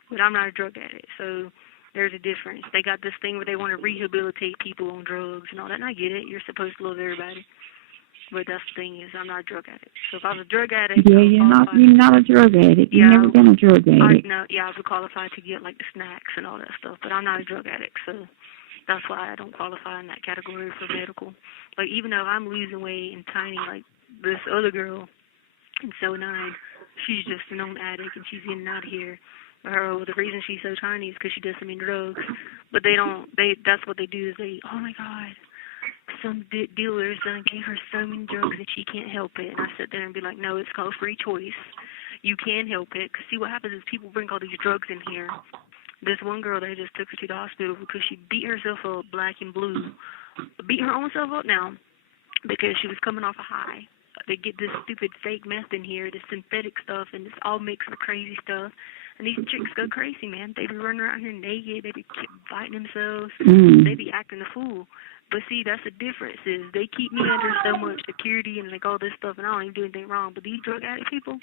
But I'm not a drug addict, so there's a difference. They got this thing where they want to rehabilitate people on drugs and all that, and I get it. You're supposed to love everybody. But that's the thing is, I'm not a drug addict. So if I was a drug addict... Yeah, you're not a drug addict. You've never been a drug addict. I would qualify to get, like, the snacks and all that stuff, but I'm not a drug addict, so that's why I don't qualify in that category for medical. Like, even though I'm losing weight and tiny, like this other girl in So 9, she's just a known addict, and she's in and out of here. The reason she's so tiny is because she does so many drugs. But that's what they do is oh my God, some dealers done gave her so many drugs that she can't help it. And I sit there and be like, no, it's called free choice. You can help it. Because see, what happens is people bring all these drugs in here. This one girl, they just took her to the hospital because she beat herself up black and blue. Beat her own self up now because she was coming off a high. They get this stupid fake meth in here, this synthetic stuff, and it's all mixed with crazy stuff. And these chicks go crazy, man. They be running around here naked. They be fighting themselves. They be acting a fool. But see, that's the difference is they keep me under so much security and like all this stuff, and I don't even do anything wrong. But these drug addict people,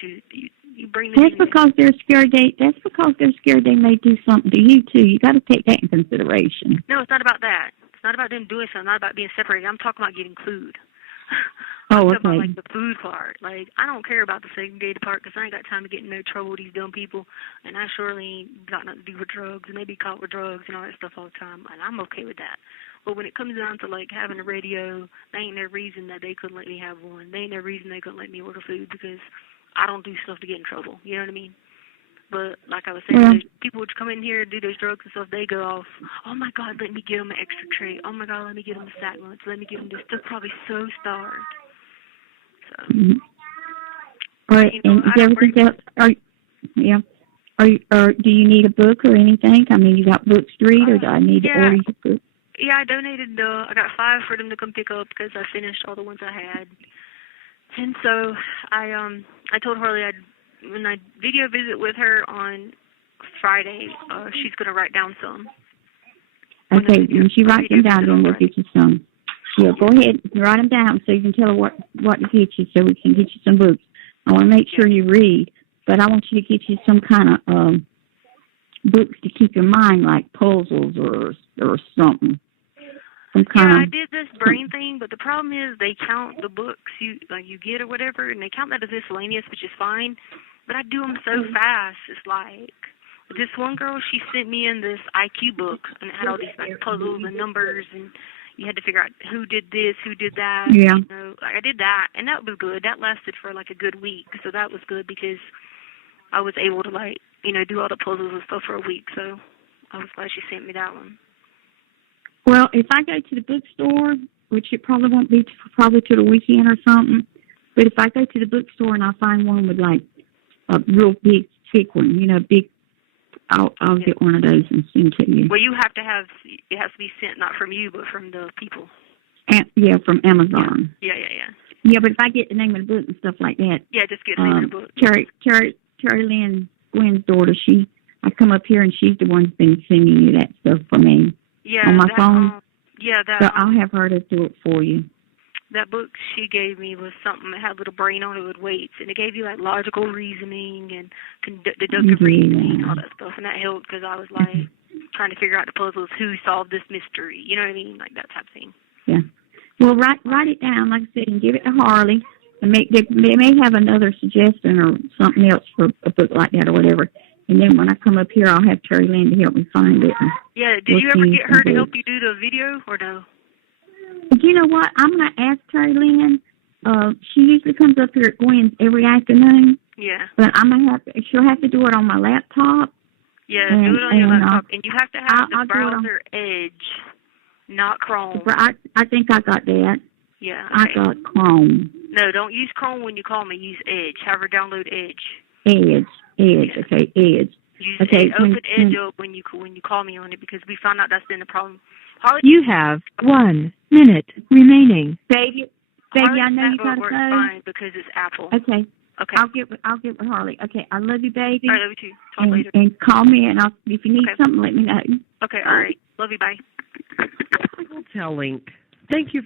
shoot, you bring them. That's because they're scared. That's because they're scared they may do something to you too. You got to take that in consideration. No, it's not about that. It's not about them doing something. Not about being separated. I'm talking about getting food. Oh, okay. About, like, the food part. Like, I don't care about the segregated part because I ain't got time to get in no trouble with these dumb people, and I surely ain't got nothing to do with drugs, and they be caught with drugs and all that stuff all the time, and I'm okay with that. But when it comes down to, like, having a radio, there ain't no reason that they couldn't let me have one. There ain't no reason they couldn't let me order food because I don't do stuff to get in trouble. You know what I mean? But like I was saying, people would come in here and do those drugs and stuff. They go off, oh, my God, let me get them an extra tray. Oh, my God, let me get them a sack lunch. Let me get them this. They're probably so starved. So, all right, and is everything else? Do you need a book or anything? I mean, you got books to read, or do I need to order your book? Yeah, I donated. I got 5 for them to come pick up because I finished all the ones I had. And so I told Harley when I video visit with her on Friday, she's going to write down some. Okay, when she writes them down, then we'll get you some. Yeah, go ahead and write them down so you can tell her what to get you so we can get you some books. I want to make sure you read, but I want you to get you some kind of books to keep your mind, like puzzles or something. I did this brain thing, but the problem is they count the books you get or whatever, and they count that as miscellaneous, which is fine, but I do them so fast. It's like this one girl, she sent me in this IQ book, and it had all these like puzzles and numbers, and you had to figure out who did this, who did that. Yeah. I did that, and that was good. That lasted for like a good week, so that was good because I was able to do all the puzzles and stuff for a week. So I was glad she sent me that one. Well, if I go to the bookstore, which it probably won't be probably to the weekend or something, but if I go to the bookstore and I find one with like a real big thick one, big I'll get one of those and send to you. Well, you have to have, it has to be sent not from you, but from the people. Yeah, from Amazon. Yeah. Yeah, but if I get the name of the book and stuff like that. Yeah, just get the name of the book. Terry Lynn, Gwen's daughter, I come up here and she's the one who's been sending you that stuff for me. Yeah, on my phone. So I'll have her to do it for you. That book she gave me was something that had a little brain on it with weights, and it gave you like logical reasoning and deductive reasoning and all that stuff, and that helped because I was like trying to figure out the puzzles, who solved this mystery, you know what I mean, like that type of thing. Yeah. Well, write it down, like I said, and give it to Harley, and they may have another suggestion or something else for a book like that or whatever. And then when I come up here, I'll have Terry Lynn to help me find it. Yeah. Did you ever get her to help you do the video or no? You know what? I'm going to ask Terry Lynn. She usually comes up here at Gwen's every afternoon. Yeah. But she'll have to do it on my laptop. Yeah, do it on your laptop. And you have to have the browser Edge, not Chrome. I think I got that. Yeah. Okay. I got Chrome. No, don't use Chrome when you call me. Use Edge. Have her download Edge. Edge. Okay, Edge. Use okay, open Edge up when you call me on it, because we found out that's been the problem. Holly, you have 1 minute remaining. Baby, I know you gotta go. Fine because it's Apple. Okay. Okay. I'll get with Harley. Okay, I love you, baby. All right, love you too. Talk later. And call me, and if you need something, let me know. Okay, all right. Love you. Bye. Hotel link. Thank you.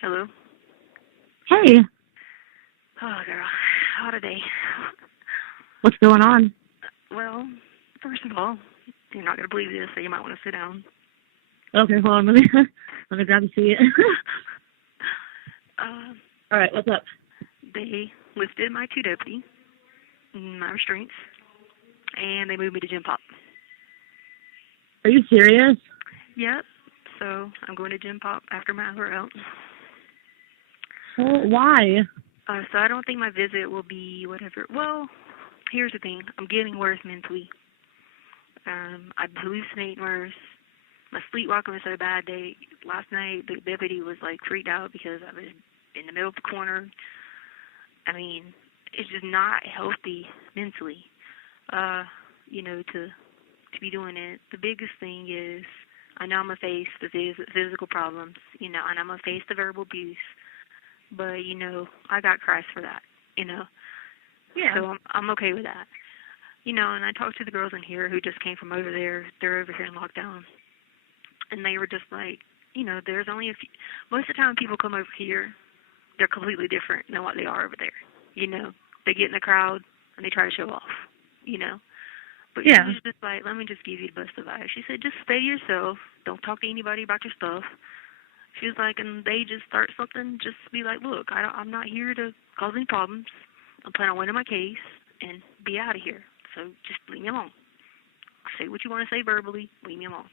Hello. Hey. Oh, girl. Hot a day. What's going on? Well, first of all, you're not going to believe this, so you might want to sit down. Okay, hold on. Let me grab the seat. All right, what's up? They lifted my 2 deputy, my restraints, and they moved me to Gym Pop. Are you serious? Yep. So I'm going to Gym Pop after my hour out. Well, why? So I don't think my visit will be whatever. Well, here's the thing. I'm getting worse mentally. I hallucinate worse. My sleepwalking was so bad. Last night, the deputy was like freaked out because I was in the middle of the corner. I mean, it's just not healthy mentally, to be doing it. The biggest thing is I know I'm going to face the physical problems, and I'm going to face the verbal abuse. But, I got Christ for that, Yeah. So I'm okay with that. And I talked to the girls in here who just came from over there. They're over here in lockdown. And they were just like, there's only a few. Most of the time people come over here, they're completely different than what they are over there. They get in the crowd and they try to show off, But she was just like, let me just give you the best advice. She said, just stay to yourself. Don't talk to anybody about your stuff. She was like, and they just start something, just be like, look, I'm not here to cause any problems. I'm planning on winning my case and be out of here. So just leave me alone. Say what you want to say verbally. Leave me alone.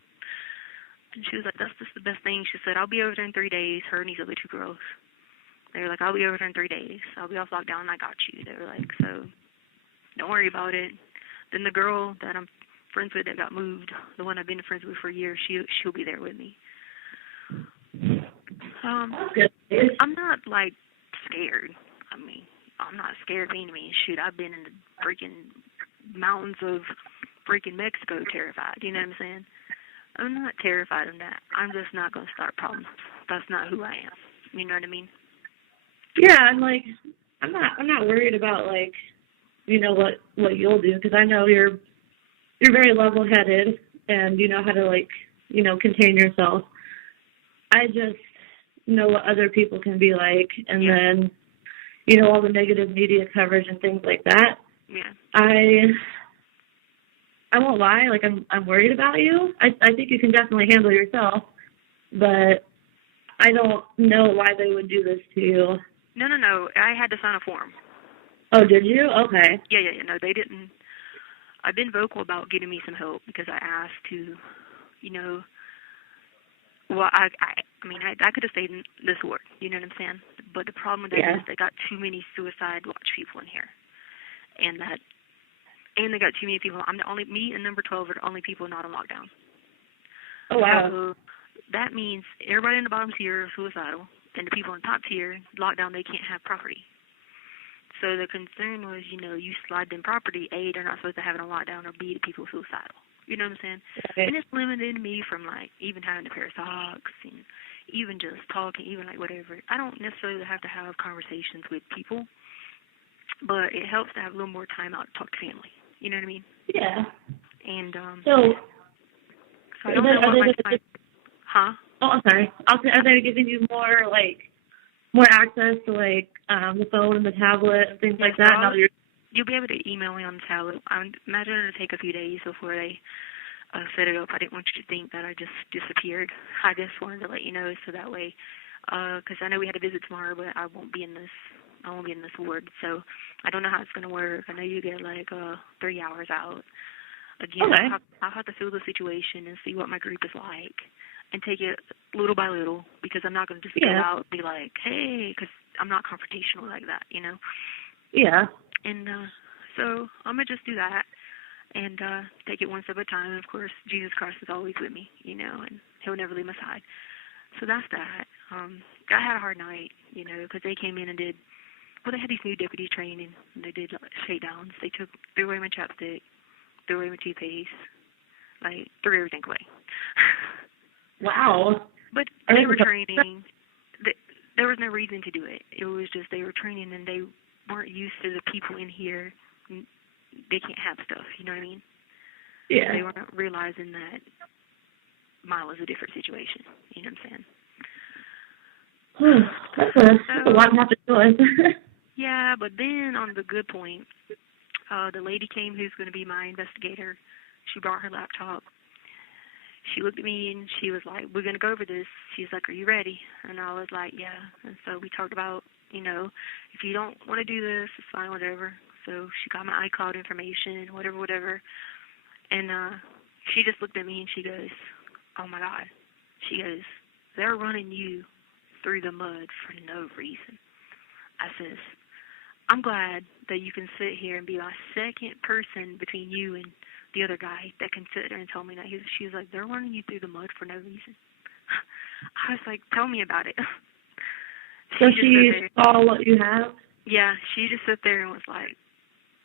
And she was like, that's just the best thing. She said, I'll be over there in 3 days, her and these other 2 girls. They were like, I'll be over there in 3 days. I'll be off lockdown and I got you. They were like, so don't worry about it. Then the girl that I'm friends with that got moved, the one I've been friends with for a year, she'll be there with me. I'm not like scared. I mean, I'm not scared of enemies. Shoot, I've been in the freaking mountains of freaking Mexico terrified. You know what I'm saying? I'm not terrified of that. I'm just not going to start problems. That's not who I am. You know what I mean? Yeah, I'm not worried about what you'll do, because I know you're very level-headed and you know how to contain yourself. I just know what other people can be like, and then all the negative media coverage and things like that. Yeah. I won't lie, I'm worried about you. I think you can definitely handle yourself, but I don't know why they would do this to you. No. I had to sign a form. Oh, did you? Okay. Yeah. No, they didn't. I've been vocal about getting me some help because I asked to, well, I could have stayed in this ward, you know what I'm saying? But the problem with that is they got too many suicide watch people in here. And they got too many people. Me and number 12 are the only people not on lockdown. Oh, wow. So that means everybody in the bottom tier is suicidal, and the people in the top tier, lockdown, they can't have property. So the concern was, you slide them property, A, they're not supposed to have it on lockdown, or B, the people suicidal. You know what I'm saying? Right. And it's limited me from, like, even having a pair of socks and even just talking, even, like, whatever. I don't necessarily have to have conversations with people, but it helps to have a little more time out to talk to family. You know what I mean? Yeah. And, So I don't know what my time... Huh? Oh, I'm sorry. Are they giving you more access to, like, the phone and the tablet and things like that? Now that you'll be able to email me on the tablet. I imagine it'll take a few days before they set it up. I didn't want you to think that I just disappeared. I just wanted to let you know so that way, because I know we had a visit tomorrow, but I won't be in this ward, so I don't know how it's going to work. I know you get, like, 3 hours out. Again, okay. I'll have to feel the situation and see what my group is like and take it little by little, because I'm not going to just go out and be like, hey, because I'm not confrontational like that, Yeah. And so I'm going to just do that and take it one step at a time. And, of course, Jesus Christ is always with me, and he'll never leave my side. So that's that. I had a hard night, because they came in and they had these new deputies training, and they did shakedowns. They threw away my chapstick, threw away my toothpaste, threw everything away. Wow. But they were training. There was no reason to do it. It was just they were training, and they weren't used to the people in here. They can't have stuff, you know what I mean? Yeah. They weren't realizing that mine was a different situation, you know what I'm saying? That's a lot to have to do with. Yeah, but then on the good point, the lady came who's going to be my investigator. She brought her laptop. She looked at me and she was like, we're going to go over this. She's like, are you ready? And I was like, yeah. And so we talked about, if you don't want to do this, it's fine, whatever. So she got my iCloud information, whatever. And she just looked at me and she goes, oh, my God. She goes, they're running you through the mud for no reason. I says, I'm glad that you can sit here and be my second person between you and the other guy that can sit there and tell me that. She was like, they're running you through the mud for no reason. I was like, tell me about it. So she saw what you have? Yeah, she just sat there and was like,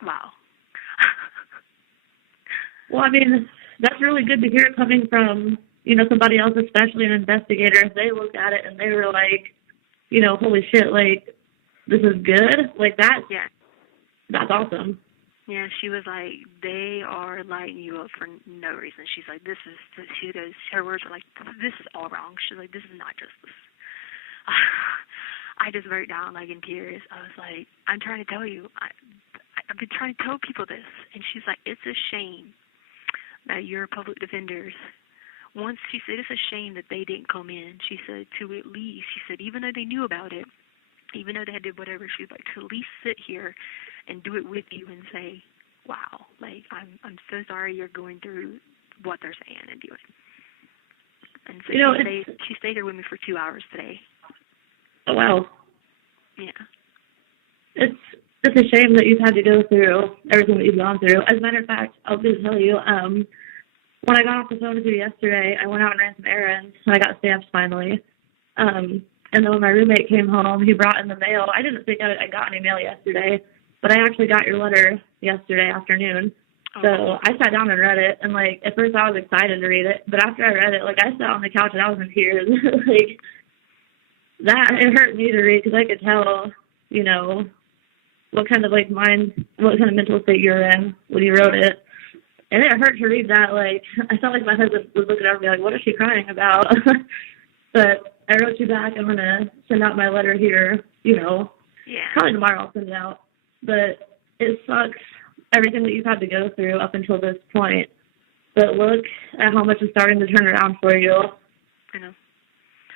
wow. Well, I mean, that's really good to hear coming from, somebody else, especially an investigator. If they look at it and they were like, holy shit, like, this is good, like that. Yeah. That's awesome. Yeah, she was like, they are lighting you up for no reason. She's like, she goes, her words were like, this is all wrong. She's like, this is not justice. I just broke down, like, in tears. I was like, I'm trying to tell you. I've been trying to tell people this. And she's like, it's a shame that your public defenders, once she said, it's a shame that they didn't come in. She said, to at least, she said, even though they knew about it, even though they did whatever, she was like, to at least sit here and do it with you and say, wow, like, I'm so sorry you're going through what they're saying and doing. And so she stayed here with me for 2 hours today. Oh, wow. Yeah. It's a shame that you've had to go through everything that you've gone through. As a matter of fact, I was going to tell you, when I got off the phone with you yesterday, I went out and ran some errands, and I got stamps finally. And then when my roommate came home, he brought in the mail. I didn't think I got any mail yesterday, but I actually got your letter yesterday afternoon. So I sat down and read it, and, like, at first I was excited to read it, but after I read it, like, I sat on the couch and I was in tears. Like, it hurt me to read because I could tell, what kind of mental state you're in when you wrote it. And it hurt to read that. Like, I felt like my husband was looking over me like, what is she crying about? But I wrote you back. I'm going to send out my letter here, probably tomorrow I'll send it out. But it sucks, everything that you've had to go through up until this point. But look at how much is starting to turn around for you. I know.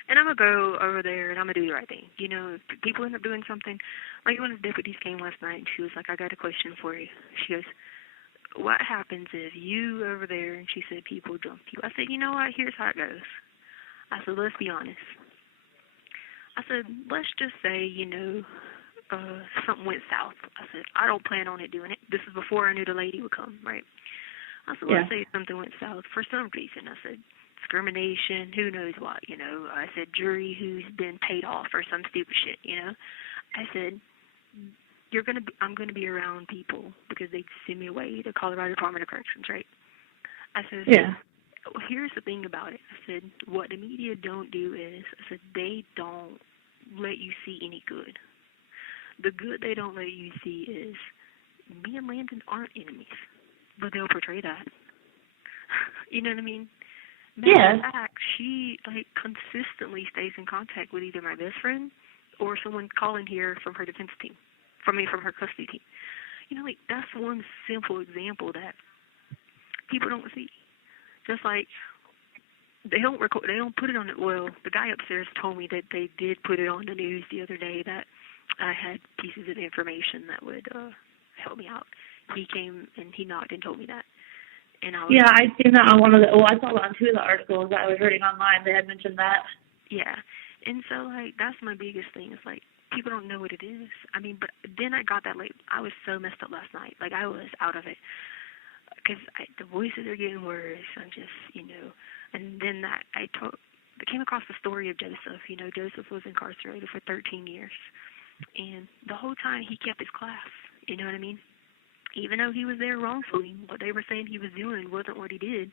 And I'm going to go over there and I'm going to do the right thing. If people end up doing something, like when the deputies came last night and she was like, I got a question for you. She goes, what happens if you over there, and she said people dump you. I said, you know what, here's how it goes. I said, let's be honest. I said, let's just say, something went south. I said, I don't plan on it doing it. This is before I knew the lady would come, right? I said, let's say something went south for some reason. I said, discrimination, who knows what, I said, jury who's been paid off or some stupid shit, I said, I'm gonna be around people because they send me away to Colorado Department of Corrections, right? I said, Yeah. well, here's the thing about it. I said, what the media don't do is, I said, they don't let you see any good. The good they don't let you see is me and Landon aren't enemies, but they'll portray that. You know what I mean? Matter of fact, she consistently stays in contact with either my best friend or someone calling here from her defense team, from her custody team. You know, that's one simple example that people don't see. Just like they don't put it on it. Well, the guy upstairs told me that they did put it on the news the other day that I had pieces of information that would help me out. He came and he knocked and told me that. And I'd seen that on I saw that on two of the articles that I was reading online. They had mentioned that. Yeah. And so, that's my biggest thing. It's people don't know what it is. I mean, but then I got that I was so messed up last night. I was out of it. Because the voices are getting worse. I'm just, and then I came across the story of Joseph. Joseph was incarcerated for 13 years. And the whole time he kept his class. You know what I mean? Even though he was there wrongfully, what they were saying he was doing wasn't what he did.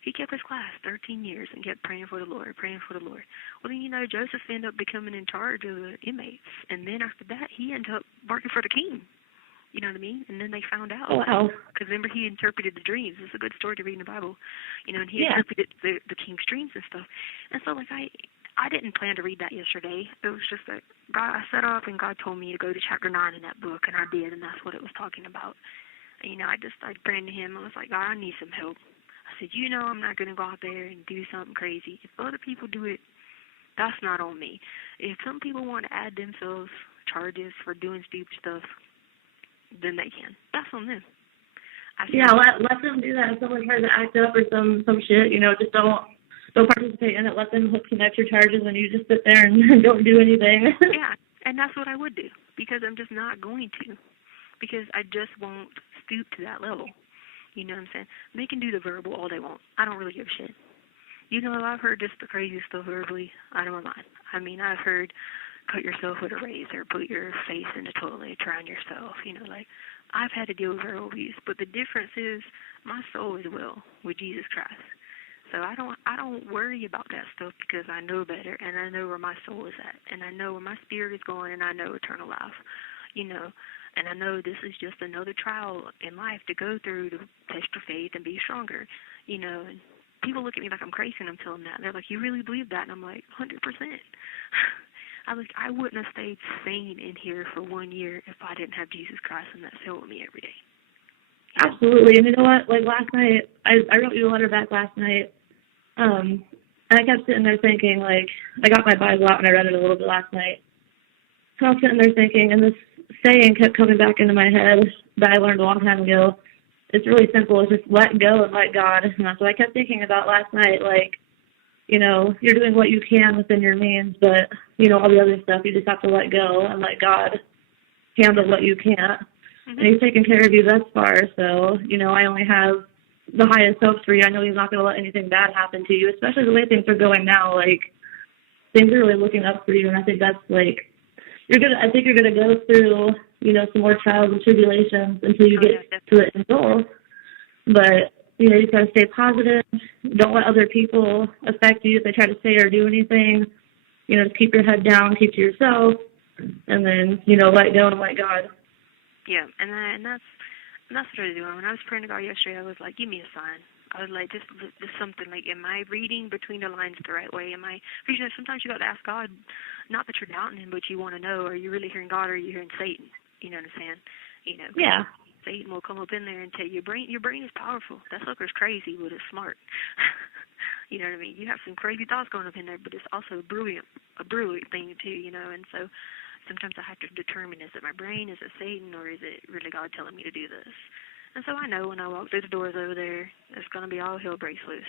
He kept his class 13 years and kept praying for the Lord, praying for the Lord. Well, then, Joseph ended up becoming in charge of the inmates. And then after that, he ended up working for the king. You know what I mean? And then they found out. Oh, wow. Because remember, he interpreted the dreams. It's a good story to read in the Bible. And he interpreted the king's dreams and stuff. And so, I didn't plan to read that yesterday. It was just that I set up and God told me to go to chapter 9 in that book, and I did, and that's what it was talking about. And, I just started praying to him. I was like, God, I need some help. I said, I'm not going to go out there and do something crazy. If other people do it, that's not on me. If some people want to add themselves charges for doing stupid stuff, then they can. That's on them. Let them do that. If someone tries to act up or some shit, just don't participate in it. Let them some extra charges, and you just sit there and don't do anything. Yeah, and that's what I would do, because I'm just not going to, because I just won't stoop to that level. You know what I'm saying? They can do the verbal all they want. I don't really give a shit. I've heard just the craziest stuff verbally out of my mind. I mean, I've heard cut yourself with a razor, put your face in the toilet, drown yourself. I've had to deal with verbal abuse, but the difference is my soul is well with Jesus Christ. So I don't worry about that stuff, because I know better, and I know where my soul is at, and I know where my spirit is going, and I know eternal life. And I know this is just another trial in life to go through to test your faith and be stronger. And people look at me like I'm crazy, and I'm telling them that. They're like, you really believe that? And I'm like, 100%. I wouldn't have stayed sane in here for 1 year if I didn't have Jesus Christ and that cell with me every day. Absolutely. And you know what? Last night, I wrote you a letter back last night, and I kept sitting there thinking, I got my Bible out and I read it a little bit last night. So I was sitting there thinking, and this saying kept coming back into my head that I learned a long time ago. It's really simple. It's just let go and let God. And that's what I kept thinking about last night. You're doing what you can within your means, but, all the other stuff, you just have to let go and let God handle what you can't. Mm-hmm. And he's taken care of you thus far, so, I only have the highest hopes for you. I know he's not going to let anything bad happen to you, especially the way things are going now. Things are really looking up for you, and I think that's, I think you're going to go through, some more trials and tribulations until you get to the end goal. But, you got to stay positive. Don't let other people affect you if they try to say or do anything. Just keep your head down, keep to yourself, and then, let go and let God. Yeah, and that's what I was doing. When I was praying to God yesterday, I was like, give me a sign. I was like, just something, am I reading between the lines the right way? Because sometimes you got to ask God, not that you're doubting him, but you want to know, are you really hearing God or are you hearing Satan? You know what I'm saying? Yeah. Satan will come up in there and tell you, your brain is powerful. That sucker's crazy, but it's smart. You know what I mean? You have some crazy thoughts going up in there, but it's also a brilliant thing too, and so sometimes I have to determine, is it my brain, is it Satan, or is it really God telling me to do this? And so I know when I walk through the doors over there, it's going to be all hell breaks loose,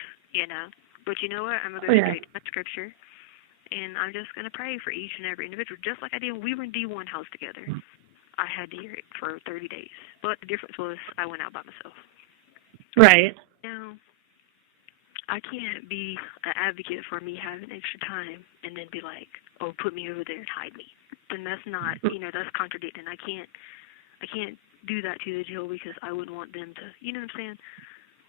But you know what? I'm going to go straight to my scripture, and I'm just going to pray for each and every individual, just like I did when we were in D1 house together. I had to hear it for 30 days. But the difference was I went out by myself. Right. Now, I can't be an advocate for me having extra time and then be like, oh, put me over there and hide me. then that's not, that's contradicting. I can't do that to the jail because I wouldn't want them to, you know what I'm saying?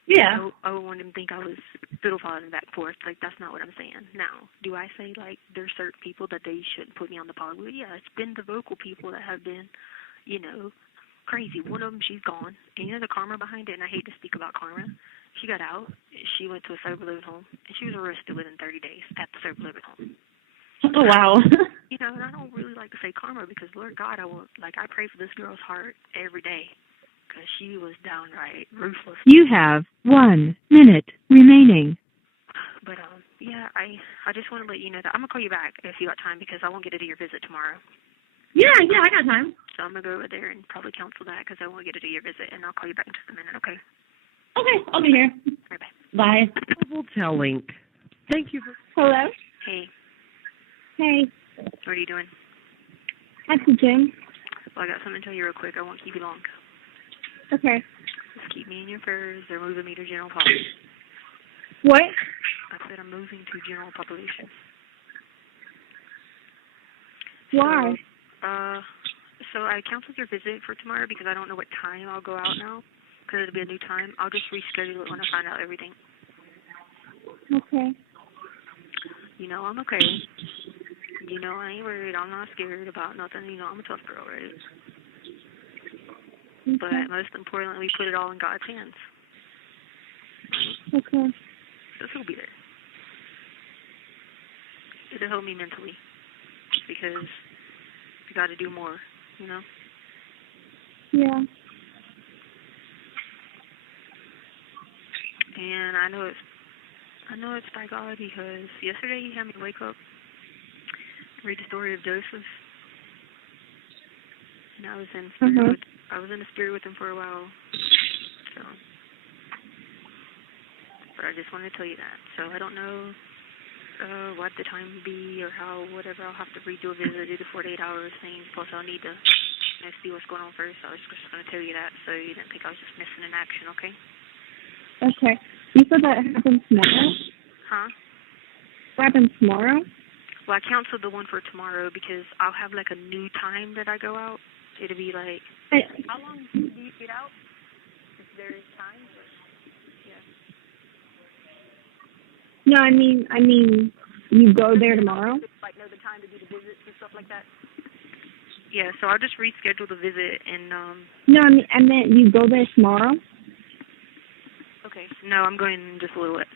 Yeah. I would want them to think I was fiddle-faddling back and forth. Like, that's not what I'm saying. Now, do I say, like, there's certain people that they shouldn't put me on the pod with? Yeah, it's been the vocal people that have been, crazy. One of them, she's gone. And the karma behind it, and I hate to speak about karma. She got out. She went to a sober living home, and she was arrested within 30 days at the sober living home. Oh, wow. And I don't really like to say karma because, Lord God, I pray for this girl's heart every day because she was downright ruthless. You have 1 minute remaining. But, yeah, I just want to let you know that I'm going to call you back if you got time because I won't get to do your visit tomorrow. Yeah, I got time. So I'm going to go over there and probably cancel that because I won't get to do your visit, and I'll call you back in just a minute, okay? Okay, I'll be here. All right, Bye. We'll tell Link. Thank you for... Hello? Hey, Hey, what are you doing? at the gym. Well, I got something to tell you real quick. I won't keep you long. Okay. Just keep me in your prayers. They're moving me to general pop. What? I said I'm moving to general population. Why? So I canceled your visit for tomorrow because I don't know what time I'll go out now because it'll be a new time. I'll just reschedule it when I find out everything. Okay. I'm okay. I ain't worried. I'm not scared about nothing. I'm a tough girl, right? Okay. But most importantly, we put it all in God's hands. Okay. So he'll be there. It'll help me mentally because you got to do more, Yeah. And I know it's by God because yesterday he had me wake up, read the story of Joseph, and I was in the spirit with him for a while. So, but I just wanted to tell you that. So I don't know what the time will be or how, whatever. I'll have to redo a visit, do the 48 hours thing. Plus, I'll need to see what's going on first. I was just going to tell you that so you didn't think I was just missing in action, okay? Okay. You said that happens tomorrow? Huh? What happens tomorrow? Well, I canceled the one for tomorrow because I'll have, like, a new time that I go out. It'll be, like... How long do you get out? If there is time? Yeah. No, I mean, you go there tomorrow? Like, know the time to do the visits and stuff like that? Yeah, so I'll just reschedule the visit and, No, I meant you go there tomorrow? Okay. No, I'm going in just a little bit.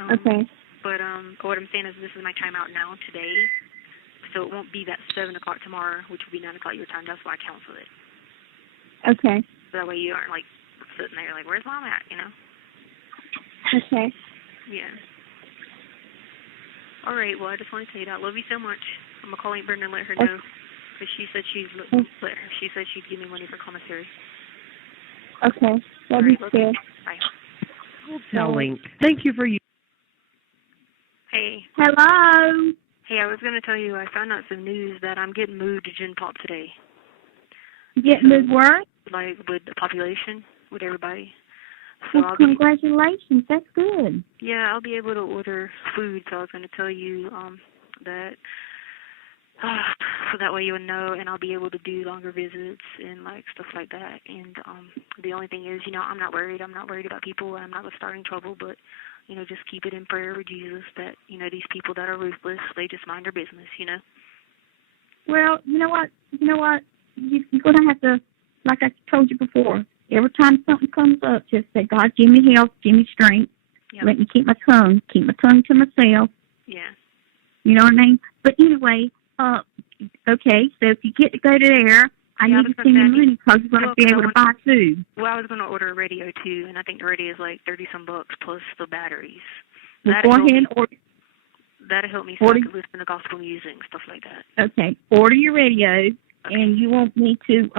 Okay. But what I'm saying is this is my time out now today, so it won't be that 7 o'clock tomorrow, which will be 9 o'clock your time. That's why I canceled it. Okay. So that way you aren't, like, sitting there like, where's Mom at, Okay. Yeah. All right, well, I just want to tell you that. Love you so much. I'm going to call Aunt Brenda and let her know. Because she said she'd give me money for commissary. Okay. Love you too. Bye. We'll tell Link. Thank you for you. Hey. Hello. Hey, I was going to tell you, I found out some news that I'm getting moved to Gen Pop today. Getting moved where? Like, with the population, with everybody. So Well, congratulations. That's good. Yeah, I'll be able to order food, so I was going to tell you that, so that way you'll know, and I'll be able to do longer visits and, like, stuff like that. And the only thing is, I'm not worried. I'm not worried about people. I'm not going to start any trouble, but, just keep it in prayer with Jesus that, these people that are ruthless, they just mind their business, Well, you know what? You're going to have to, like I told you before, every time something comes up, just say, God, give me health, give me strength. Yep. Let me keep my tongue to myself. Yeah. You know what I mean? But anyway, okay, so if you get to go to there, I need to send you money because you're going to be able to buy food. Well, I was going to order a radio, too, and I think the radio is like $30-some plus the batteries. Well, go ahead and order. That'll help me so I can listen to gospel music and stuff like that. Okay, order your radio, and you want me to,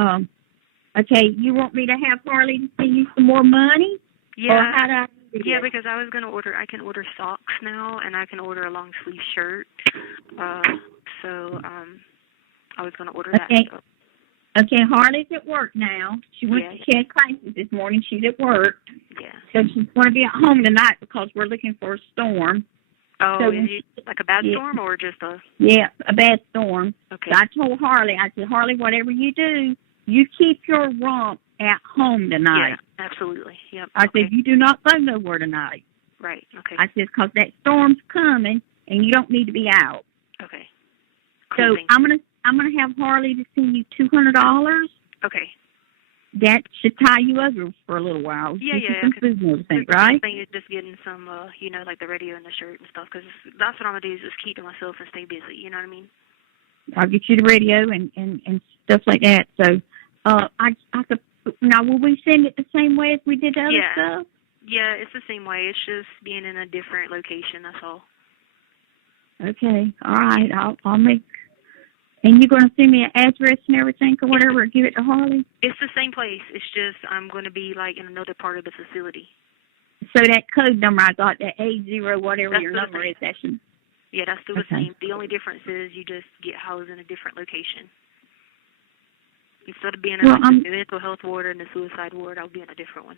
you want me to have Harley to send you some more money? Yeah. Or how do I do Yeah, that? because I can order socks now, and I can order a long-sleeve shirt. So I was going to order that. So. Okay, Harley's at work now. She went to CAD classes this morning. She's at work. Yeah. So she's going to be at home tonight because we're looking for a storm. Oh, So is it like a bad storm or just a... Yeah, a bad storm. Okay. So I told Harley, I said, Harley, whatever you do, you keep your rump at home tonight. Yeah, absolutely. Yep. I said, you do not go nowhere tonight. Right, okay. I said, because that storm's coming, and you don't need to be out. Okay. So Cool, I'm gonna have Harley to send you $200. Okay. That should tie you over for a little while. Yeah, Get you yeah. some food and everything, The right? thing is just getting some, like the radio and the shirt and stuff, because that's what I'm going to do is just keep to myself and stay busy, you know what I mean? I'll get you the radio and stuff like that. So, I could, now will we send it the same way as we did the other stuff? Yeah, it's the same way. It's just being in a different location, that's all. Okay, all right. I'll make. And you're going to send me an address and everything or whatever, or give it to Harley? It's the same place. It's just I'm going to be, like, in another part of the facility. So that code number I got, that A0 whatever That's your number is, that's... Yeah, that's still the same. The only difference is you just get housed in a different location. Instead of being in the mental health ward and the suicide ward, I'll be in a different one.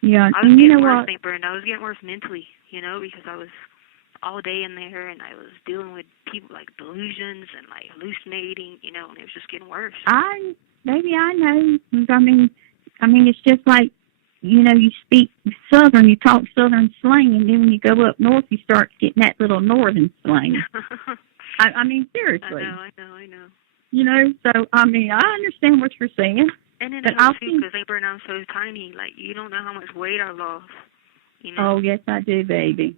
Yeah, I was and you getting know worse, what? St. Brenda. I was getting worse mentally, because I was all day in there, and I was dealing with people like delusions and like hallucinating, and it was just getting worse. Maybe I know. I mean, it's just like, you speak Southern, you talk Southern slang, and then when you go up north, you start getting that little Northern slang. I mean, seriously. I know. So, I mean, I understand what you're saying. And then but I too, because St. Brenda, I'm so tiny, like, you don't know how much weight I lost, Oh, yes, I do, baby.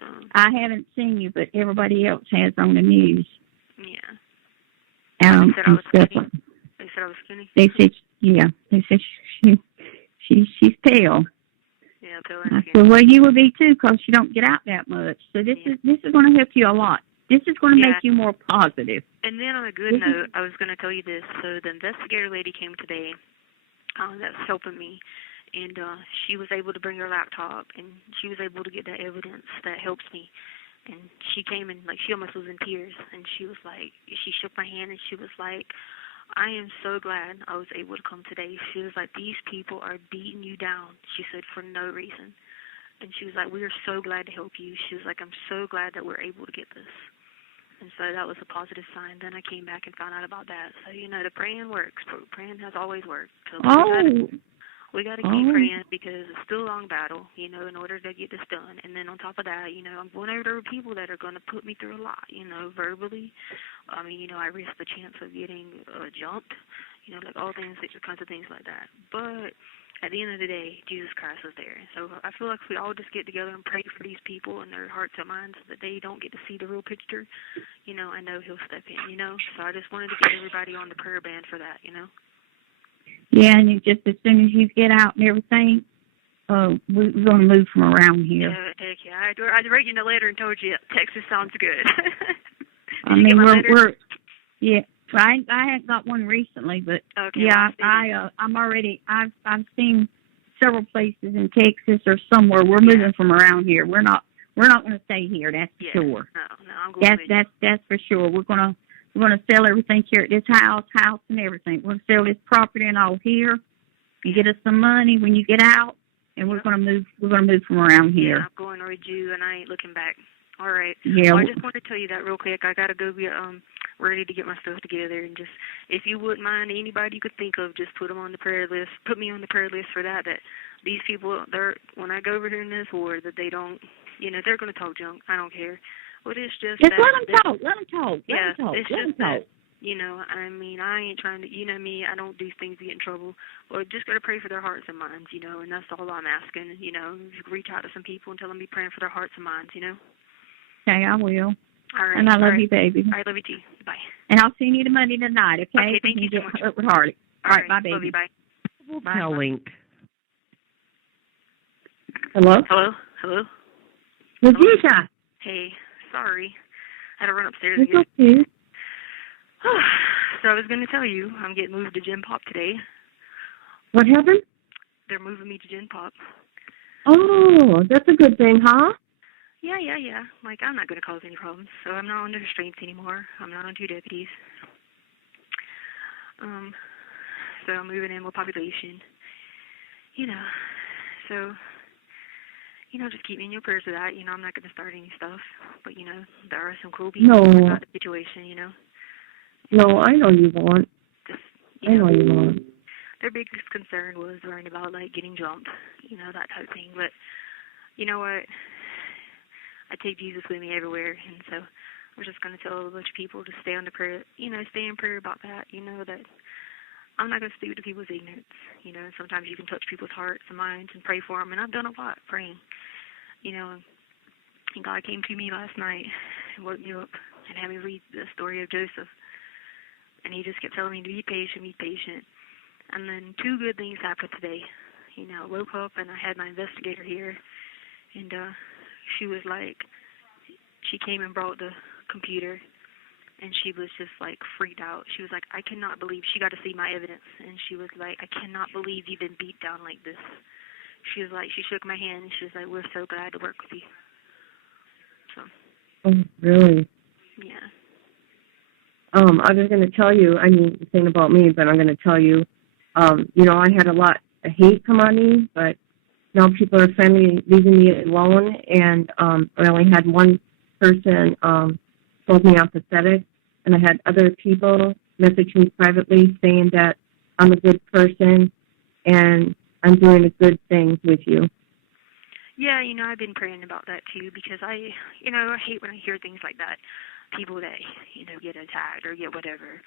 So. I haven't seen you, but everybody else has on the news. Yeah. They said I was skinny. They said I was skinny? They said, yeah. They said she's pale. Yeah, pale I and said, well, you will be too, because you don't get out that much. So this is going to help you a lot. This is going to make you more positive. And then on a good note, I was going to tell you this. So the investigator lady came today that's helping me, and she was able to bring her laptop, and she was able to get that evidence that helps me. And she came and, like, she almost was in tears, and she was like, she shook my hand, and she was like, I am so glad I was able to come today. She was like, these people are beating you down, she said, for no reason. And she was like, we are so glad to help you. She was like, I'm so glad that we're able to get this. And so that was a positive sign. Then I came back and found out about that. So, the praying works. Praying has always worked. So we got to keep praying because it's still a long battle, in order to get this done. And then on top of that, I'm going over to people that are going to put me through a lot, verbally. I mean, I risk the chance of getting jumped, like all kinds of things like that. But at the end of the day, Jesus Christ is there. So I feel like if we all just get together and pray for these people and their hearts and minds that they don't get to see the real picture, I know he'll step in, So I just wanted to get everybody on the prayer band for that, Yeah, and just as soon as you get out and everything, we're going to move from around here. Yeah, heck yeah. I'd write you a letter and told you Texas sounds good. I mean, we're yeah. I haven't got one recently, but yeah, I'm already. I've seen several places in Texas or somewhere. We're moving from around here. We're not going to stay here. That's for sure. No, I'm going. That's for sure. We're gonna sell everything here at this house and everything. We're gonna sell this property and all here, and get us some money when you get out. And we're gonna move. We're gonna move from around here. Yeah, I'm going to read you, and I ain't looking back. All right. Yeah. Well, I just wanted to tell you that real quick. I gotta go get ready to get my stuff together, and just if you wouldn't mind, anybody you could think of, just put them on the prayer list. Put me on the prayer list for that. That these people, when I go over here in this ward, that they don't, they're gonna talk junk. I don't care. But it's just let them talk. Let them talk. Yeah, let them talk. it's let just them that. Talk. I mean, I ain't trying to, me, I don't do things to get in trouble. Or just got to pray for their hearts and minds, and that's all I'm asking, reach out to some people and tell them to be praying for their hearts and minds, Okay, I will. All right. And I love you, baby. I love you too. Bye. And I'll see you the Monday tonight, okay? Okay, thank you so much. Up with Harley. All right, bye, baby. Love you, bye. Telling. Hello? Hello? Leticia. Hey, sorry. I had to run upstairs It's again. okay. So I was going to tell you, I'm getting moved to Gen Pop today. What happened? They're moving me to Gen Pop. Oh, that's a good thing, huh? Yeah. Like, I'm not going to cause any problems, so I'm not under restraints anymore. I'm not on 2 deputies. So I'm moving in with population. So, just keep me in your prayers with that. I'm not going to start any stuff, but, there are some cool people No. about the situation, No, I know you won't. Just, I know you won't. Their biggest concern was worrying about, getting jumped, that type of thing. But you know what? I take Jesus with me everywhere, and so we're just going to tell a bunch of people to stay on the prayer, stay in prayer about that, that I'm not going to speak to people's ignorance. Sometimes you can touch people's hearts and minds and pray for them, and I've done a lot praying, and God came to me last night and woke me up and had me read the story of Joseph, and he just kept telling me to be patient, and then two good things happened today. I woke up and I had my investigator here, and she was like, she came and brought the computer, and she was just freaked out. She was like, I cannot believe, she got to see my evidence, and she was like, I cannot believe you've been beat down like this. She was like, she shook my hand, and she was like, we're so glad to work with you. So. Oh, really? Yeah. I was going to tell you, the thing about me, but I'm going to tell you, I had a lot of hate come on me, but now people are finally leaving me alone, and I only had one person told me I'm pathetic, and I had other people message me privately saying that I'm a good person and I'm doing a good thing with you. Yeah, I've been praying about that too, because I hate when I hear things like that. People that, get attacked or get whatever.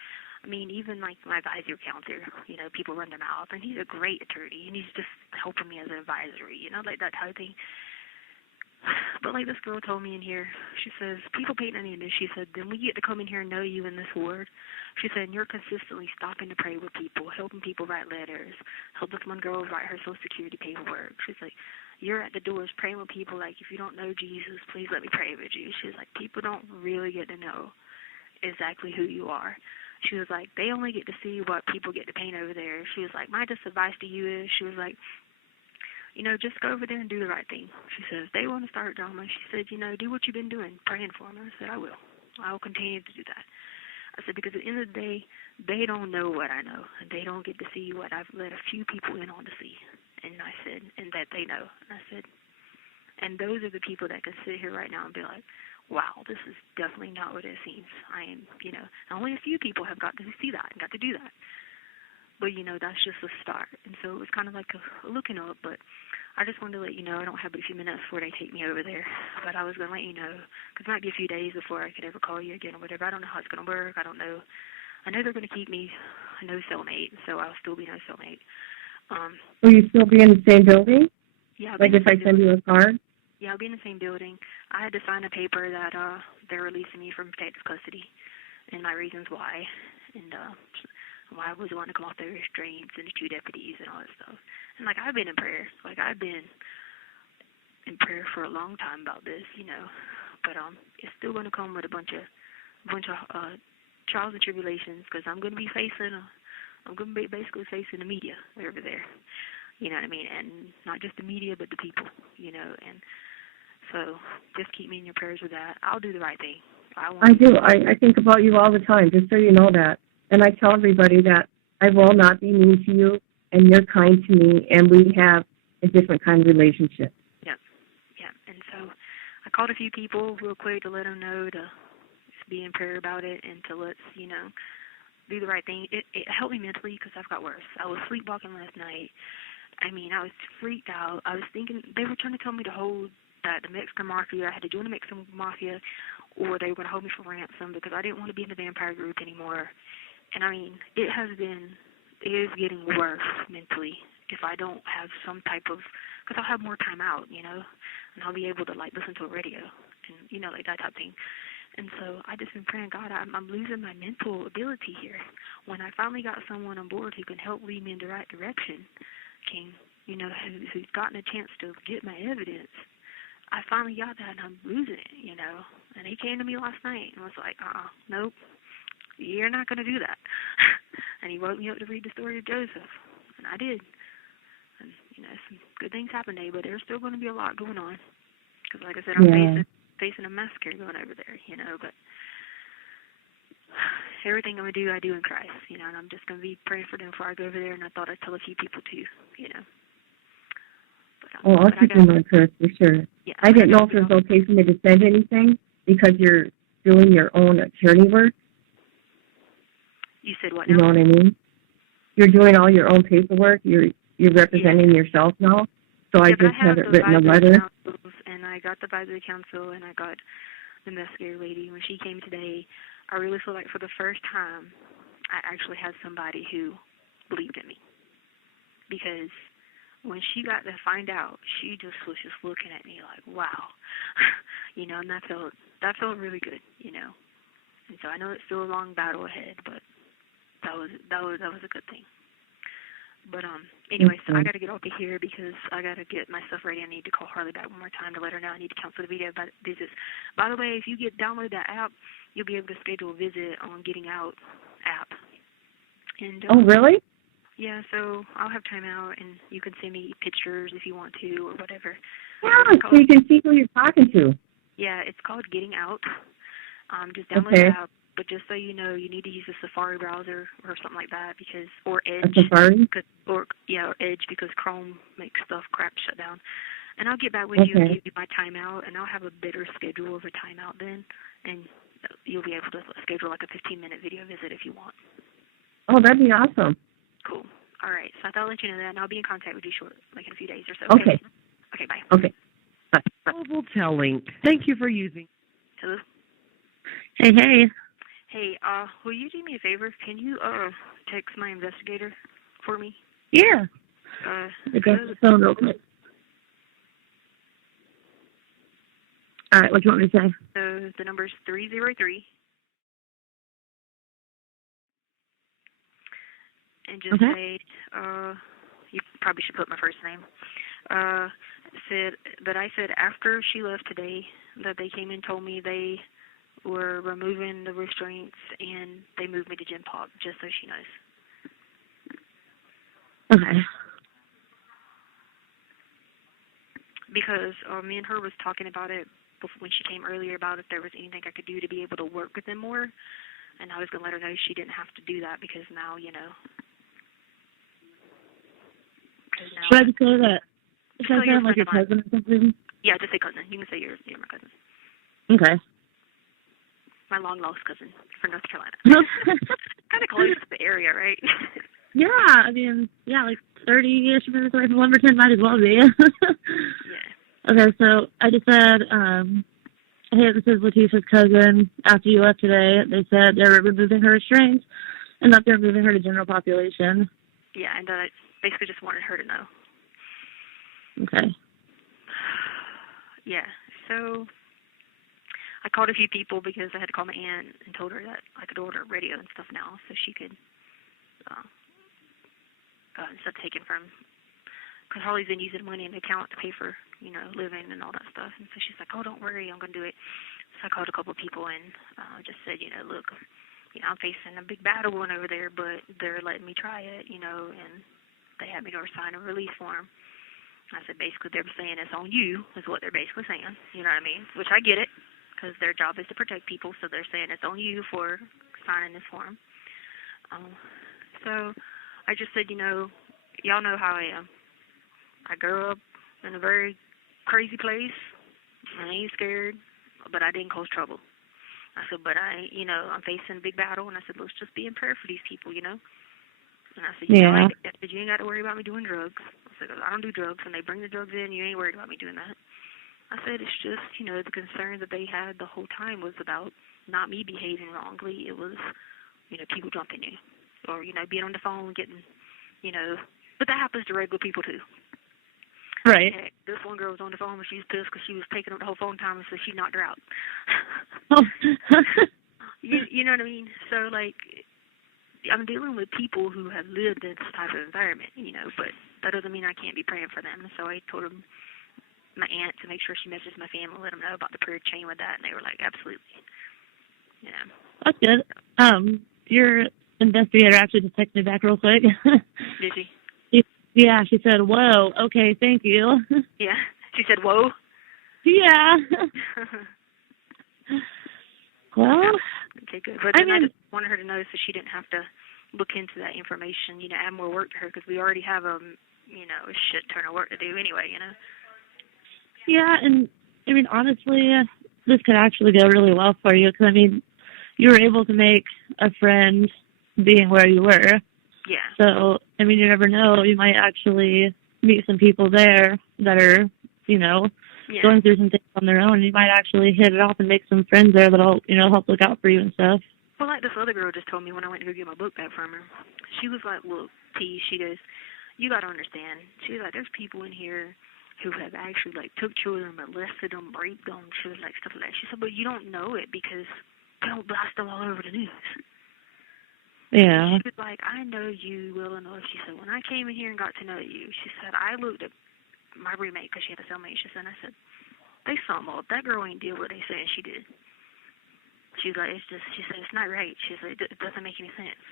Even my advisory counselor, people run their mouth, and he's a great attorney, and he's just helping me as an advisory, that type of thing. But this girl told me in here, she says, people paint any of this. She said, then we get to come in here and know you in this ward. She said, and you're consistently stopping to pray with people, helping people write letters, help this one girl write her Social Security paperwork. She's like, you're at the doors praying with people if you don't know Jesus, please let me pray with you. She's like, people don't really get to know exactly who you are. She was like, they only get to see what people get to paint over there. She was like, my just advice to you is, she was like, just go over there and do the right thing. She says, they want to start drama. She said, do what you've been doing, praying for them. I said, I will. I will continue to do that. I said, because at the end of the day, they don't know what I know, and they don't get to see what I've let a few people in on to see. And I said, and that they know. And I said, and those are the people that can sit here right now and be like, wow, this is definitely not what it seems. I am, only a few people have got to see that and got to do that. But, that's just a start. And so it was kind of like a looking up, but I just wanted to let you know, I don't have but a few minutes before they take me over there, but I was going to let you know, because it might be a few days before I could ever call you again or whatever. I don't know how it's going to work. I don't know. I know they're going to keep me a no cellmate, so I'll still be no cellmate. Will you still be in the same building? Yeah. If I send you a card? Yeah, I'll be in the same building. I had to sign a paper that they're releasing me from protective custody, and my reasons why, and why I was wanting to come off the restraints and the 2 deputies and all that stuff. And I've been in prayer. I've been in prayer for a long time about this, but it's still going to come with a bunch of trials and tribulations, because I'm going to be basically facing the media over there. You know what I mean? And not just the media, but the people, and so just keep me in your prayers with that. I'll do the right thing. I do. I think about you all the time, just so you know that. And I tell everybody that I will not be mean to you, and you're kind to me, and we have a different kind of relationship. Yeah. And so I called a few people real quick to let them know to be in prayer about it, and to let's, do the right thing. It helped me mentally, because I've got worse. I was sleepwalking last night. I was freaked out. I was thinking they were trying to tell me to hold that the Mexican Mafia. I had to join the Mexican Mafia, or they were going to hold me for ransom, because I didn't want to be in the vampire group anymore. And it is getting worse mentally if I don't have some type of, because I'll have more time out, and I'll be able to listen to a radio and that type of thing. And so I just been praying, God, I'm losing my mental ability here. When I finally got someone on board who can help lead me in the right direction, who's gotten a chance to get my evidence, I finally got that, and I'm losing it, And he came to me last night and was like, nope, you're not going to do that. And he woke me up to read the story of Joseph, and I did. And, some good things happened today, but there's still going to be a lot going on. Because, like I said, I'm facing a massacre going over there, but everything I'm going to do, I do in Christ, and I'm just going to be praying for them before I go over there, and I thought I'd tell a few people too, Oh, I'll keep them on purse for sure. Yeah, I didn't know if it was okay for me to send anything because you're doing your own attorney work. You said what now? You know what I mean? You're doing all your own paperwork. You're representing yourself now. So I just haven't written a letter. And I got the advisory council, and I got the investigator lady. When she came today, I really feel like for the first time, I actually had somebody who believed in me. Because when she got to find out, she just was just looking at me like, wow. And that felt really good, And so I know it's still a long battle ahead, but that was a good thing. But anyway, so I got to get off of here because I got to get my stuff ready. I need to call Harley back one more time to let her know I need to cancel the video visits. By the way, if you download that app, you'll be able to schedule a visit on Getting Out app. And oh, really? Yeah, so I'll have time out, and you can send me pictures if you want to or whatever. Yeah, so you can see who you're talking to. Yeah, it's called Getting Out. Just download the app. But just so you know, you need to use a Safari browser or something like that or Edge. A Safari? Or Edge because Chrome makes stuff crap shut down. And I'll get back with you and give you my timeout, and I'll have a better schedule of a timeout then, and you'll be able to schedule like a 15-minute video visit if you want. Oh, that'd be awesome. Cool. All right. So I thought I'll let you know that, and I'll be in contact with you in a few days or so. Okay. Okay, bye. Okay. Bye. Global Telling. Thank you for using. Hello? Hey. Hey, will you do me a favor? Can you text my investigator for me? Yeah. I got the phone real quick. All right, what do you want me to say? So the number's 303. And just say, you probably should put my first name. I said after she left today that they came and told me they were removing the restraints and they moved me to Gen Pop, just so she knows. Okay. Because me and her was talking about it when she came earlier about if there was anything I could do to be able to work with them more. And I was going to let her know she didn't have to do that because now, Should I just say that? Should I say I'm like your cousin or something? Yeah, just say cousin. You can say you're my cousin. Okay. My long-lost cousin from North Carolina. Kind of close to the area, right? Yeah, I mean, like 30-ish minutes away from Lumberton, might as well be. Yeah. Okay, so I just said, hey, this is Leticia's cousin. After you left today, they said they were removing her restraints and that they're moving her to general population. Yeah, and I basically just wanted her to know. Okay. Yeah, so I called a few people because I had to call my aunt and told her that I could order radio and stuff now so she could instead of taking from, because Harley's been using money in the account to pay for, living and all that stuff. And so she's like, oh, don't worry, I'm going to do it. So I called a couple of people and just said, look, I'm facing a big battle going over there, but they're letting me try it, and they had me go sign a release form. I said, basically, they're saying it's on you, is what they're basically saying. You know what I mean? Which I get it, because their job is to protect people, so they're saying it's on you for signing this form. So I just said, y'all know how I am. I grew up in a very crazy place. I ain't scared, but I didn't cause trouble. I said, but I'm facing a big battle, and I said, let's just be in prayer for these people, And I said, you ain't got to worry about me doing drugs. I said, I don't do drugs. When they bring the drugs in, you ain't worried about me doing that. I said, it's just, the concern that they had the whole time was about not me behaving wrongly. It was, people jumping you. Or, being on the phone, getting, but that happens to regular people too. Right. Heck, this one girl was on the phone and she was pissed because she was taking up the whole phone time and so she knocked her out. Oh. you know what I mean? So, I'm dealing with people who have lived in this type of environment, but that doesn't mean I can't be praying for them. So I told my aunt to make sure she messaged my family, let them know about the prayer chain with that, and they were like, absolutely. That's good. Your investigator actually just texted me back real quick. Did she? Yeah, she said, whoa, okay, thank you. Yeah, she said, whoa? Yeah. Well, okay, good. But then I just wanted her to know so she didn't have to look into that information, add more work to her, because we already have a a shit ton of work to do anyway, Yeah, and I mean, honestly, this could actually go really well for you because, I mean, you were able to make a friend being where you were. Yeah. So, I mean, you never know. You might actually meet some people there that are, Yeah. going through some things on their own. You might actually hit it off and make some friends there that'll, help look out for you and stuff. Well, like this other girl just told me when I went to go get my book back from her. She was like, look, T, she goes, you got to understand. She was like, there's people in here who have actually, like, took children, molested them, raped them, she was like, stuff like that. She said, but you don't know it because they don't blast them all over the news. Yeah. She was like, I know you well enough. She said, when I came in here and got to know you, she said, I looked at my roommate because she had a cellmate. She said, I said, they something up. That girl ain't did what they said she did. She's like, she said, it's not right. She said, it doesn't make any sense.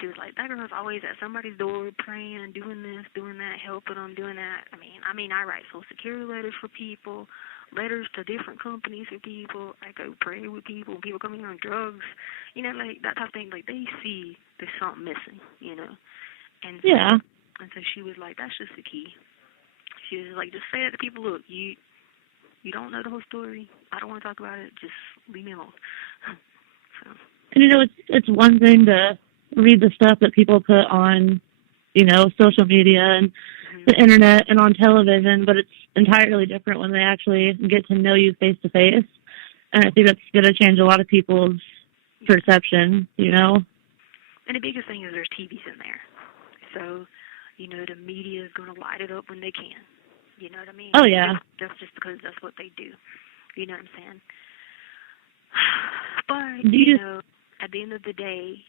She was like, that girl's always at somebody's door praying, doing this, doing that, helping them, doing that. I mean, I write Social Security letters for people, letters to different companies for people. I go pray with people. People come in on drugs, like that type of thing. Like, they see there's something missing, And so, yeah. And so she was like, that's just the key. She was like, just say that to people, look, you don't know the whole story. I don't want to talk about it. Just leave me alone. So. And, it's one thing to read the stuff that people put on, social media and the internet and on television, but it's entirely different when they actually get to know you face to face. And I think that's going to change a lot of people's perception, And the biggest thing is there's TVs in there. So, the media is going to light it up when they can. You know what I mean? Oh, yeah. That's just because that's what they do. You know what I'm saying? But, at the end of the day,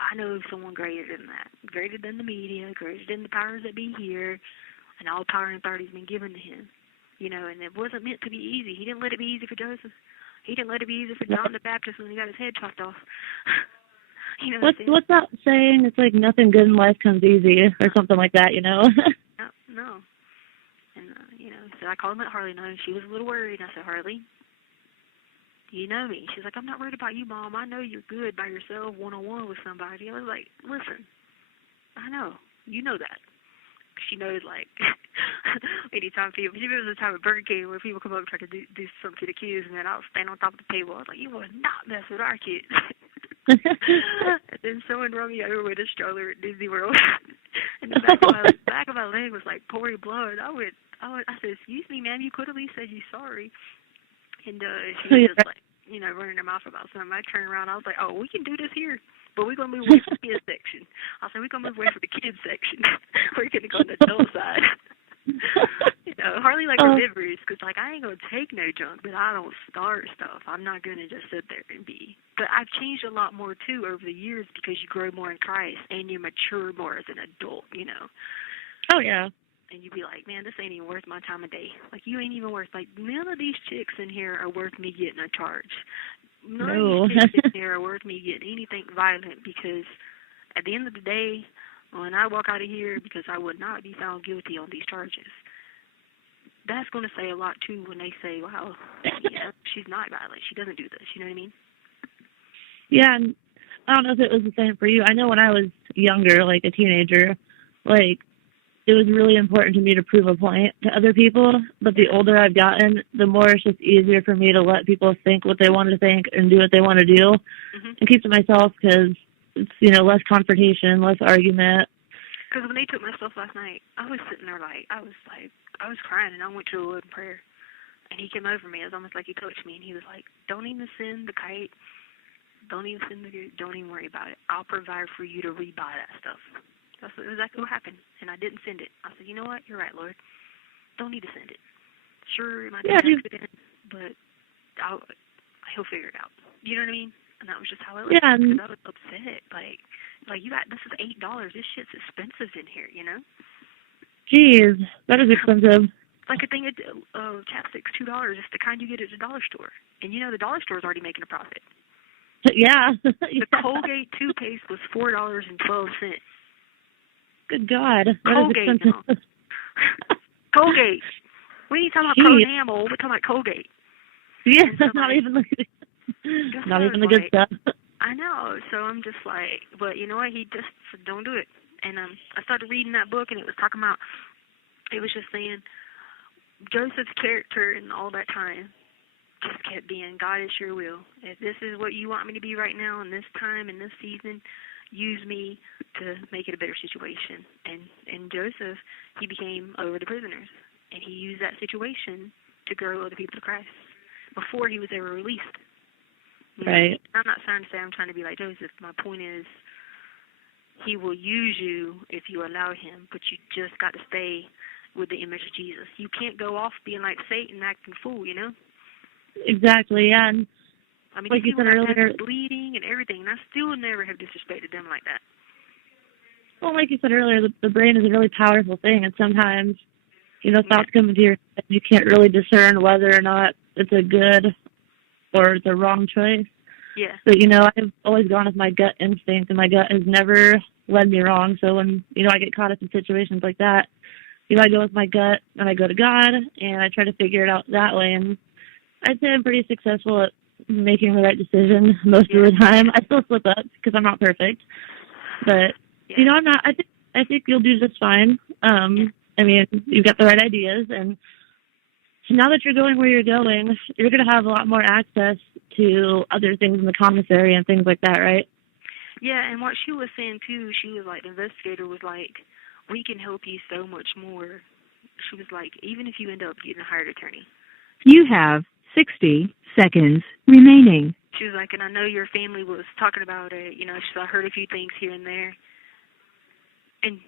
I know someone greater than that. Greater than the media, greater than the powers that be here, and all power and authority has been given to him. And it wasn't meant to be easy. He didn't let it be easy for Joseph. He didn't let it be easy for John the Baptist when he got his head chopped off. What's that saying? It's like nothing good in life comes easy, or something like that, No. And, so I called him at Harley, and she was a little worried. I said, Harley, you know me. She's like, I'm not worried about you, Mom. I know you're good by yourself, one-on-one with somebody. I was like, listen, I know. You know that. She knows, like, anytime she was the time at Burger King where people come up and try to do something to the kids, and then I'll stand on top of the table. I was like, you will not mess with our kids. And then someone run me over with a stroller at Disney World, and the back of my leg was like pouring blood. I said, excuse me, ma'am, you could at least said you sorry. And she was just like, running her mouth about something. I turned around, I was like, oh, we can do this here, but we're going to move away from the kids section. I said, we're going to move away from the kids section. We're going to go on the adult side. Harley remembers, because, I ain't going to take no junk, but I don't start stuff. I'm not going to just sit there and be. But I've changed a lot more, too, over the years because you grow more in Christ and you mature more as an adult, Oh, yeah. And you'd be like, man, this ain't even worth my time of day. You ain't even worth, none of these chicks in here are worth me getting a charge. None of these chicks in here are worth me getting anything violent because at the end of the day, when I walk out of here, because I would not be found guilty on these charges, that's going to say a lot, too, when they say, wow, she's not violent. She doesn't do this. You know what I mean? Yeah, and I don't know if it was the same for you. I know when I was younger, a teenager, it was really important to me to prove a point to other people. But the older I've gotten, the more it's just easier for me to let people think what they want to think and do what they want to do and keep to myself because it's, less confrontation, less argument. Because when they took my stuff last night, I was sitting there I was crying, and I went to the Lord in prayer. And he came over me. It was almost like he touched me, and he was like, don't even send the kite. Don't even send the good. Don't even worry about it. I'll provide for you to rebuy that stuff. That's exactly what happened, and I didn't send it. I said, you know what? You're right, Lord. Don't need to send it. Sure, it might be an accident, but he'll figure it out. You know what I mean? And that was just how it was. Yeah. Because I was upset. You got, this is $8. This shit's expensive in here, Jeez, that is expensive. A thing of chapstick's $2. It's the kind you get at the dollar store. And the dollar store's already making a profit. Yeah. The Colgate toothpaste was $4.12. Good God. Colgate, Colgate. We ain't talking about Pro Enamel. We're talking about Colgate. Yeah, not even the good stuff. I know. So I'm just like, but you know what? He just said, don't do it. And I started reading that book, and it was talking about, it was just saying Joseph's character in all that time just kept being, God is your will. If this is what you want me to be right now in this time, in this season, use me to make it a better situation. And Joseph, he became over the prisoners, and he used that situation to grow other people to Christ before he was ever released. Right. I'm not trying to say I'm trying to be like Joseph. My point is, he will use you if you allow him, but you just got to stay with the image of Jesus. You can't go off being like Satan, acting fool, you know? Exactly, yeah. And I mean, like you said earlier, bleeding and everything, and I still never have disrespected them like that. well, like you said earlier, the brain is a really powerful thing, and sometimes, you know, thoughts come into your head, you can't really discern whether or not it's a good or it's a wrong choice. Yeah. But, you know, I've always gone with my gut instinct, and my gut has never led me wrong. So when, you know, I get caught up in situations like that, you know, I go with my gut, and I go to God, and I try to figure it out that way. And I'd say I'm pretty successful at making the right decision most of the time. I still slip up because I'm not perfect. But, you know, I think you'll do just fine. I mean, you've got the right ideas, and now that you're going where you're going, you're going to have a lot more access to other things in the commissary and things like that, right? Yeah, and what she was saying, too, she was like, the investigator was like, we can help you so much more. She was like, even if you end up getting a hired attorney. You have 60 seconds remaining. She was like, and I know your family was talking about it, you know, I heard a few things here and there. And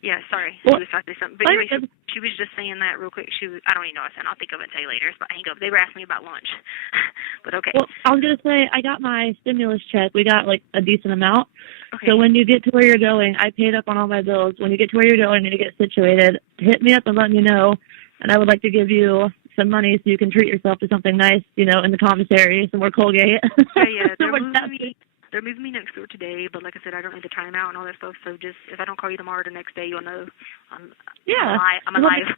yeah, sorry. Well, she was talking to something. But anyway, she was just saying that real quick. I don't even know what I said. I'll think of it and tell you later. But hang up. They were asking me about lunch. But okay. Well, I was going to say, I got my stimulus check. We got, like, a decent amount. Okay. So when you get to where you're going, I paid up on all my bills. When you get to where you're going and you get situated, hit me up and let me know. And I would like to give you some money so you can treat yourself to something nice, you know, in the commissary, some more Colgate. Yeah. They're moving me next door today, but like I said, I don't need the timeout and all that stuff. So just if I don't call you tomorrow, the next day, you'll know I'm alive.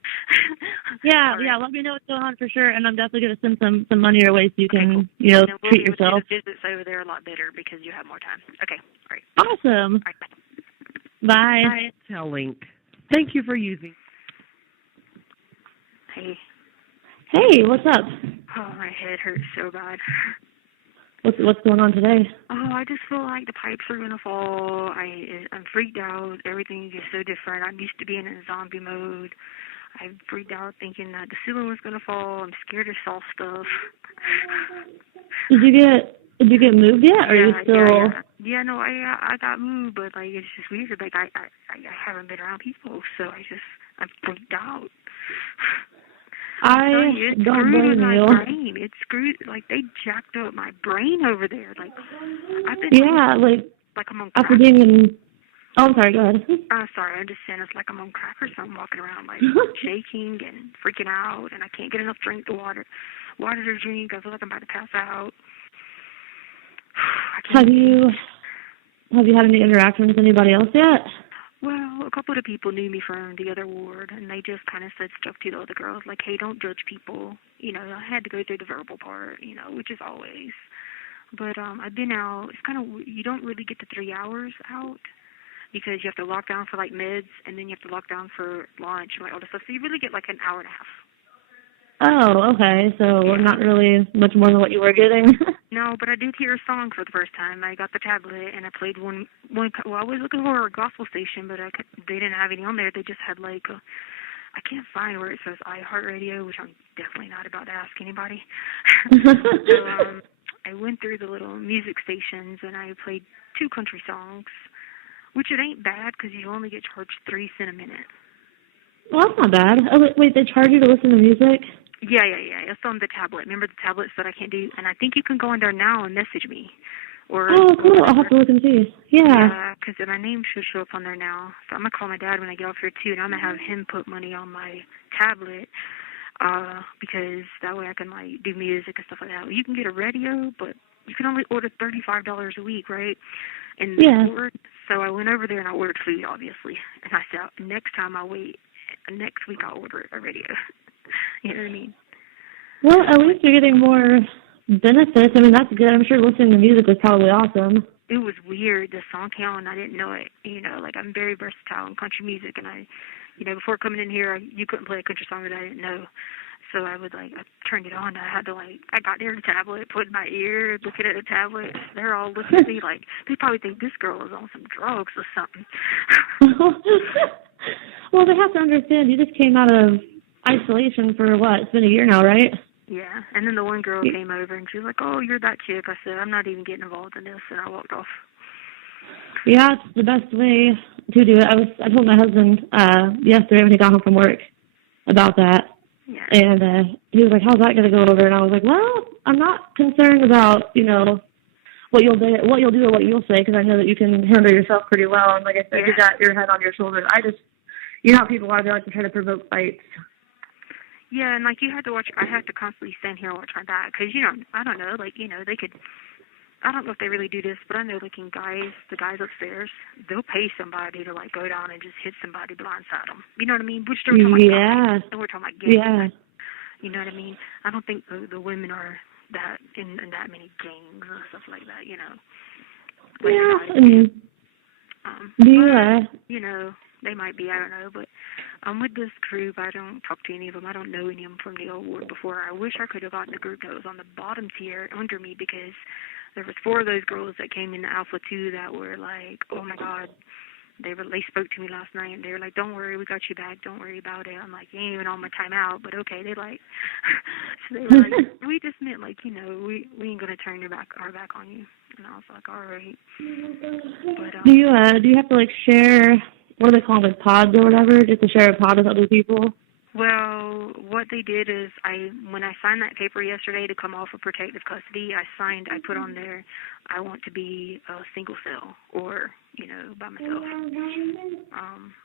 Yeah. Let me know what's going on for sure, and I'm definitely going to send some money your way so you can, you know, treat yourself. The visits over there a lot better because you have more time. Okay, all right. Awesome. All right, bye. Bye. Telling. Thank you for using. Hey. Hey, what's up? Oh, my head hurts so bad. What's going on today? Oh, I just feel like the pipes are gonna fall. I'm freaked out. Everything is so different. I'm used to being in zombie mode. I'm freaked out thinking that the ceiling was gonna fall. I'm scared of soft stuff. Did you get moved yet? Or are you still? Yeah. No, I got moved, but like it's just weird. Like I haven't been around people, so I'm freaked out. I don't blame you. Brain. It's screwed. Like they jacked up my brain over there. Like I've been. Yeah, like I'm on crack. after being in. Oh, I'm sorry. Go ahead. Sorry. I'm just saying it's like I'm on crack or something, walking around like shaking and freaking out, and I can't get enough water to drink. I feel like I'm about to pass out. Have you had any interaction with anybody else yet? Well, a couple of people knew me from the other ward, and they just kind of said stuff to the other girls, like, hey, don't judge people. You know, I had to go through the verbal part, you know, which is always. But I've been out. It's kind of, you don't really get the 3 hours out because you have to lock down for, like, meds, and then you have to lock down for lunch and, like, all this stuff. So you really get, like, an hour and a half. Oh, okay. So not really much more than what you were getting. No, but I did hear a song for the first time. I got the tablet and I played one. Well, I was looking for a gospel station, but they didn't have any on there. They just had like I can't find where it says iHeartRadio, which I'm definitely not about to ask anybody. So I went through the little music stations and I played 2 country songs, which it ain't bad because you only get charged 3 cents a minute. Well, that's not bad. Oh, wait, they charge you to listen to music? Yeah. It's on the tablet. Remember the tablets that I can't do? And I think you can go in there now and message me. Oh, cool. I'll have to look and see. Yeah, because my name should show up on there now. So I'm going to call my dad when I get off here, too, and I'm going to have him put money on my tablet because that way I can, like, do music and stuff like that. You can get a radio, but you can only order $35 a week, right? And so I went over there and I ordered food, obviously. And I said, next week I'll order a radio. You know what I mean? Well, at least you're getting more benefits. I mean, that's good. I'm sure listening to music was probably awesome. It was weird. The song came on, I didn't know it. You know, like I'm very versatile in country music, and before coming in here, you couldn't play a country song that I didn't know. So I turned it on. I got near the tablet, put in my ear, looking at the tablet. They're all looking at me like, they probably think this girl is on some drugs or something. Well, they have to understand, you just came out of isolation for what? It's been a year now, right? Yeah, and then the one girl came over, and she was like, oh, you're that chick. I said, I'm not even getting involved in this, and I walked off. Yeah, it's the best way to do it. I told my husband yesterday when he got home from work about that. Yeah. And he was like, how's that going to go over? And I was like, well, I'm not concerned about, what you'll do or what you'll say, because I know that you can handle yourself pretty well. And like I said, you got your head on your shoulders. You know how people are, they like to try to provoke fights. Yeah, and you have to watch, I have to constantly stand here and watch my back, because, I don't know, they could, I don't know if they really do this, but I know, the guys upstairs, they'll pay somebody to, go down and just hit somebody, blindside them. You know what I mean? Which they were talking about, we're talking about gangs. Yeah. You know what I mean? I don't think the women are that, in that many gangs and stuff like that, they might be, I don't know, but with this group, I don't talk to any of them. I don't know any of them from the old ward before. I wish I could have gotten the group that was on the bottom tier under me, because there was 4 of those girls that came in the Alpha 2 that were like, oh my God, they spoke to me last night, and they were like, don't worry, we got you back, don't worry about it. I'm like, you ain't even on my time out, but okay. They so they were like, we just meant we ain't gonna turn our back on you. And I was like, all right. But do you have to share, what do they call them, pods or whatever, just to share a pod with other people? Well, what they did is when I signed that paper yesterday to come off of protective custody, I put on there, I want to be a single cell or, by myself.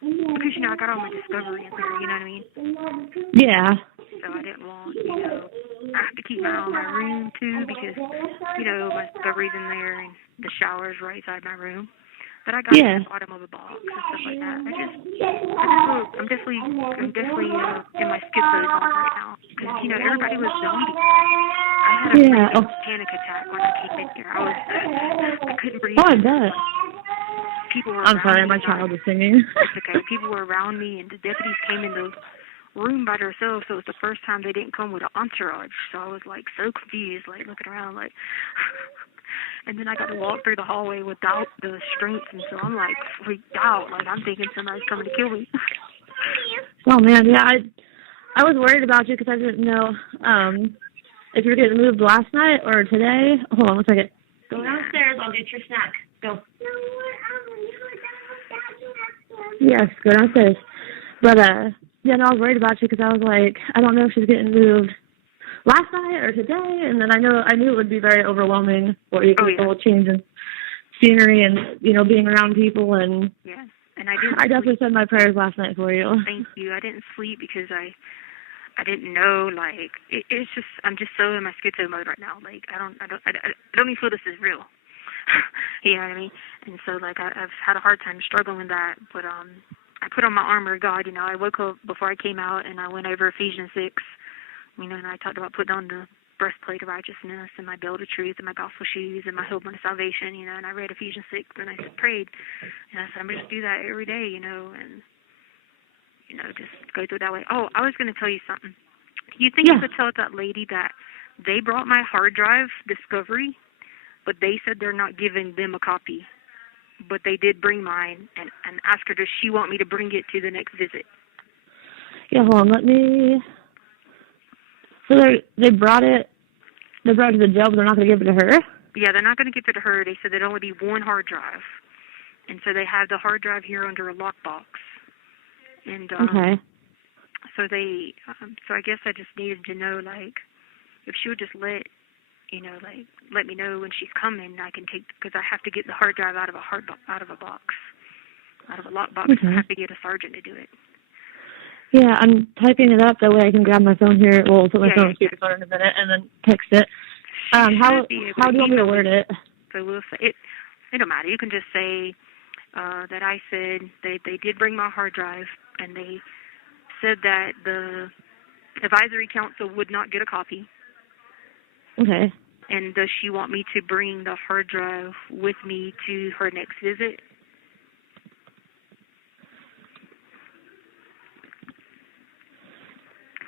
Because, I got all my discovery in there, you know what I mean? Yeah. So I didn't want, I have to keep my eye on my room too, because, my discovery's in there and the shower's right side my room. But I got it at the bottom of the box and stuff like that. I'm definitely in my schizo zone right now. Because, everybody was deleting. I had a panic attack when I came in here. I couldn't breathe. Oh, I bet. I'm sorry, my child is singing. It's okay. People were around me, and the deputies came in the room by themselves, so it was the first time they didn't come with an entourage. So I was, so confused, looking around, And then I got to walk through the hallway without the strength, and so I'm freaked out. I'm thinking somebody's coming to kill me. Oh man, yeah, I was worried about you because I didn't know if you were getting moved last night or today. Hold on 1 second. Go downstairs. I'll get your snack. Go. Yes, go downstairs. But I was worried about you because I was like, I don't know if she's getting moved last night or today, and then I knew it would be very overwhelming for you because the whole change in scenery and being around people and yeah. And I definitely said my prayers last night for you. Thank you. I didn't sleep because I didn't know it's just I'm just so in my schizo mode right now. I don't even feel this is real. You know what I mean? And so I've had a hard time struggling with that, but I put on my armor of God. I woke up before I came out and I went over Ephesians 6. And I talked about putting on the breastplate of righteousness and my belt of truth and my gospel shoes and my helmet of salvation, and I read Ephesians 6 and I prayed. And I said, I'm going to do that every day, and, just go through it that way. Oh, I was going to tell you something. You think you could tell that lady that they brought my hard drive, Discovery, but they said they're not giving them a copy. But they did bring mine and ask her, does she want me to bring it to the next visit? Yeah, hold on, let me... So they brought it to the jail, but they're not going to give it to her? Yeah, they're not going to give it to her. They said there'd only be one hard drive. And so they have the hard drive here under a lockbox. And okay. So so I guess I just needed to know, if she would just let me know when she's coming, I can take, because I have to get the hard drive out of a box, out of a lockbox. Okay. I have to get a sergeant to do it. Yeah, I'm typing it up. That way I can grab my phone here. Well, put my phone on speakerphone in a minute and then text it. How do you want me to word it? So we'll say it don't matter. You can just say that I said they did bring my hard drive, and they said that the advisory council would not get a copy. Okay. And does she want me to bring the hard drive with me to her next visit?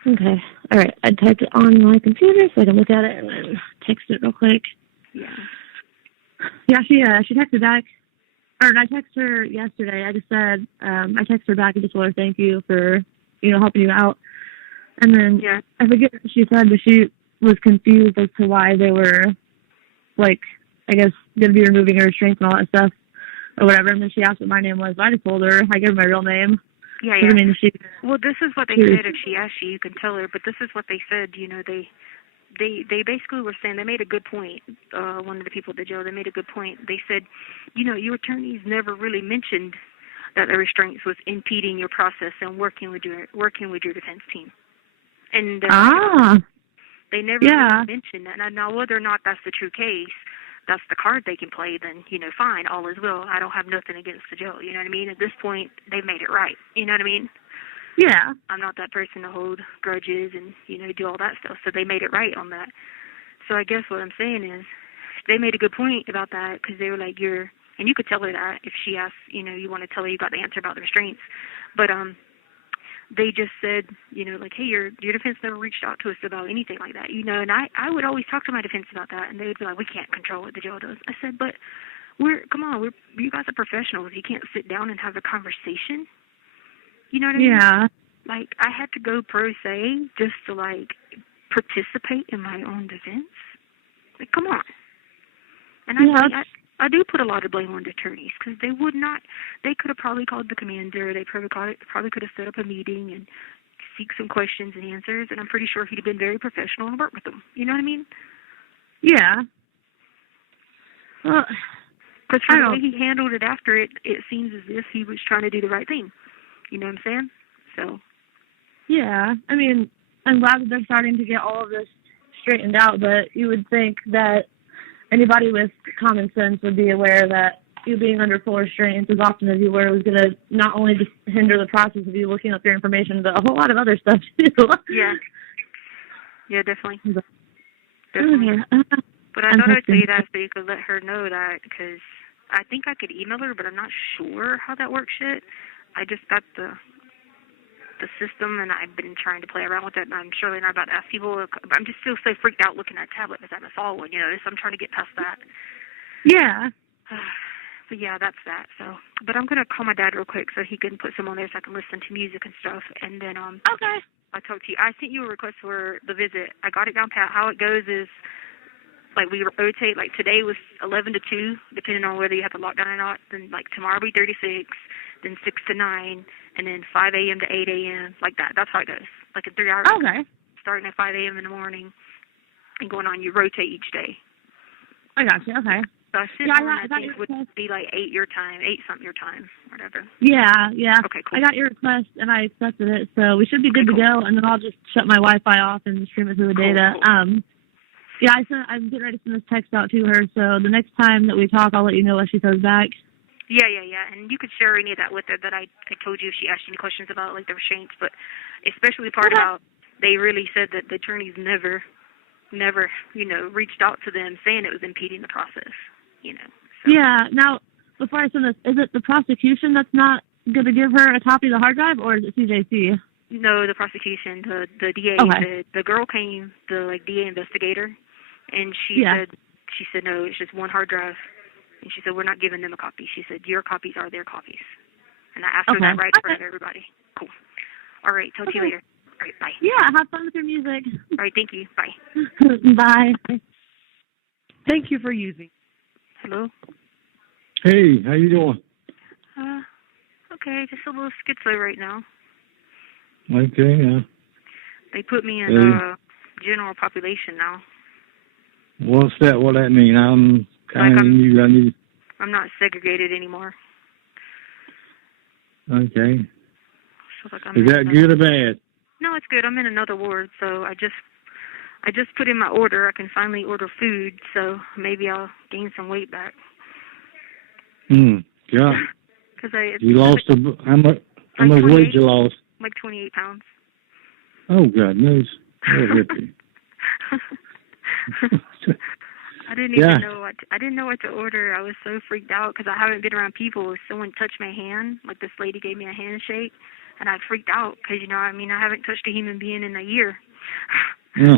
Okay. All right. I typed it on my computer so I can look at it and then text it real quick. Yeah. Yeah, she texted back. Or I texted her yesterday. I just said, I texted her back and just told her thank you for, helping you out. And then I forget what she said, but she was confused as to why they were, like, I guess, going to be removing her restraints and all that stuff or whatever. And then she asked what my name was. I just told her. I gave her my real name. Yeah. I mean, Well, this is what they said. If she asks you, you can tell her. But this is what they said. They basically were saying, they made a good point. One of the people at the jail, they made a good point. They said, your attorneys never really mentioned that the restraints was impeding your process and working with your defense team. And they never really mentioned that. Now, whether or not that's the true case, that's the card they can play, then, fine, all is well. I don't have nothing against the jail, you know what I mean? At this point, they've made it right, you know what I mean? Yeah. I'm not that person to hold grudges and, do all that stuff, so they made it right on that. So I guess what I'm saying is they made a good point about that because they were like, and you could tell her that if she asks, you want to tell her you got the answer about the restraints. But they just said, like, hey, your defense never reached out to us about anything like that, and I would always talk to my defense about that, and they would be like, we can't control what the jail does. I said, but you guys are professionals. You can't sit down and have a conversation. You know what I mean? Yeah. Like, I had to go pro se just to, like, participate in my own defense. Like, come on. And I do put a lot of blame on the attorneys because they could have probably called the commander. They probably could have set up a meeting and seek some questions and answers, and I'm pretty sure he'd have been very professional and worked with them. You know what I mean? Yeah. Well, because for the way he handled it after it seems as if he was trying to do the right thing. You know what I'm saying? So. Yeah. I mean, I'm glad that they're starting to get all of this straightened out, but you would think that anybody with common sense would be aware that you being under full restraints as often as you were was going to not only just hinder the process of you looking up your information, but a whole lot of other stuff, too. Yeah. Yeah, definitely. Definitely. But I thought I'd say that so you could let her know that, because I think I could email her, but I'm not sure how that works yet. I just got the system, and I've been trying to play around with it, and I'm surely not about to ask people. I'm just still so freaked out looking at a tablet because I'm a small one, so I'm trying to get past that. Yeah. But yeah, that's that. So, but I'm gonna call my dad real quick so he can put some on there so I can listen to music and stuff, and then okay. I'll talk to you. I sent you a request for the visit. I got it down pat. How it goes is, like, we rotate. Like, today was 11 to 2, depending on whether you have the lockdown or not. Then, like, tomorrow will be 36, then 6 to 9, and then 5 a.m. to 8 a.m., like that. That's how it goes. Like, in 3 hours. Okay. Starting at 5 a.m. in the morning and going on. You rotate each day. I got you. Okay. So I think would be like 8 your time, 8-something your time, whatever. Yeah. Okay, cool. I got your request, and I accepted it, so we should be good to go, and then I'll just shut my Wi-Fi off and stream it through the data. Cool. Yeah, I'm getting ready to send this text out to her, so the next time that we talk, I'll let you know what she says back. Yeah. And you could share any of that with her that I told you if she asked you any questions about, like, the restraints, but especially the part about they really said that the attorneys never, reached out to them saying it was impeding the process, So. Yeah. Now, before I send this, is it the prosecution that's not going to give her a copy of the hard drive, or is it CJC? No, the prosecution, the DA. Okay. The girl came, the DA investigator, and she said no, it's just one hard drive. And she said, we're not giving them a copy. She said, your copies are their copies. And I asked her that right in front of everybody. Cool. All right, talk to you later. All right, bye. Yeah, have fun with your music. All right, thank you. Bye. Bye. Thank you for using. Hello? Hey, how you doing? Okay, just a little schizo right now. Okay, yeah. They put me in general population now. What that mean? I'm kind of new. I'm not segregated anymore. Okay. So, like, Is that good or bad? No, it's good. I'm in another ward, so I just put in my order. I can finally order food, so maybe I'll gain some weight back. Yeah. You lost how much weight you lost? Like 28 pounds. Oh, God knows. I didn't even know I didn't know what to order. I was so freaked out because I haven't been around people. Someone touched my hand, like this lady gave me a handshake, and I freaked out because I haven't touched a human being in a year. Yeah.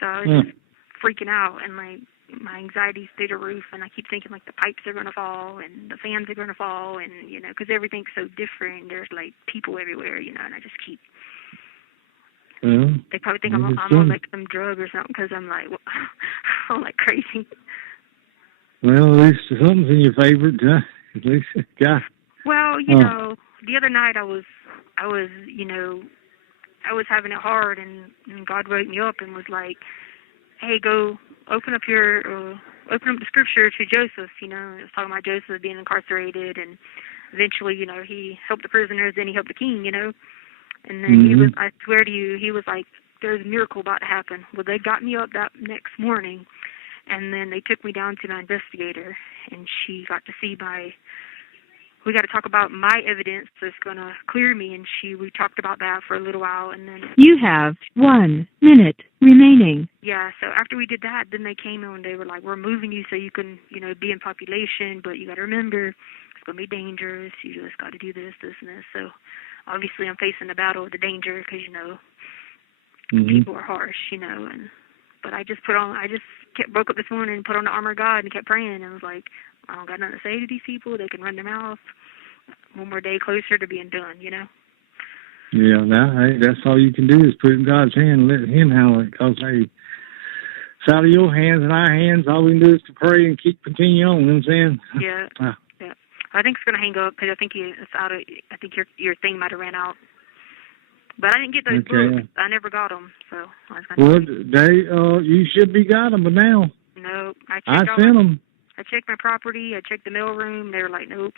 So I was just freaking out, and like my anxiety's through the roof, and I keep thinking like the pipes are gonna fall and the fans are gonna fall, and because everything's so different. There's like people everywhere, and I just keep. They probably think I'm on like some drug or something because I'm like I'm like crazy. Well, at least something's in your favor, at least, yeah. Well, the other night I was having it hard, and God woke me up and was like, "Hey, go open up the scripture to Joseph." It was talking about Joseph being incarcerated, and eventually, he helped the prisoners, then he helped the king, And then he was, I swear to you, he was like, "There's a miracle about to happen." Well, they got me up that next morning, and then they took me down to my investigator, and she got to see we got to talk about my evidence that's going to clear me, and we talked about that for a little while, and then... You have 1 minute remaining. Yeah, so after we did that, then they came in and they were like, "We're moving you so you can, be in population, but you got to remember, it's going to be dangerous, you just got to do this, this, and this." So obviously I'm facing the battle of the danger because, people are harsh, but I just broke up this morning and put on the armor of God and kept praying, and was like, I don't got nothing to say to these people. They can run their mouth. One more day closer to being done, Yeah, that's all you can do is put it in God's hand and let Him handle it. Because, hey, it's out of your hands and our hands. All we can do is to pray and continue on. You know what I'm saying? Yeah. Yeah. I think it's going to hang up because I think it's out of. I think your thing might have ran out. But I didn't get those books. I never got them, so I was going to. You should be got them, but now. No, I sent them. I checked my property. I checked the mail room. They were like, "Nope."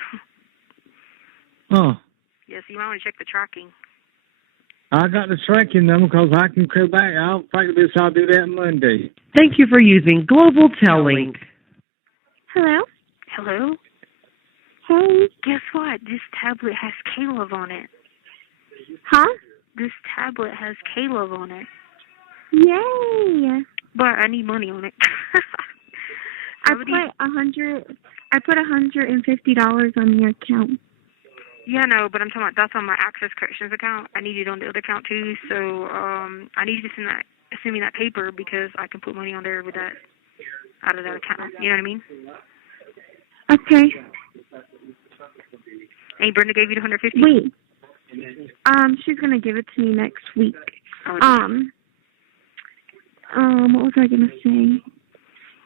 Huh. Yeah, so you might want to check the tracking. I got the tracking number because I can come back. I'll do that Monday. Thank you for using Global Tellink. Hello? Hello? Hey. Guess what? This tablet has Caleb on it. Huh? This tablet has Caleb on it. Yay! But I need money on it. I put $150 on your account. Yeah, no, but I'm talking about that's on my Access Corrections account. I need it on the other account too, so I need you to send me that paper because I can put money on there with that out of that account. You know what I mean? Okay. Hey, Brenda gave you the $150. Wait. She's gonna give it to me next week. What was I gonna say?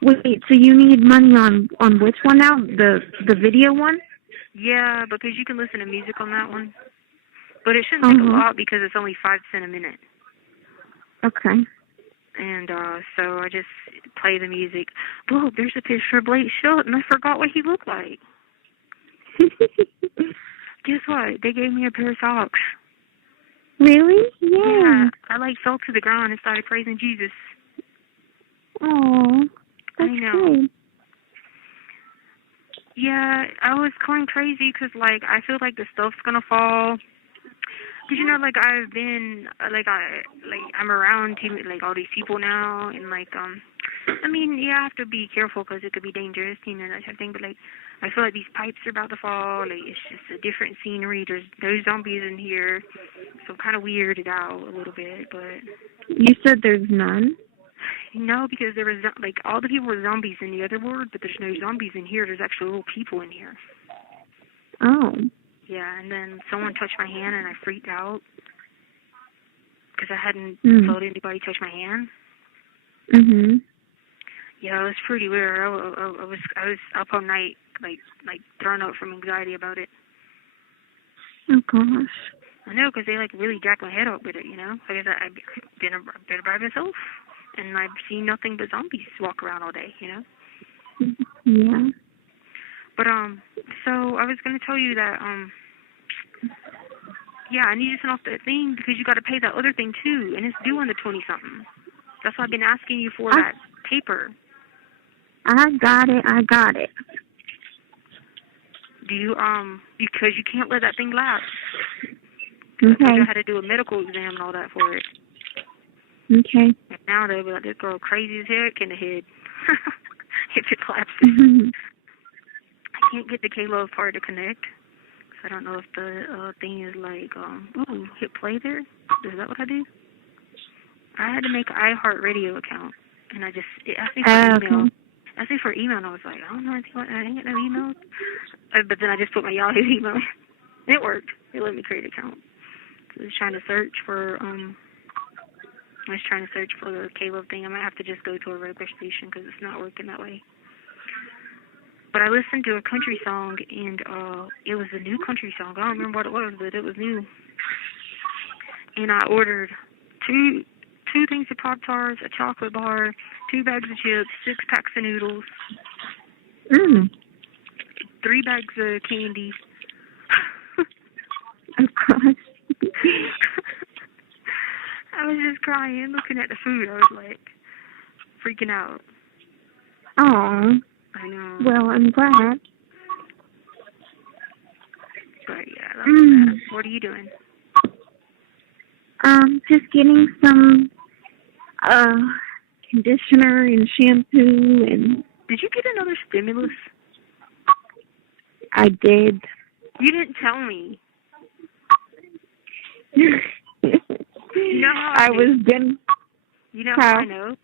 Wait, so you need money on which one now? The video one? Yeah, because you can listen to music on that one. But it shouldn't take a lot because it's only 5 cents a minute. Okay. And so I just play the music. Whoa, there's a picture of Blake Shelton. I forgot what he looked like. Guess what? They gave me a pair of socks. Really? Yeah. I fell to the ground and started praising Jesus. Oh, that's I know. good. Yeah, I was going crazy because, I feel like the stuff's going to fall. Because, I've been, I'm around, all these people now. And, you have to be careful because it could be dangerous, that type of thing. But, I feel like these pipes are about to fall. It's just a different scenery. There's no zombies in here. So I'm kind of weirded out a little bit, but... You said there's none? No, because there was, all the people were zombies in the other ward, but there's no zombies in here. There's actually little people in here. Oh. Yeah, and then someone touched my hand, and I freaked out because I hadn't felt anybody touch my hand. Mhm. Yeah, it was pretty weird. I was up all night, thrown up from anxiety about it. Oh gosh. I know, because they really jacked my head up with it. I guess I've been by myself, and I've seen nothing but zombies walk around all day. Yeah. But so I was gonna tell you that I need to send off that thing because you got to pay that other thing too, and it's due on the 20-something. That's why I've been asking you for that paper. I got it. Do you because you can't let that thing lapse. Okay. I had to do a medical exam and all that for it. Okay. And now they'll be like, this girl crazy as heck in the head. if it collapses. I can't get the K-Love part to connect. So I don't know if the thing is like, hit play there. Is that what I do? I had to make an iHeartRadio account, and it asked me for email. Okay. Asked me for email, and I was like, I don't know, I ain't got no emails. But then I just put my Yahoo email. It worked. It let me create an account. So I was trying to search for the K-Love thing. I might have to just go to a regular station because it's not working that way. But I listened to a country song, and it was a new country song. I don't remember what it was, but it was new. And I ordered two things of Pop-Tarts, a chocolate bar, 2 bags of chips, 6 packs of noodles, 3 bags of candy. Oh, gosh. I was just crying looking at the food. I was like freaking out. Oh. I know. Well, I'm glad. But yeah, that was bad. What are you doing? Just getting some conditioner and shampoo and. Did you get another stimulus? I did. You didn't tell me. You know how I was gonna. You know how I know?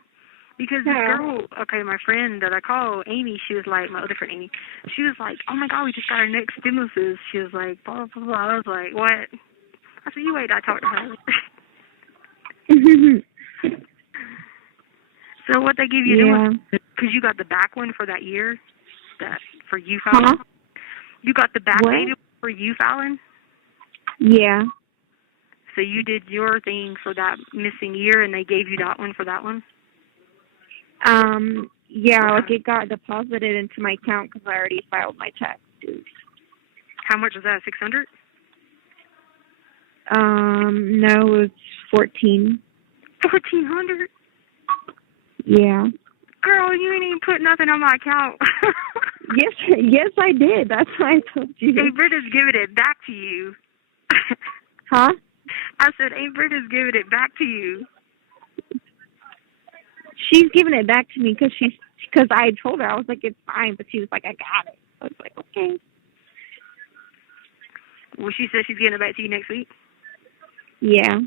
Because this girl, my friend that I call, Amy, she was like, my other friend Amy, she was like, oh my God, we just got our next stimuluses. She was like, blah, blah, blah. I was like, what? I said, you wait, I talked to her. So what they give you, because you got the back one for that year, for you filing? Huh? You got the backdated for you filing? Yeah. So you did your thing for that missing year, and they gave you that one for that one? Yeah, like it got deposited into my account because I already filed my taxes. How much was that, 600? No, it was 14. 1,400? Yeah. Girl, you ain't even put nothing on my account. Yes, I did. That's why I told you. Hey, Britta's giving it back to you. Huh? I said, hey, Britta's giving it back to you. She's giving it back to me because I told her, I was like, it's fine, but she was like, I got it. I was like, okay. Well, she said she's getting it back to you next week? Yeah.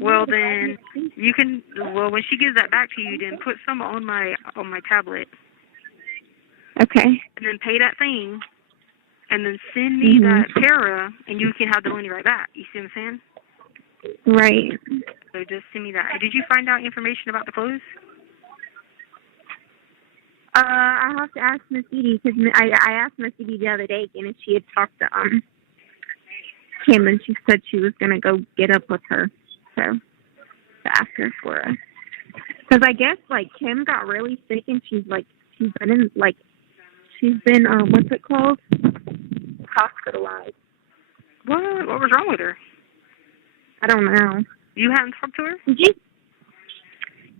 Well, then you can. Well, when she gives that back to you, then put some on my tablet. Okay. And then pay that thing, and then send me that para, and you can have the money right back. You see what I'm saying? Right. So just send me that. Did you find out information about the clothes? I have to ask Miss Edie because I asked Miss Edie the other day again if she had talked to Kim, and she said she was gonna go get up with her. So to ask her for us, because I guess like Kim got really sick and she's been what's it called? Hospitalized. What was wrong with her? I don't know. You haven't talked to her? Did you?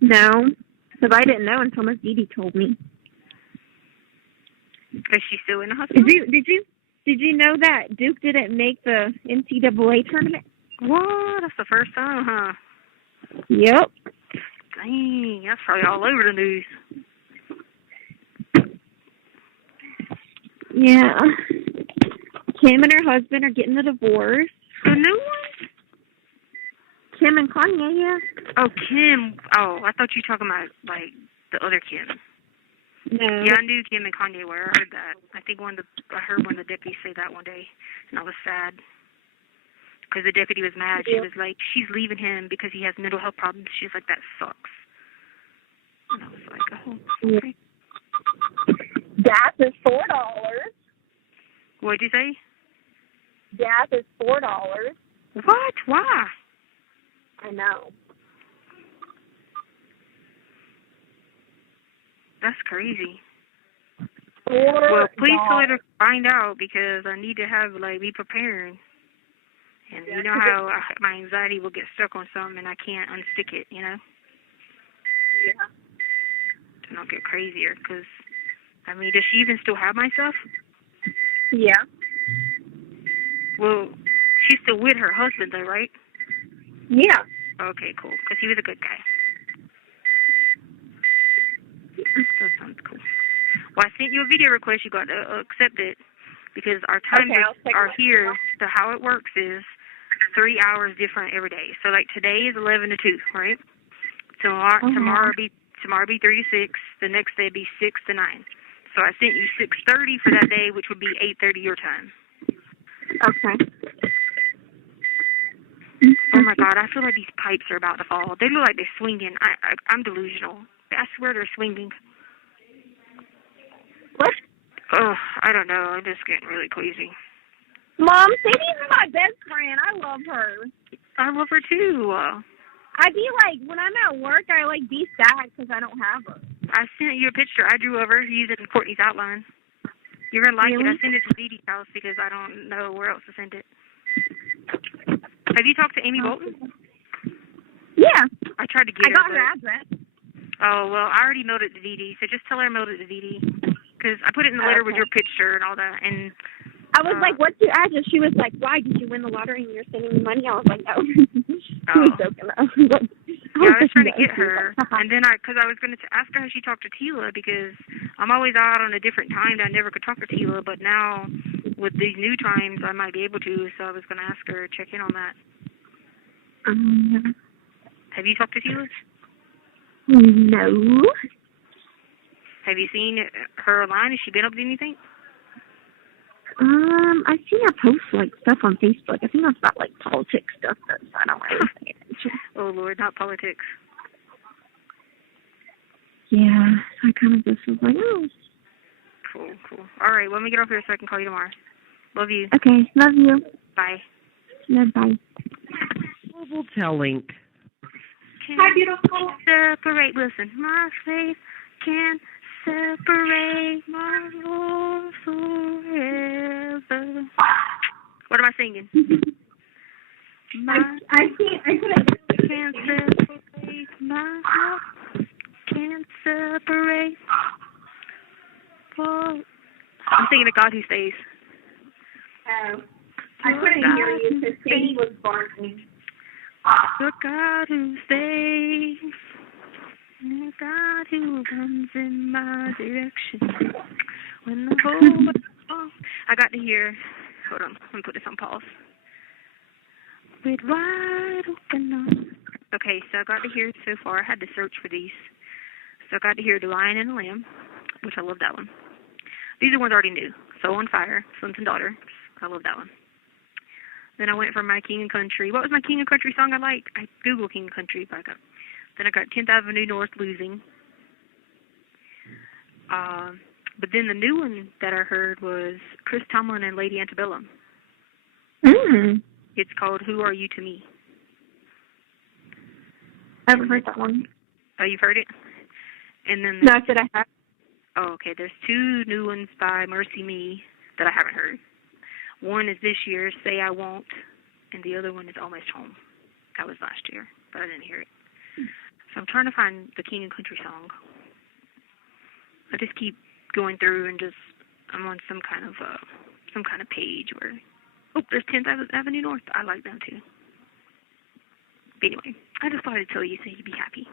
No, because I didn't know until Miss Edie told me. Is she still in the hospital? Did you know that Duke didn't make the NCAA tournament? What? That's the first time, huh? Yep. Dang, that's probably all over the news. Yeah. Kim and her husband are getting a divorce. The new one? Kim and Kanye, yeah. Oh, Kim. Oh, I thought you were talking about, like, the other Kim. No. Yeah, I knew Kim and Kanye were. I heard that. I heard one of the deputies say that one day, and I was sad. Because the deputy was mad. She was like, she's leaving him because he has mental health problems. She's like, that sucks. And I was like, oh, okay. Gas is $4. What'd you say? Gas is $4. What? Why? I know. That's crazy. $4. Well, please tell her to find out because I need to be preparing. And you know how my anxiety will get stuck on something and I can't unstick it, you know? Yeah. And I'll get crazier because, does she even still have my stuff? Yeah. Well, she's still with her husband though, right? Yeah. Okay, cool. Because he was a good guy. That sounds cool. Well, I sent you a video request. You got to accept it because our times are here. So how it works is 3 hours different every day. So like today is 11 to 2, right? Tomorrow be 3 to 6. The next day be 6 to 9. So I sent you 6:30 for that day, which would be 8:30 your time. Okay. Oh my God, I feel like these pipes are about to fall. They look like they're swinging. I'm delusional. I swear they're swinging. What? Oh, I don't know. I'm just getting really queasy. Mom, Sadie's my best friend. I love her. I love her too. I be like, when I'm at work, I like be sad because I don't have her. I sent you a picture I drew of her using Courtney's outline. You're going to like it. I sent it to Dee Dee's house because I don't know where else to send it. Have you talked to Amy Bolton? Yeah. I tried to get her. I got her address. Oh, well, I already mailed it to Dee Dee, so just tell her I mailed it to Dee Dee. Because I put it in the letter with your picture and all that. And I was like, what's your address? She was like, why? Did you win the lottery and you're sending me money? I was like, no. She was joking. Yeah, I was trying to get her. And then because I was going to ask her how she talked to Tila because I'm always out on a different time that I never could talk to Tila. But now with these new times, I might be able to. So I was going to ask her, check in on that. Have you talked to Tila? No. Have you seen her online? Has she been up to anything? I seen her post like stuff on Facebook. I think that's about like politics stuff, so I don't really pay attention. Oh Lord, not politics. Yeah, I kind of just was like, oh. Cool. All right, let me get off here so I can call you tomorrow. Love you. Okay, love you. Bye. Yeah, bye. Global Telling. Hi, beautiful. Separate. Listen, my faith can separate my love forever. What am I singing? I can't separate my love. Can't separate. I'm singing a God Who Stays. I couldn't hear you because Sadie was barking. The God who stays. The God who runs in my direction. When the whole world falls. I got to hear. Hold on. Let me put this on pause. With wide open arms. Okay, so I got to hear so far. I had to search for these. So I got to hear The Lion and the Lamb, which I love that one. These are ones I already knew. Soul and Fire, Sons and Daughters. I love that one. Then I went for my King and Country. What was my King and Country song I liked? I Googled King and Country, but then I got 10th Avenue North, Losing. But then the new one that I heard was Chris Tomlin and Lady Antebellum. It's called Who Are You to Me? I haven't heard that one. Oh, you've heard it? And then No, I said I have. Oh, okay. There's two new ones by Mercy Me that I haven't heard. One is this year, Say I Won't, and the other one is Almost Home. That was last year, but I didn't hear it. So I'm trying to find the King and Country song. I just keep going through and I'm on some kind of page where, there's 10th Avenue North. I like them too. But anyway, I just thought I'd tell you so you'd be happy.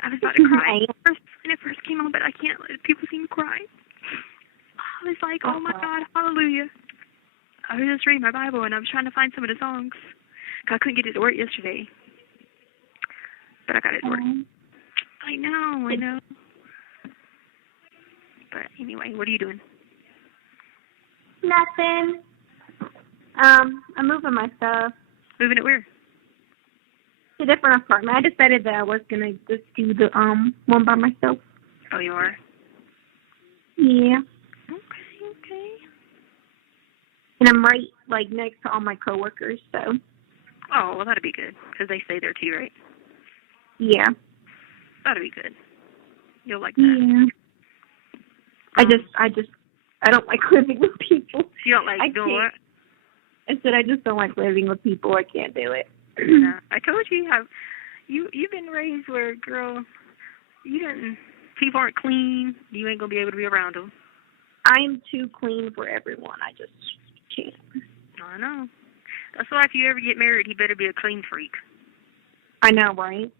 I was about to cry when it first came on, but I can't let people see me cry. I was like, oh my God, hallelujah. I was just reading my Bible, and I was trying to find some of the songs. I couldn't get it to work yesterday. But I got it to work. I know. But anyway, what are you doing? Nothing. I'm moving my stuff. Moving it where? To a different apartment. I decided that I was going to just do the one by myself. Oh, you are? Yeah. Okay. And I'm right, like, next to all my coworkers, so. Oh, well, that'd be good, because they stay there too, right? Yeah. That'd be good. You'll like that. Yeah. I don't like living with people. You don't like doing what? I said I just don't like living with people. I can't do it. No, I told you you've been raised where, girl, people aren't clean. You ain't gonna be able to be around them. I'm too clean for everyone. I just can't. I know. That's why if you ever get married, he better be a clean freak. I know, right?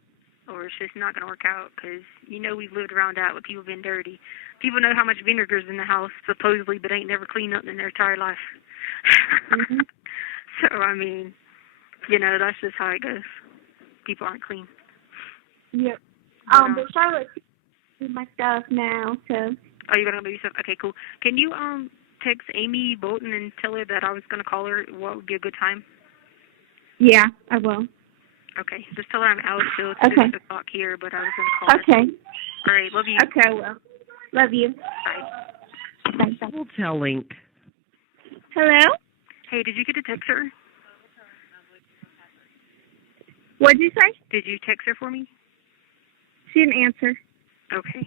or it's just not going to work out because, we've lived around that with people being dirty. People know how much vinegar's in the house, supposedly, but ain't never cleaned nothing in their entire life. Mm-hmm. So, I mean, that's just how it goes. People aren't clean. Yep. But Charlotte's doing my stuff now, so. Oh, you're going to move stuff? Okay, cool. Can you, text Amy Bolton and tell her that I was going to call her what would be a good time? Yeah, I will. Okay, just tell her I'm out still. It's 6 o'clock here, but I was going to call her. Okay. All right, love you. Okay, I will. Love you. Bye. Bye. Bye. We'll tell Link. Hello? Hey, did you get to text her? What'd you say? Did you text her for me? She didn't answer. Okay.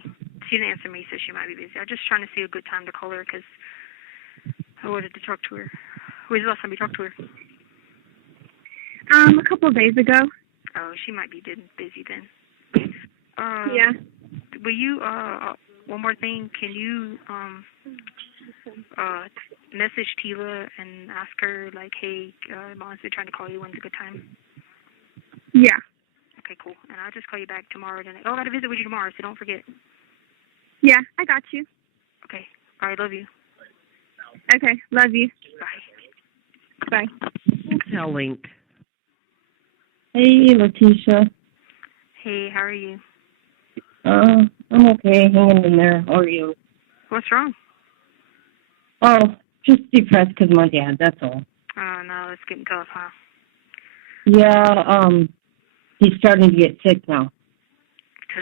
She didn't answer me, so she might be busy. I'm just trying to see a good time to call her because I wanted to talk to her. When's the last time you talked to her? A couple of days ago. Oh, she might be busy then. Yeah. Will you, one more thing, can you, message Tila and ask her, like, hey, Mom's been trying to call you, when's a good time? Yeah. Okay, cool. And I'll just call you back tomorrow. I got to visit with you tomorrow, so don't forget. Yeah, I got you. Okay. All right, love you. Okay, love you. Bye. Bye. We'll tell Link. Hey, Leticia. Hey, how are you? I'm okay, hanging in there. How are you? What's wrong? Oh, just depressed because of my dad, that's all. Oh, no, it's getting tough, huh? Yeah, he's starting to get sick now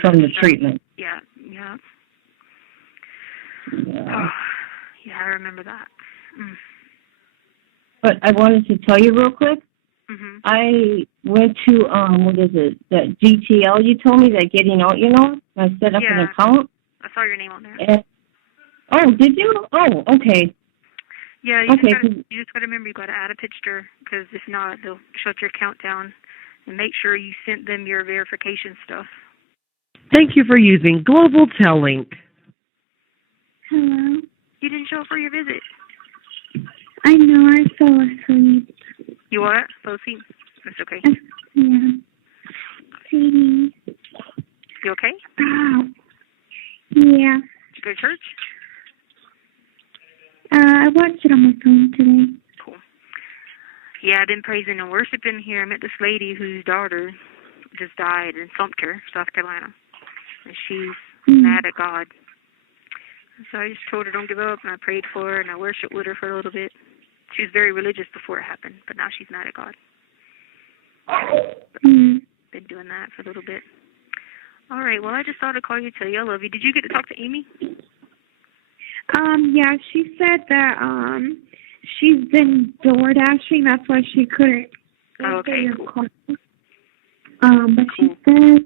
from the treatment. Yeah. Yeah. Oh, yeah, I remember that. Mm. But I wanted to tell you real quick. Mm-hmm. I went to, what is it, that GTL you told me, that getting out, I set up an account. I saw your name on there. And, oh, did you? Oh, okay. Yeah, you just got to remember you got to add a picture because if not, they'll shut your account down. And make sure you sent them your verification stuff. Thank you for using Global Tel Link. Hello? You didn't show up for your visit. I know, I fell asleep. You what? Fell asleep? That's okay. Yeah. Sadie. You okay? Oh. Yeah. Did you go to church? I watched it on my phone today. Cool. Yeah, I've been praising and worshiping here. I met this lady whose daughter just died in Sumter, South Carolina. And she's mad at God. So I just told her don't give up, and I prayed for her, and I worshiped with her for a little bit. She was very religious before it happened, but now she's mad at God. Been doing that for a little bit. All right, well, I just thought I'd call you to tell you I love you. Did you get to talk to Amy? Yeah, she said that, she's been door dashing, that's why she couldn't answer your call. But she said,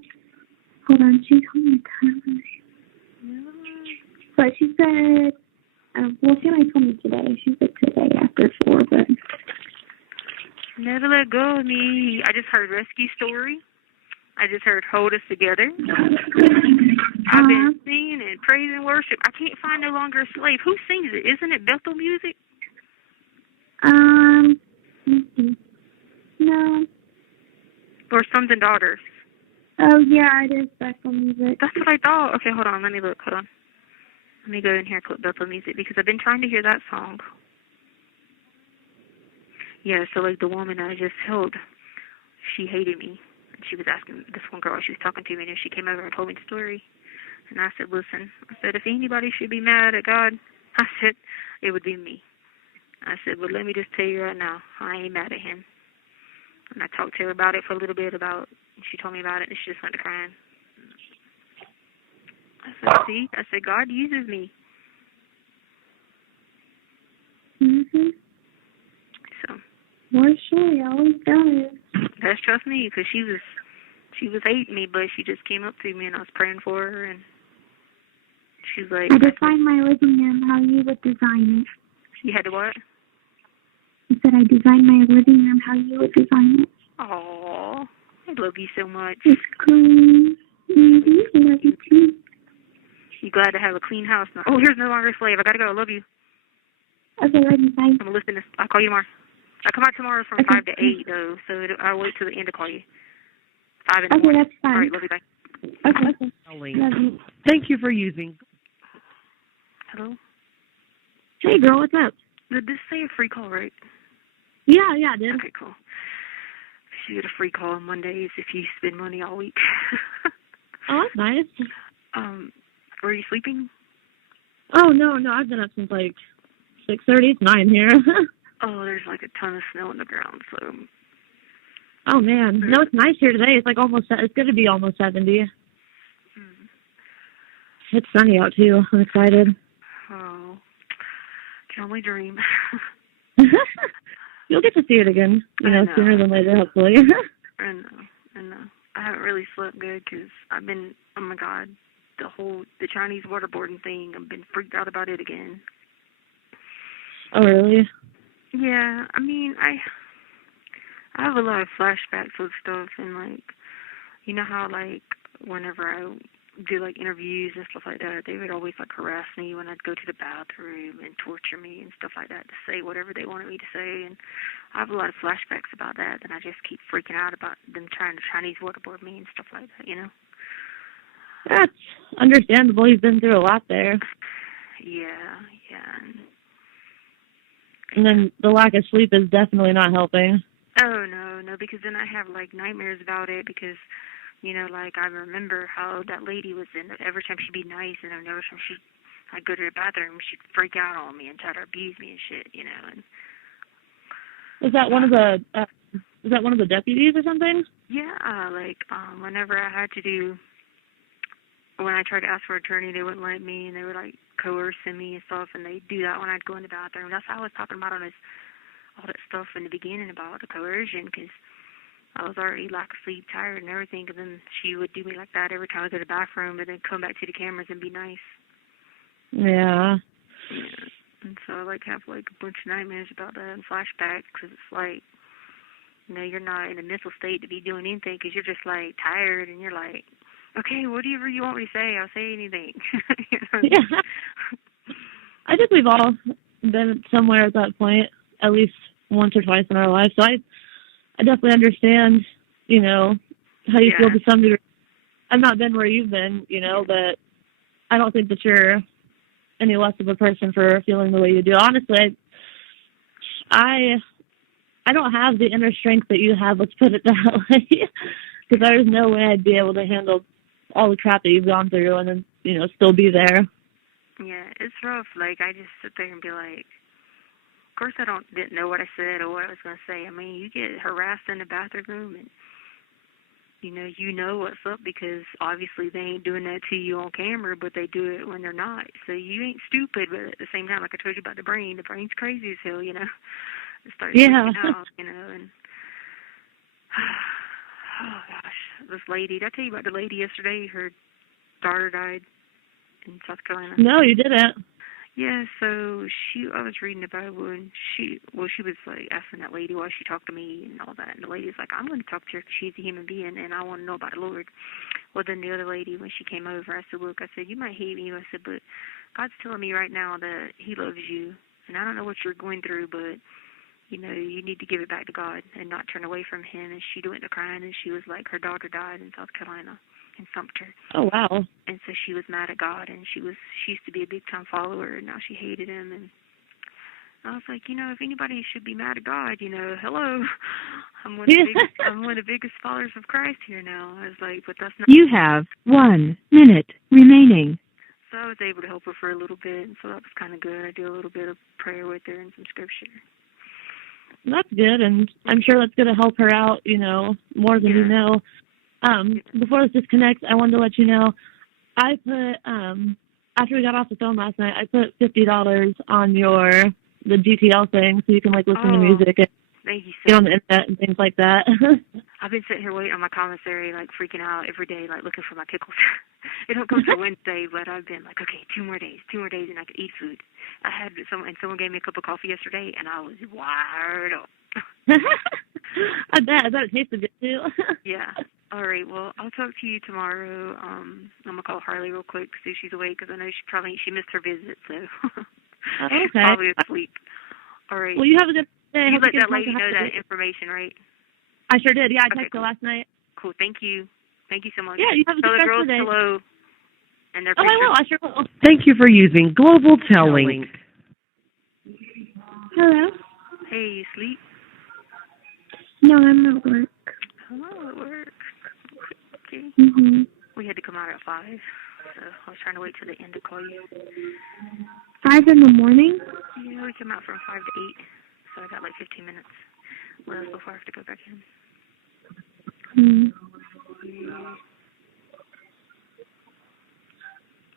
hold on, she told me time. But she said, well, she only told me today. She said today after 4, but. Never let go of me. I just heard Rescue Story. I just heard Hold Us Together. I've been singing and praising worship. I can't find No Longer a Slave. Who sings it? Isn't it Bethel Music? No. Or Sons and Daughters? Oh, yeah, it is Bethel Music. That's what I thought. Okay, hold on. Let me look. Hold on. Let me go in here and click Bethel Music because I've been trying to hear that song. Yeah, so like the woman I just held, she hated me. And she was asking this one girl she was talking to me, and she came over and told me the story. And I said, listen, I said, if anybody should be mad at God, I said, it would be me. I said, but let me just tell you right now, I ain't mad at him. And I talked to her about it for a little bit she told me about it, and she just went to crying. I said, see? I said, God uses me. So. Well, sure, he always does. That's trust me, because she was hating me, but she just came up to me, and I was praying for her, and she's like... I designed my living room how you would design it. You had to what? I said I designed my living room how you would design it. Aww, I love you so much. It's clean. I love you too. You glad to have a clean house now? Oh, here's No Longer a Slave. I gotta go. I love you. Okay, love you. Bye. I'm gonna listen to this. I'll call you tomorrow. I come out tomorrow from 5 to 8 though, so I'll wait till the end to call you. 5 in the Okay, morning. that's fine. All right, love you, bye. Okay. Telling. Love you. Thank you for using. Hello? Hey, girl, what's up? Did this say a free call, right? Yeah, it did. Okay, cool. You get a free call on Mondays if you spend money all week. Oh, that's nice. Were you sleeping? Oh, no, I've been up since like 6:30. It's 9 here. Oh, there's like a ton of snow on the ground, so. Oh, man. No, it's nice here today. It's like it's going to be almost 70. It's sunny out, too. I'm excited. Oh, can only dream. You'll get to see it again, sooner than later, hopefully. I know. I haven't really slept good because I've been, oh my God, the Chinese waterboarding thing, I've been freaked out about it again. Oh, really? Yeah, I mean, I have a lot of flashbacks with stuff, and like, you know how like whenever I do like interviews and stuff like that, they would always like harass me when I'd go to the bathroom and torture me and stuff like that to say whatever they wanted me to say, and I have a lot of flashbacks about that, and I just keep freaking out about them trying to Chinese waterboard me and stuff like that, That's understandable. You've been through a lot there. Yeah. And then the lack of sleep is definitely not helping. Oh, no, because then I have, like, nightmares about it because, like, I remember how that lady was every time she'd be nice and every time I'd go to the bathroom, she'd freak out on me and try to abuse me and shit, and... Was that one of the deputies or something? Yeah, like, whenever I had to do... When I tried to ask for an attorney, they wouldn't let me, and they were, like, coercing me and stuff, and they do that when I'd go in the bathroom. That's how I was talking about all that stuff in the beginning about the coercion, because I was already lack of sleep, tired, and everything, and then she would do me like that every time I go to the bathroom, and then come back to the cameras and be nice. Yeah. And so I, like, have, like, a bunch of nightmares about that and flashbacks, because it's like, you're not in a mental state to be doing anything, because you're just, like, tired, and you're like, okay, whatever you want me to say, I'll say anything. Yeah. I think we've all been somewhere at that point, at least once or twice in our lives. So I definitely understand, how you feel to some degree. I've not been where you've been, but I don't think that you're any less of a person for feeling the way you do. Honestly, I don't have the inner strength that you have, let's put it that way, because there's no way I'd be able to handle all the crap that you've gone through and then, still be there. Yeah, it's rough. Like, I just sit there and be like, of course I didn't know what I said or what I was going to say. I mean, you get harassed in the bathroom and, you know what's up because obviously they ain't doing that to you on camera, but they do it when they're not. So you ain't stupid, but at the same time, like I told you about the brain's crazy as hell, It starts freaking out, and oh gosh, this lady, did I tell you about the lady yesterday? Her daughter died in South Carolina. No, you didn't. Yeah, so I was reading the Bible, and she was like asking that lady why she talked to me and all that, and the lady was like, I'm going to talk to her because she's a human being, and I want to know about the Lord. Well, then the other lady, when she came over, I said, look, you might hate me, I said, but God's telling me right now that He loves you, and I don't know what you're going through, but you need to give it back to God and not turn away from Him. And she went to crying, and she was like, her daughter died in South Carolina, in Sumter. Oh, wow. And so she was mad at God, and she used to be a big-time follower, and now she hated Him. And I was like, if anybody should be mad at God, hello, I'm one of the biggest followers of Christ here now. I was like, but that's not... You have 1 minute remaining. So I was able to help her for a little bit, and so that was kind of good. I did a little bit of prayer with her and some scripture. That's good, and I'm sure that's going to help her out, more than you know. Before this disconnects, I wanted to let you know, I put, after we got off the phone last night, I put $50 on the GTL thing, so you can, listen to music and thank you get on the internet and things like that. I've been sitting here waiting on my commissary, freaking out every day, looking for my pickles. It don't come till Wednesday, but I've been like, okay, 2 more days, and I could eat food. Someone gave me a cup of coffee yesterday, and I was wired up. I bet it tasted good, too. Yeah. All right, well, I'll talk to you tomorrow. I'm going to call Harley real quick, see if she's awake, because I know she missed her visit, so she's probably asleep. All right. Well, you have a good day. You let that lady know that information, right? I sure did. Yeah, I texted her last night. cool. Thank you. Thank you so much. Yeah, you have a Tell good the rest girls of the day. hello. And their Oh, I pictures. will. I sure will. Thank you for using Global Telling. Hello? Hey, you sleep? No, I'm at work. Oh, at work. Okay. Mhm. We had to come out at 5, so I was trying to wait till the end to call you. 5 in the morning? Yeah, we came out from 5 to 8, so I got like 15 minutes left before I have to go back in. Yeah.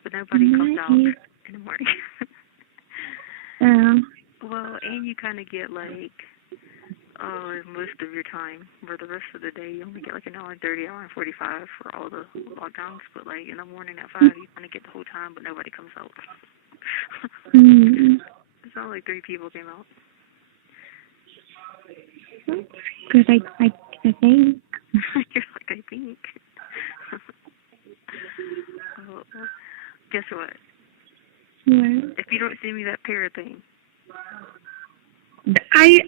But nobody comes out in the morning. Well, and you kind of get like most of your time. For the rest of the day, you only get like an hour and 30, hour and 45 for all the lockdowns. But like in the morning at 5, you kind of get the whole time, but nobody comes out. It's not like 3 people came out. Good, I think. You're like, I think. Oh, well, guess what? What? If you don't send me that parrot thing. I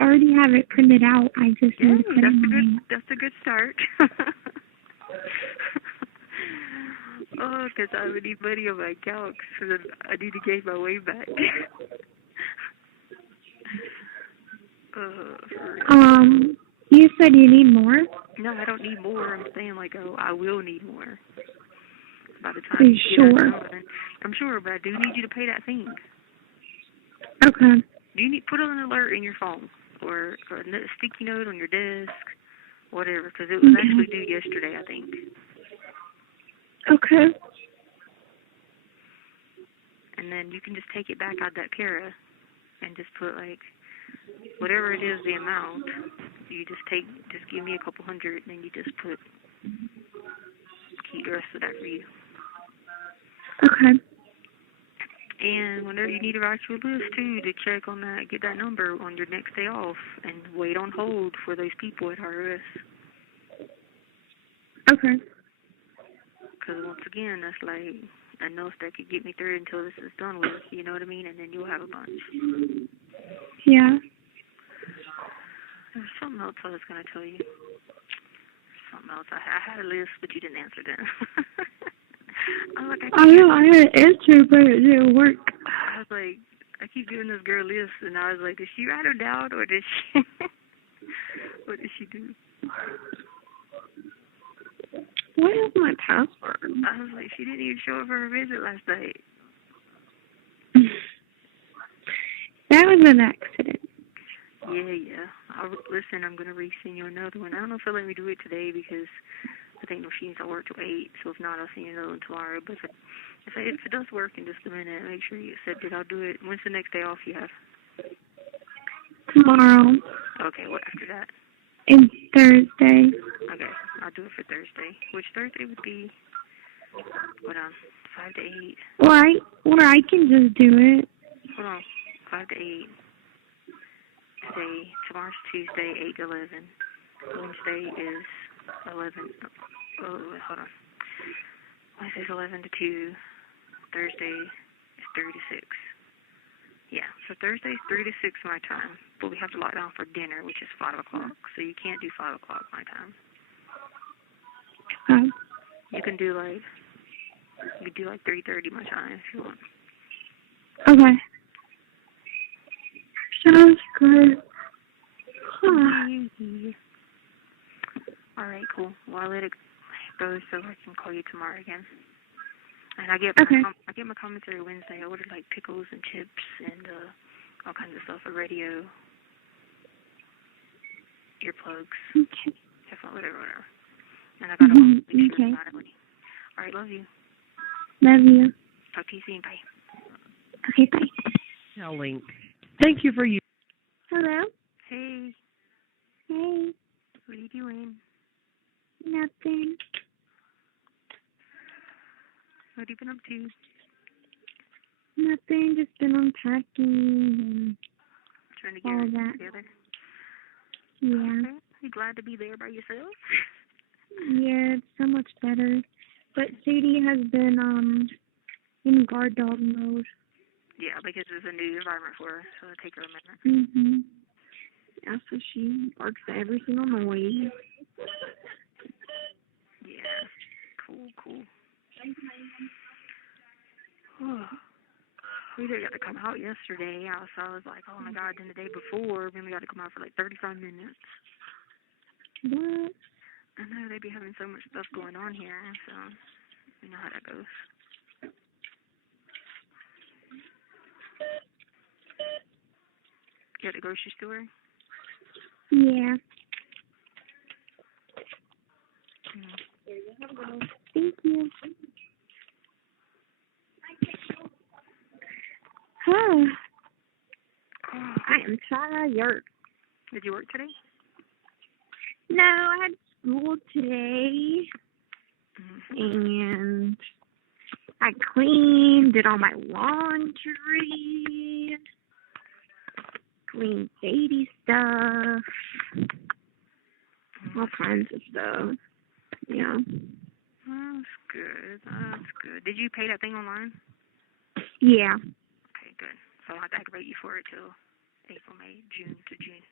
already have it printed out. I just need to put it in. That's a good start. Oh, because I would need money on my account, so then I need to gain my way back. You said you need more? No, I don't need more. I'm saying like, I will need more. By the time Are you get sure? done. I'm sure, but I do need you to pay that thing. Okay. Do you need put an alert in your phone or a sticky note on your desk, whatever? Because it was actually due yesterday, I think. Okay. And then you can just take it back out that Kara and just put like whatever it is the amount. You just give me a couple hundred, and then you just keep the rest of that for you. Okay. And whenever you need to write your list, too, to check on that, get that number on your next day off, and wait on hold for those people at ROS. Okay. Because once again, that's like enough that could get me through until this is done with, you know what I mean? And then you'll have a bunch. Yeah. There's something else I was going to tell you. Something else. I had a list, but you didn't answer that. I know, I had an answer, but it didn't work. I was like, I keep giving this girl lists, and I was like, did she write them down, or did she, what did she do? What is my password? I was like, she didn't even show up for her visit last night. That was an accident. Yeah. Listen, I'm going to resend you another one. I don't know if they'll let me do it today because I think the machines don't work till 8, so if not, I'll send you another one tomorrow. But if it does work in just a minute, make sure you accept it. I'll do it. When's the next day off you have? Tomorrow. Okay, what after that? And Thursday. Okay, I'll do it for Thursday. Which Thursday would be, hold on, 5 to 8. Or I can just do it. Hold on, 5 to 8. Today, tomorrow's Tuesday, 8 to 11. Wednesday is 11. Oh, wait, hold on. Wednesday's 11 to 2. Thursday is 3 to 6. Yeah, so Thursday's 3 to 6 my time. But we have to lock down for dinner, which is 5 o'clock. So you can't do 5 o'clock my time. You can do like 3:30 my time if you want. Okay. Sounds good. All right, cool. Well, I'll let it go so I can call you tomorrow again. And I get my commentary Wednesday. I ordered like pickles and chips and all kinds of stuff, a radio, earplugs, headphones, whatever. And I got them all. Okay. All right, love you. Love you. Talk to you soon. Bye. Okay, bye. Telling. Thank you for using. Hello? Hey. Hey. What are you doing? Nothing. What have you been up to? Nothing. Just been unpacking and Trying to get all everything that. together. Yeah. Okay. You glad to be there by yourself? Yeah, it's so much better. But Sadie has been in guard dog mode. Yeah, because it's a new environment for her, so it'll take her a minute. Yeah, so she barks at every single noise. We did got to come out yesterday. So I was like, oh my God. Then the day before, then we got to come out for like 35 minutes. What? I know they be having so much stuff going on here, so you know how that goes. You at the grocery store? Yeah. Thank you. I am tired. Did you work today? No, I had school today, and I cleaned, did all my laundry, cleaned baby stuff, all kinds of stuff. Yeah. That's good. That's good. Did you pay that thing online? Yeah. Okay, good. So I'll have to activate you for it till April, May, June to June.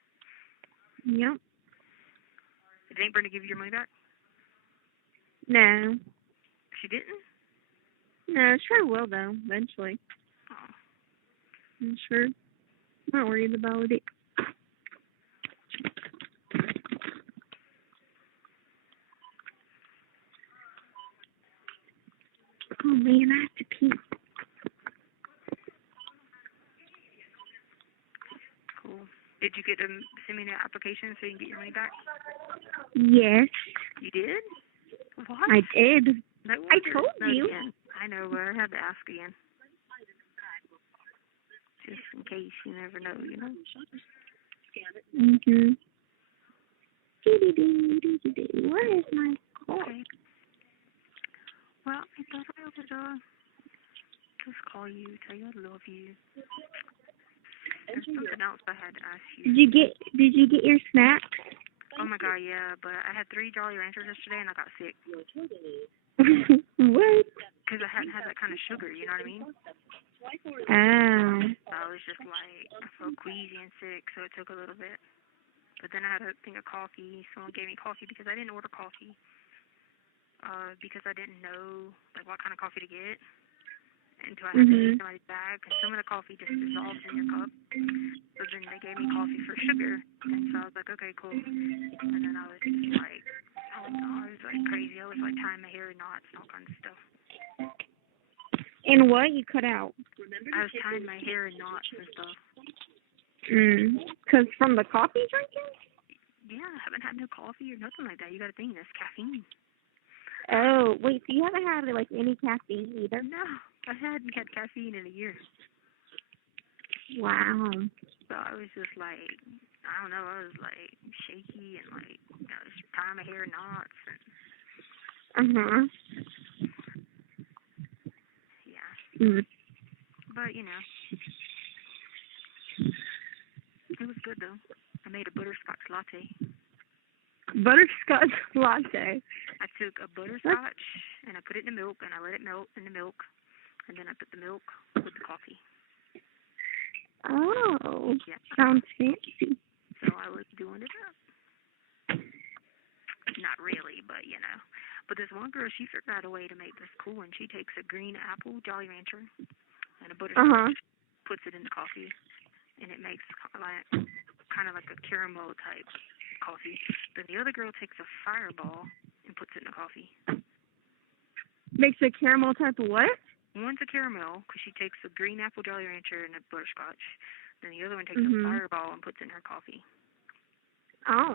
Yep. Did Aunt Brenda give you your money back? No. She didn't? No, sure will, though, eventually. Oh. I'm sure. I'm not worried about it. Oh, man, I have to pee. Cool. Did you get to send me the application so you can get your money back? Yes. You did? What? I did. No, I told you. Again. I know, but I had to ask again. Just in case, you never know, you know? Mm-hmm. Where is my call? Okay. Well, I thought I would just call you, tell you I love you. There's something else I had to ask you. Did you get your snack? Oh my God, yeah, but I had 3 Jolly Ranchers yesterday and I got sick. What? Because I hadn't had that kind of sugar, you know what I mean? Oh. I was just like, I felt queasy and sick, so it took a little bit. But then I had a thing of coffee. Someone gave me coffee because I didn't order coffee. Because I didn't know like what kind of coffee to get until I had to get somebody's bag. Because some of the coffee just dissolves in your cup. So then they gave me coffee for sugar, and so I was like, okay, cool. And then I was just like, I was like crazy. I was like tying my hair in knots and all kinds of stuff. And what? You cut out? I was tying my hair in knots and stuff. Because from the coffee drinking? Yeah, I haven't had no coffee or nothing like that. You got to think, that's caffeine. Oh, wait, so you haven't had, like, any caffeine either? No, I hadn't had caffeine in a year. Wow. So I was just like, I don't know, I was like shaky and like, I was tying my hair in knots and. Yeah. But you know, it was good though. I made a butterscotch latte. Butterscotch latte. I took a butterscotch and I put it in the milk and I let it melt in the milk, and then I put the milk with the coffee. Oh, yeah. Sounds fancy. So I was doing it up. Not really, but you know. But this one girl, she figured out a way to make this cool, and she takes a green apple Jolly Rancher and a butterscotch, puts it in the coffee, and it makes kind of like a caramel type coffee. Then the other girl takes a Fireball and puts it in the coffee. Makes a caramel type of what? One's a caramel because she takes a green apple Jolly Rancher and a butterscotch. Then the other one takes a Fireball and puts it in her coffee. Oh.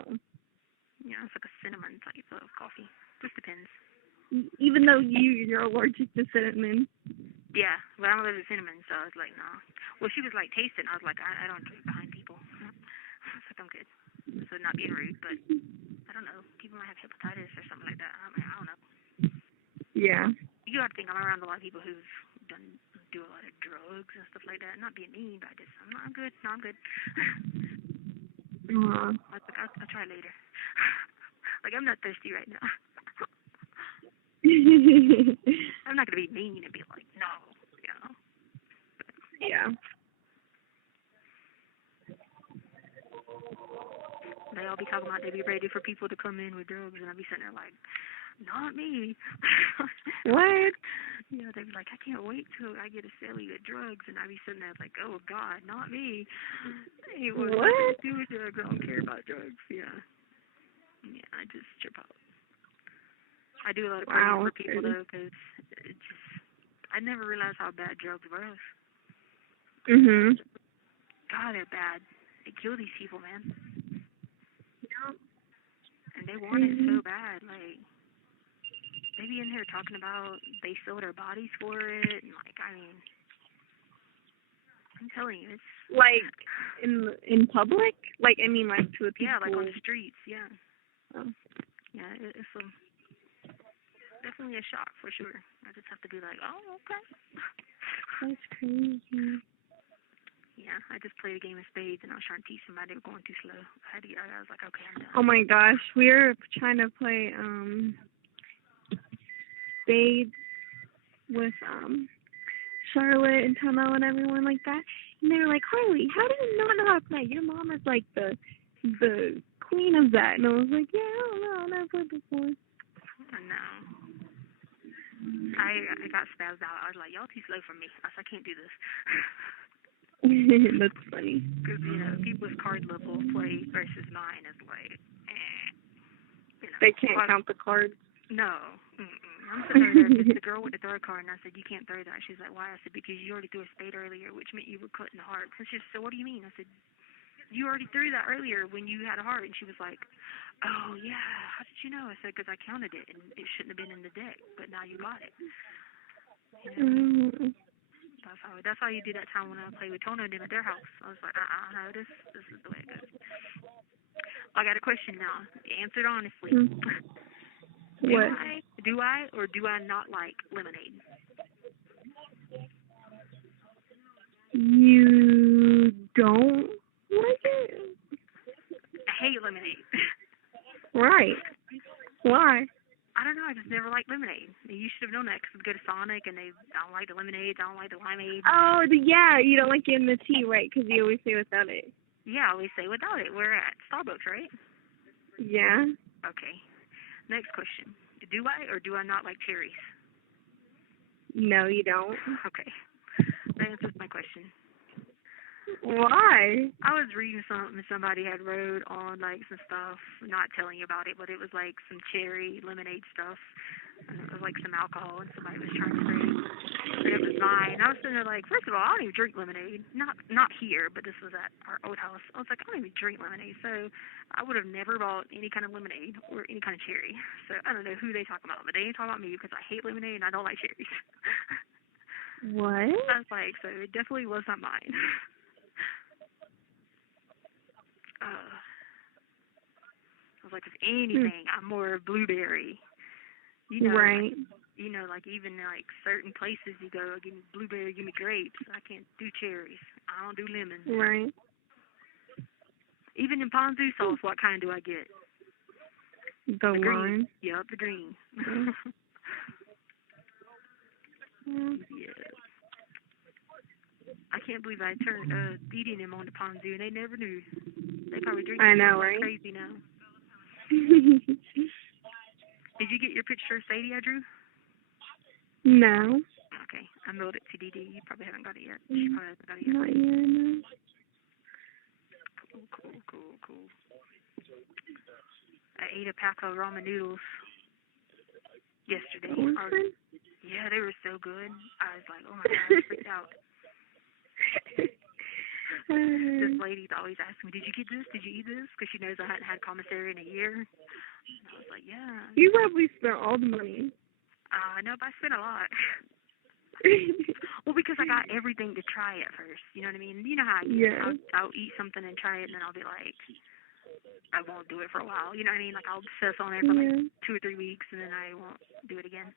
Yeah, it's like a cinnamon type of coffee. Just depends. Even though you're allergic to cinnamon. Yeah, but I'm allergic to cinnamon, so I was like, no. Well, she was like tasting. I was like, I don't drink behind people. I was like, I'm good. So not being rude, but I don't know. People might have hepatitis or something like that. I mean, I don't know. Yeah. You got to think I'm around a lot of people who've do a lot of drugs and stuff like that. Not being mean, but I'm good. No, I'm good. I was like, I'll try later. Like, I'm not thirsty right now. I'm not going to be mean and be like, no, you know. Yeah. They all be talking about they be ready for people to come in with drugs, and I'll be sitting there like, not me. What? Yeah, they'd be like, I can't wait till I get a celly with drugs, and I'd be sitting there like, oh God, not me. Hey, what? Do with drugs? I don't care about drugs. Yeah, I just trip out. I do a lot of praying for people though, because it just, I never realized how bad drugs were. Mhm. God, they're bad. They kill these people, man. Yep. And they want it so bad. Like, they be in here talking about they sell their bodies for it, and like, I mean, I'm telling you, it's like in public. Like, I mean, like to the people. Yeah, like on the streets. Yeah. Oh. Yeah, it's definitely a shock for sure. I just have to be like, oh, okay. That's crazy. Yeah, I just played a game of spades and I was trying to teach somebody. They were going too slow. I was like, okay, I'm done. Oh my gosh, we were trying to play spades with Charlotte and Tomo and everyone like that, and they were like, Harley, how do you not know how to play? Your mom is like the queen of that. And I was like, yeah, I don't know, I've never played before. No. I got spazzed out. I was like, y'all too slow for me. I can't do this. That's funny. Because, people's card level play versus mine is like, They can't count the cards. No. I'm sitting there, the girl went to throw a card, and I said, you can't throw that. She's like, why? I said, because you already threw a spade earlier, which meant you were cutting the hearts. And she said, so what do you mean? I said, you already threw that earlier when you had a heart. And she was like, oh, yeah, how did you know? I said, because I counted it, and it shouldn't have been in the deck, but now you got it. That's how you do that time when I played with Tono and them at their house. I was like, no, this is the way it goes. I got a question now. Answer it honestly. What? Do I or do I not like lemonade? You don't like it? I hate lemonade. Right. Why? I don't know. I just never liked lemonade. You should have known that because we go to Sonic and I don't like the lemonade. I don't like the limeade. Oh, yeah. You don't like it in the tea, right? Because you always say without it. Yeah, I always say without it. We're at Starbucks, right? Yeah. Okay. Next question. Do I or do I not like cherries? No, you don't. Okay. That answers my question. Why? I was reading something somebody had wrote on like some stuff, not telling you about it, but it was like some cherry lemonade stuff, and it was like some alcohol, and somebody was trying to say it was mine. I was sitting there like, first of all, I don't even drink lemonade, not here, but this was at our old house. I was like, I don't even drink lemonade, so I would have never bought any kind of lemonade or any kind of cherry. So I don't know who they talking about, but they ain't talking about me because I hate lemonade and I don't like cherries. What? I was like, so it definitely was not mine. I was like, if anything, I'm more blueberry. Right. Like, like even like certain places you go, give me blueberry, give me grapes. I can't do cherries. I don't do lemons. Right. Even in ponzu sauce, what kind do I get? The green. Yep, the green. Yeah. I can't believe I turned Dee and them on to ponzu, and they never knew. They probably drink I know, right? Crazy now. Did you get your picture of Sadie I drew? No. Okay, I mailed it to Dee. You probably haven't got it yet. She probably hasn't got it yet. Not yet, no. Cool. I ate a pack of ramen noodles yesterday. Yeah, they were so good. I was like, oh my God, I freaked out. This lady's always asking me, did you get this? Did you eat this? Because she knows I hadn't had commissary in a year. And I was like, yeah. You probably spent all the money. No, but I spent a lot. Well, because I got everything to try at first. You know what I mean? You know how I get. Yeah. I'll eat something and try it, and then I'll be like, I won't do it for a while. You know what I mean? Like, I'll obsess on it for like 2 or 3 weeks, and then I won't do it again.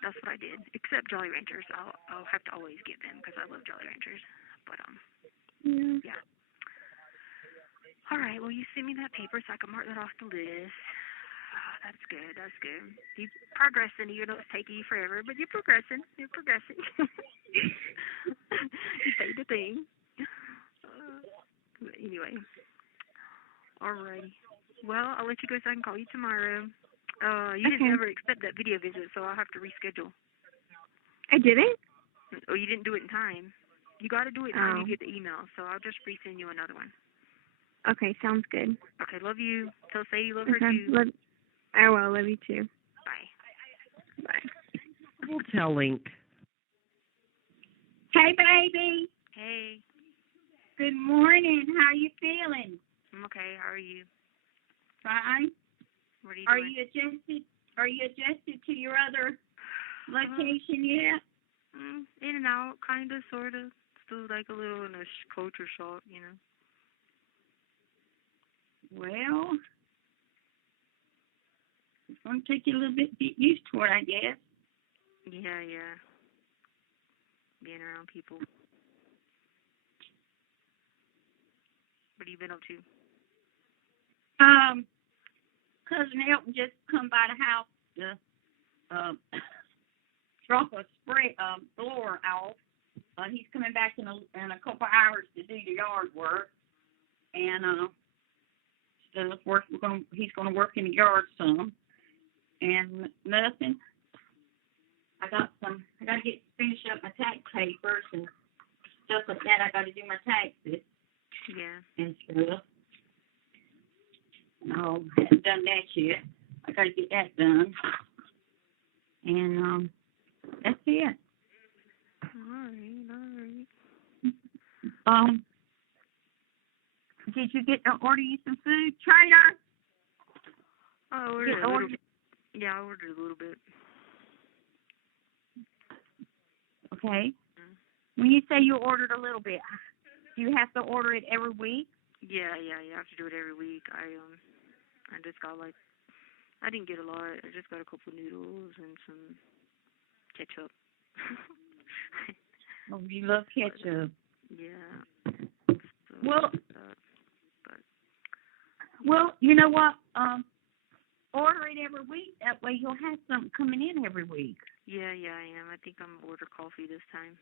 That's what I did. Except Jolly Ranchers. I'll have to always get them because I love Jolly Ranchers. But, yeah. All right, well, you send me that paper so I can mark that off the list. Oh, that's good. You're progressing, even though it's taking you forever, but you're progressing. You say the thing. Anyway. All righty. Well, I'll let you go so I can call you tomorrow. You didn't ever accept that video visit, so I'll have to reschedule. I didn't? Oh, you didn't do it in time. You got to do it in time you get the email, so I'll just resend you another one. Okay, sounds good. Okay, love you. Tell Say you love her too. I will. Love you too. Bye. Bye. We'll tell Link. Hey, baby. Hey. Good morning. How you feeling? I'm okay. How are you? Fine. What are you Are doing? Are you adjusted to your other location yet? In and out, kind of, sort of. Still like a little in a culture shock, you know. Well, it's going to take you a little bit to get used to it, I guess. Yeah. Being around people. What have you been up to? Cousin Elton just come by the house to drop a spray blower off. He's coming back in a couple hours to do the yard work, and he's going to work in the yard some, and nothing. I got to finish up my tax papers and stuff like that. I got to do my taxes. Yeah. And stuff. No, I haven't done that yet. I got to get that done. And that's it. All right. Did you order you some food, Trader? I ordered a little bit. Yeah, I ordered a little bit. Okay. When you say you ordered a little bit, do you have to order it every week? Yeah. You have to do it every week. I just got I didn't get a lot. I just got a couple of noodles and some ketchup. Oh, you love ketchup. Yeah. Well, you know what? Order it every week. That way you'll have something coming in every week. Yeah, I am. I think I'm gonna order coffee this time.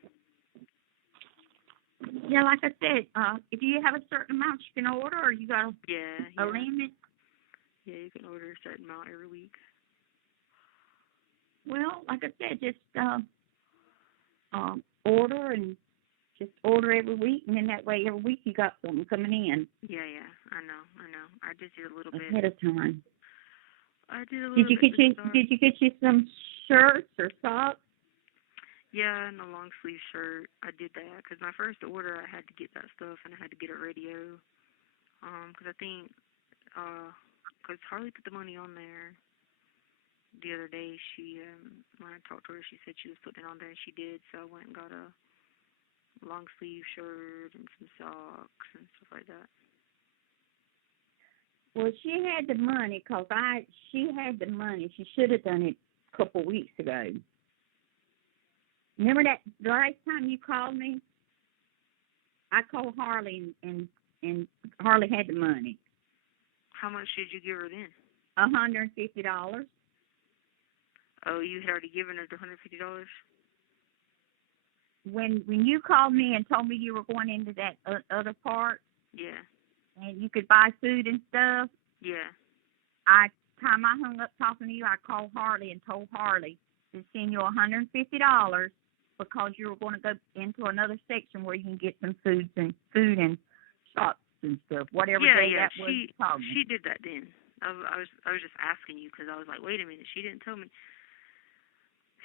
Yeah, like I said, if you have a certain amount you can order, or you got a limit. Yeah, you can order a certain amount every week. Well, like I said, just order and just order every week, and then that way every week you got something coming in. Yeah, I know. I just did a little bit ahead of time. I did a little Did you get you some shirts or socks? Yeah, and a long sleeve shirt. I did that because my first order I had to get that stuff and I had to get a radio. Because I think because Harley put the money on there the other day. She when I talked to her, she said she was putting it on there, and she did. So I went and got a long sleeve shirt and some socks and stuff like that. Well, she had the money she had the money. She should have done it a couple weeks ago. Remember that the last time you called me? I called Harley and Harley had the money. How much did you give her then? $150. Oh, you had already given her the $150? When you called me and told me you were going into that other part, yeah, and you could buy food and stuff, yeah, time I hung up talking to you, I called Harley and told Harley to send you $150 because you were going to go into another section where you can get some food and shops and stuff, whatever day that was. She did that then. I was just asking you because I was like, wait a minute, she didn't tell me.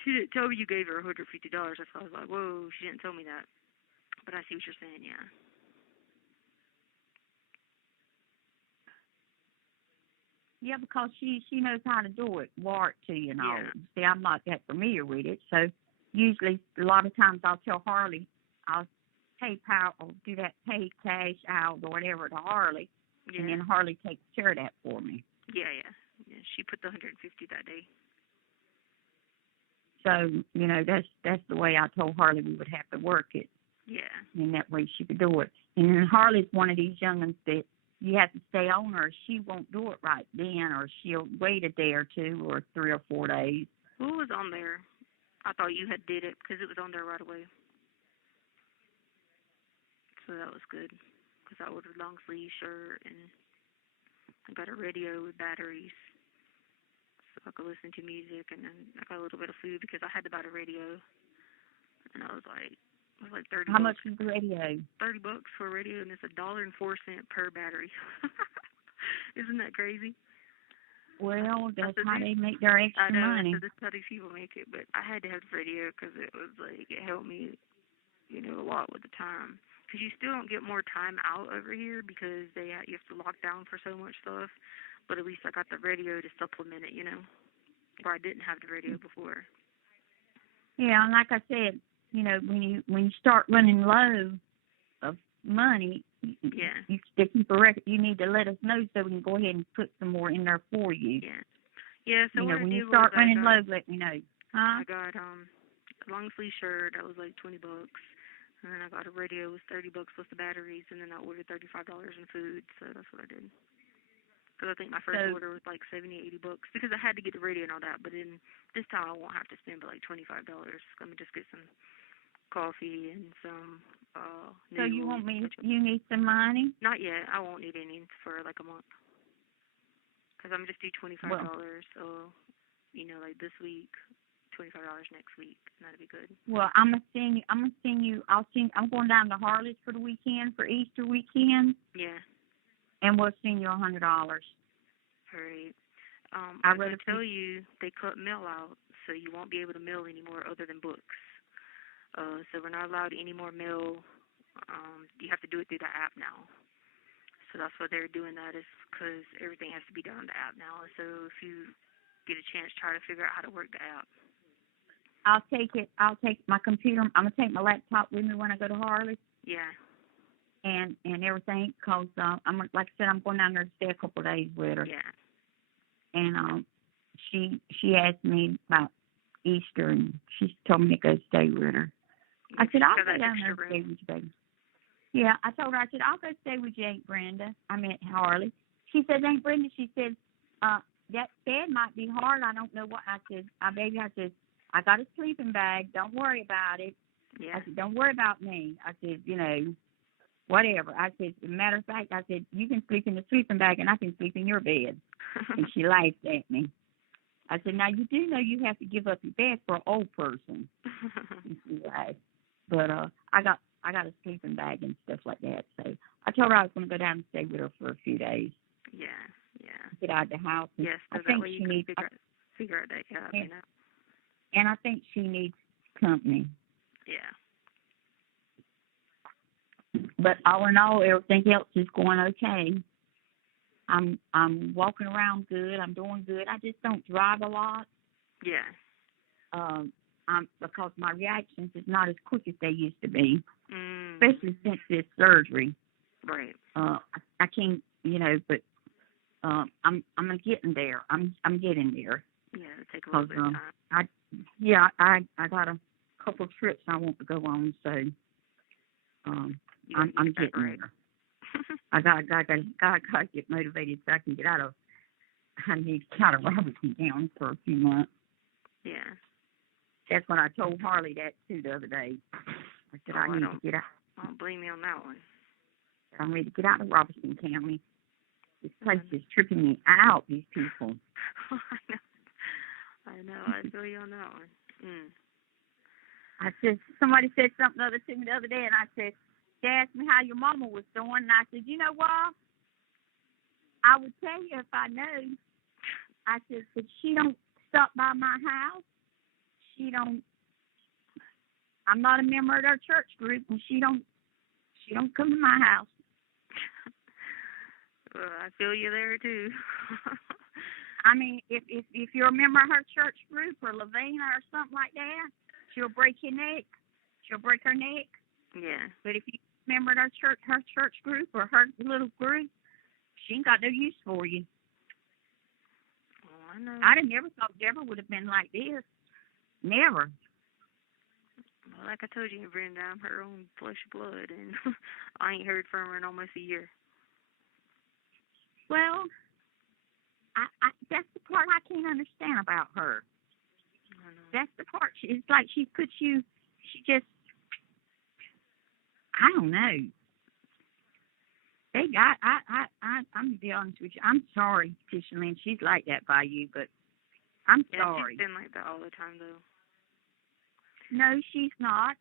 She didn't tell me you gave her $150. That's why I was like, whoa, she didn't tell me that. But I see what you're saying, yeah. Yeah, because she knows how to do it, wire it to you and all. Yeah. See, I'm not that familiar with it, so usually a lot of times I'll tell Harley, I'll PayPal or do that pay cash out or whatever to Harley, and then Harley takes care of that for me. Yeah. She put the $150 that day. So, that's the way I told Harley we would have to work it. Yeah. And that way she could do it. And then Harley's one of these young'uns that you have to stay on her. She won't do it right then, or she'll wait a day or two or 3 or 4 days. Who was on there? I thought you had did it because it was on there right away. So that was good because I ordered long sleeve shirt and I got a radio with batteries. So I could listen to music, and then I got a little bit of food because I had to buy the radio, and it was like $30. How much is the radio? $30 for a radio, and it's $1.04 per battery. Isn't that crazy? Well, that's how they make their extra money. So that's how these people make it. But I had to have the radio because it was like it helped me, a lot with the time. Because you still don't get more time out over here because you have to lock down for so much stuff. But at least I got the radio to supplement it, where I didn't have the radio before. Yeah, and like I said, when you start running low of money, you stick for record. You need to let us know so we can go ahead and put some more in there for you. Yeah. So when you start running low, let me know. Huh? I got a long sleeve shirt. That was like $20, and then I got a radio. It was $30 plus the batteries, and then I ordered $35 in food. So that's what I did. Because I think my first order was like $70-$80 because I had to get the radio and all that. But then this time I won't have to spend but like $25. Let me just get some coffee and some. So you need some money? Not yet. I won't need any for like a month. Because I'm just do $25. So, like this week, $25 next week. And that'd be good. Well, I'm gonna send you. I'm going down to Harley's for the weekend for Easter weekend. Yeah. And we'll send you $100. Great. I will tell you they cut mail out, so you won't be able to mail anymore other than books. So we're not allowed any more mail. You have to do it through the app now. So that's why they're doing that, is because everything has to be done on the app now. So if you get a chance, try to figure out how to work the app. I'll take my computer. I'm gonna take my laptop with me when I go to Harley. Yeah. And everything, cause I'm like I said, I'm going down there to stay a couple of days with her. Yeah. And she asked me about Easter, and she told me to go stay with her. I said, I'll go down there and stay with you, baby. Yeah, I told her, I said, I'll go stay with you, Aunt Brenda. I mean, Harley. She said, Aunt Brenda, she said, that bed might be hard. I don't know what. I said, baby, I got a sleeping bag. Don't worry about it. Yeah. I said, don't worry about me. I said, whatever. I said, as a matter of fact, I said, you can sleep in the sleeping bag and I can sleep in your bed. And she laughed at me. I said, now you do know you have to give up your bed for an old person. And she laughed. But I got a sleeping bag and stuff like that. So I told her I was going to go down and stay with her for a few days. Yeah. Get out of the house. Yes, so I think that way you can figure out that job, And I think she needs company. Yeah. But all in all, everything else is going okay. I'm walking around good. I'm doing good. I just don't drive a lot. Yeah. Because my reactions is not as quick as they used to be, Mm. especially since this surgery. Right. I can't, but I'm getting there. I'm getting there. Yeah, it'll take a little bit of time. I got a couple of trips I want to go on, so I'm getting there. I gotta get motivated so I can get out of. I need to get out of Robertson County for a few months. Yeah. That's when I told Harley that too the other day. I said I need to get out. Don't blame me on that one. I'm ready to get out of Robertson County. This place is tripping me out. These people. I know. I feel you on that one. I said, somebody said something to me the other day, and I said, they asked me how your mama was doing, and I said, you know what? I would tell you if I knew. I said, but she don't stop by my house. She don't. I'm not a member of their church group, and she don't come to my house. Well, I feel you there too. I mean, if you're a member of her church group or Lavina or something like that, she'll break your neck. She'll break her neck. Yeah. But if you're a member of her church group or her little group, she ain't got no use for you. Oh, I know. I'd have never thought Deborah would have been like this. Never. Well, like I told you, Brenda, I'm her own flesh and blood, and I ain't heard from her in almost a year. Well, I that's the part I can't understand about her. I know. That's the part. It's like she puts you. She just. I don't know. I'm gonna be honest with you. I'm sorry, Tisha Lynn. She's like that by you, but I'm Yeah, sorry. she's been like that all the time, though. No, she's not.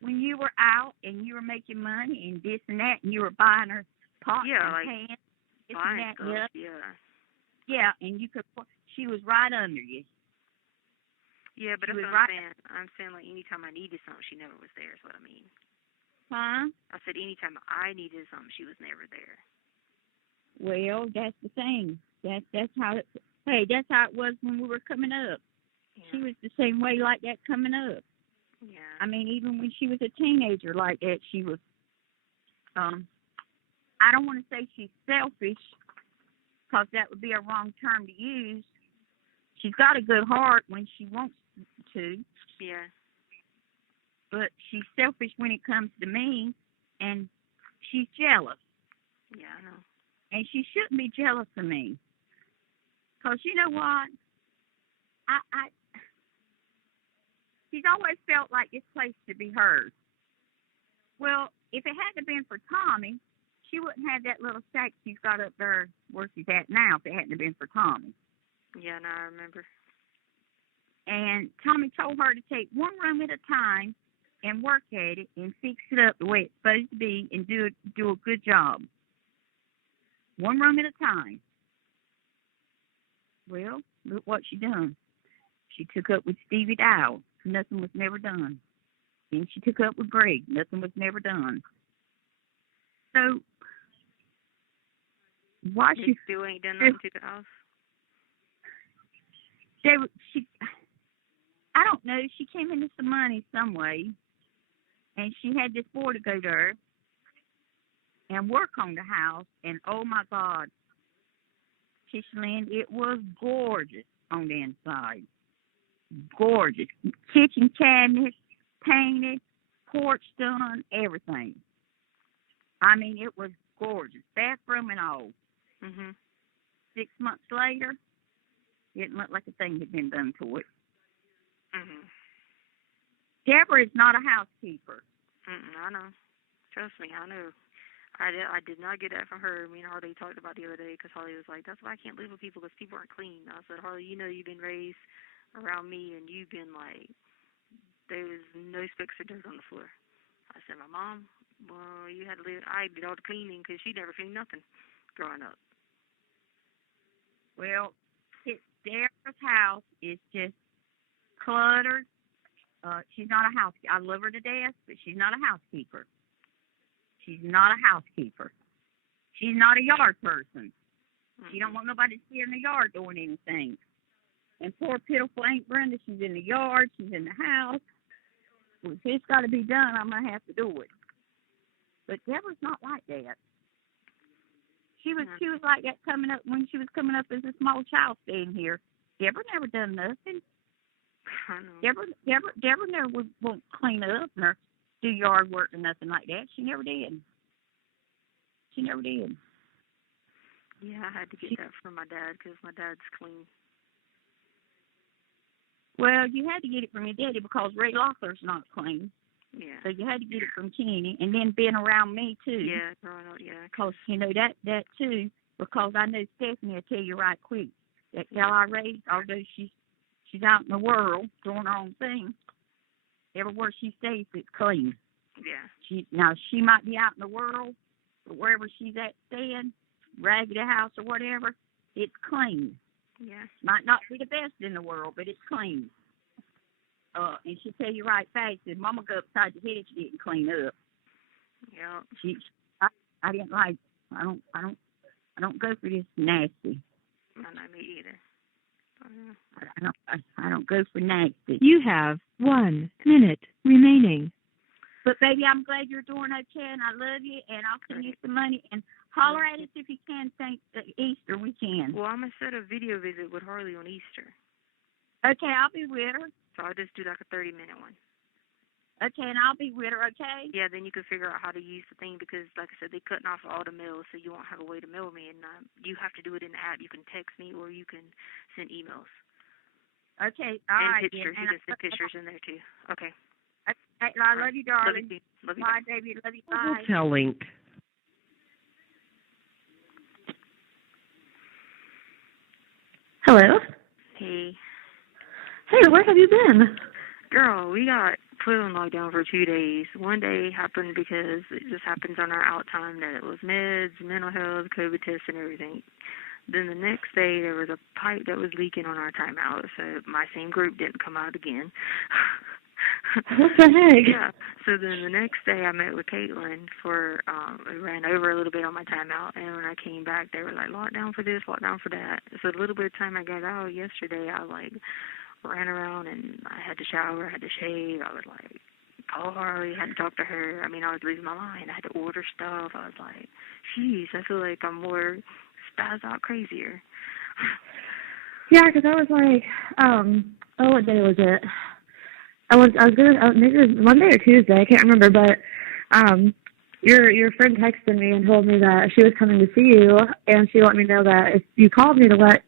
When you were out and you were making money and this and that, and you were buying her pots Yeah, and like pans, this and buying that, stuff, yeah. yeah. Yeah, and you could. She was right under you. Yeah, but She that's was what I'm right. saying. I'm saying, like, anytime I needed something, she never was there, is what I mean. Huh? I said anytime I needed something, she was never there. Well, that's the thing. That's how it. Hey, that's how it was when we were coming up. Yeah. She was the same way like that coming up. Yeah. I mean, even when she was a teenager like that, she was. I don't want to say she's selfish, because that would be a wrong term to use. She's got a good heart when she wants to. Yeah. But she's selfish when it comes to me, and she's jealous. Yeah, I know. And she shouldn't be jealous of me. Because you know what? She's always felt like this place should be hers. Well, if it hadn't been for Tommy, she wouldn't have that little shack she's got up there where she's at now if it hadn't been for Tommy. Yeah, now I remember. And Tommy told her to take one room at a time and work at it and fix it up the way it's supposed to be and do a good job. One room at a time. Well, look what she done. She took up with Stevie Dow. Nothing was never done. Then she took up with Greg. Nothing was never done. So, why They she still ain't done nothing to the house? I don't know. She came into some money some way, and she had this boy to go there and work on the house. And oh my God, Tishlyn, it was gorgeous on the inside. Gorgeous. Kitchen cabinets, painted, porch done, everything. I mean, it was gorgeous. Bathroom and all. 6 months later, it didn't look like a thing had been done to it. Deborah is not a housekeeper. I know. Trust me, I know. I did not get that from her. Me and Harley talked about the other day because Harley was like, that's why I can't live with people because people aren't clean. I said, Harley, you know you've been raised around me and you've been like, there's no specks of dirt on the floor. I said, my mom, well, you had to live, I did all the cleaning because she never cleaned nothing growing up. Well, Deborah's house is just cluttered. She's not a housekeeper. I love her to death, but she's not a housekeeper. She's not a housekeeper. She's not a yard person. She don't want nobody to see her in the yard doing anything. And poor pitiful Aunt Brenda, she's in the yard, she's in the house. Well, if it's got to be done, I'm going to have to do it. But Deborah's not like that. She was like that coming up when she was coming up as a small child staying here. Deborah never done nothing. I know. Deborah never won't clean up or do yard work or nothing like that. She never did. Yeah, I had to get that from my dad because my dad's clean. Well, you had to get it from your daddy because Ray Loeffler's not clean. Yeah. So you had to get it from Kenny, and then being around me too. Yeah, growing up, yeah. Because you know that too. Because I know Stephanie will tell you right quick that gal I raised, although she's out in the world doing her own thing, everywhere she stays, it's clean. Yeah. She might be out in the world, but wherever she's at staying, raggedy house or whatever, it's clean. Yeah. Might not be the best in the world, but it's clean. And she'll tell you right fast, if Mama go upside your head, she didn't clean up. Yeah. I didn't like. I don't go for this nasty. No, not me either. I don't go for nasty. You have 1 minute remaining. But baby, I'm glad you're doing okay, and I love you, and I'll send you some money. And holler at us if you can. Thanks Easter weekend. Well, I'm gonna set a video visit with Harley on Easter. Okay, I'll be with her. So I'll just do like a 30-minute one. Okay, and I'll be with her. Okay. Yeah, then you can figure out how to use the thing because, like I said, they're cutting off all the mail, so you won't have a way to mail me, and you have to do it in the app. You can text me or you can send emails. Okay, all and right. Pictures. You can send pictures in there too. Okay. I love you, darling. Love you. Bye, baby. Love you. Bye. Hotel link. Hello. Hey. Hey, where have you been? Girl, we got put on lockdown for 2 days. One day happened because it just happens on our out time that it was meds, mental health, COVID tests, and everything. Then the next day there was a pipe that was leaking on our timeout, so my same group didn't come out again. What the heck? Yeah. So then the next day I met with Caitlin for we ran over a little bit on my timeout, and when I came back they were like lockdown for this, lockdown for that. So the little bit of time I got out yesterday I like ran around and I had to shower, I had to shave, I would like call Harley, had to talk to her. I mean, I was losing my mind. I had to order stuff. I was like, geez, I feel like I'm more spazzed out crazier. Yeah, because I was like, what day was it? I was gonna maybe it was Monday or Tuesday, I can't remember, but your friend texted me and told me that she was coming to see you, and she let me know that if you called me to let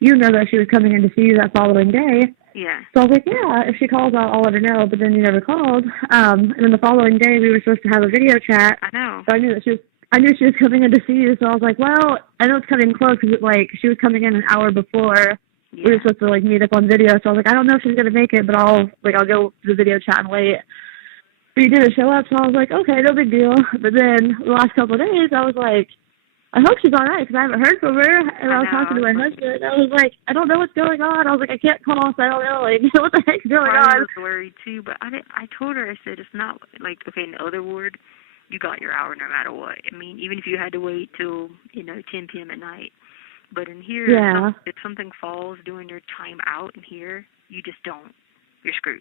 you know that she was coming in to see you that following day. Yeah. So I was like, yeah, if she calls, I'll let her know. But then you never called. And then the following day, we were supposed to have a video chat. I know. So I knew she was coming in to see you. So I was like, well, I know it's coming close because like she was coming in an hour before. Yeah. We were supposed to like meet up on video. So I was like, I don't know if she's gonna make it, but I'll go to the video chat and wait. But you didn't show up, so I was like, okay, no big deal. But then the last couple of days, I was like, I hope she's all right because I haven't heard from her. And I was talking to my husband. I was like, I don't know what's going on. I was like, I can't call, so I don't know. Like, what the heck's going on? I was worried too, but I told her, I said, it's not like, okay, in the other ward, you got your hour no matter what. I mean, even if you had to wait till 10 p.m. at night. But in here, if something falls during your time out in here, you just don't. You're screwed.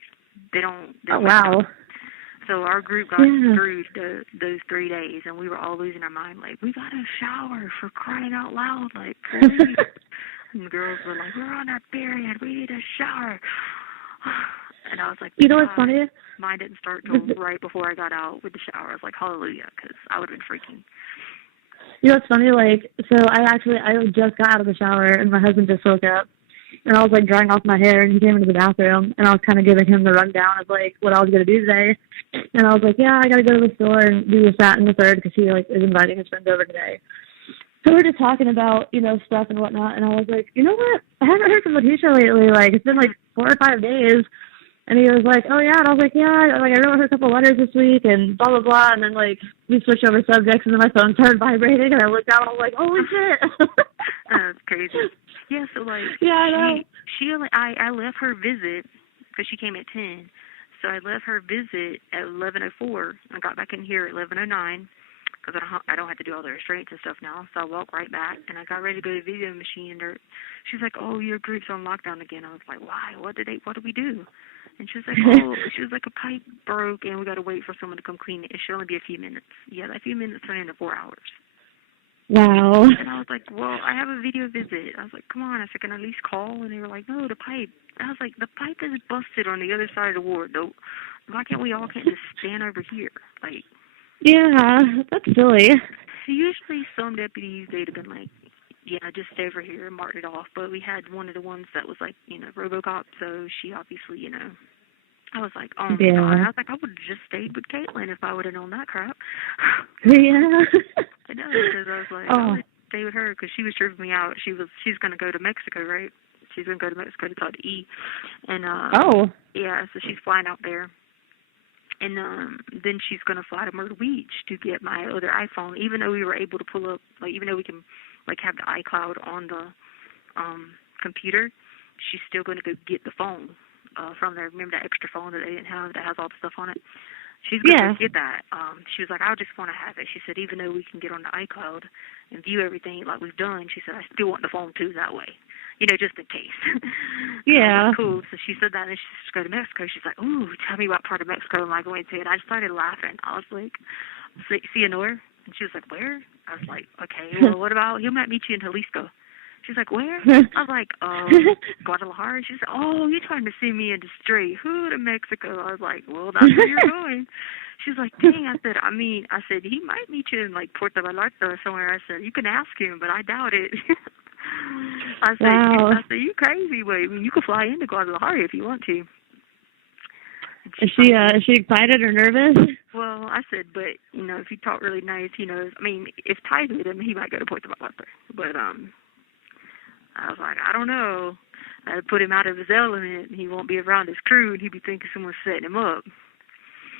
They don't. Oh wow. So our group got screwed those 3 days, and we were all losing our mind. Like, we got a shower for crying out loud, like, please. And the girls were like, we're on our period. We need a shower. And I was like, you know what's funny? Mine didn't start till right before I got out with the shower. I was like, hallelujah, because I would have been freaking. You know what's funny? Like, so I just got out of the shower, and my husband just woke up. And I was, like, drying off my hair, and he came into the bathroom, and I was kind of giving him the rundown of, like, what I was going to do today. And I was like, yeah, I got to go to the store and do this, that, and the third, because he, like, is inviting his friends over today. So we're just talking about, stuff and whatnot, and I was like, you know what? I haven't heard from Leticia lately. Like, it's been, like, 4 or 5 days. And he was like, oh, yeah. And I was like, yeah, like, I wrote her a couple letters this week and blah, blah, blah. And then, like, we switched over subjects, and then my phone started vibrating, and I looked out, and I was like, holy shit. That's crazy. Yeah, so, like, I left her visit, because she came at 10. So I left her visit at 11:04. I got back in here at 11:09, because I don't have to do all the restraints and stuff now. So I walked right back, and I got ready to go to the video machine, and she's like, oh, your group's on lockdown again. I was like, why? What did we do? And she was like, a pipe broke, and we got to wait for someone to come clean it. It should only be a few minutes. Yeah, that few minutes turned into 4 hours. Wow. And I was like, well, I have a video visit. I was like, come on. I said, can I at least call? And they were like, no, the pipe. I was like, the pipe is busted on the other side of the ward, though. Why can't we all just stand over here? Like, yeah, that's silly. Usually some deputies, they'd have been like, yeah, just stay over here and marked it off. But we had one of the ones that was like, RoboCop, so she obviously, I was like, oh, my God. I was like, I would have just stayed with Caitlin if I would have known that crap. Yeah. I know, because I was like, I would stay with her because she was tripping me out. She's going to go to Mexico, right? She's going to go to Mexico to talk to E. And, yeah, so she's flying out there. And then she's going to fly to Myrtle Beach to get my other iPhone, even though we were able to pull up, like, even though we can, like, have the iCloud on the computer, she's still going to go get the phone from there. Remember that extra phone that they didn't have that has all the stuff on it? She's going to get that. She was like, I just want to have it. She said, even though we can get on the iCloud and view everything like we've done, she said, I still want the phone, too, that way. Just in case. Yeah. Cool. So she said that, and she's just go to Mexico. She's like, ooh, tell me what part of Mexico am I going to? And I just started laughing. I was like, Cianor? And she was like, where? I was like, okay, well, what about, he'll meet you in Jalisco. She's like, where? I was like, Guadalajara. She said, oh, you're trying to send me into straight. Who to Mexico? I was like, well, that's where you're going. She's like, dang. I said, he might meet you in, like, Puerto Vallarta or somewhere. I said, you can ask him, but I doubt it. I said, you crazy, but I mean, you can fly into Guadalajara if you want to. Is she excited or nervous? Well, I said, but, if you talk really nice, he knows. I mean, if Ty's with him, he might go to Puerto Vallarta. But, I was like, I don't know. I'd put him out of his element, and he won't be around his crew, and he'd be thinking someone's setting him up.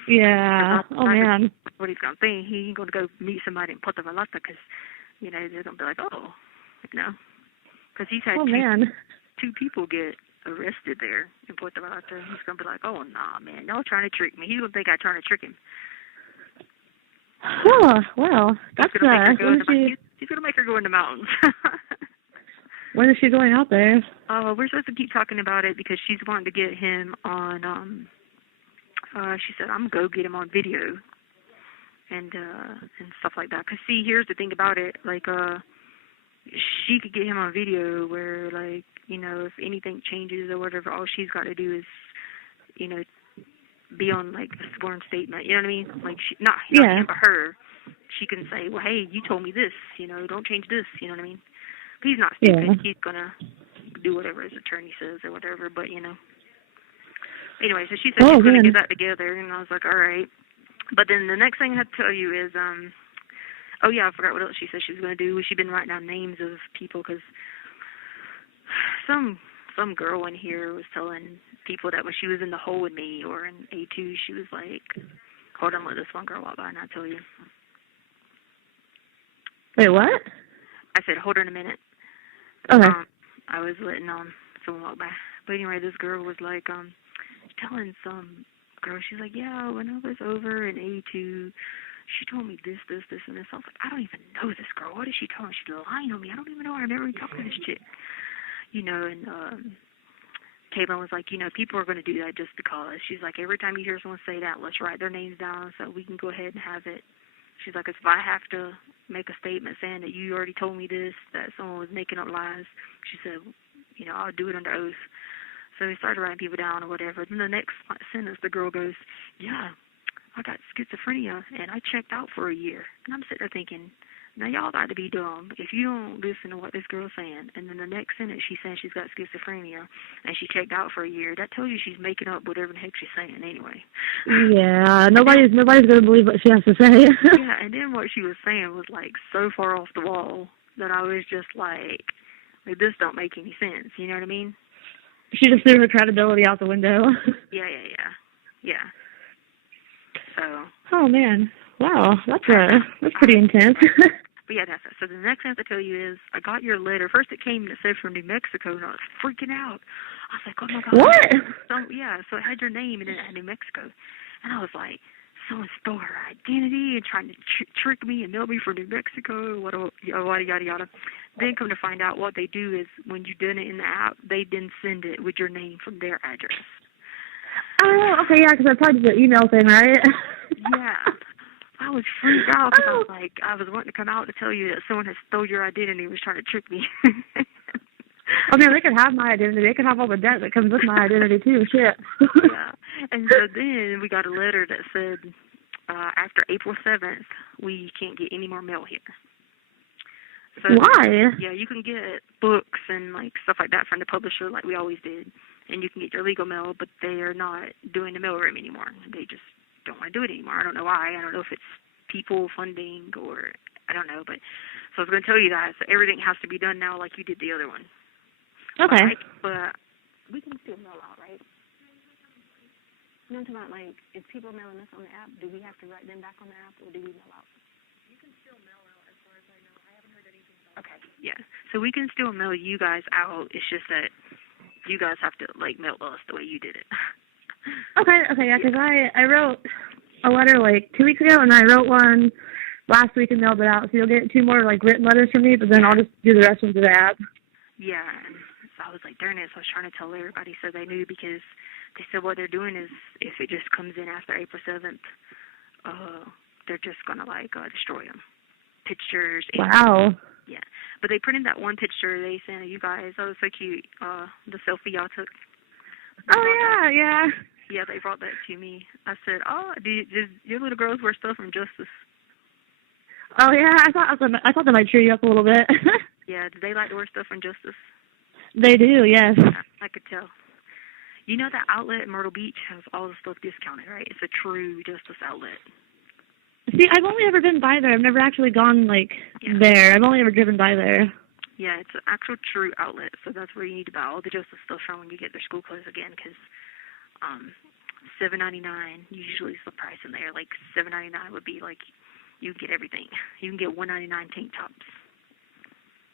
Yeah. Oh, man. What he's going to think, he ain't going to go meet somebody in Puerto Vallarta because, you know, they're going to be like, oh, you know. Because he's had two people get arrested there in Puerto Vallarta. He's going to be like, oh, nah, man, y'all trying to trick me. He's going to think I'm trying to trick him. Oh, well, that's he's going to make her go in the mountains. When is she going out there? We're supposed to keep talking about it because she's wanting to get him on, she said, I'm going to go get him on video and stuff like that. Because, see, here's the thing about it. Like, she could get him on video where, like, you know, if anything changes or whatever, all she's got to do is, you know, be on, like, a sworn statement. You know what I mean? Like, not him, but her. She can say, well, hey, you told me this. You know, don't change this. You know what I mean? He's not stupid. Yeah. He's going to do whatever his attorney says or whatever, but, you know. Anyway, so she said she's going to get that together, and I was like, all right. But then the next thing I had to tell you is, oh, yeah, I forgot what else she said she was going to do. She'd been writing down names of people because some girl in here was telling people that when she was in the hole with me or in A2, she was like, hold on, let this one girl walk by and I'll tell you. Wait, what? I said, hold on a minute. Okay. I was letting someone walk by. But anyway, this girl was like telling some girl, she's like, yeah, when I was over in A2, she told me this, and this. I was like, I don't even know this girl. What is she telling me? She's lying on me. I don't even know her. I never even talked to this chick. You know, and Caitlin was like, you know, people are going to do that just because. She's like, every time you hear someone say that, let's write their names down so we can go ahead and have it. She's like, if I have to make a statement saying that you already told me this, that someone was making up lies, she said, you know, I'll do it under oath. So we started writing people down or whatever. Then the next sentence, the girl goes, yeah, I got schizophrenia, and I checked out for a year. And I'm sitting there thinking, now y'all got to be dumb if you don't listen to what this girl's saying. And then the next sentence, she's saying she's got schizophrenia, and she checked out for a year. That tells you she's making up whatever the heck she's saying anyway. Yeah, nobody's going to believe what she has to say. Yeah, and then what she was saying was, like, so far off the wall that I was just like, this don't make any sense. You know what I mean? She just threw her credibility out the window. Yeah. So. Oh man, wow, that's pretty intense. But yeah, that's it. So the next thing I have to tell you is, I got your letter. First, it came and it said from New Mexico, and I was freaking out. I was like, oh my God. What? So it had your name and then it had New Mexico, and I was like, someone stole her identity and trying to trick me and mail me from New Mexico. Yada yada. Then come to find out, what they do is when you done it in the app, they then send it with your name from their address. Oh, okay, yeah, because I probably did the email thing, right? Yeah. I was freaked out because I was like, I was wanting to come out to tell you that someone had stole your identity and was trying to trick me. I mean, they could have my identity. They could have all the debt that comes with my identity, too. Shit. Yeah. And so then we got a letter that said, after April 7th, we can't get any more mail here. So, why? Yeah, you can get books and, like, stuff like that from the publisher like we always did. And you can get your legal mail, but they are not doing the mailroom anymore. They just don't want to do it anymore. I don't know why. I don't know if it's people funding or I don't know. But so I was going to tell you that. So everything has to be done now like you did the other one. Okay. But we can still mail out, right? You know what I'm talking about, like, if people are mailing us on the app, do we have to write them back on the app, or do we mail out? You can still mail out as far as I know. I haven't heard anything about it. Okay, yeah. So we can still mail you guys out. It's just that you guys have to, like, mail us the way you did it. Okay, yeah, because I wrote a letter, like, 2 weeks ago, and I wrote one last week and mailed it out. So you'll get 2 more, like, written letters from me, but then I'll just do the rest of the app. Yeah, and so I was like, darn it. So I was trying to tell everybody so they knew, because they said what they're doing is if it just comes in after April 7th, they're just going to, like, destroy them. Pictures. Wow. Yeah. But they printed that one picture they sent you guys. That was so cute. The selfie y'all took. Yeah. Yeah, they brought that to me. I said, oh, did your little girls wear stuff from Justice? Oh, yeah. I thought that might cheer you up a little bit. Yeah. Do they like to wear stuff from Justice? They do, yes. Yeah, I could tell. You know that outlet in Myrtle Beach has all the stuff discounted, right? It's a true Justice outlet. See, I've only ever been by there. I've never actually gone, like, there. I've only ever driven by there. Yeah, it's an actual true outlet, so that's where you need to buy all the Joseph stuff from when you get their school clothes again, because $7.99 usually is the price in there. Like $7.99 would be like you get everything. You can get $1.99 tank tops.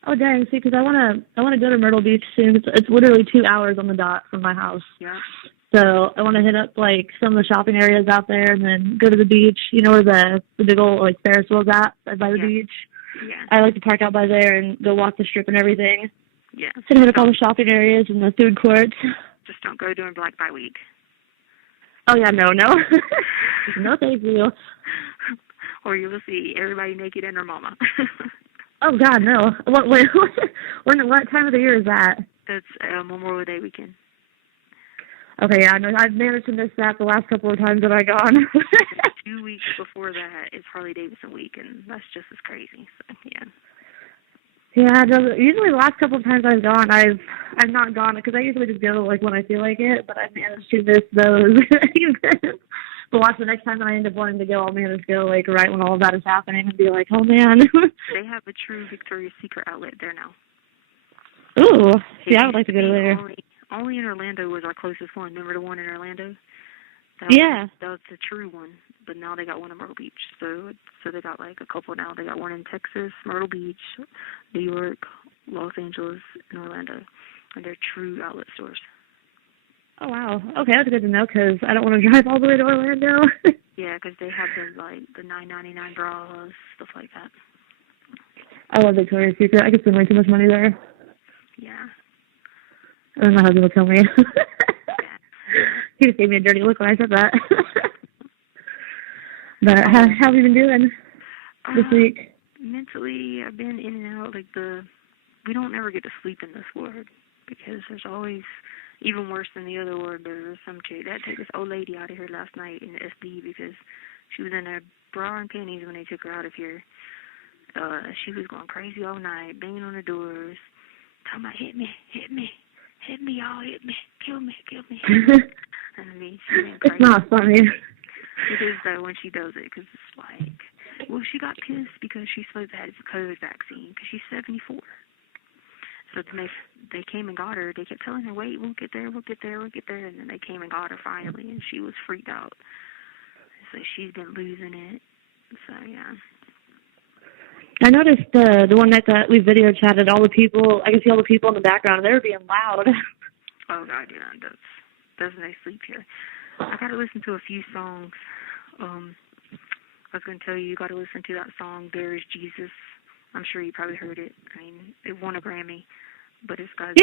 Oh dang! See, because I wanna go to Myrtle Beach soon. It's literally 2 hours on the dot from my house. Yeah. So I want to hit up like some of the shopping areas out there, and then go to the beach. You know where the big old like Ferris wheel's at by the beach. Yeah. I like to park out by there and go walk the strip and everything. Yeah. So hit up all the shopping areas and the food courts. Just don't go during Black Friday week. Oh yeah, no, no, thank you. Or you will see everybody naked and their mama. Oh God, no. What time of the year is that? It's Memorial Day weekend. Okay, yeah, no, I've managed to miss that the last couple of times that I've gone. 2 weeks before that is Harley Davidson week, and that's just as crazy. So yeah. Yeah, no, usually the last couple of times I've gone, I've not gone because I usually just go like when I feel like it, but I've managed to miss those. But watch the next time that I end up wanting to go, I'll manage to go like right when all of that is happening and be like, oh man. They have a true Victoria's Secret outlet there now. Ooh, yeah, I would like to go to there. Only in Orlando was our closest one. Remember the one in Orlando? That was the true one. But now they got one in Myrtle Beach. So they got like a couple now. They got one in Texas, Myrtle Beach, New York, Los Angeles, and Orlando. And they're true outlet stores. Oh, wow. Okay, that's good to know because I don't want to drive all the way to Orlando. Yeah, because they have the $9.99 bras, stuff like that. I love Victoria's Secret. I could spend way too much money there. Yeah. And my husband will kill me. He just gave me a dirty look when I said that. But how have you been doing this week? Mentally, I've been in and out. We don't ever get to sleep in this ward because there's always, even worse than the other ward, there's some chick that took this old lady out of here last night in the SD because she was in a bra and panties when they took her out of here. She was going crazy all night, banging on the doors, talking about hit me, y'all, hit me, kill me. And I mean, she went crazy. It's not funny. It is though when she does it, because it's like, well, she got pissed because she's supposed to have the COVID vaccine because she's 74. So then they came and got her. They kept telling her, wait, we'll get there. And then they came and got her finally, and she was freaked out. So she's been losing it. So yeah. I noticed the one night that we video chatted, all the people, I could see all the people in the background, they were being loud. Oh God, yeah, doesn't they sleep here? I got to listen to a few songs. I was going to tell you got to listen to that song, There Is Jesus. I'm sure you probably heard it. I mean, it won a Grammy, but it's got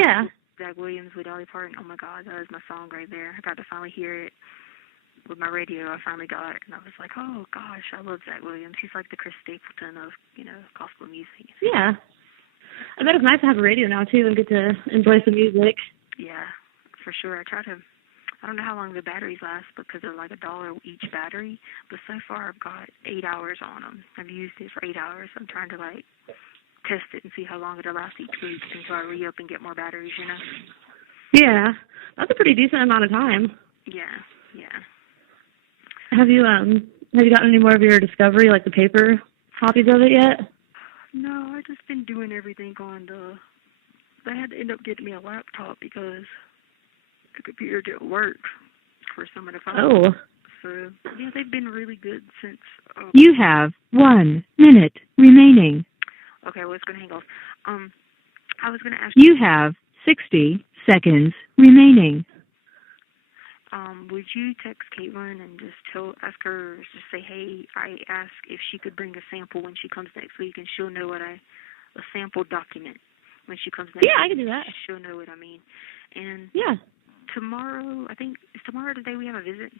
Zach Williams with Dolly Parton. Oh my God, that is my song right there. I got to finally hear it with my radio. I finally got it, and I was like, oh gosh, I love Zach Williams. He's like the Chris Stapleton of, gospel music. Yeah. I bet it's nice to have a radio now too and get to enjoy some music. Yeah, for sure. I don't know how long the batteries last because they're like $1 each battery, but so far I've got 8 hours on them. I've used it for 8 hours. I'm trying to test it and see how long it'll last each week until I re-up and get more batteries, Yeah, that's a pretty decent amount of time. Yeah. Have you gotten any more of your Discovery, like the paper copies of it yet? No, I've just been doing everything on they had to end up getting me a laptop because the computer didn't work for some of the files. Oh. So, yeah, they've been really good since... You have 1 minute remaining. Okay, well, it's going to hang off. I was going to ask you... You have 60 seconds remaining. Would you text Caitlin and just ask her, just say, hey, I asked if she could bring a sample when she comes next week, and she'll know a sample document when she comes next week. Yeah, I can do that. She'll know what I mean. And yeah. Tomorrow, I think, is tomorrow the day we have a visit?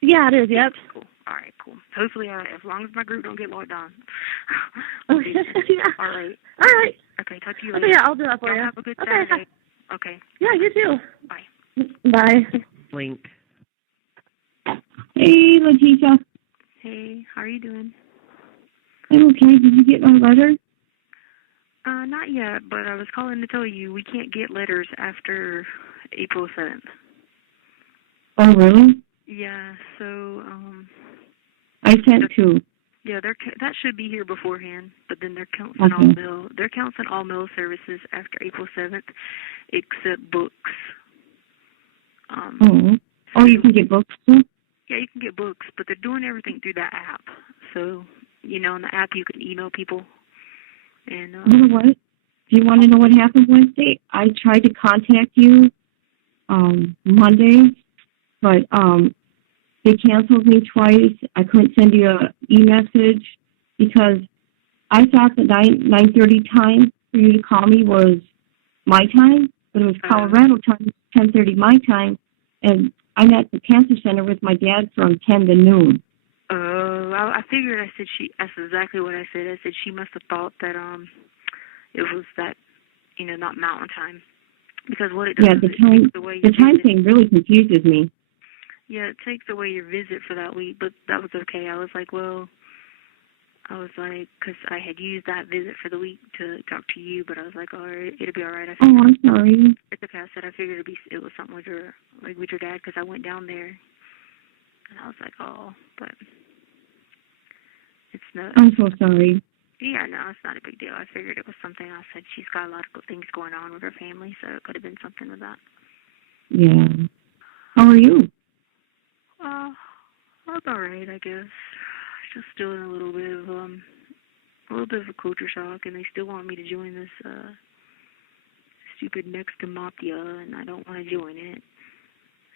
Yeah, it is, yep. Cool. All right, cool. Hopefully, as long as my group don't get logged on. Okay. Yeah. All right. Okay, talk to you later. Okay, yeah, I'll do that for you. Have a good Saturday. Okay. Yeah, you too. Bye. Bye. Link. Hey, Leticia. Hey, how are you doing? I'm okay. Did you get my letter? Not yet, but I was calling to tell you we can't get letters after April 7th. Oh, really? Yeah, so, I sent 2. Yeah, that should be here beforehand, but then they're canceling all mail. They're canceling all mail services after April 7th, except books. You can get books too? Yeah, you can get books, but they're doing everything through that app. So, on the app you can email people. And you know what? Do you want to know what happened Wednesday? I tried to contact you Monday, but they canceled me twice. I couldn't send you an e-message because I thought the 9:30 time for you to call me was my time, but it was Colorado time, 10:30 my time, and I'm at the cancer center with my dad from 10 to noon. I figured. That's exactly what I said. I said she must have thought that it was that, not mountain time, because what it does is it takes away the time thing really confuses me. Yeah, it takes away your visit for that week, but that was okay. I was like, because I had used that visit for the week to talk to you, but I was like, all right, it'll be all right. I'm sorry. It's okay. I said I figured it was something with your dad, because I went down there, and I was like, but it's not. I'm so sorry. Yeah, no, it's not a big deal. I figured it was something else. I said she's got a lot of things going on with her family, so it could have been something with that. Yeah. How are you? I'm all right, I guess. Just still in a little bit of a culture shock, and they still want me to join this stupid Mexican mafia, and I don't want to join it.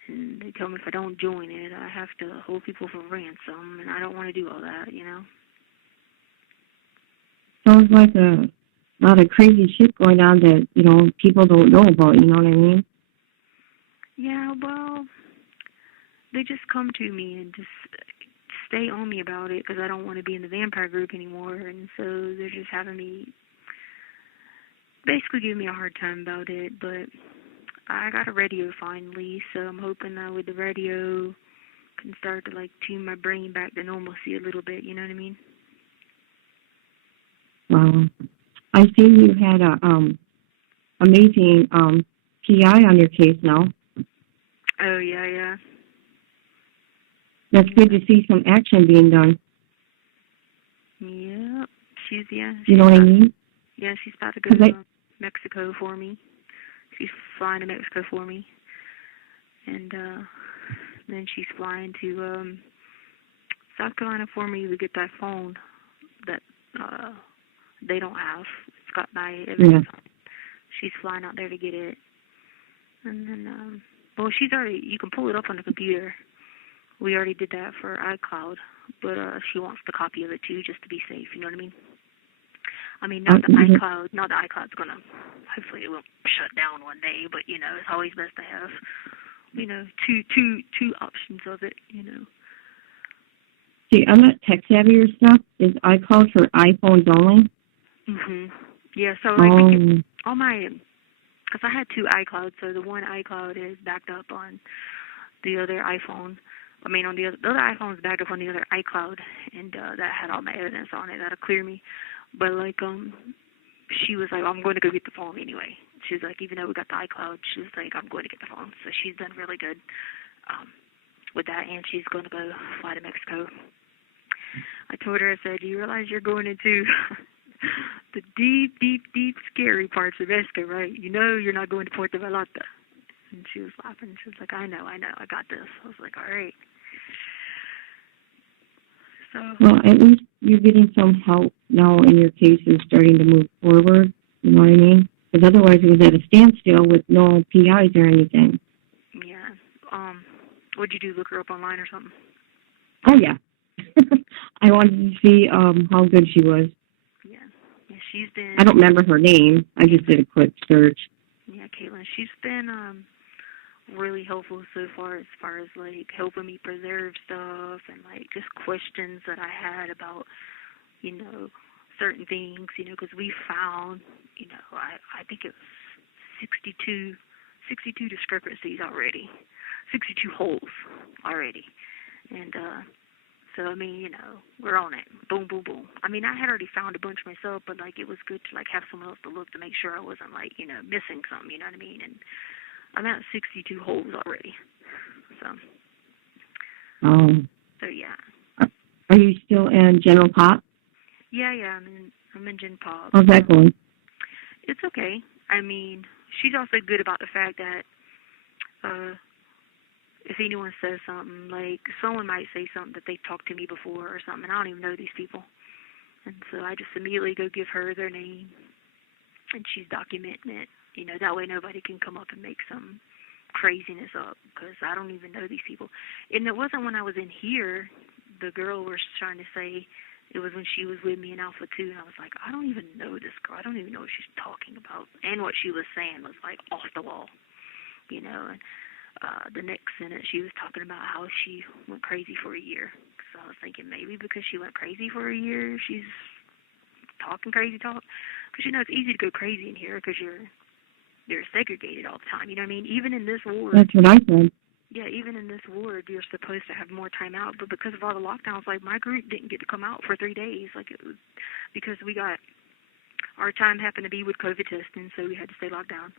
And they tell me if I don't join it, I have to hold people for ransom, and I don't want to do all that, Sounds like a lot of crazy shit going on that, people don't know about, you know what I mean? Yeah, well, they just come to me and just stay on me about it because I don't want to be in the vampire group anymore, and so they're just having me basically give me a hard time about it. But I got a radio finally, so I'm hoping that with the radio can start to tune my brain back to normalcy a little bit, you know what I mean? I seen you had a amazing PI on your case now. Oh yeah. That's good to see some action being done. Yeah, she's you know what I mean? Yeah, she's about to go to Mexico for me. She's flying to Mexico for me, and then she's flying to South Carolina for me to get that phone that they don't have. It's got my evidence on it. She's flying out there to get it, and then she's already. You can pull it up on the computer. We already did that for iCloud, but she wants the copy of it too, just to be safe. You know what I mean? I mean, not the iCloud. Not the iCloud's gonna. Hopefully, it won't shut down one day. But it's always best to have, two options of it. See, I'm not tech savvy or stuff. Is iCloud for iPhones only? Yeah. So we get all my, because I had two iClouds. So the one iCloud is backed up on the other iPhone. I mean, on the other iPhone's backed up on the other iCloud, and that had all my evidence on it. That'll clear me. But she was like, I'm going to go get the phone anyway. She was like, even though we got the iCloud, she was like, I'm going to get the phone. So she's done really good with that, and she's going to go fly to Mexico. I told her, I said, do you realize you're going into the deep, deep, deep scary parts of Mexico, right? You're not going to Puerto Vallarta. And she was laughing. She was like, I know, I got this. I was like, all right. So, well, at least you're getting some help now and your case is starting to move forward. You know what I mean? Because otherwise it was at a standstill with no PIs or anything. Yeah. What'd you do, look her up online or something? Oh, yeah. I wanted to see how good she was. Yeah, she's been... I don't remember her name. I just did a quick search. Yeah, Caitlin, she's been really helpful so far as helping me preserve stuff and just questions that I had about certain things because we found I think it was 62 discrepancies already, 62 holes already, and so I mean we're on it, boom boom boom. I mean I had already found a bunch myself, but it was good to have someone else to look to make sure I wasn't missing something, you know what I mean? And I'm at 62 holes already. So. So yeah. Are you still in General Pop? Yeah, I'm in Gen Pop. How's that going? It's okay. I mean, she's also good about the fact that if anyone says something, like someone might say something that they've talked to me before or something, and I don't even know these people. And so I just immediately go give her their name, and she's documenting it. You know, that way nobody can come up and make some craziness up, because I don't even know these people. And it wasn't when I was in here. The girl was trying to say it was when she was with me in Alpha 2, and I was like, I don't even know this girl. I don't even know what she's talking about. And what she was saying was, like, off the wall, you know. And the next sentence, she was talking about how she went crazy for a year. So I was thinking maybe because she went crazy for a year, she's talking crazy talk. Because, you know, it's easy to go crazy in here because you're segregated all the time. You know what I mean? Even in this ward. That's what I said. Yeah, even in this ward, you're supposed to have more time out. But because of all the lockdowns, like, my group didn't get to come out for 3 days. Like, it was because our time happened to be with COVID testing, so we had to stay locked down.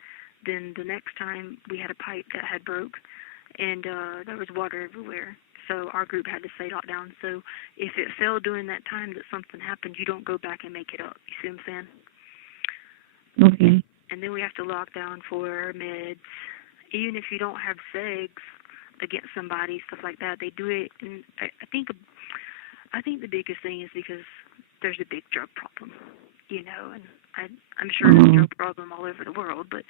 Then the next time, we had a pipe that had broke, and there was water everywhere. So our group had to stay locked down. So if it fell during that time that something happened, you don't go back and make it up. You see what I'm saying? Okay. And then we have to lock down for meds. Even if you don't have segs against somebody, stuff like that, they do it. And I think the biggest thing is because there's a big drug problem, you know. And I'm sure there's a drug problem all over the world, but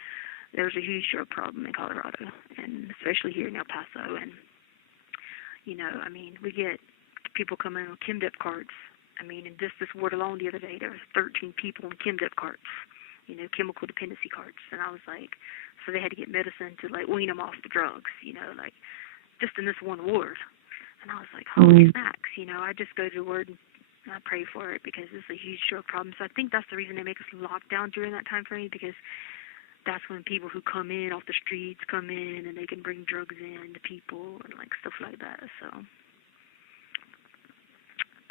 there's a huge drug problem in Colorado, and especially here in El Paso. And, you know, I mean, we get people coming on Chemdep carts. I mean, in just this ward alone the other day, there was 13 people on Chemdep carts, you know, chemical dependency carts. And I was like, so they had to get medicine to, like, wean them off the drugs, you know, like, just in this one ward. And I was like, holy smacks, you know, I just go to the ward and I pray for it because it's a huge drug problem. So I think that's the reason they make us lock down during that time frame, because that's when people who come in off the streets come in and they can bring drugs in to people and, like, stuff like that. So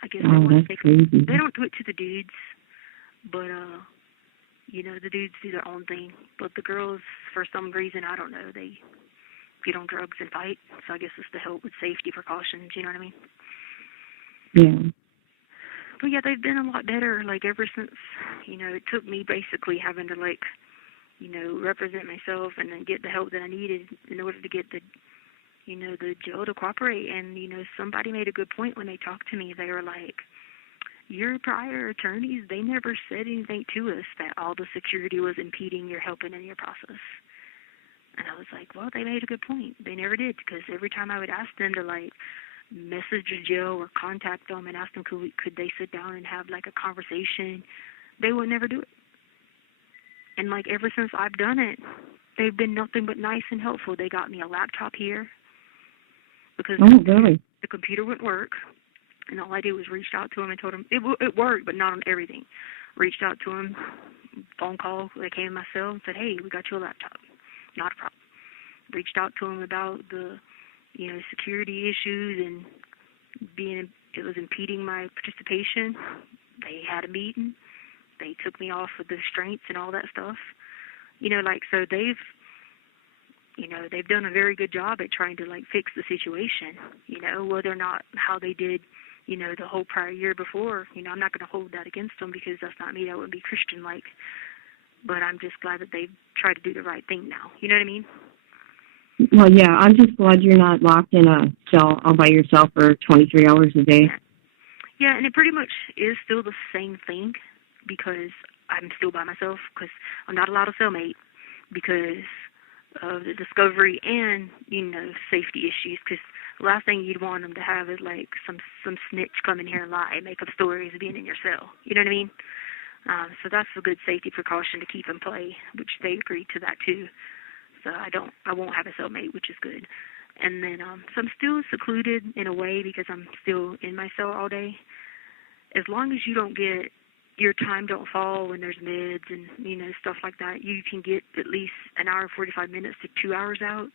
I guess they want to take them. They don't do it to the dudes, but, you know, the dudes do their own thing. But the girls, for some reason, I don't know, they get on drugs and fight. So I guess it's to help with safety precautions, you know what I mean? Yeah. But yeah, they've been a lot better, like, ever since, you know, it took me basically having to, like, you know, represent myself and then get the help that I needed in order to get the, you know, the jail to cooperate. And, you know, somebody made a good point when they talked to me. They were like, your prior attorneys, they never said anything to us that all the security was impeding your helping in your process. And I was like, well, they made a good point. They never did, because every time I would ask them to, like, message the jail or contact them and ask them could they sit down and have, like, a conversation, they would never do it. And, like, ever since I've done it, they've been nothing but nice and helpful. They got me a laptop here because the computer wouldn't work. And all I did was reached out to them and told them it worked, but not on everything. Reached out to them, phone call. They came in my cell and said, hey, we got you a laptop. Not a problem. Reached out to them about the, you know, security issues and it was impeding my participation. They had a meeting. They took me off of the restraints and all that stuff. You know, like, so they've done a very good job at trying to, like, fix the situation, you know, whether or not how they did, you know, the whole prior year before. You know, I'm not going to hold that against them because that's not me. That wouldn't be Christian-like. But I'm just glad that they've tried to do the right thing now. You know what I mean? Well, yeah, I'm just glad you're not locked in a cell all by yourself for 23 hours a day. Yeah, and it pretty much is still the same thing because I'm still by myself because I'm not allowed a cellmate because of the discovery and, you know, safety issues, because the last thing you'd want them to have is, like, some snitch come in here and lie and make up stories of being in your cell. You know what I mean? So that's a good safety precaution to keep in play, which they agreed to that too. So I won't have a cellmate, which is good. And then, so I'm still secluded in a way because I'm still in my cell all day. As long as you don't get, your time don't fall when there's meds and, you know, stuff like that, you can get at least an hour, 45 minutes to 2 hours out.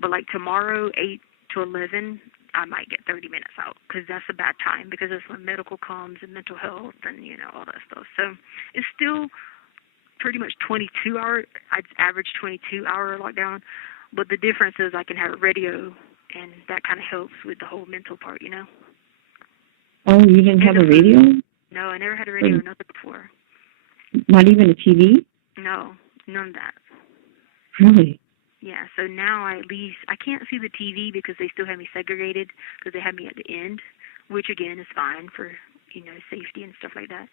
But, like, tomorrow, 8 to 11, I might get 30 minutes out because that's a bad time because that's when medical comes and mental health and, you know, all that stuff. So it's still pretty much 22-hour. I'd average 22-hour lockdown. But the difference is I can have a radio, and that kind of helps with the whole mental part, you know? Oh, you didn't have a radio? No, I never had a radio or nothing before. Not even a TV? No, none of that. Really? Yeah, so now I can't see the TV because they still have me segregated because they have me at the end, which again is fine for, safety and stuff like that.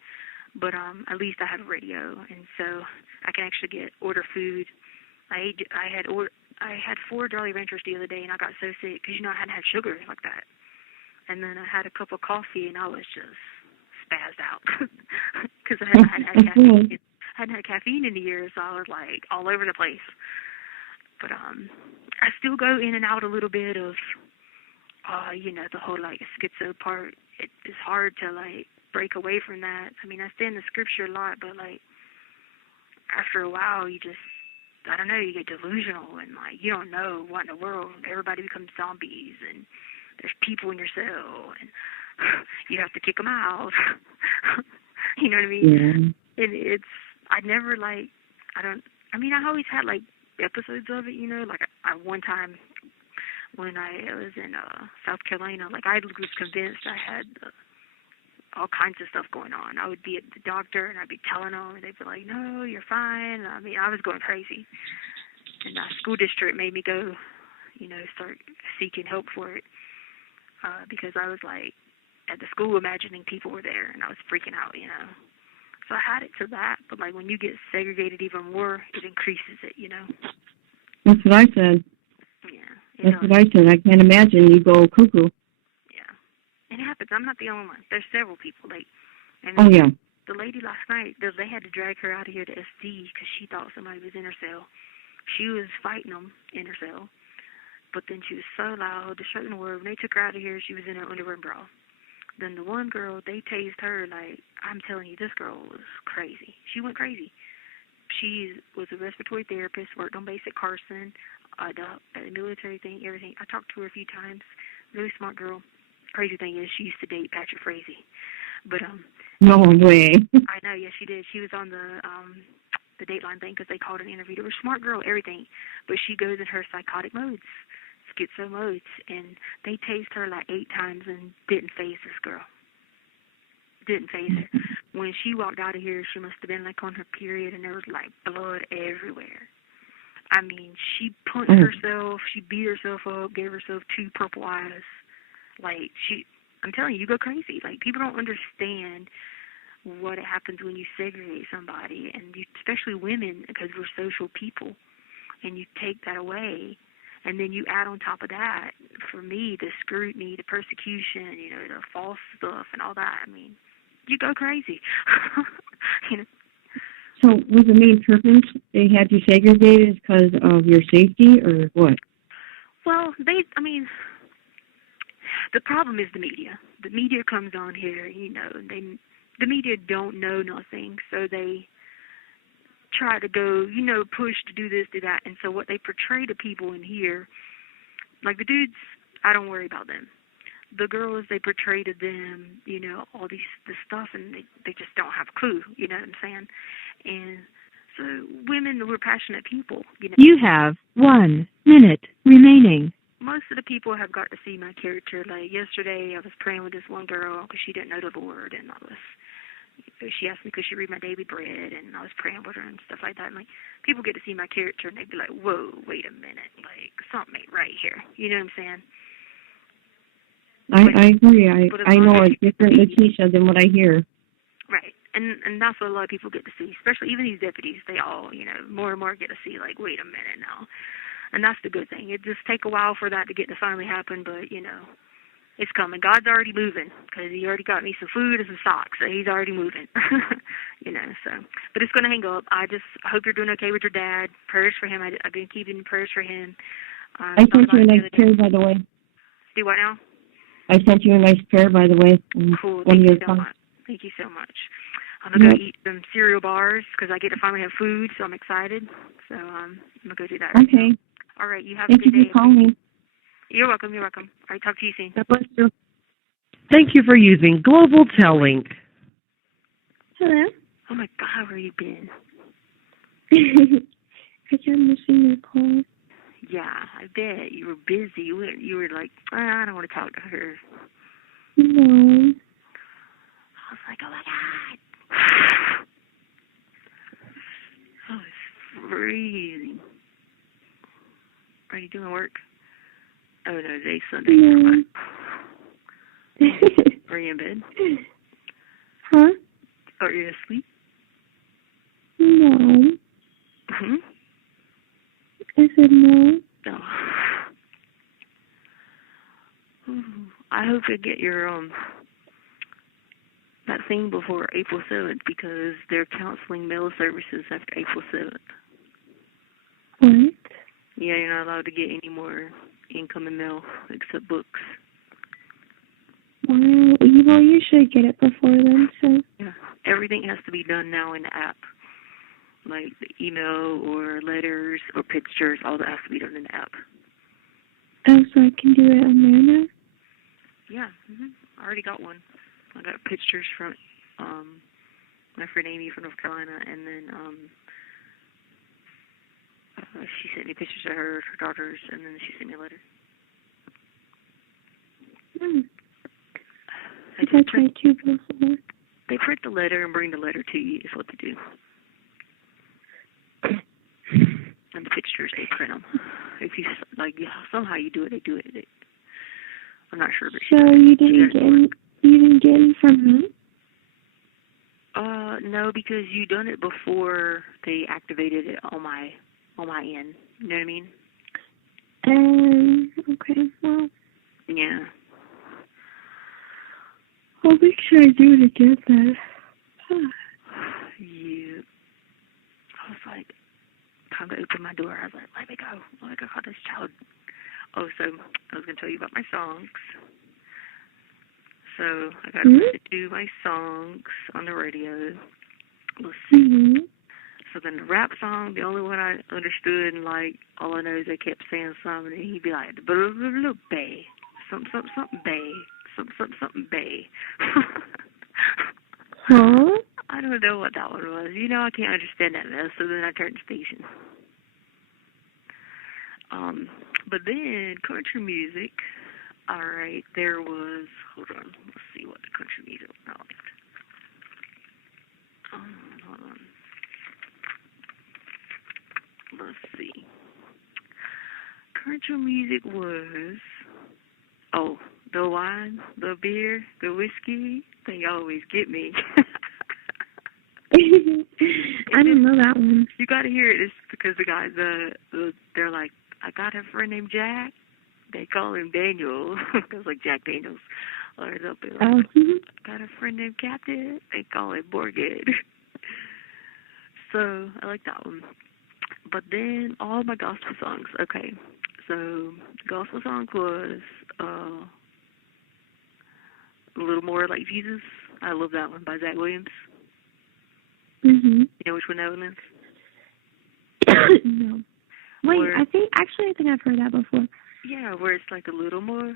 But at least I have a radio, and so I can actually order food. I had 4 Jolly Ranchers the other day, and I got so sick because I hadn't had sugar like that. And then I had a cup of coffee, and I was just spazzed out because I hadn't had caffeine. Hadn't had caffeine in a year, so I was like all over the place. But I still go in and out a little bit of, the whole like schizo part. It's hard to like break away from that. I mean, I stay in the scripture a lot, but like after a while, you just, I don't know, you get delusional and like you don't know what in the world. Everybody becomes zombies and there's people in your cell and you have to kick them out. You know what I mean? Yeah. And I always had like episodes of it, like I one time when I was in South Carolina, like I was convinced I had all kinds of stuff going on. I would be at the doctor and I'd be telling them and they'd be like, no, you're fine. I mean, I was going crazy. And the school district made me go, start seeking help for it because I was like at the school imagining people were there and I was freaking out, So I had it to that, but like when you get segregated even more, it increases it, That's what I said. Yeah. That's what I said. I can't imagine you go cuckoo. Yeah. It happens. I'm not the only one. There's several people. Oh, yeah. The lady last night, they had to drag her out of here to SD because she thought somebody was in her cell. She was fighting them in her cell, but then she was so loud, the shut in the word. When they took her out of here, she was in her underwear and bra. Then the one girl, they tased her like, I'm telling you, this girl was crazy. She went crazy. She was a respiratory therapist, worked on basic Carson, the military thing, everything. I talked to her a few times. Really smart girl. Crazy thing is, she used to date Patrick Frazee. But no way. I know, yes, she did. She was on the Dateline thing because they called an interview. Her a smart girl, everything. But she goes in her psychotic modes. Schizo modes, and they tased her like 8 times and didn't phase this girl. Didn't phase her. When she walked out of here, she must have been like on her period, and there was like blood everywhere. I mean, she punched herself, she beat herself up, gave herself 2 purple eyes. Like I'm telling you, you go crazy. Like people don't understand what happens when you segregate somebody, and especially women, because we're social people, and you take that away. And then you add on top of that, for me, the scrutiny, the persecution, the false stuff and all that. I mean, you go crazy. So was the main purpose they had you segregated because of your safety or what? Well, the problem is the media. The media comes on here, the media don't know nothing, so they try to go, push to do this, do that. And so what they portray to people in here, like the dudes, I don't worry about them. The girls, they portray to them, all this stuff, and they just don't have a clue, you know what I'm saying? And so women, we're passionate people, You have 1 minute remaining. Most of the people have got to see my character. Like yesterday, I was praying with this one girl because she didn't know the Lord, and she asked me, could she read my daily bread, and I was praying with her and stuff like that. And, like, people get to see my character, and they'd be like, whoa, wait a minute, like, something ain't right here. You know what I'm saying? I agree. I know it's different Leticia than what I hear. Right. And that's what a lot of people get to see, especially even these deputies. They all, more and more get to see, like, wait a minute now. And that's the good thing. It just take a while for that to get to finally happen, but, it's coming. God's already moving because he already got me some food and some socks, so he's already moving. So. But it's going to hang up. I hope you're doing okay with your dad. Prayers for him. I've been keeping prayers for him. I sent you a nice prayer, by the way. Do what now? I sent you a nice prayer, by the way. Cool. Thank you so much. Thank you so much. I'm going to go eat some cereal bars because I get to finally have food, so I'm excited. So I'm going to go do that right now. All right. You have a good day. Thank you for calling. You're welcome. You're welcome. All right. Talk to you soon. God bless you. Thank you for using Global Tellink. Hello. Oh my God, where you been? I kept missing your call. Yeah, I bet you were busy. You were like, I don't want to talk to her. No. like, oh my God. Oh, it's freezing. Are you doing work? Oh no, today's Sunday. No. Are you in bed? Huh? Are you asleep? No. Hmm? I said no. No. I hope you get your that thing before April 7th because they're canceling mail services after April 7th. What? Yeah, you're not allowed to get any more incoming mail except books. Well, you should get it before then, so. Yeah, everything has to be done now in the app. Like the email or letters or pictures, all that has to be done in the app. Oh, so I can do it on there now? Yeah, I already got one. I got pictures from my friend Amy from North Carolina, and then she sent me pictures of her daughters, and then she sent me a letter. I tried to before. They print the letter and bring the letter to you is what they do. And the pictures, they print them. If you, like, somehow you do it, they do it. I'm not sure, but so you didn't get any from me? No, because you done it before they activated it on my end. You know what I mean? Okay, well. Yeah. I'll make sure I do it again then. I was like, time to open my door. I was like, let me go call this child. Oh, so I was going to tell you about my songs. So I got to listen to my songs on the radio. Let's see. So then the rap song, the only one I understood, and like all I know is they kept saying something, and he'd be like, blah, blah, blah, bay, something, bay, something, bay. Huh? I don't know what that one was. You know, I can't understand that mess, so then I turned the station. But then country music. All right, there was. Hold on, let's see what the country music was. Hold on. Let's see. Country music was. Oh, the wine, the beer, the whiskey. They always get me. I didn't know that one. You got to hear it. It's because the guys, they're like, I got a friend named Jack. They call him Daniel. It's like Jack Daniels. Or they'll be like, got a friend named Captain. They call him Morgan. So I like that one. But then all my gospel songs. Okay, so the gospel song was A Little More Like Jesus. I love that one by Zach Williams. You know which one that one is? No. Wait, I think I've heard that before. Yeah, where it's like a little more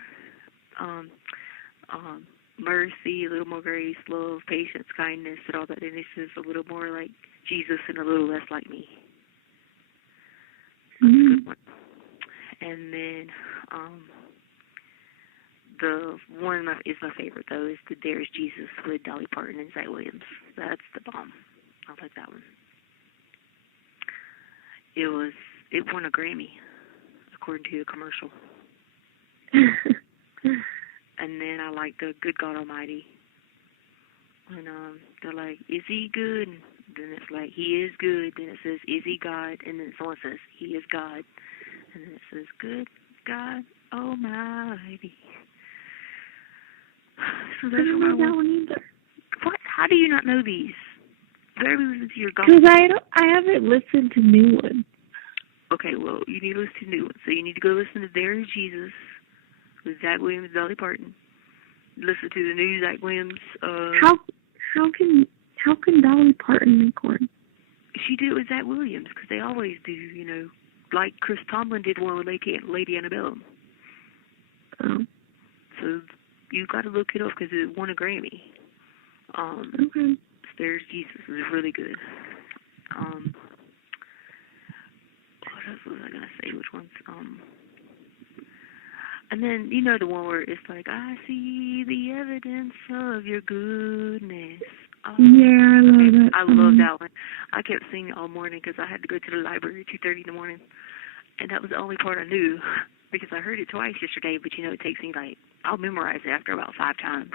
mercy, a little more grace, love, patience, kindness, and all that. And this is a little more like Jesus and a little less like me. That's a good one. And then the one that is my favorite, though, is the There's Jesus with Dolly Parton and Zach Williams. That's the bomb. I like that one. It won a Grammy, according to a commercial. And then I like the Good God Almighty. And they're like, is he good? And then it's like, he is good. Then it says, is he God? And then someone says, he is God. And then it says, good God Almighty. So those are my that one either. What? How do you not know these? Better listen to your gospel. Because I haven't listened to new ones. Okay, well, you need to listen to new ones. So you need to go listen to There Is Jesus with Zach Williams and Dolly Parton. Listen to the new Zach Williams. How can Dolly Parton make one? She did it with Zach Williams because they always do, you know, like Chris Tomlin did one with Lady Annabelle. Oh. So you got to look it up because it won a Grammy. Okay. There's Jesus is really good. What else was I gonna say? Which ones? And then, you know the one where it's like, I see the evidence of your goodness. Oh, Yeah, I love that. I love that one. I kept singing all morning because I had to go to the library at 2:30 in the morning. And that was the only part I knew because I heard it twice yesterday. But, you know, it takes me like, I'll memorize it after about 5 times.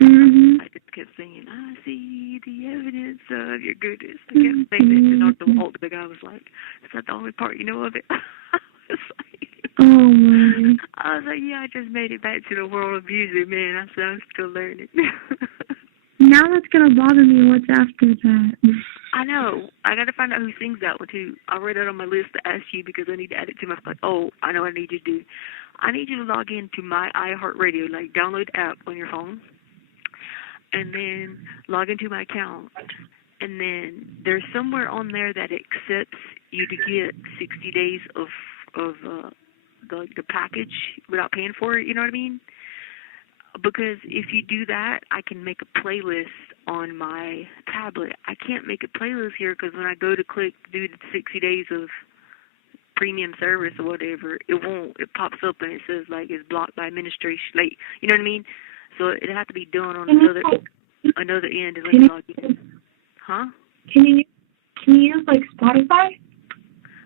Mm-hmm. I just kept singing, I see the evidence of your goodness. I kept singing it, and the whole the guy was like, is that the only part you know of it? I was like, Oh, my. I was like, yeah, I just made it back to the world of music, man. I said, I'm still learning. Now that's going to bother me. What's after that? I know. I got to find out who sings that one, too. I read it on my list to ask you because I need to add it to my, like, oh, I know what I need you to do. I need you to log into my iHeartRadio, like download the app on your phone, and then log into my account. And then there's somewhere on there that accepts you to get 60 days of the package without paying for it, you know what I mean? Because if you do that, I can make a playlist on my tablet. I can't make a playlist here because when I go to click do the 60 days of premium service or whatever, it won't. It pops up and it says like it's blocked by administration. Like, you know what I mean? So it have to be done on another end to let me log in. Huh? Can you use like Spotify?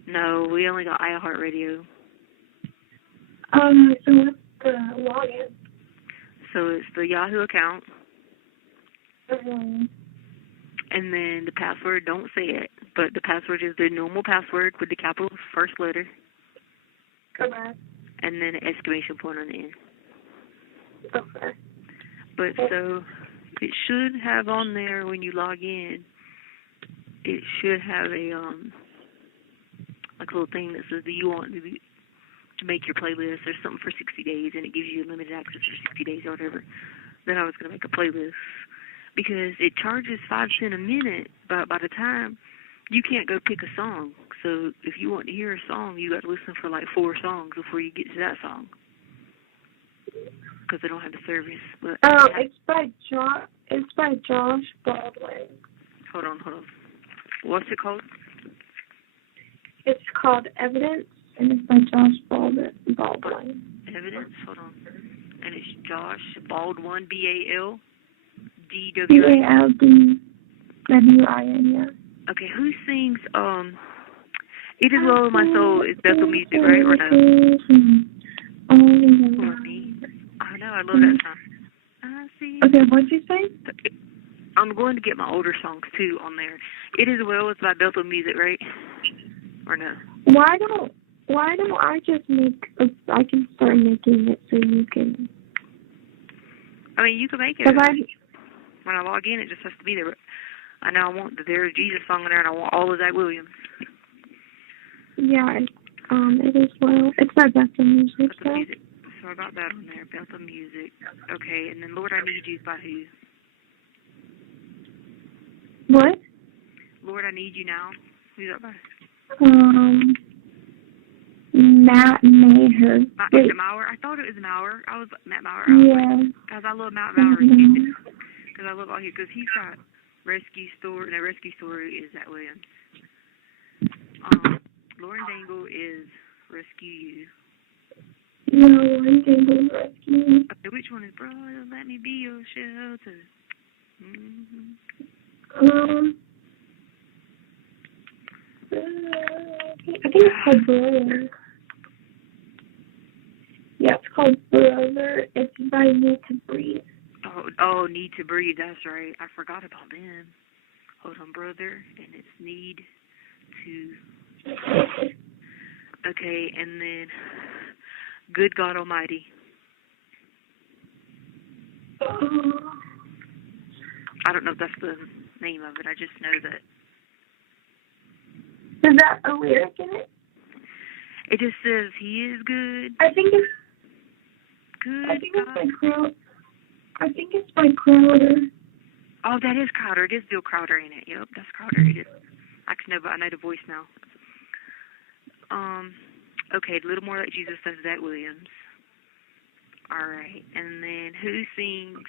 No, we only got iHeartRadio. So what's the login? So it's the Yahoo account. Mm-hmm. And then the password, don't say it, but the password is the normal password with the capital first letter. Correct. And then an exclamation point on the end. Okay. But so it should have on there when you log in, it should have a like a little thing that says, do you want to make your playlist or something for 60 days, and it gives you limited access for 60 days or whatever. Then I was going to make a playlist because it charges 5 cents a minute, but by the time you can't go pick a song. So if you want to hear a song, you got to listen for like 4 songs before you get to that song because they don't have the service. But it's by Josh Baldwin. Hold on. What's it called? It's called Evidence, and it's by Josh Baldwin. Evidence? Hold on. And it's Josh Baldwin, B-A-L-D-W-I-N. B-A-L-D-W-I-N, yeah. Okay, who sings, It Is Well With My Soul is Bethel Music, right, or no? I know, I love that song. Okay, what'd you say? I'm going to get my older songs, too, on there. It Is Well is by Bethel Music, right? Or no? Why don't I just I can start making it so you can... I mean, you can make it. When I log in, it just has to be there. But I know I want the There's Jesus song in there, and I want all of Zach Williams. Yeah, it is well. It's by Bethel Music, So I got that on there, Bethel Music. Okay, and then Lord, I Need You is by who? What? Lord, I Need You Now. Who's that by? Matt Maher. Is it Maurer? I thought it was Maurer. I was Matt Maurer. Yeah. Because I love Matt Maurer. Because I love all here. Because he's got Rescue Story. And the Rescue Story is Zach Williams. Lauren Dangle is Rescue You. No, Lauren Dangle is Rescue You. Okay, which one is Brother, Let Me Be Your Shelter? Mm-hmm. I think it's called Brother. Yeah, it's called Brother. It's by Need to Breathe. Oh, Need to Breathe. That's right. I forgot about them. Hold on, Brother, and it's Need to. Okay, and then Good God Almighty. I don't know if that's the name of it. I just know that. Is that a lyric in it? It just says He is good. I think it's good. I think it's by Crowder. I think it's by Crowder. Oh, that is Crowder. It is Bill Crowder in it. Yep, that's Crowder. It is. I know the voice now. Okay, a little more like Jesus. That's Zach Williams. All right, and then who sings?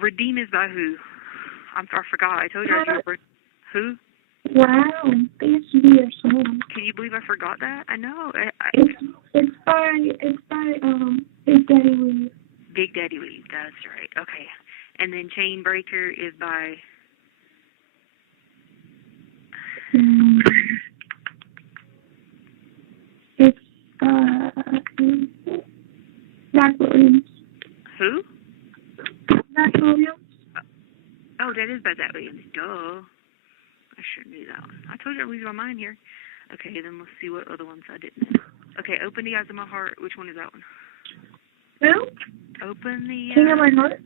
Redeem is by who? I forgot. I told you I remember. Who? Wow, that used to be your song. Can you believe I forgot that? I know. It's Big Daddy Weave. Big Daddy Weave, that's right. Okay. And then Chain Breaker is by... It's Zach Williams. Who? Zach Williams. Oh, that is by Zach Williams. Duh. I should knew that one. I told you I'm losing my mind here. Okay, then let's see what other ones I didn't know. Okay, Open the Eyes of My Heart. Which one is that one? Who? Open the King eyes of My Heart.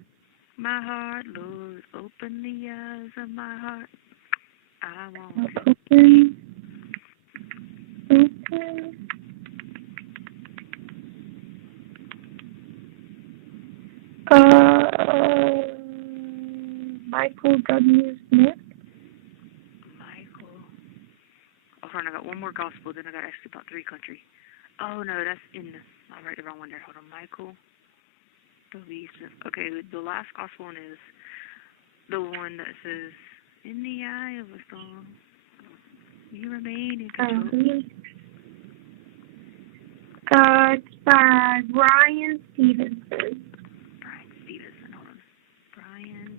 my heart, Lord. Open the eyes of my heart. I want to. Open. Michael W. Smith. Michael. Oh, hold on, I got one more gospel, then I got to ask you about 3 country. Oh, no, that's in the... I write the wrong one there. Hold on, Michael W. Smith. Okay, the last gospel one is the one that says, in the eye of a storm, you remain in control. It's by Brian Stevenson. Brian Stevenson, hold on. Brian.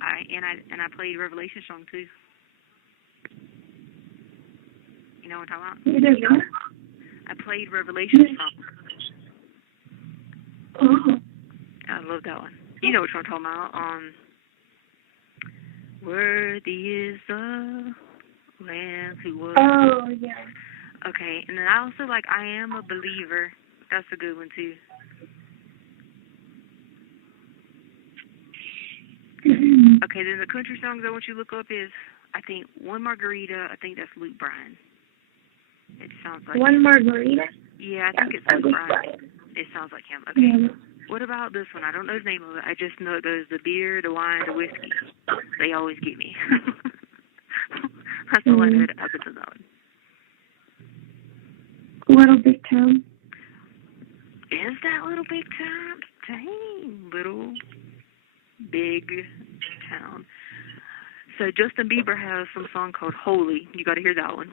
I played Revelation song too. You know what I'm talking about? You did what? I played Revelation song. Oh. I love that one. You know what I'm talking about. Worthy is the Lamb who was. Oh, yeah. Okay, and then I also like I Am a Believer. That's a good one too. Okay, then the country songs I want you to look up is, I think, One Margarita. I think that's Luke Bryan. It sounds like One Margarita? Yeah, I think it's Luke Bryan. It sounds like him. Okay. Yeah. What about this one? I don't know the name of it. I just know it goes the beer, the wine, the whiskey. They always get me. That's all I know that happens to that one. Little Big Town. Is that Little Big Town? Dang, Little Big Town. So Justin Bieber has some song called Holy. You got to hear that one.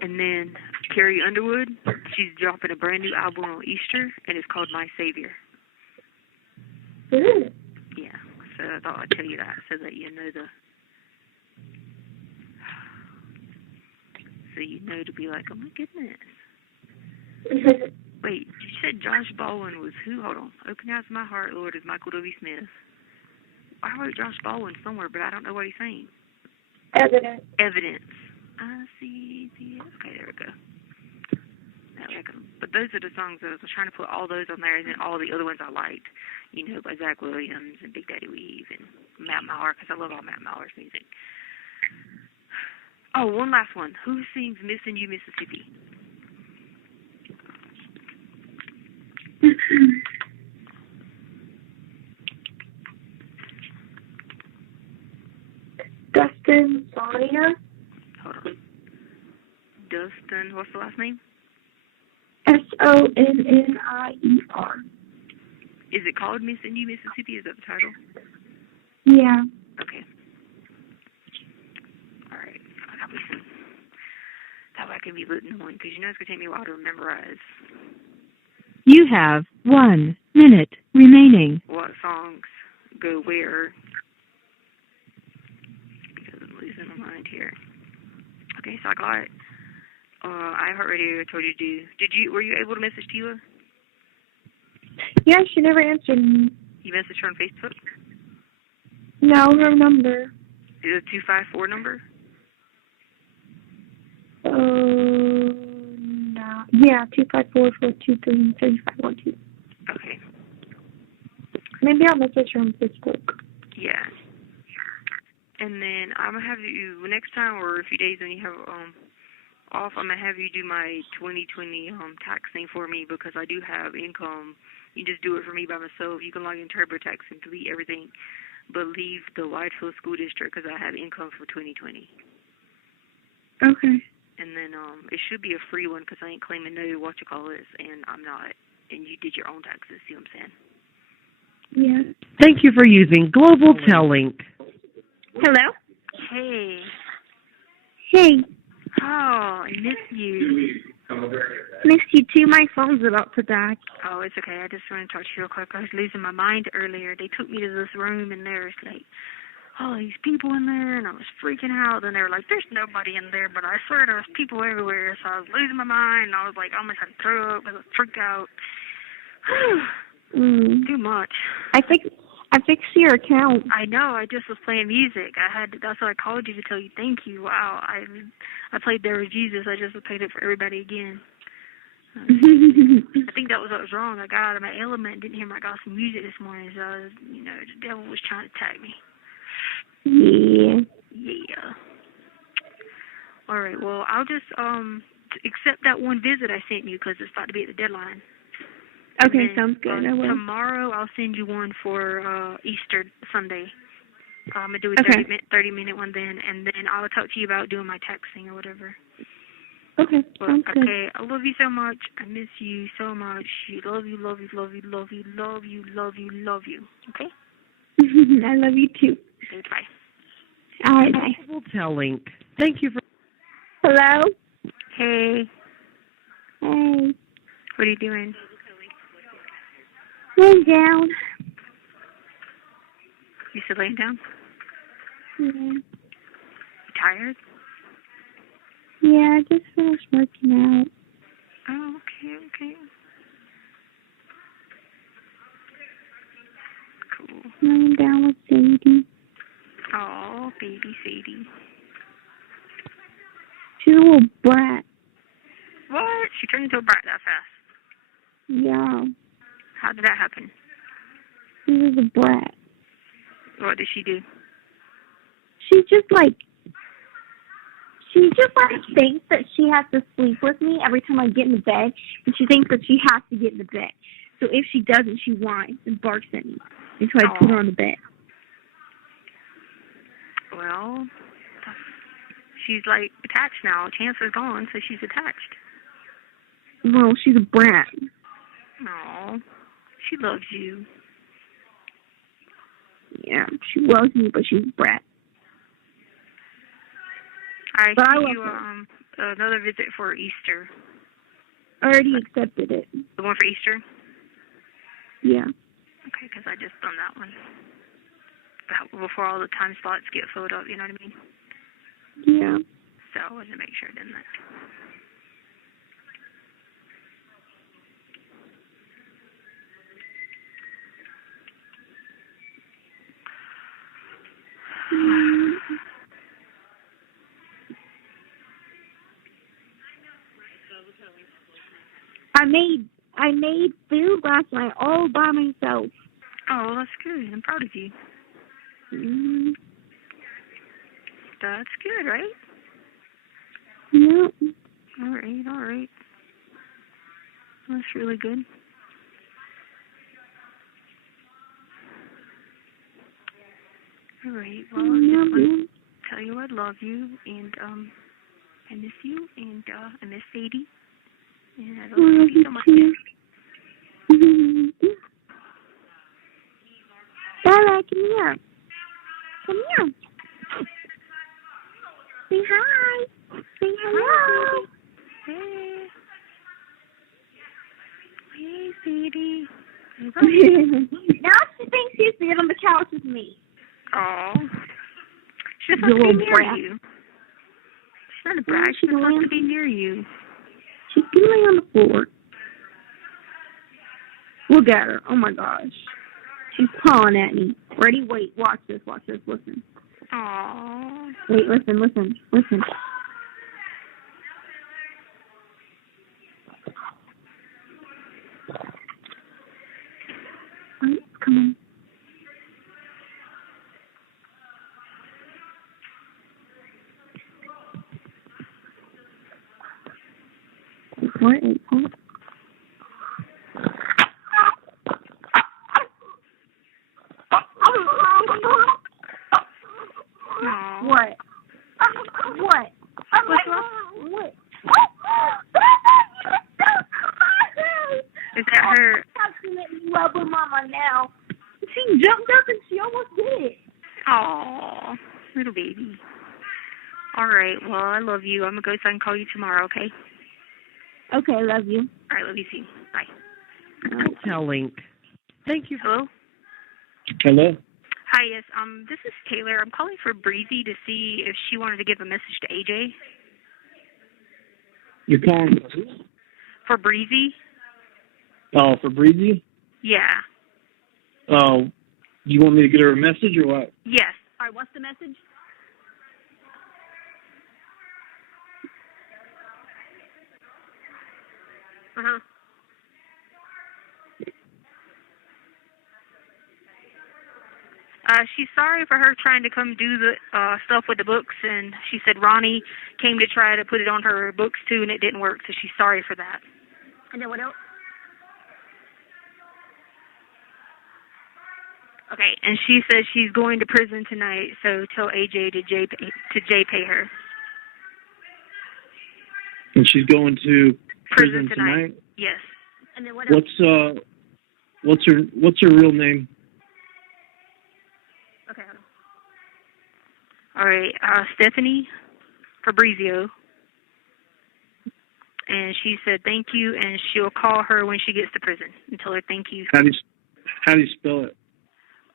And then Carrie Underwood, she's dropping a brand new album on Easter, and it's called My Savior. Ooh. Yeah, so I thought I'd tell you that so that you know so you know to be like, oh my goodness. Wait, you said Josh Baldwin was who? Hold on. Open Eyes of My Heart, Lord, is Michael W. Smith. I wrote Josh Baldwin somewhere, but I don't know what he's saying. Evidence. I see the... Okay, there we go. But those are the songs that I was trying to put all those on there, and then all the other ones I liked. You know, by Zach Williams and Big Daddy Weave and Matt Maher, because I love all Matt Maher's music. Oh, one last one. Who sings Missing You, Mississippi? Dustin Sonnier. Hold on. Dustin, what's the last name? Sonnier. Is it called Missing You, Mississippi? Is that the title? Yeah. Okay. All right. That way I can be lit in one, because you know it's going to take me a while to memorize. You have 1 minute remaining. What songs go where? Because I'm losing my mind here. Okay, so I got iHeartRadio. I told you to do. Were you able to message Tila? Yeah, she never answered me. You messaged her on Facebook? No, her number. Is it a 254 number? No. Yeah, 254-423-3512. Okay. Maybe I'll message her on Facebook. Yeah. And then I'm going to have you, next time or a few days when you have off, I'm going to have you do my 2020 tax thing for me, because I do have income. You just do it for me by myself. You can log in TurboTax and delete everything, but leave the Whitefield School District, because I have income for 2020. Okay. And then it should be a free one, because I ain't claiming no and I'm not. And you did your own taxes, see what I'm saying? Yeah. Thank you for using Global Tel Link. Hello? Hey. Hey. Oh, I miss you. Missed you too. My phone's about to die. Oh, it's okay. I just want to talk to you real quick. I was losing my mind earlier. They took me to this room, and there's like all these people in there, and I was freaking out. And they were like, "There's nobody in there," but I swear there was people everywhere. So I was losing my mind. And I was like, I almost had to throw up. I was freaked out. Too much. I fixed your account. I know. I just was playing music. That's why I called you to tell you thank you. Wow. I played There Was Jesus. I just played it for everybody again. I think that was what was wrong. I got out of my element and didn't hear my gospel music this morning. So I was, the devil was trying to attack me. Yeah. All right. Well, I'll just accept that one visit I sent you because it's about to be at the deadline. Okay, sounds good. I will. Tomorrow I'll send you one for Easter Sunday. I'm going to do a 30-minute one then, and then I'll talk to you about doing my texting or whatever. Okay, sounds good. Okay, I love you so much. I miss you so much. Love you, love you, love you, love you, love you, love you, love you. Okay? I love you too. Okay, bye. All right, bye. We'll tell Link. Thank you for... Hello? Hey. Hey. What are you doing? Laying down. You still laying down? Yeah. You tired? Yeah, I just finished working out. Oh, okay. Cool. Laying down with Sadie. Oh, baby Sadie. She's a little brat. What? She turned into a brat that fast? Yeah. How did that happen? She was a brat. What did she do? She just thinks that she has to sleep with me every time I get in the bed, and she thinks that she has to get in the bed. So if she doesn't, she whines and barks at me until I put her on the bed. Well, she's like attached now. Chance is gone, so she's attached. Well, she's a brat. No, she loves you. Yeah, she loves me, but she's a brat. I But I see love you her. another visit for Easter. I already accepted it. The one for Easter? Yeah. Okay, because I just done that one. Before all the time slots get filled up, you know what I mean? Yeah. So I wanted to make sure I did that. I made food last night all by myself. Oh, that's good. I'm proud of you. Mm-hmm. That's good, right? Yep. All right. That's really good. All right. Well, I just want to tell you I love you, and I miss you, and I miss Sadie, and I love you so much. Bella, come here. Come here. Say hi. Say hello. Hey. Hey, Sadie. Now she thinks she's sitting on the couch with me. Oh. She's supposed to be near you. She's not a brat. She's supposed to be near you. She's gonna lay on the floor. Look at her. Oh my gosh. She's pawing at me. Ready? Wait. Watch this. Listen. Aww. Wait. Listen. Wait, come on. What is that? What? What? Is that her? Love with Mama now. She jumped up and she almost did it. Aw, little baby. All right. right. Well, I love you. I'm going to go so I can call you tomorrow, okay? Okay, love you. All right, love you too. Bye. Hotel link. Thank you. Hello? Hello? Hi, yes. This is Taylor. I'm calling for Breezy to see if she wanted to give a message to AJ. You're calling For Breezy? Oh, for Breezy? Yeah. Oh, you want me to get her a message or what? Yes. All right, what's the message? Uh-huh. She's sorry for her trying to come do the stuff with the books, and she said Ronnie came to try to put it on her books too, and it didn't work, so she's sorry for that. And then what else? Okay, and she says she's going to prison tonight, so tell AJ to Jay pay her. And she's going to prison tonight? Yes. And then what else? What's her real name? Okay. All right, Stephanie Fabrizio. And she said thank you, and she'll call her when she gets to prison and tell her thank you. How do you spell it?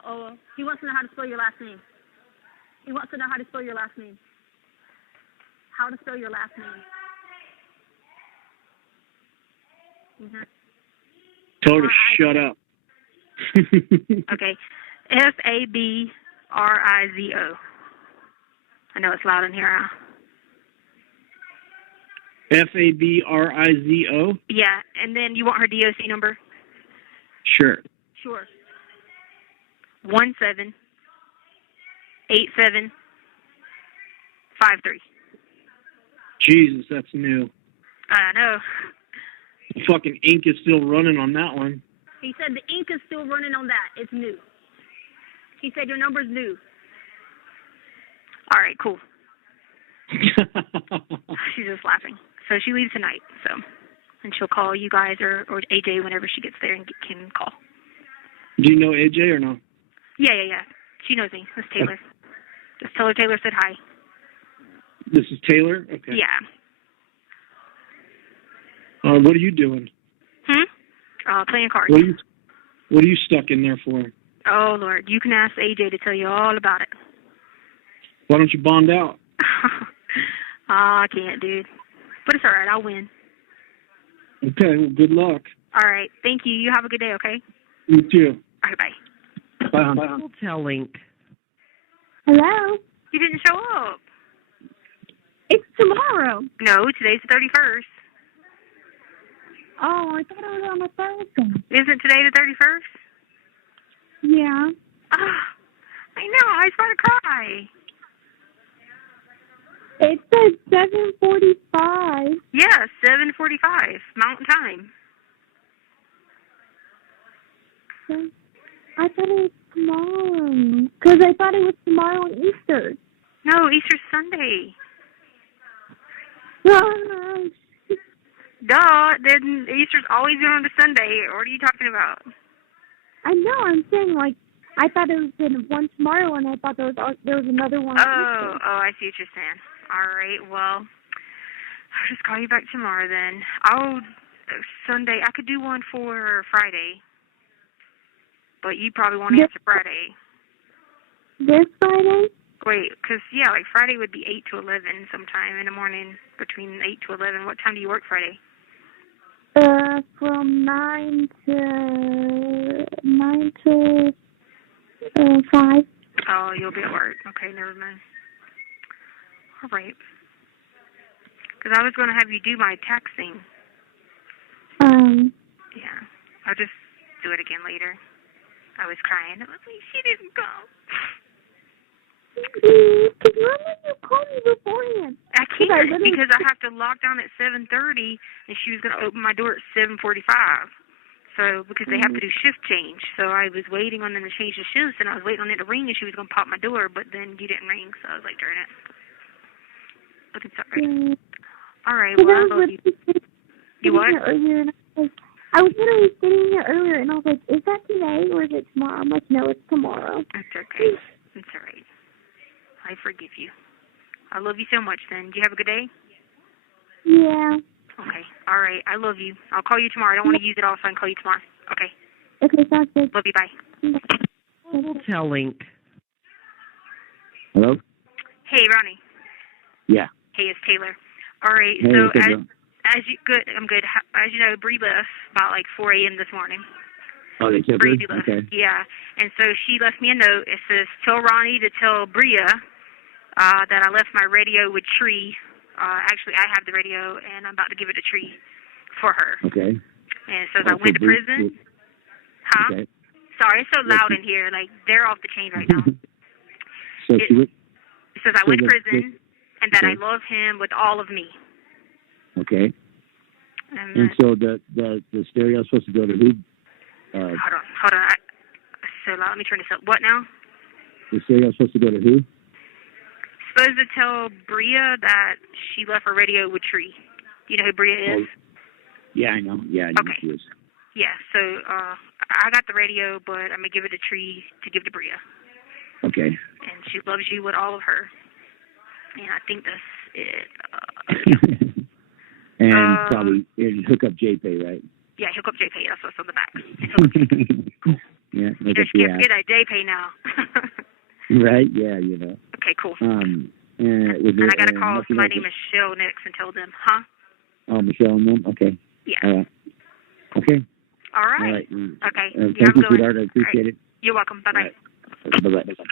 Oh, he wants to know how to spell your last name. He wants to know how to spell your last name. How to spell your last name. Mm-hmm. Tell her to shut up. Okay. Fabrizo. I know it's loud in here, huh? Fabrizo? Yeah, and then you want her DOC number? Sure. Sure. 178753. Jesus, that's new. I know. Fucking ink is still running on that one. He said the ink is still running on that. It's new. He said your number's new. All right, cool. She's just laughing. So she leaves tonight, and she'll call you guys or AJ whenever she gets there and can call. Do you know AJ or no? Yeah. She knows me. That's Taylor. Just tell her Taylor said hi. This is Taylor? Okay. Yeah. What are you doing? Playing cards. What are you stuck in there for? Oh, Lord. You can ask AJ to tell you all about it. Why don't you bond out? I can't, dude. But it's all right. I'll win. Okay, well, good luck. All right. Thank you. You have a good day, okay? You too. All right, bye. Bye. Hotel link. Hello? You didn't show up. It's tomorrow. No, today's the 31st. Oh, I thought it was on a Thursday. Isn't today the 31st? Yeah. I know. I was about to cry. It says 7:45. Yeah, 7:45 Mountain Time. I thought it was tomorrow. Because I thought it was tomorrow on Easter. No, Easter's Sunday. Oh, Duh. Then Easter's always been on a Sunday. What are you talking about? I know. I'm saying, like, I thought it was one tomorrow, and I thought there was another one. Oh, I see what you're saying. All right, well, I'll just call you back tomorrow then. Sunday, I could do one for Friday, but you probably won't answer Friday. This Friday? Wait, because, like Friday would be 8 to 11 sometime in the morning, between 8 to 11. What time do you work Friday? From 9 to 5. Oh, you'll be at work. Okay, never mind. All right. Because I was going to have you do my tax thing. Yeah. I'll just do it again later. I was crying. I was like, she didn't come. Because why didn't you call me beforehand? I can't because I have to lock down at 7:30, and she was going to open my door at 7:45. So, because they have to do shift change. So I was waiting on them to change the shifts, and I was waiting on it to ring, and she was going to pop my door, but then you didn't ring, so I was like, darn it. But it's all right. All right, well, I love you. You what? I was literally sitting here earlier, and I was like, is that today, or is it tomorrow? I'm like, no, it's tomorrow. It's okay. It's all right. I forgive you. I love you so much then. Do you have a good day? Yeah. Okay. All right. I love you. I'll call you tomorrow. I don't want to use it all, so I can call you tomorrow. Okay. Okay, sounds good. Love you. Bye. Hotel Link. Hello? Hey, Ronnie. Yeah. Hey, it's Taylor. All right. Hey, So what's up, girl? as you good, I'm good. As you know, Bree left about like 4 a.m. this morning. Oh, they killed Bree her? left. Okay. Yeah. And so she left me a note. It says, "Tell Ronnie to tell Bria that I left my radio with Tree. Actually, I have the radio, and I'm about to give it to Tree for her." Okay. And it says, "I went to prison." Huh? Okay. Sorry, it's so loud in here. Like, they're off the chain right now. So she went. It says, "I went to prison, and that I okay. love him with all of me." Okay. And And so the stereo is supposed to go to who? hold on. So let me turn this up. What now? The stereo is supposed to go to who? Supposed to tell Bria that she left her radio with Tree. You know who Bria is? Oh, yeah, I know. Yeah, I know Okay. who she is. Yeah, so I got the radio, but I'm going to give it to Tree to give to Bria. Okay. And she loves you with all of her. And I think that's it. And probably hook up JPay, right? Yeah, hook up JPay. That's what's on the back. And hook up JPay. Yeah, You make know, up she the can't app. forget that JPay now. Right? Yeah, you know. Okay, cool. And And I got to call somebody named Michelle next and tell them, huh? Oh, Michelle and them? Okay. Yeah. All right. Okay. All right. All right. Okay. Thank Yeah, I'm you, going. sweetheart. I appreciate All right. it. You're welcome. Bye-bye. All right. Bye-bye.